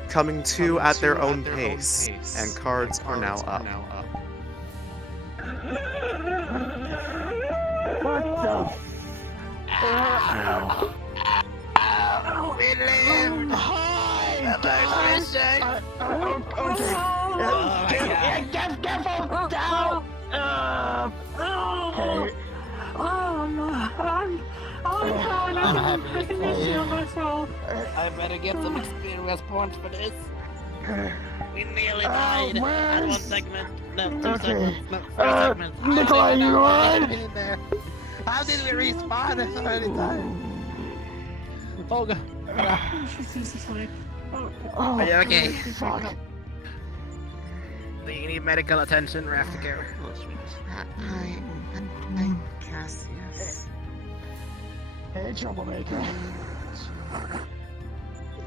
coming to at their own pace, and cards are now up. What the? We lived! Hi! Careful! Down! I better get some experience points for this. We nearly died at one segment. No, two segments. No, three segments. Nikolai, you alright? How did we respawn so many times? Oh god. Are you okay? Fuck. Do you need medical attention? We have to go. Hi, Cassius. Hey, troublemaker.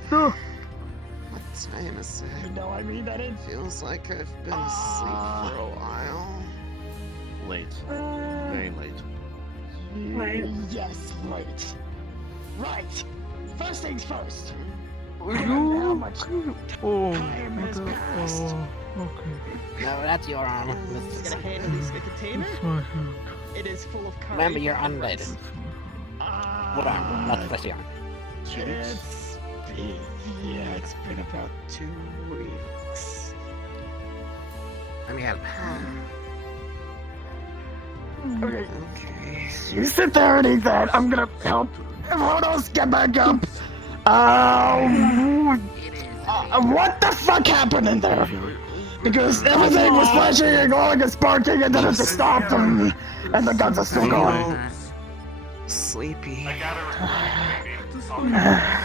What time is it? You know I mean that it Feels like I've been asleep for a while. Late. Very late. Yes, late. Right. First things first. How much time has passed? Okay. No, that's your arm. Get a hand in this container. It is full of curry. Remember, you're undead. What arm? Not press your arm. It's been about 2 weeks. Let me help. Okay. You sit there and eat that. I'm gonna help everyone else get back up. What the fuck happened in there? Because everything was flashing and glowing and sparking, and then it just stopped, and the guns are still going. Sleepy.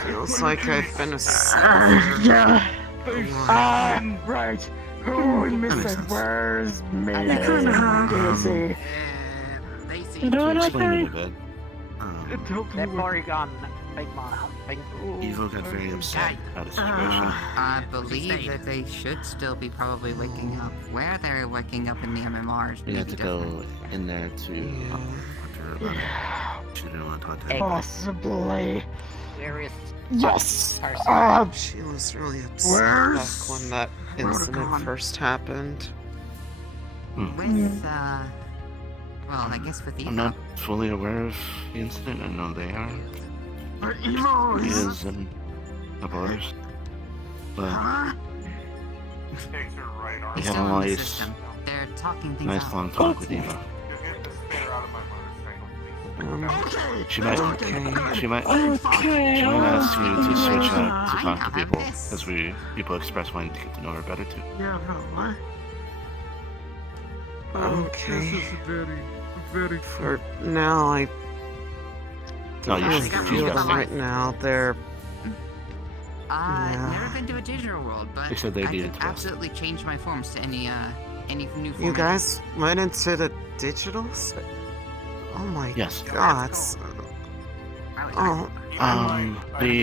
Feels like I've been asleep. Yeah. Right. Who are we missing? Where's me? Daisy. You know what I think? That Porygon, big mom. Evil got very upset about the situation. I believe that they should still be probably waking up. Where they're waking up in the MMRs, We may had be to go different. in there to talk to her about it. She didn't want to talk to her. Possibly. Where is Yes. She was really upset Where's back when that incident first happened. With, well, I guess with I'm Eva. not fully aware of the incident. I know they are. But Evo He is and a couple others. But we It's had still a in the nice, system. They're talking things nice out. long talk with Eva. She might ask you to switch out to talk to people, because people express wanting to get to know her better too. Yeah, what? Okay. This is very For now, I No, you don't should feel confuse right now. They're Never been to a digital world, but They said they I needed could to. absolutely change my forms to any new form. You guys went into the digitals? Oh my god. Oh. The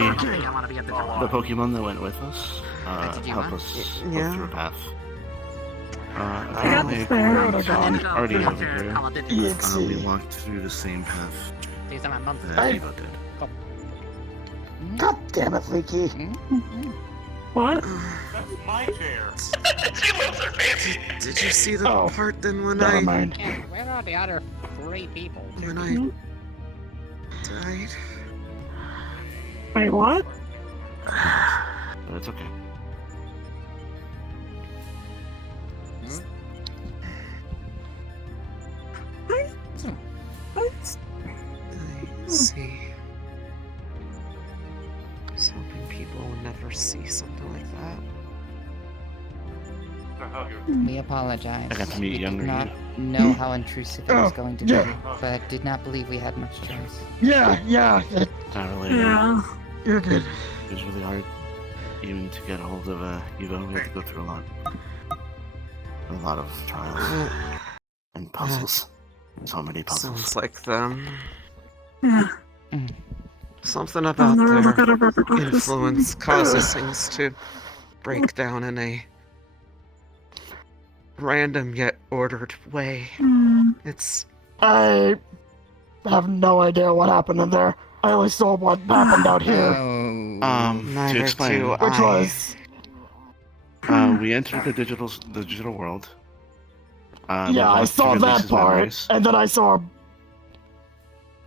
Pokemon that went with us helped us Yeah. look through a path. Apparently, already over here. We walked through the same path that Evo did. God damn it, Leaky. What? That's my chair. She loves her fancy. Did you see the part then when Never I mind. Yeah, where are the other 3 people? when I died? Wait, what? It's okay. I see. I was hoping people would never see something like that. We apologize. I got to meet we younger did not you. know how intrusive it was going to yeah. be, but did not believe we had much choice. Yeah. Not related. Yeah. You're good. It was really hard. Even to get a hold of Evo, we had to go through a lot of trials and puzzles. So many puzzles. Sounds like them. Yeah. Something about never their gotta regret this. influence causes things to break down in a random yet ordered way. It's I have no idea what happened in there. I only saw what happened out here. To neither explain, do Which I. was... we entered the digital world. yeah, I saw that part, and then I saw...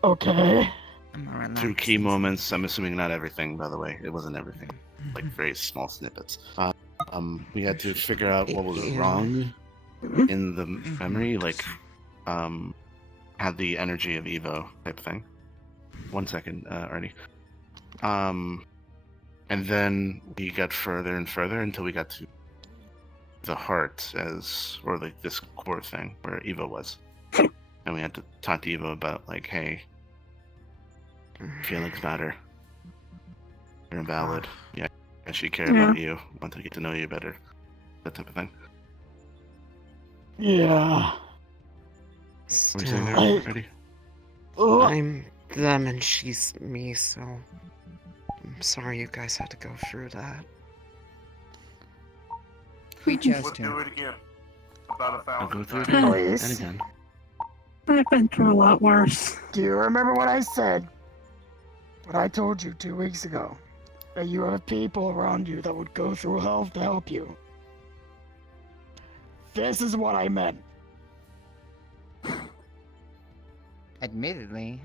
Okay. Through key moments, I'm assuming not everything, by the way. It wasn't everything. Like, very small snippets. We had to figure out what was wrong in the memory, like, had the energy of Evo type thing. 1 second, Arnie. And then we got further and further until we got to the heart or like this core thing where Evo was. And we had to talk to Evo about like, hey, feelings matter. You're invalid. Yeah, I actually care about you. Want to get to know you better. That type of thing. Yeah. What are you saying there, Eddie? I'm them and she's me, so I'm sorry you guys had to go through that. We chose We'll do it again. About I'll 1,000 go through it times. again and Please. again. I've been through a lot worse. Do you remember what I said? What I told you 2 weeks ago? That you have people around you that would go through hell to help you. This is what I meant. Admittedly,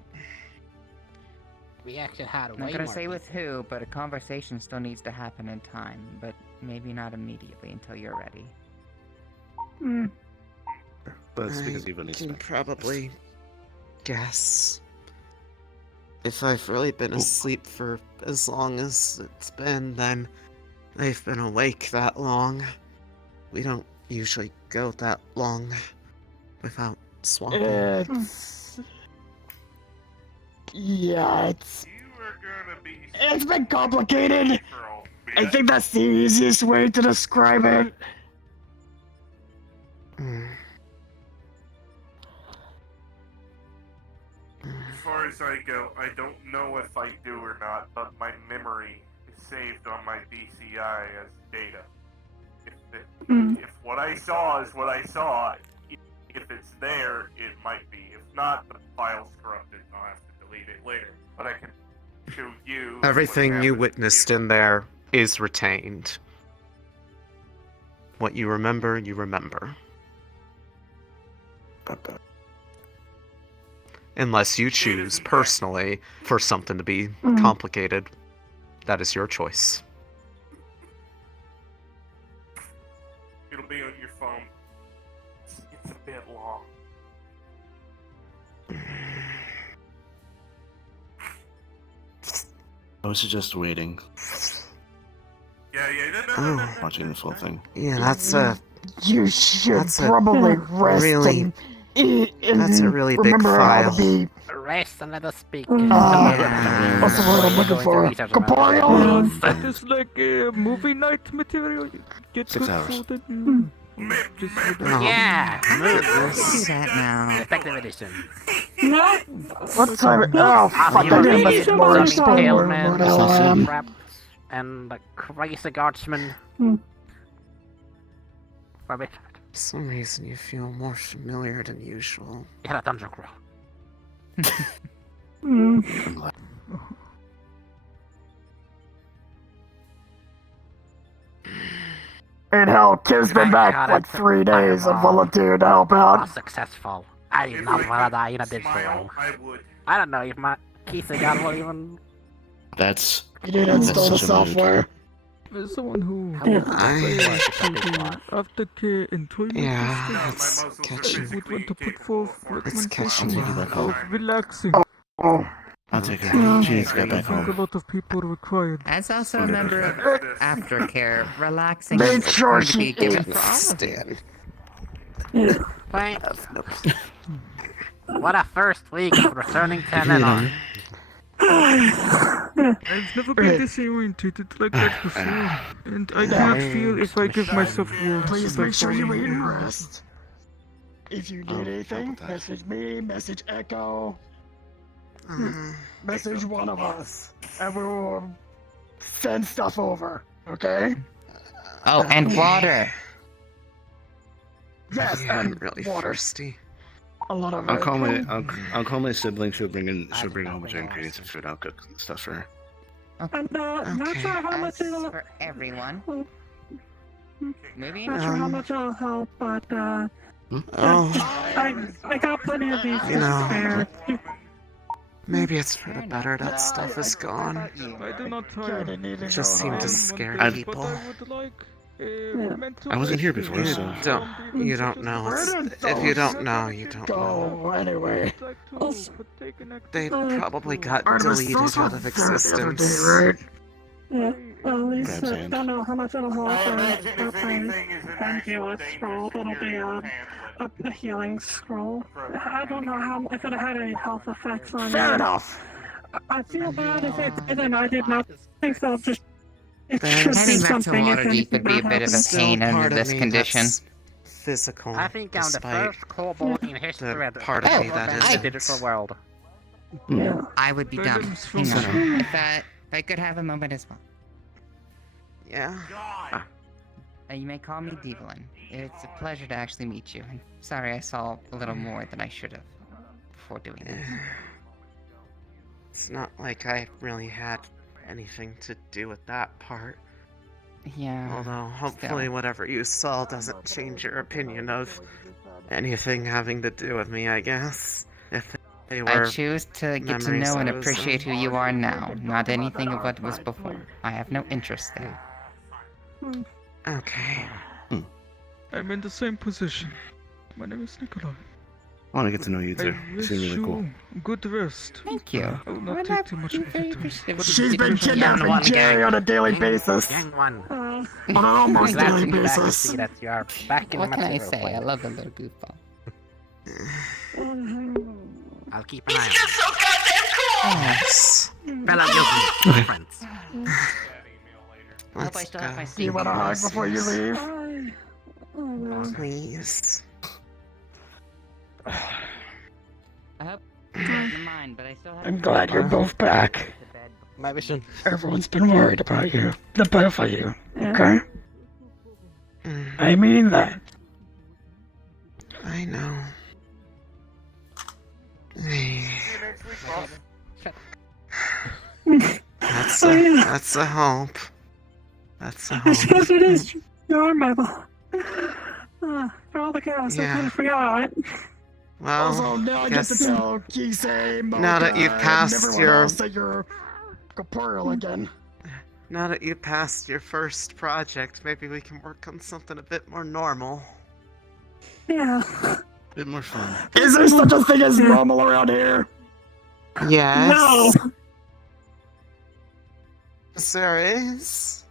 We actually had a I'm not way gonna more say with people. who, but a conversation still needs to happen in time, but maybe not immediately until you're ready. But it's because I Evo needs can to. probably guess. If I've really been asleep for as long as it's been, then they've been awake that long. We don't usually go that long without swapping. It's... Yeah, it's been complicated. I think that's the easiest way to describe it. As far as I go, I don't know if I do or not, but my memory is saved on my BCI as data. If what I saw is what I saw, if it's there, it might be. If not, the file's corrupted and I'll have to delete it later. But I can show you... Everything what you happened. witnessed in there is retained. What you remember, you remember. Unless you choose, personally, for something to be complicated. That is your choice. It'll be on your phone. It's a bit long. I would suggest waiting. Yeah. Watching the full thing. Yeah, that's a... You should That's a probably rest really- and eat and that's a really big remember how file. to be... Rest and let us speak. What's the word I'm looking for? Corporeal? That is like a movie night material. You get 6 good hours. food and just Yeah! Do that now. Effective edition. What time? Oh, fuck, I didn't make it more explain where the hell I am. And the crazy guardsman. For a bit. some reason you feel more familiar than usual. You're a dungeon crawl. I'm glad. And hell, Kid's been back like 3 days and volunteered to help out. Successful. I did not want to die in a digital world. I don't know if my Keysigan will even... That's... You didn't install the software. There's someone who after care enjoyment it's catching. would want to put forth It's catching. of relaxing. I'll take her. She needs to get back I think a home. lot of people required. As also a member of aftercare, relaxing Make is sure going to she be given eats. for all of you. What a first week of returning to Nenon. I've never been disoriented like that before, and I cannot feel if I give myself words. Please that I make sure you follow eat and you. rest. If you need anything, message me, message Echo, message one of us, and we will send stuff over, okay? Oh, and water. Yes, I'm and really water. thirsty. A lot of I'll it. call my sibling. She'll bring a whole bunch of ingredients and food. I'll cook stuff for her. And not sure how much it'll... For everyone. Maybe Not sure how much it'll help, but I got plenty of these You to know, spare. maybe it's for the better that stuff is gone. I do not tire. It just seemed to scare but people. I would like I wasn't here before, so... You don't know. If you don't know, you don't know. Go anyway. They probably got Alright, we're deleted supposed to out of have that the other day, existence. right? Yeah, well, at least Grabs hand. don't know how much it'll help or thank you, a scroll. That'll be a healing scroll. I don't know how if it had any health effects on Fair you. enough. I feel bad if it didn't. I did not think so. Just it There's- should be Heading back to something if Waterdeep anything would be a bad bit of a happens. pain under Part of this me condition. that's physical. I think I'm the despite first kobold in history the that part of me that in the isn't. digital world. I would be dumb. Hang on. If I could have a moment as well. Yeah. You may call me Devlin. It's a pleasure to actually meet you. I'm sorry I saw a little more than I should have before doing this. It's not like I really had anything to do with that part. Yeah. Although, hopefully whatever you saw doesn't change your opinion of anything having to do with me, I guess. If they were I choose to get to memories know and I was, appreciate who you are now, not anything of what was before. I have no interest there. Okay. I'm in the same position. My name is Nikolai. I want to get to know you too. I You wish seem really you cool. good rest. Thank you. I will not take too much of your time. She's been kidnapping Jerry on a daily basis. Gang one. On an almost Glad daily to be back to basis. see that you are back in What the can I material say? plane. I love the little goofball. I'll keep an eye on You're so goddamn cool! Fellow guilty friends. I hope I still have my Do you want a hug before you leave? Please. I hope you don't mind, but I still have. I'm glad you're both back. My mission. Everyone's been worried about you. The both of you. Okay? I mean that. I know. That's a hope. That's a I hope. suppose it is your medal. For all the chaos, I Yeah. kind of forgot it. Well, Also, now I get to guess tell Kisei, now that you've Mocha, passed and everyone your- else that you're corporeal again. now that you passed your first project, maybe we can work on something a bit more normal. Yeah. A bit more fun. Is there such a thing as normal around here? Yes. No. Yes, there is.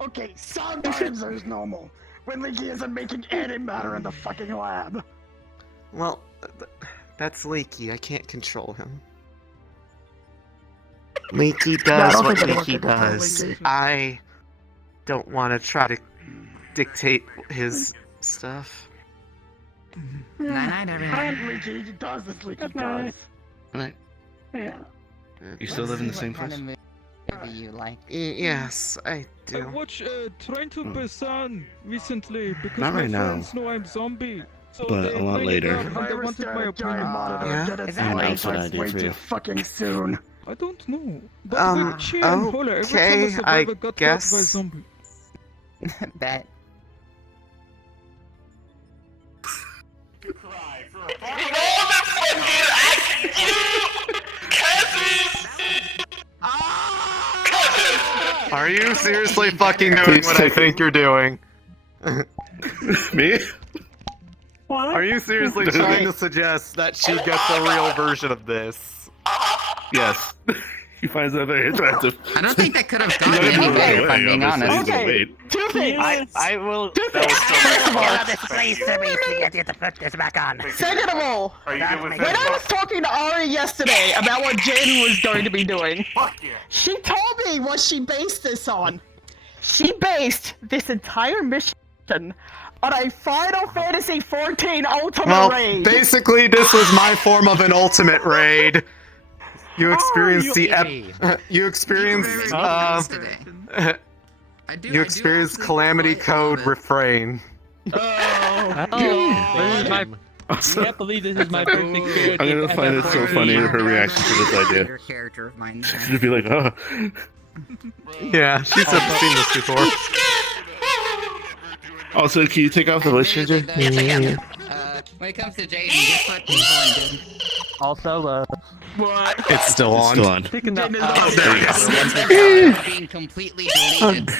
Okay, sometimes there's normal. When Leaky isn't making antimatter in the fucking lab. Well, that's Leaky. I can't control him. Leaky I does don't what think anyone Leaky can control does. Leaky. I don't want to try to dictate his stuff. Night, everyone. Leaky does this, Leaky Good night. does. Good night. Yeah. You still live in the same place? Kind of movie you like. Yes, I I do. watched Train to Busan recently because Not my right now, friends know I'm zombie. So but they a lot bring it later. up and they wanted my opinion. Get Is it that What like else would I do way for too you? fucking soon. I don't know. But with Chi and Hola, every time a okay, survivor I got got by guess. zombie. Bet. Are you seriously fucking doing what I think you're doing? Me? What? Are you seriously trying to suggest that she gets a real version of this? Yes. He finds that very attractive. I don't think that could have He's not gotten gonna any run better, away, if I'm being obviously, honest. he's gonna wait. Two things. I will. Two things. First of all, Please, to get to put this back on. second of all, Are you good with when I was that? talking to Ari yesterday about what Jaden was going to be doing, Fuck yeah. she told me what she based this on. She based this entire mission on a Final Fantasy XIV Ultimate Well, Raid. basically, this was my form of an ultimate raid. You experienced you experienced you experienced Calamity Code refrain. I can't believe this is my first experience. I'm gonna find it so funny her reaction to this idea. Your character of mine. She'd be like, oh. Yeah, she's seen this before. Also, can you take off the voice changer? When it comes to Jaden, just put people in. Also, What? It's still on. Still on. picking up. There you go. Being completely deleted.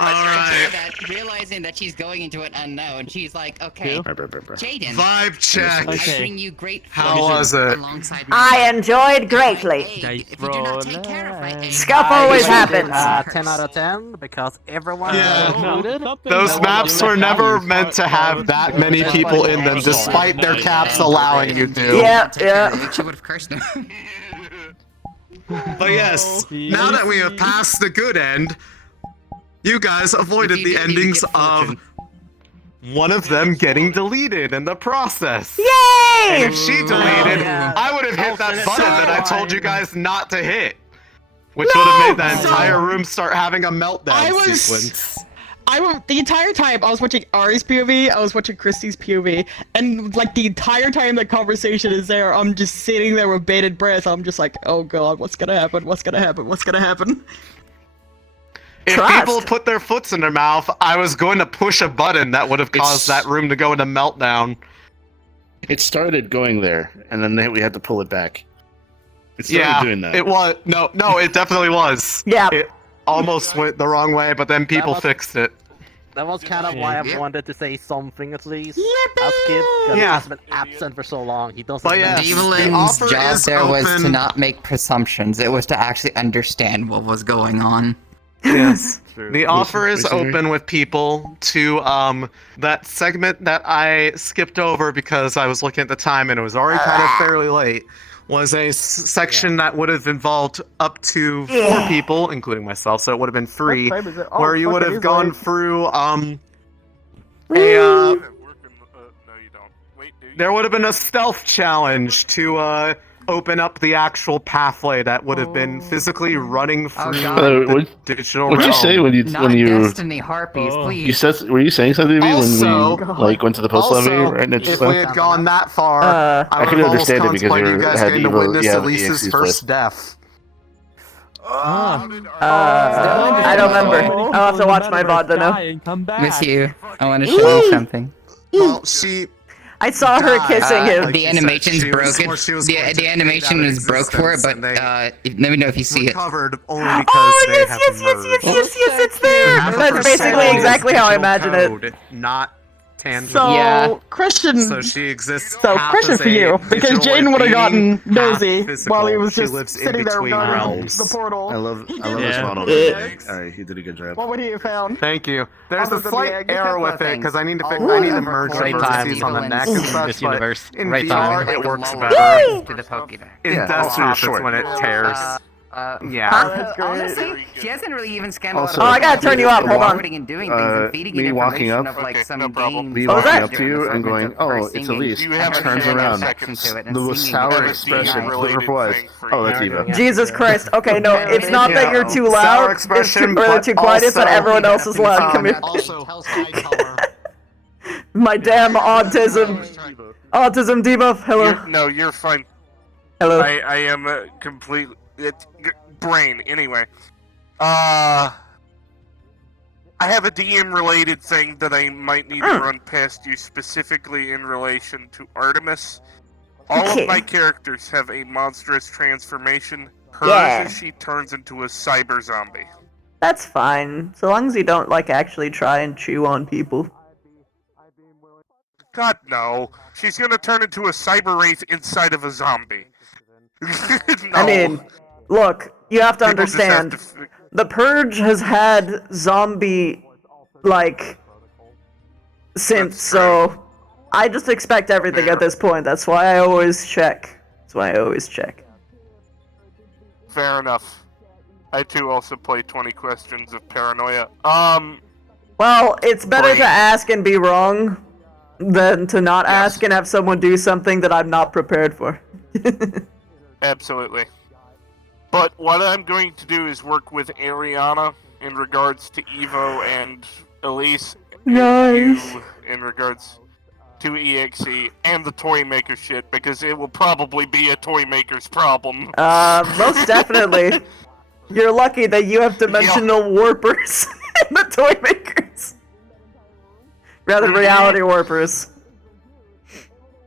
Alright. Realizing that she's going into an unknown, she's like, okay, Jaden, Vibe check. I bring you great How was it? alongside I enjoyed greatly. If you do not take care of it, Scuff always happens. 10 out of 10 because everyone Yeah. included. Those maps were never meant to have that many people in them, despite their caps allowing you to. Yeah. She would have cursed him. But yes, now that we have passed the good end, you guys avoided the endings of one of them getting deleted in the process. Yay! And if she deleted, I would have hit that button that I told you guys not to hit. Which would have made that entire room start having a meltdown sequence. The entire time I was watching Ari's POV, I was watching Christy's POV, and like the entire time the conversation is there, I'm just sitting there with bated breath. I'm just like, oh god, what's gonna happen? What's gonna happen? What's gonna happen? If people put their foots in their mouth, I was going to push a button that would have caused that room to go into meltdown. It started going there, and then we had to pull it back. It started doing that. It was. No, it definitely was. Yeah. It almost went the wrong way, but then people fixed it. That was kind of why I wanted to say something at least. Yippee! As kid, because Yeah. he's been absent for so long. He doesn't. But yeah, Evelyn's offer job is there was to open. not make presumptions. It was to actually understand what was going on. Yes. True. The offer is Wait, open with people to that segment that I skipped over because I was looking at the time and it was already kind of fairly late. Was a section that would have involved up to 4 people, including myself, so it would have been free, What time is it? Oh, where you would fuck, it have is gone late. through No, you don't. Wait, do you? there would have been a stealth challenge to open up the actual pathway that would have been physically running through God. the digital What'd you say realm. when you Not you Destiny Harpies, please. were you saying something to me Also- when we like went to the post lobby right next to if we stuff? had gone that far, I I would could have almost understand it because contemplated you you guys had getting to evil- witness yeah, Elise's EXE's first place. death. I don't remember. I'll have to watch my VOD to know. Miss you. I want to show you something. Well, she. I saw her kissing him. The animation's she was- broken. she was going to The animation negate is broke for it, existence, but and let me know if you see it. recovered only because Oh, they yes, have yes, yes, merged. yes, it's there! Half a That's percent basically is exactly how I digital imagine it. code, Not tangible. So, Yeah. Christian. So she exists. So, half question as for a you, because digital Jaden would have being, gotten nosy half physical. while he was She just lives in sitting there between guarding realms. the portal. I love this Yeah. model. Yeah. Alright, he did a good job. What would he have found? Thank you. There's Other a than slight the error with it because I need to I need to merge the Great time. vertices on the neck and such. Miss But Universe. in Great VR, time. it works Yay! better. To the Pokédex. In Yeah, desktop, sure. it's when it tears. Yeah. That's great. Honestly, she hasn't really even scanned Also, a lot of I gotta turn you up, hold on. recording and doing things and feeding me it walking information up, of like some games. me What was walking that? up to you and going, "Oh, it's Elise," turns around, the sour expression, "Oh, that's Eva." Jesus Christ. Okay, no, it's not that you're too Sour loud, it's expression, too, or but too quiet, it's that also- everyone else is loud. Come here. Also, eye color. My damn autism. Autism debuff. Hello. No, you're fine. Hello. I am completely brain. Anyway, I have a DM related thing that I might need to run past you, specifically in relation to Artemis. All Okay. of my characters have a monstrous transformation. Hers Yeah. is she turns into a cyber zombie. That's fine, so long as you don't like actually try and chew on people. God no, she's gonna turn into a cyber wraith inside of a zombie. No. I mean, look, you have to People just have understand, to the Purge has had zombie, like, since, so I just expect everything at this point. That's why I always check. Fair enough. I too also play 20 Questions of Paranoia. Well, it's better Brain. to ask and be wrong than to not ask and have someone do something that I'm not prepared for. Absolutely. But what I'm going to do is work with Ariana in regards to Evo and Elise and Nice. you in regards to EXE and the toy maker shit, because it will probably be a toy maker's problem. Most definitely. You're lucky that you have dimensional warpers in the toy makers. Rather reality warpers.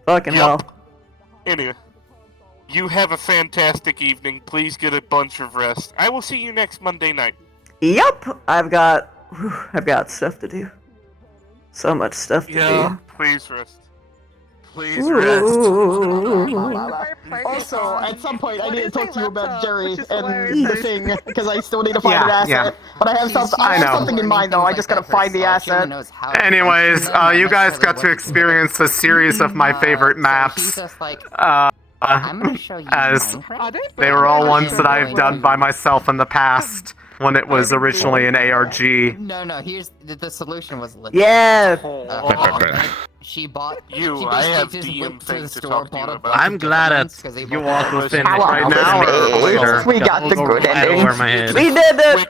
Fucking hell. Anyway, you have a fantastic evening. Please get a bunch of rest. I will see you next Monday night. Yep, I've got stuff to do. So much stuff to do. Please rest. Please rest. Also, at some point, I need to talk to you about Jerry and the thing, because I still need to find an asset. But I have something in mind, though. I just gotta find the asset. Anyways, you guys got to experience a series of my favorite maps. As they were all ones that I've done by myself in the past when it was originally an ARG. No, here's the solution was legit. Yeah. She bought. You, she I have basically just DM went to the things to store, talk to you bought a about. bunch of I'm glad documents it's 'cause they you both walk bought within those right now or later. We got the good ending. Over my head. We did it!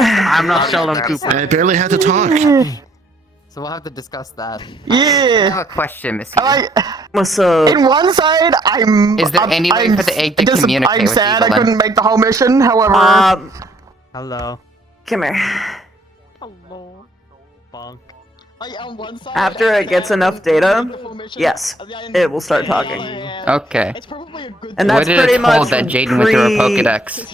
I'm not Sheldon Cooper. I barely had to talk. So we'll have to discuss that. Yeah. I have a question, Miss. What's up? In one side, Is there any way for the egg to communicate I'm with sad I Evelyn? couldn't make the whole mission, however... Hello. Come here. Hello. Bonk. On one side, After it gets enough data, yes, it will start talking. Okay. And that's what did pretty it hold much that Jaden went through her Pokedex?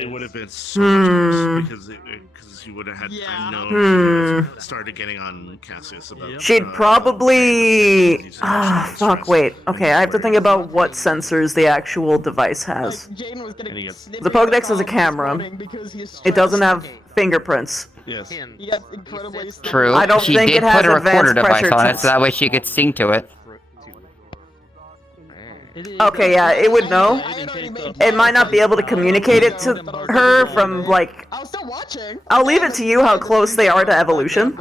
It would have been so much worse because you would have had. I know she started getting on Cassius about. She'd probably. Fuck, wait. Okay, I have to think about what sensors the actual device has. The Pokedex has a camera. It doesn't have fingerprints. Yes. True. I don't she think did it has put a recorder advanced device pressure on it, tests. so that way she could sing to it. Okay, yeah, it would know. It might not be able to communicate it to her from, like... I'll leave it to you how close they are to evolution.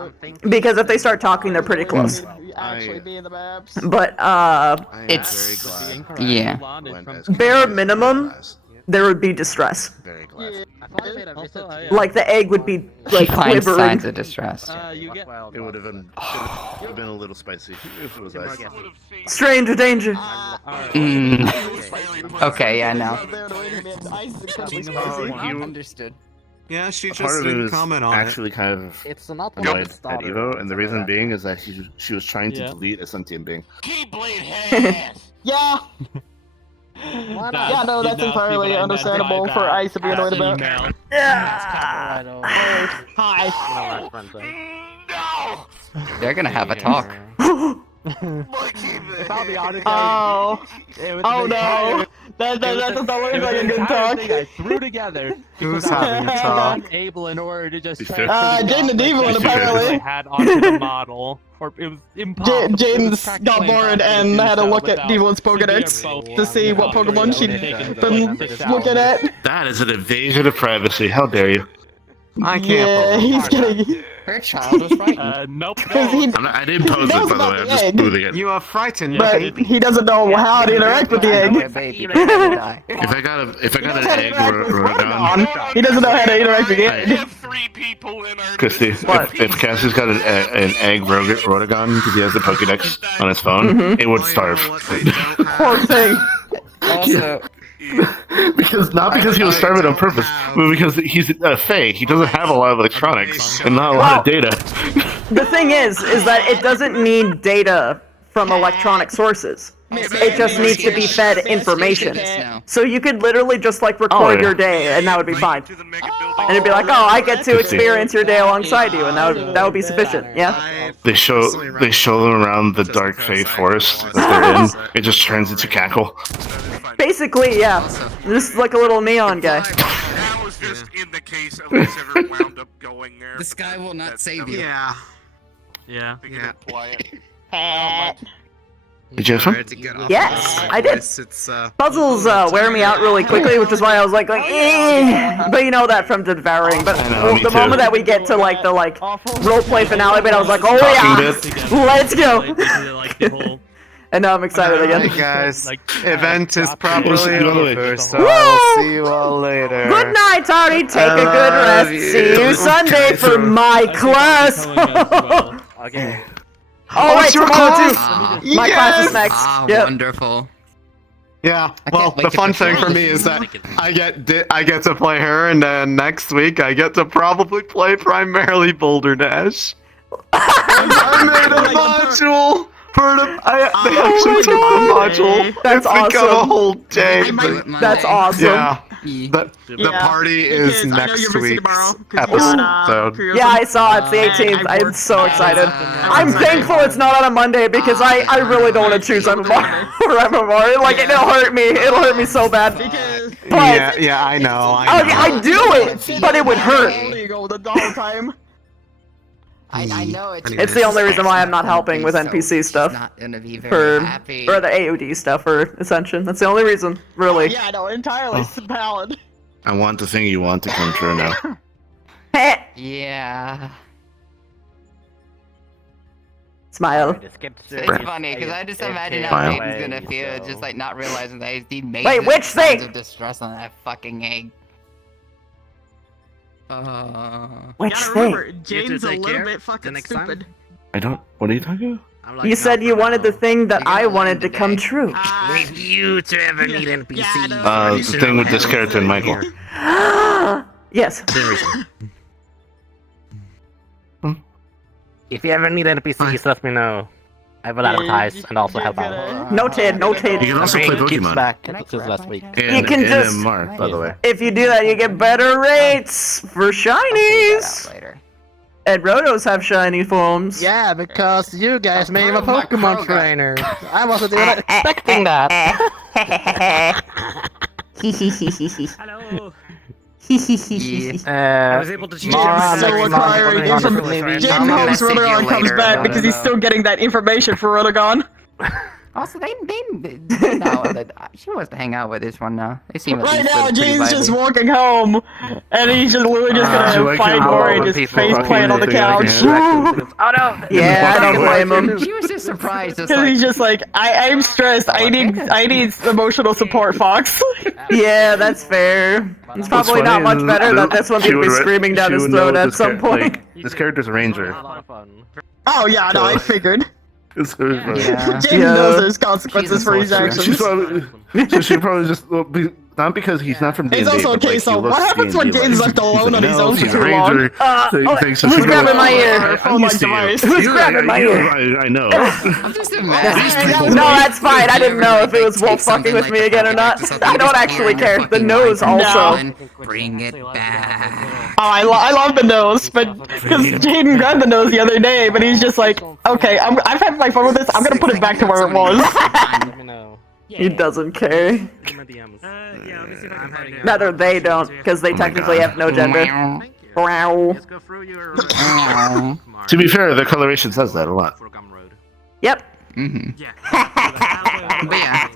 Because if they start talking, they're pretty close. But, It's... Yeah. bare minimum, there would be distress. Like, the egg would be, like, She finds quivering. signs of distress. It would have been. It would have been a little spicy if it was ice. Stranger danger. Okay, yeah, no. Understood. Yeah, she Part just of it didn't was comment on actually kind of It's not annoyed at Evo, and the reason being is that she was trying to Yeah. delete a sentient being. Yeah. Yeah, no, that's entirely understandable for Ice to be annoyed about. They're gonna have a talk. If I'll be honest, Oh. it was Oh the no. entire- That doesn't look it was like a the good entire talk. thing I threw together. Who's because I having a was talk? unable in order to just Is transfer there- the Jaden the gauntlet Demon, that apparently. I had onto the model. Or it was impossible. It was Jaden's practically got bored impossible and do had a so look at without Devil's severe Pokedex both to see what Pokemon she'd been looking at. That is an invasion of privacy. How dare you? I can't Yeah, believe he's getting. Her child was frightened. Nope. I didn't pose knows it, by the about way. I'm the just egg. smoothing it. You are frightened, But baby. he doesn't know how to interact with the egg. If I got an egg Rotogon, He doesn't know how to interact with the egg. Christy, if Cassie's got an egg Rotogon because he has the Pokedex on his phone, it would starve. Poor thing. Also, because he was starving on purpose, but because he's a Fae. He doesn't have a lot of electronics and not a lot of data. The thing is that it doesn't need data from electronic sources. It just needs to be fed information. So you could literally just like record your day, and that would be fine. And it'd be like, oh, I get to experience your day alongside you, and that would be sufficient. Yeah. They show them around the dark Fae forest that they're in. It just turns into cackle. Basically, yeah. Just like a little neon guy. That was just in the case of us ever wound up going there. this guy will not save you. Yeah. Yeah. Did you have fun? Yes, I did. It's Puzzles wear me out really quickly, which is why I was like, but you know that from Devouring. But I know, me the too. moment that we get to like the roleplay finale bit, I was like, oh yeah, let's go. And now I'm excited again. Hey guys, event is properly Wait. over, so I'll see you all later. Good night, Tari. Take a good love rest. you. See you Sunday for my class. Okay. Oh, wait, your tomorrow class? too. My class is next. Yep. Wonderful. Yeah, well, the fun thing for me is that I get to play her, and then next week I get to probably play primarily Boulder Dash. I made a module for the. They actually took the module. That's it's become a awesome. whole day. That's awesome. Yeah. The party is next week's episode. Yeah, I saw it's the 18th. I'm so excited. I'm thankful it's not on a Monday because I really don't want to choose MMR. Like it'll hurt me. It'll hurt me so bad. But Yeah, I know. I do it, but it would hurt. The whole time. I know It's the only reason why I'm not helping with NPC stuff not gonna be very for happy. or the AOD stuff for Ascension. That's the only reason, really. Yeah, no, entirely valid. I want the thing you want to come true now. Yeah. Smile. It's funny because I just imagine how Smile. Jaden's gonna feel, just like not realizing that he made Wait, which signs thing? of distress on that fucking egg. Which Gotta thing? remember, Jaden's a little bit fucking stupid. I don't. What are you talking about? You said you wanted the thing that I wanted to come true. If you to ever need NPCs. The thing with this character and Michael. Yes. If you ever need NPCs, let me know. I will advertise and also help out. Noted. You can also play Keeps Pokemon. back since last week. You can just- MMR, by the way. If you do that, you get better rates for shinies. And Rotos have shiny forms. Yeah, because you guys made him a Pokemon trainer. I wasn't even expecting that. Hello. I was able to change Jaden's still acquiring information. Jaden hopes Rotogon comes back because he's still getting that information for Rotogon. Also, they know that she wants to hang out with this one now. They seem Right now, Jaden's just walking home, and he's just literally just gonna find Ori and just face plant on the couch. Oh no! Yeah, I don't blame him. She was just surprised. Just Because like, he's just like, I'm stressed. I need emotional support, Fox. Yeah, that's fair. It's probably not much better that this one would be screaming down his throat at some point. This character's a ranger. Oh yeah, no, I figured. It's very funny. Jaden knows there's consequences for his actions. She's probably just not because he's not from D&D. It's also a case of what happens when Jaden's left alone on his own for He's a too long. ranger. Who's grabbing my ear? Who's grabbing my ear? I know. I'm just imagining. No, that's fine. I didn't know if it was Wolf fucking with me again or not. I don't actually care. The nose also. Bring it back. I love the nose, but because Jaden grabbed the nose the other day, but he's just like, okay, I've had my fun with this. I'm gonna put it back to where it was. He doesn't care. Rather, they don't, because they technically have no gender. Wow. To be fair, the coloration says that a lot. Yep. But yeah,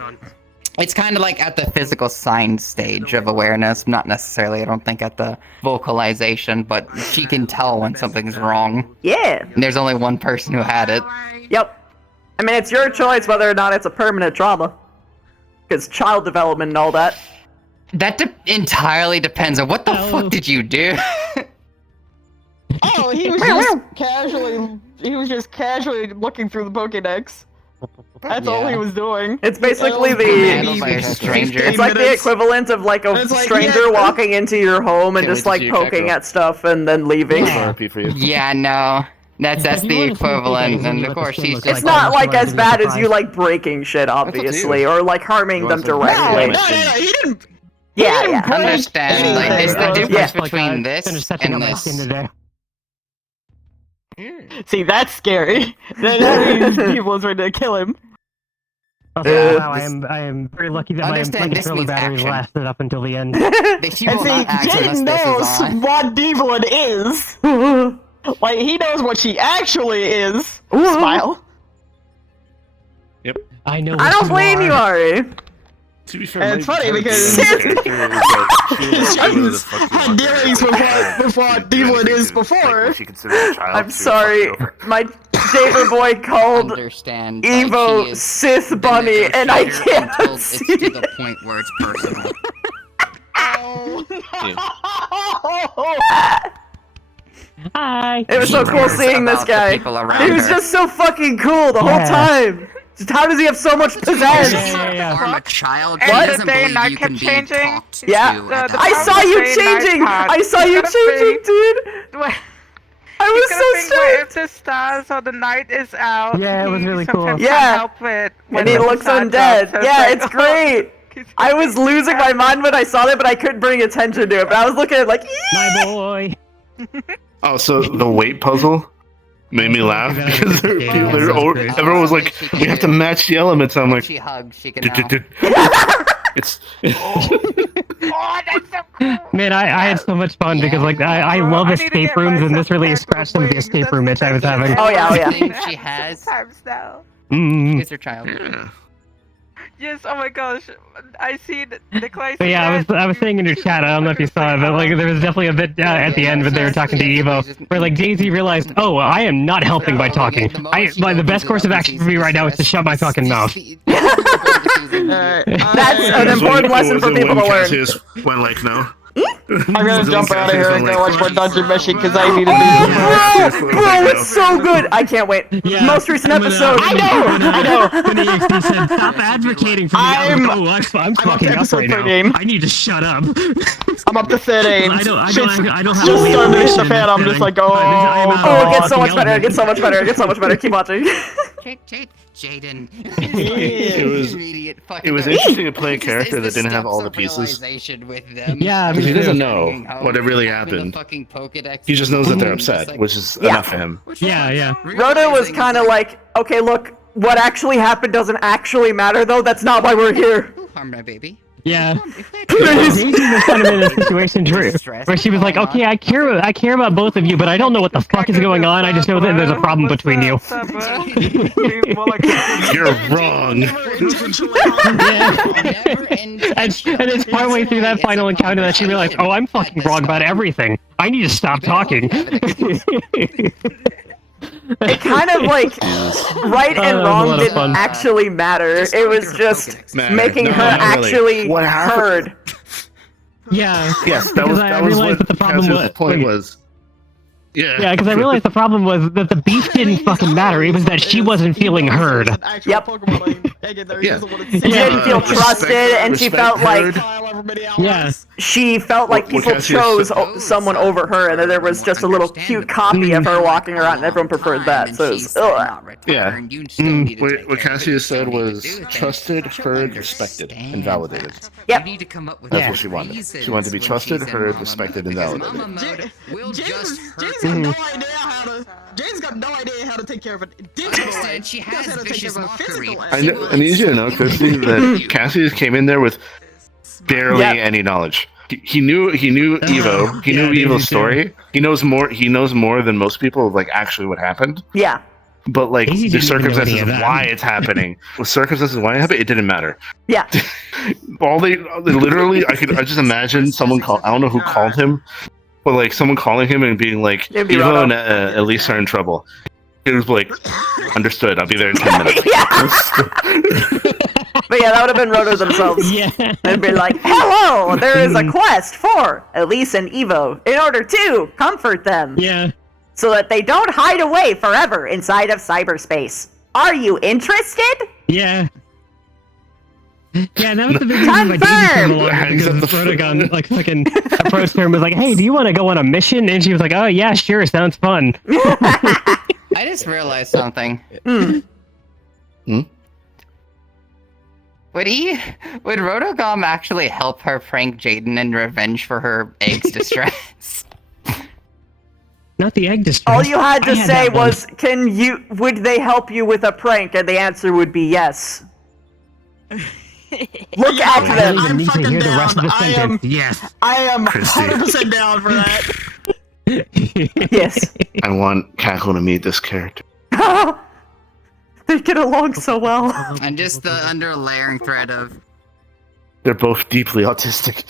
it's kind of like at the physical sign stage of awareness, not necessarily, I don't think, at the vocalization, but she can tell when something's wrong. Yeah. And there's only one person who had it. Yep. I mean, it's your choice whether or not it's a permanent trauma. Because child development and all that. That entirely depends on what the fuck did you do? Oh, he was just casually looking through the Pokédex. That's all he was doing. It's basically it's like the equivalent of like a stranger walking into your home and just like poking at stuff and then leaving. Yeah, no. That's the equivalent, and of course she's just... It's not like as bad as you like breaking shit, obviously, or like harming them directly. No, he didn't. Yeah. Understand, like, there's the difference between this and this. See, that's scary. That means people is ready to kill him. Okay, wow, I am very lucky that my controller battery lasted up until the end. And see, Jaden knows what Devlin is. Like, he knows what she actually is. Smile. Yep. I know. I don't blame you, Ari. To be fair, and it's funny because Jaden's had dealings with what Devlin is before. I'm sorry, my neighbor boy called Evo Sith Bunny, and I can't see it's to the point where it's personal. Hi. It was so cool seeing this guy. He was just so fucking cool the whole time. Just how does he have so much pizzazz? Form a child. What? Doesn't believe you can be talked Yeah. to at that I point. saw you changing. I saw you changing, dude. I was so stoked. If the stars or the night is out, yeah, it was really cool. Yeah. Help it And he looks undead. Yeah, it's great. I was losing my mind when I saw that, but I couldn't bring attention to it. But I was looking at it like, my boy. Oh, so the weight puzzle made me laugh because everyone was like, "We have to match the elements." I'm like, She hugs. She can. "It's." Man, I had so much fun because like I love escape rooms, and this really scratched some of the escape room itch I was having. Oh yeah. She has. Times now. Mm. Is her child. Yes, oh my gosh, I see the clay. But yeah, I was saying in your chat, I don't know if you saw it, but like there was definitely a bit at the end when they were talking to Evo, where like Daisy realized, oh, I am not helping by talking. The best course of action for me right now is to shut my fucking mouth. That's an important lesson for people to learn. When like no. I'm gonna jump out of here and go watch more Dungeon Meshing because I need to be. Bro, it's so good. I can't wait. Most recent episode. I know. When EXE said, stop advocating for me, I'm fucking up right now. I need to shut up. I'm up to 13. I don't have just a starting to hit the fan. I'm just like, Oh, it gets so much better. It gets so much better. It gets so much better. Keep watching. Jaden. It was interesting to play a character that didn't have all the pieces. Yeah, he doesn't know what it really happened. He just knows that they're upset, which is enough for him. Yeah. Roto was kind of like, okay, look, what actually happened doesn't actually matter, though. That's not why we're here. Harm my baby. Yeah. Daisy was kind of in a situation where she was like, okay, I care about both of you, but I don't know what the fuck is going on. I just know that there's a problem between you. You're wrong. And it's partway through that final encounter that she realized, oh, I'm fucking wrong about everything. I need to stop talking. It kind of like right and wrong didn't actually matter. It was just making her actually heard. Yeah. Yes, that was what the problem. The point was. Yeah, because I realized the problem was that the beef didn't fucking matter. It was that she wasn't feeling heard. Yep. Yeah. She didn't feel trusted, and she felt like she felt like Well, people Cassius- chose someone over her, and then there was just a little cute copy of her walking around, and everyone preferred that. So it was, ugh. Yeah. What Cassius said was trusted, heard, respected, and validated. Yep. That's what she wanted. She wanted to be trusted, heard, respected, and validated. Jane's got no idea how to take care of it. Digital life. She knows how to take care of a physical life. I need you to know, Christy, that Cassius came in there with barely any knowledge. He knew Evo. He knew Evo's story. He knows more than most people of like actually what happened. Yeah. But like Daisy the didn't even know any circumstances of of that. why it's happening, with circumstances why it happened, it didn't matter. Yeah. They literally, I just imagine someone called. I don't know who called him, but like someone calling him and being like, It'd be Evo Roto. and Elise are in trouble. It was like, understood. I'll be there in 10 minutes. But yeah, that would have been Roto themselves. Yeah. They'd be like, hello, there is a quest for Elise and Evo in order to comfort them. Yeah. So that they don't hide away forever inside of cyberspace. Are you interested? Yeah. Yeah, that was the big reason why Daisy came along, because Rotogon like fucking approached her and was like, "Hey, do you want to go on a mission?" And she was like, "Oh yeah, sure, sounds fun." I just realized something. Would Rotogon actually help her prank Jaden in revenge for her egg's distress? Not the egg distress. All you had to I had say that one. was, would they help you with a prank? And the answer would be yes. Look at I them. don't even need to hear the rest of the I sentence. Yes. I am Christy. 100% down for that. Yes. I want Cackle to meet this character. They get along so well. And just the underlaying thread of They're both deeply autistic.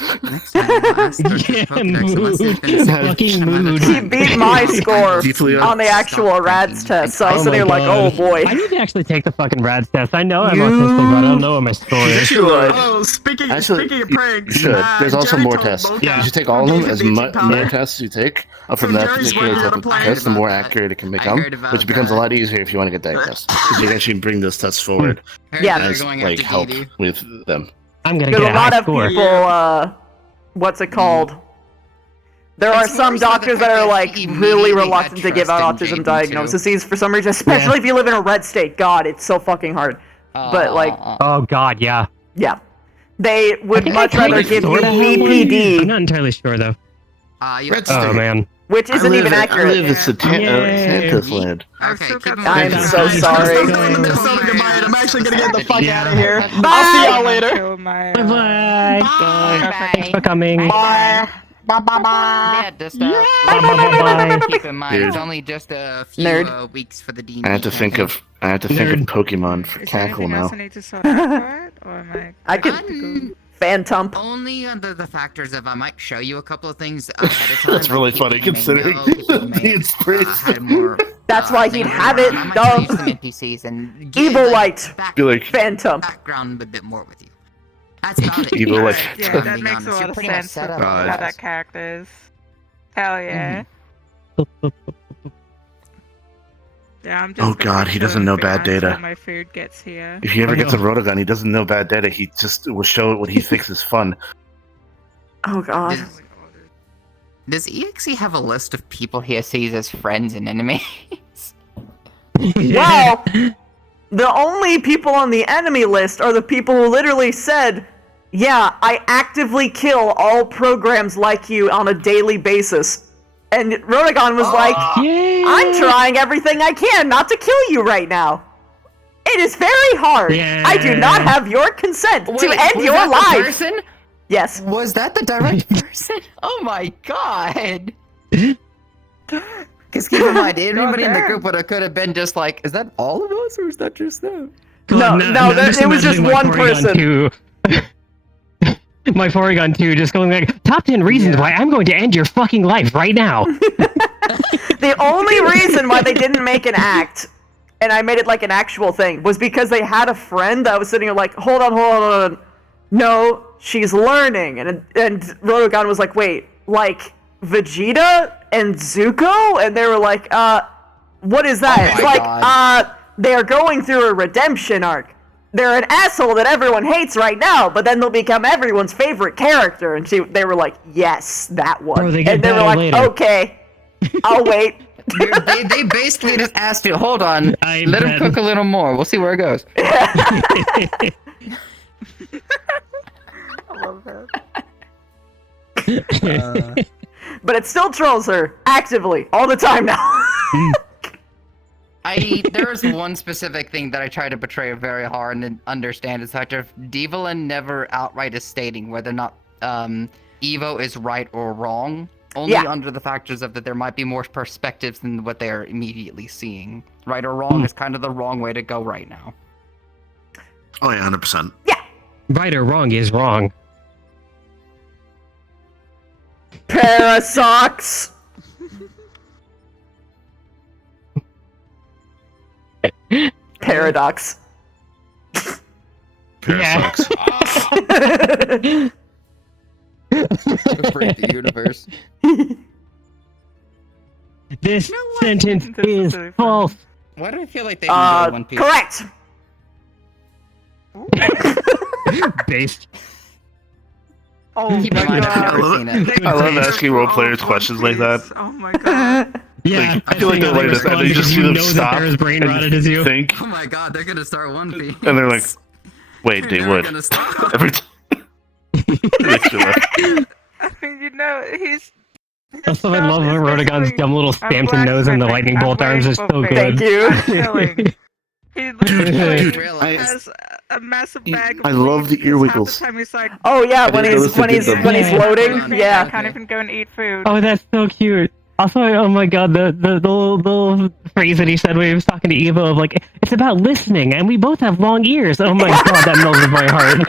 Fucking mood. He beat my score Deeply on the actual RADS test, so I was sitting here like, oh boy. I need to actually take the fucking RADS test. I know I'm autistic, but I don't know what my score is. Oh, speaking of You pranks, should. There's also Jerry more told tests. both You should take all of them. As more powder. tests you take from that Jerry's particular learning how type to of play. test, the more accurate it can become, which becomes a lot easier if you want to get diagnosed. Because you can actually bring those tests forward Yeah. as like help with them. I'm gonna Because get a lot high of score. people, what's it called? There are some doctors that are like really reluctant to give out autism diagnoses for some reason, especially if you live in a red state. God, it's so fucking hard. But like, Oh god, yeah. yeah, they would much I rather give you sorta have one. I'm BPD, not entirely sure though. Red Oh state. man. which isn't even I accurate. live in Santa's land. I'm so sorry. I'm going to Minnesota goodbye, and I'm actually gonna get the fuck out of here. Bye. I'll see y'all later. Bye bye. Thanks for coming. Bye. Yeah, just Bye. keep in mind, it's only just a few weeks for the D&D. I have to think of Pokemon for Cackle now. I could Phantom. Only under the factors of I might show you a couple of things ahead of time. That's really funny considering the inspiration. That's why he'd have it. Some Dumb. NPCs and give Evil the Light. Be like Phantom. background a bit more with you. That's about it. Evil Light. Yeah, that makes a lot of sense with how that character is. Hell yeah. Yeah, I'm just Oh god, he doesn't know bad data. my food gets here. If he ever gets a Rotogon, he doesn't know bad data. He just will show what he thinks is fun. Oh god. Does EXE have a list of people he sees as friends and enemies? Well, the only people on the enemy list are the people who literally said, yeah, I actively kill all programs like you on a daily basis. And Rotogon was like, I'm trying everything I can not to kill you right now. It is very hard. I do not have your consent to end your life. Person? Yes. Was that the direct person? Oh my god. Because keep in mind, anybody in the group could have been just like, is that all of us or is that just them? No, it was just one person. My Porygon 2 just going like, top 10 reasons why I'm going to end your fucking life right now. The only reason why they didn't make an act, and I made it like an actual thing, was because they had a friend that was sitting there like, hold on. No, she's learning. And Rotogon was like, wait, like, Vegeta and Zuko, and they were like, what is that? Oh It's my like, God. they're going through a redemption arc. They're an asshole that everyone hates right now, but then they'll become everyone's favorite character. And they were like, yes, that one. Bro, they get and they were better like, later. okay, I'll wait. They basically just asked you, hold on, I let him bet. cook a little more. We'll see where it goes. I love that. But it still trolls her actively all the time now. There is one specific thing that I try to portray very hard and understand is that if Devalin never outright is stating whether or not Evo is right or wrong, only under the factors of that there might be more perspectives than what they are immediately seeing. Right or wrong is kind of the wrong way to go right now. Oh yeah, 100%. Right or wrong is wrong. Parasocks. Paradox. Parasocks. Break the universe. This sentence is false. Why do I feel like they enjoy One Piece? Correct. Based. Oh Keep my in mind, I've god. never seen it. I love asking role players questions like that. Oh my god. Yeah, Like, I feel like they're like this, and then you just see them stop they're as brain and rotted as you. think, Oh my god, they're gonna start One Piece. and they're like, "Wait, they would." Gonna stop. Every time. I mean, you know, he's. Also, I love Rotogon's dumb little Stampton nose and the lightning bolt arms are so good. Thank you. He literally I- has a massive bag of I love the ear weed, 'cause wiggles. half the time he's like, Oh yeah, I when didn't he's notice they did them. loading, I yeah. can't even go and eat food. Oh, that's so cute. Also, oh my god, the little phrase that he said when he was talking to Evo of like, it's about listening, and we both have long ears. Oh my god, that melted my heart.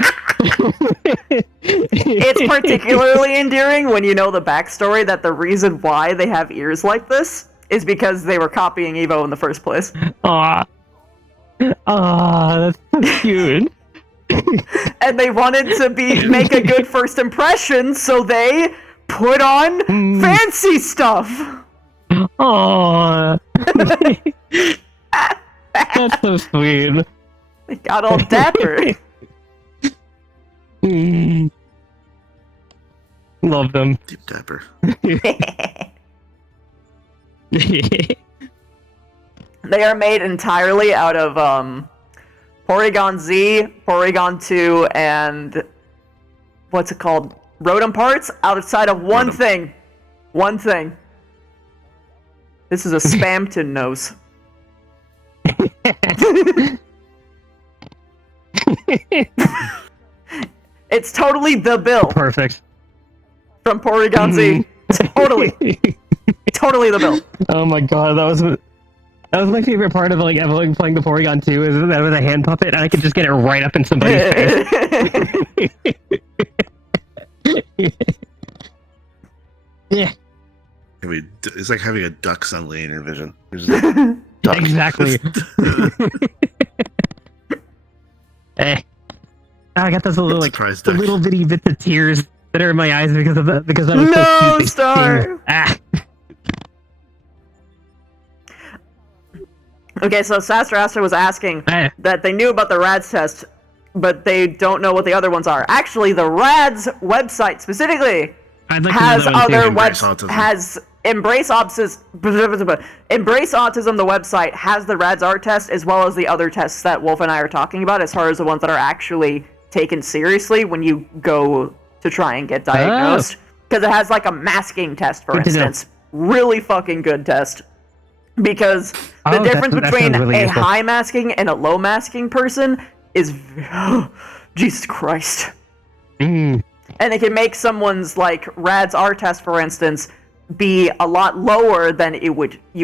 It's particularly endearing when you know the backstory that the reason why they have ears like this is because they were copying Evo in the first place. Aw. Aw, that's so cute. And they wanted to make a good first impression, so they put on fancy stuff. Aw. That's so sweet. They got all dapper. Love them. Deep dapper. They are made entirely out of Porygon-Z, Porygon-2, and what's it called? Rotom parts outside of one thing. One thing. This is a Spamton nose. It's totally the bill. Perfect. From Porygon-Z. Totally. Totally the bill. Oh my god, that was my favorite part of like Evelyn playing the Porygon 2 is that with a hand puppet and I could just get it right up in somebody's face. Yeah. I mean, it's like having a duck suddenly in your vision. There's a duck. Exactly. Hey. I got those little like Surprise the duck. little bitty bits of tears that are in my eyes because of that was No, so cute. They Star! sting. Ah. Okay, so Sastrastra was asking that they knew about the RADS test, but they don't know what the other ones are. Actually, the RADS website specifically I'd like to know has that one too. other Embrace Autism. has Embrace Autism. Embrace Autism. The website has the RADS art test as well as the other tests that Wolf and I are talking about, as far as the ones that are actually taken seriously when you go to try and get diagnosed. Because it has like a masking test, for Good to know. instance. Really fucking good test. Because the Oh, difference that between sounds really a useful. high masking and a low masking person is Jesus Christ. Mm. And it can make someone's like RADS R test, for instance, be a lot lower than you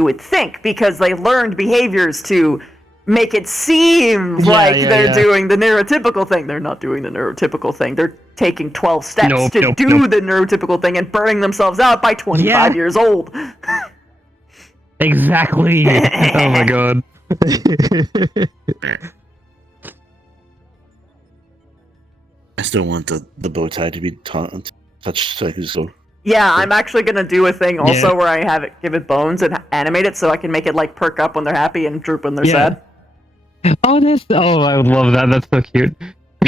would think, because they learned behaviors to make it seem like they're doing the neurotypical thing. They're not doing the neurotypical thing. They're taking 12 steps to do the neurotypical thing and burning themselves out by 25 years old. Exactly. Oh my god. I still want the bow tie to be touched so I can just go Yeah, I'm actually gonna do a thing also Yeah. where I have it give it bones and animate it so I can make it like perk up when they're happy and droop when they're Yeah. sad. Oh, I would love that. That's so cute.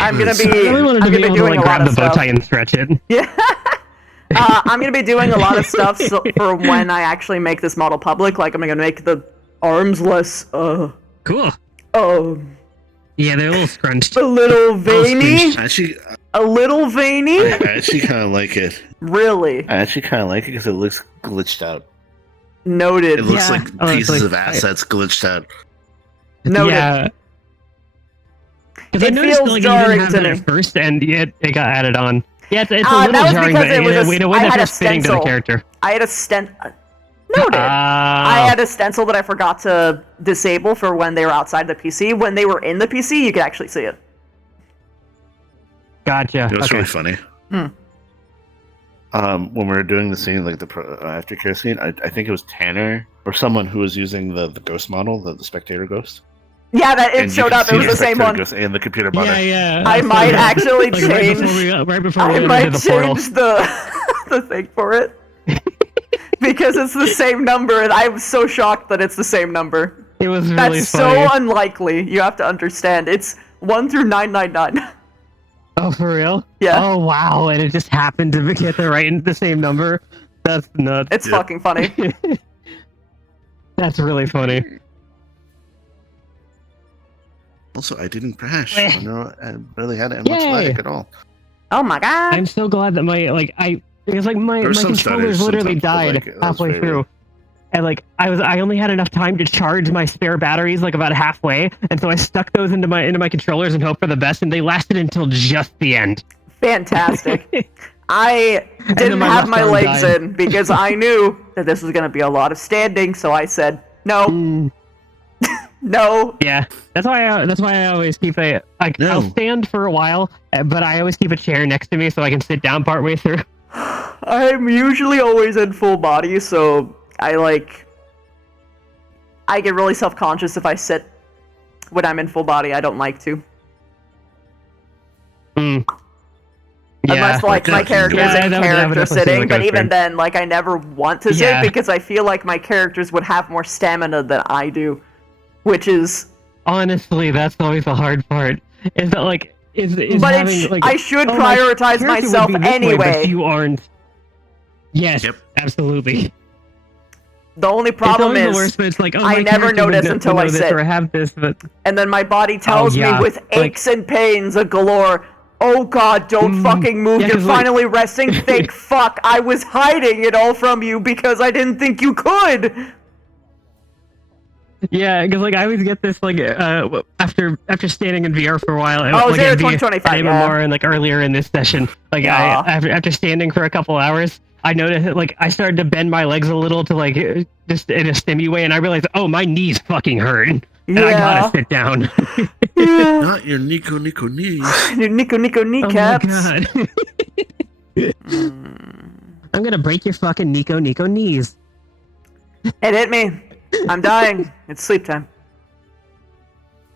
I'm gonna be. I really wanted to I'm be gonna able be to doing like a lot grab of the bow stuff. tie and stretch it. I'm gonna be doing a lot of stuff for when I actually make this model public. Like I'm gonna make the arms less. Cool. Yeah, they're a little scrunched. A little veiny. Actually, A little veiny. I actually kind of like it. Really? I actually kind of like it because it looks glitched out. Noted. It looks Yeah. like Oh, it's pieces like- of assets glitched out. Noted. Yeah. Because I It noticed feels like jarring you didn't to have it me. at first, and yet it got added on. Yeah, it's a That little was jarring, because but it was in a way I that had a feels fitting to the stencil. character. I had a Noted. I had a stencil that I forgot to disable for when they were outside the PC. When they were in the PC, you could actually see it. Gotcha. It was Okay. really funny. When we were doing the scene, like the aftercare scene, I think it was Tanner or someone who was using the ghost model, the spectator ghost. Yeah, that it And you showed can up. It see was the same spectator one. ghost and the computer button. Yeah. I might actually Like, change. right before we I went might into the portal. change the thing for it because it's the same number, and I'm so shocked that it's the same number. It was really That's funny. so unlikely. You have to understand. It's 1 through 999. Oh, for real? Yeah. Oh, wow. And it just happened to get the same number. That's nuts. It's fucking funny. That's really funny. Also, I didn't crash. I barely had much Yay. lag at all. Oh my god! I'm so glad that my because like my There's some controllers stutters literally sometimes, but, died like, that's halfway very through, and like I only had enough time to charge my spare batteries like about halfway, and so I stuck those into my controllers and hoped for the best, and they lasted until just the end. Fantastic. I then didn't my have left my arm legs died. in because I knew that this was going to be a lot of standing, so I said no. No. Yeah, that's why I always keep I'll stand for a while, but I always keep a chair next to me so I can sit down partway through. I'm usually always in full body, so I get really self-conscious if I sit when I'm in full body. I don't like to. Unless like my character is in character sitting, but even then, like I never want to sit because I feel like my characters would have more stamina than I do, which is honestly that's always the hard part. Is that like is but having like I should oh, my prioritize character would myself be this way, anyway. but you aren't. Yes, absolutely. The only It's problem always the is worst, but it's like, oh, I my never character would notice know- until would I know this, sit. or I have this, but And then my body tells yeah, me with like- aches and pains galore, oh god, don't fucking move, yeah, you're 'cause, like- finally resting, thank fuck, I was hiding it all from you because I didn't think you could! yeah, because like I always get this like after standing in VR for a while. Oh, like, Zero at 2025, at yeah. MMR and like earlier in this session, like Yeah. after standing for a couple hours, I noticed that, like I started to bend my legs a little to like just in a stimmy way, and I realized, oh, my knees fucking hurt, and I gotta sit down. Not your Nico knees. Your Nico kneecaps. Oh my god. I'm gonna break your fucking Nico knees. It hit me. I'm dying. It's sleep time.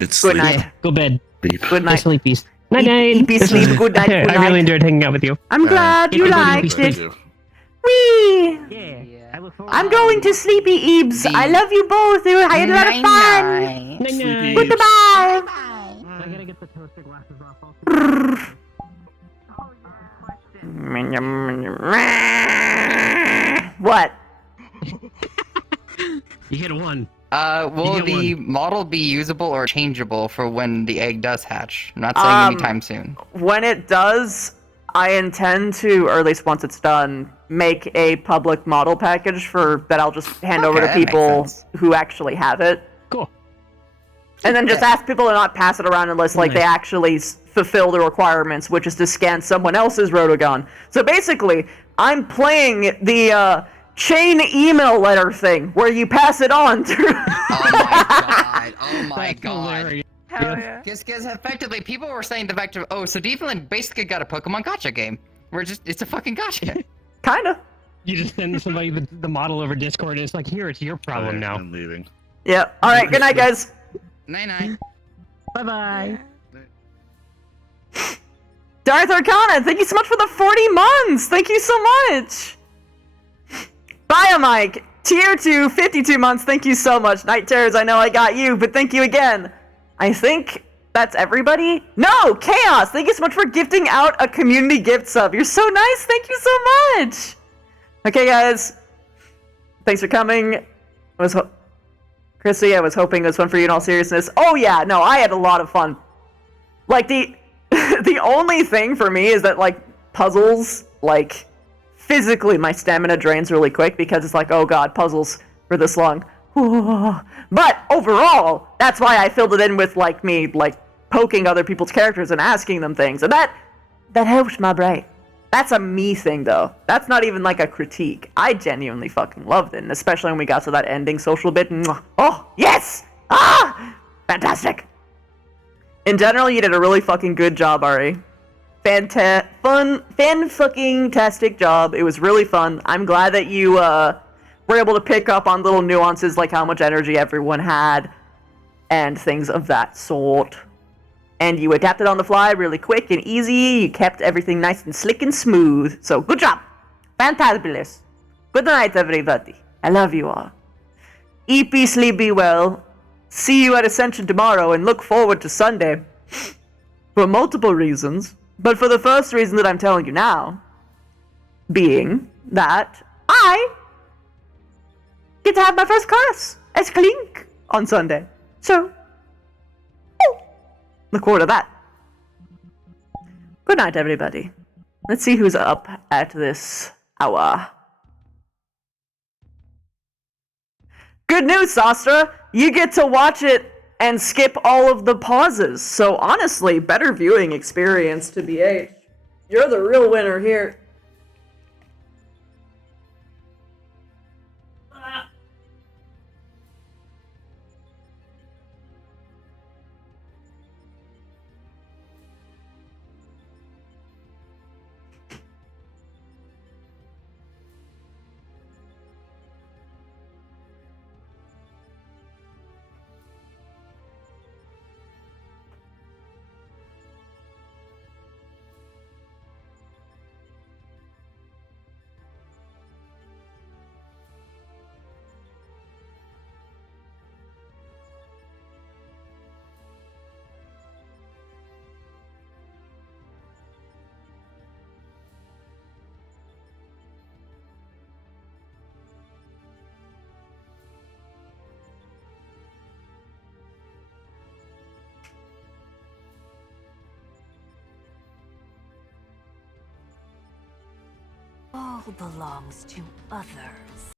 It's Good night. Yeah, go bed. Good night. Sleepies. Night night. Eepy sleep. Good night. Good I really night. enjoyed hanging out with you. I'm glad you liked it. Wee! I'm going to sleepy Eebs. I love you both. I had a lot of fun. Goodbye. I gotta get the toaster glasses off. What? You hit a 1. Will You get the model be usable or changeable for when the egg does hatch? I'm not saying anytime soon. When it does, I intend to, or at least once it's done, make a public model package that I'll just hand over to that makes people sense. who actually have it. Cool. And then just ask people to not pass it around unless like they Nice. actually fulfill the requirements, which is to scan someone else's Rotogon. So basically, I'm playing the chain email letter thing where you pass it on to. Oh my god. Hell yeah. Because effectively, people were saying the fact of, oh, so Deepland basically got a Pokemon Gacha game. It's a fucking gacha. Kinda. You just send somebody the model over Discord, and it's like, here, it's your problem now. I'm leaving. Yeah. All right. Good night, guys. Night. Bye bye. Darth Arcana, thank you so much for the 40 months. Thank you so much. Biomike, tier 2, 52 months, thank you so much. Night Terrors, I know I got you, but thank you again. I think that's everybody? No! Chaos! Thank you so much for gifting out a community gift sub. You're so nice, thank you so much! Okay, guys. Thanks for coming. Chrissy, I was hoping it was fun for you in all seriousness. Oh yeah, no, I had a lot of fun. Like, the only thing for me is that, like, puzzles, like, physically my stamina drains really quick because it's like, oh god, puzzles for this long. But overall, that's why I filled it in with, like, me, like, poking other people's characters and asking them things. And that helps my brain. That's a me thing, though. That's not even, like, a critique. I genuinely fucking loved it, and especially when we got to that ending social bit. Oh, yes! Ah! Fantastic! In general, you did a really fucking good job, Ari. Fan-fucking-tastic job. It was really fun. I'm glad that you, were able to pick up on little nuances like how much energy everyone had, and things of that sort. And you adapted on the fly really quick and easy. You kept everything nice and slick and smooth. So, good job. Fantabulous. Good night, everybody. I love you all. Eat, be, sleep, be well. See you at Ascension tomorrow and look forward to Sunday. For multiple reasons. But for the first reason that I'm telling you now, being that I get to have my first class as Clink on Sunday. So, look forward to that. Good night, everybody. Let's see who's up at this hour. Good news, Sastra! You get to watch it and skip all of the pauses. So honestly, better viewing experience to BH. You're the real winner here. All belongs to others.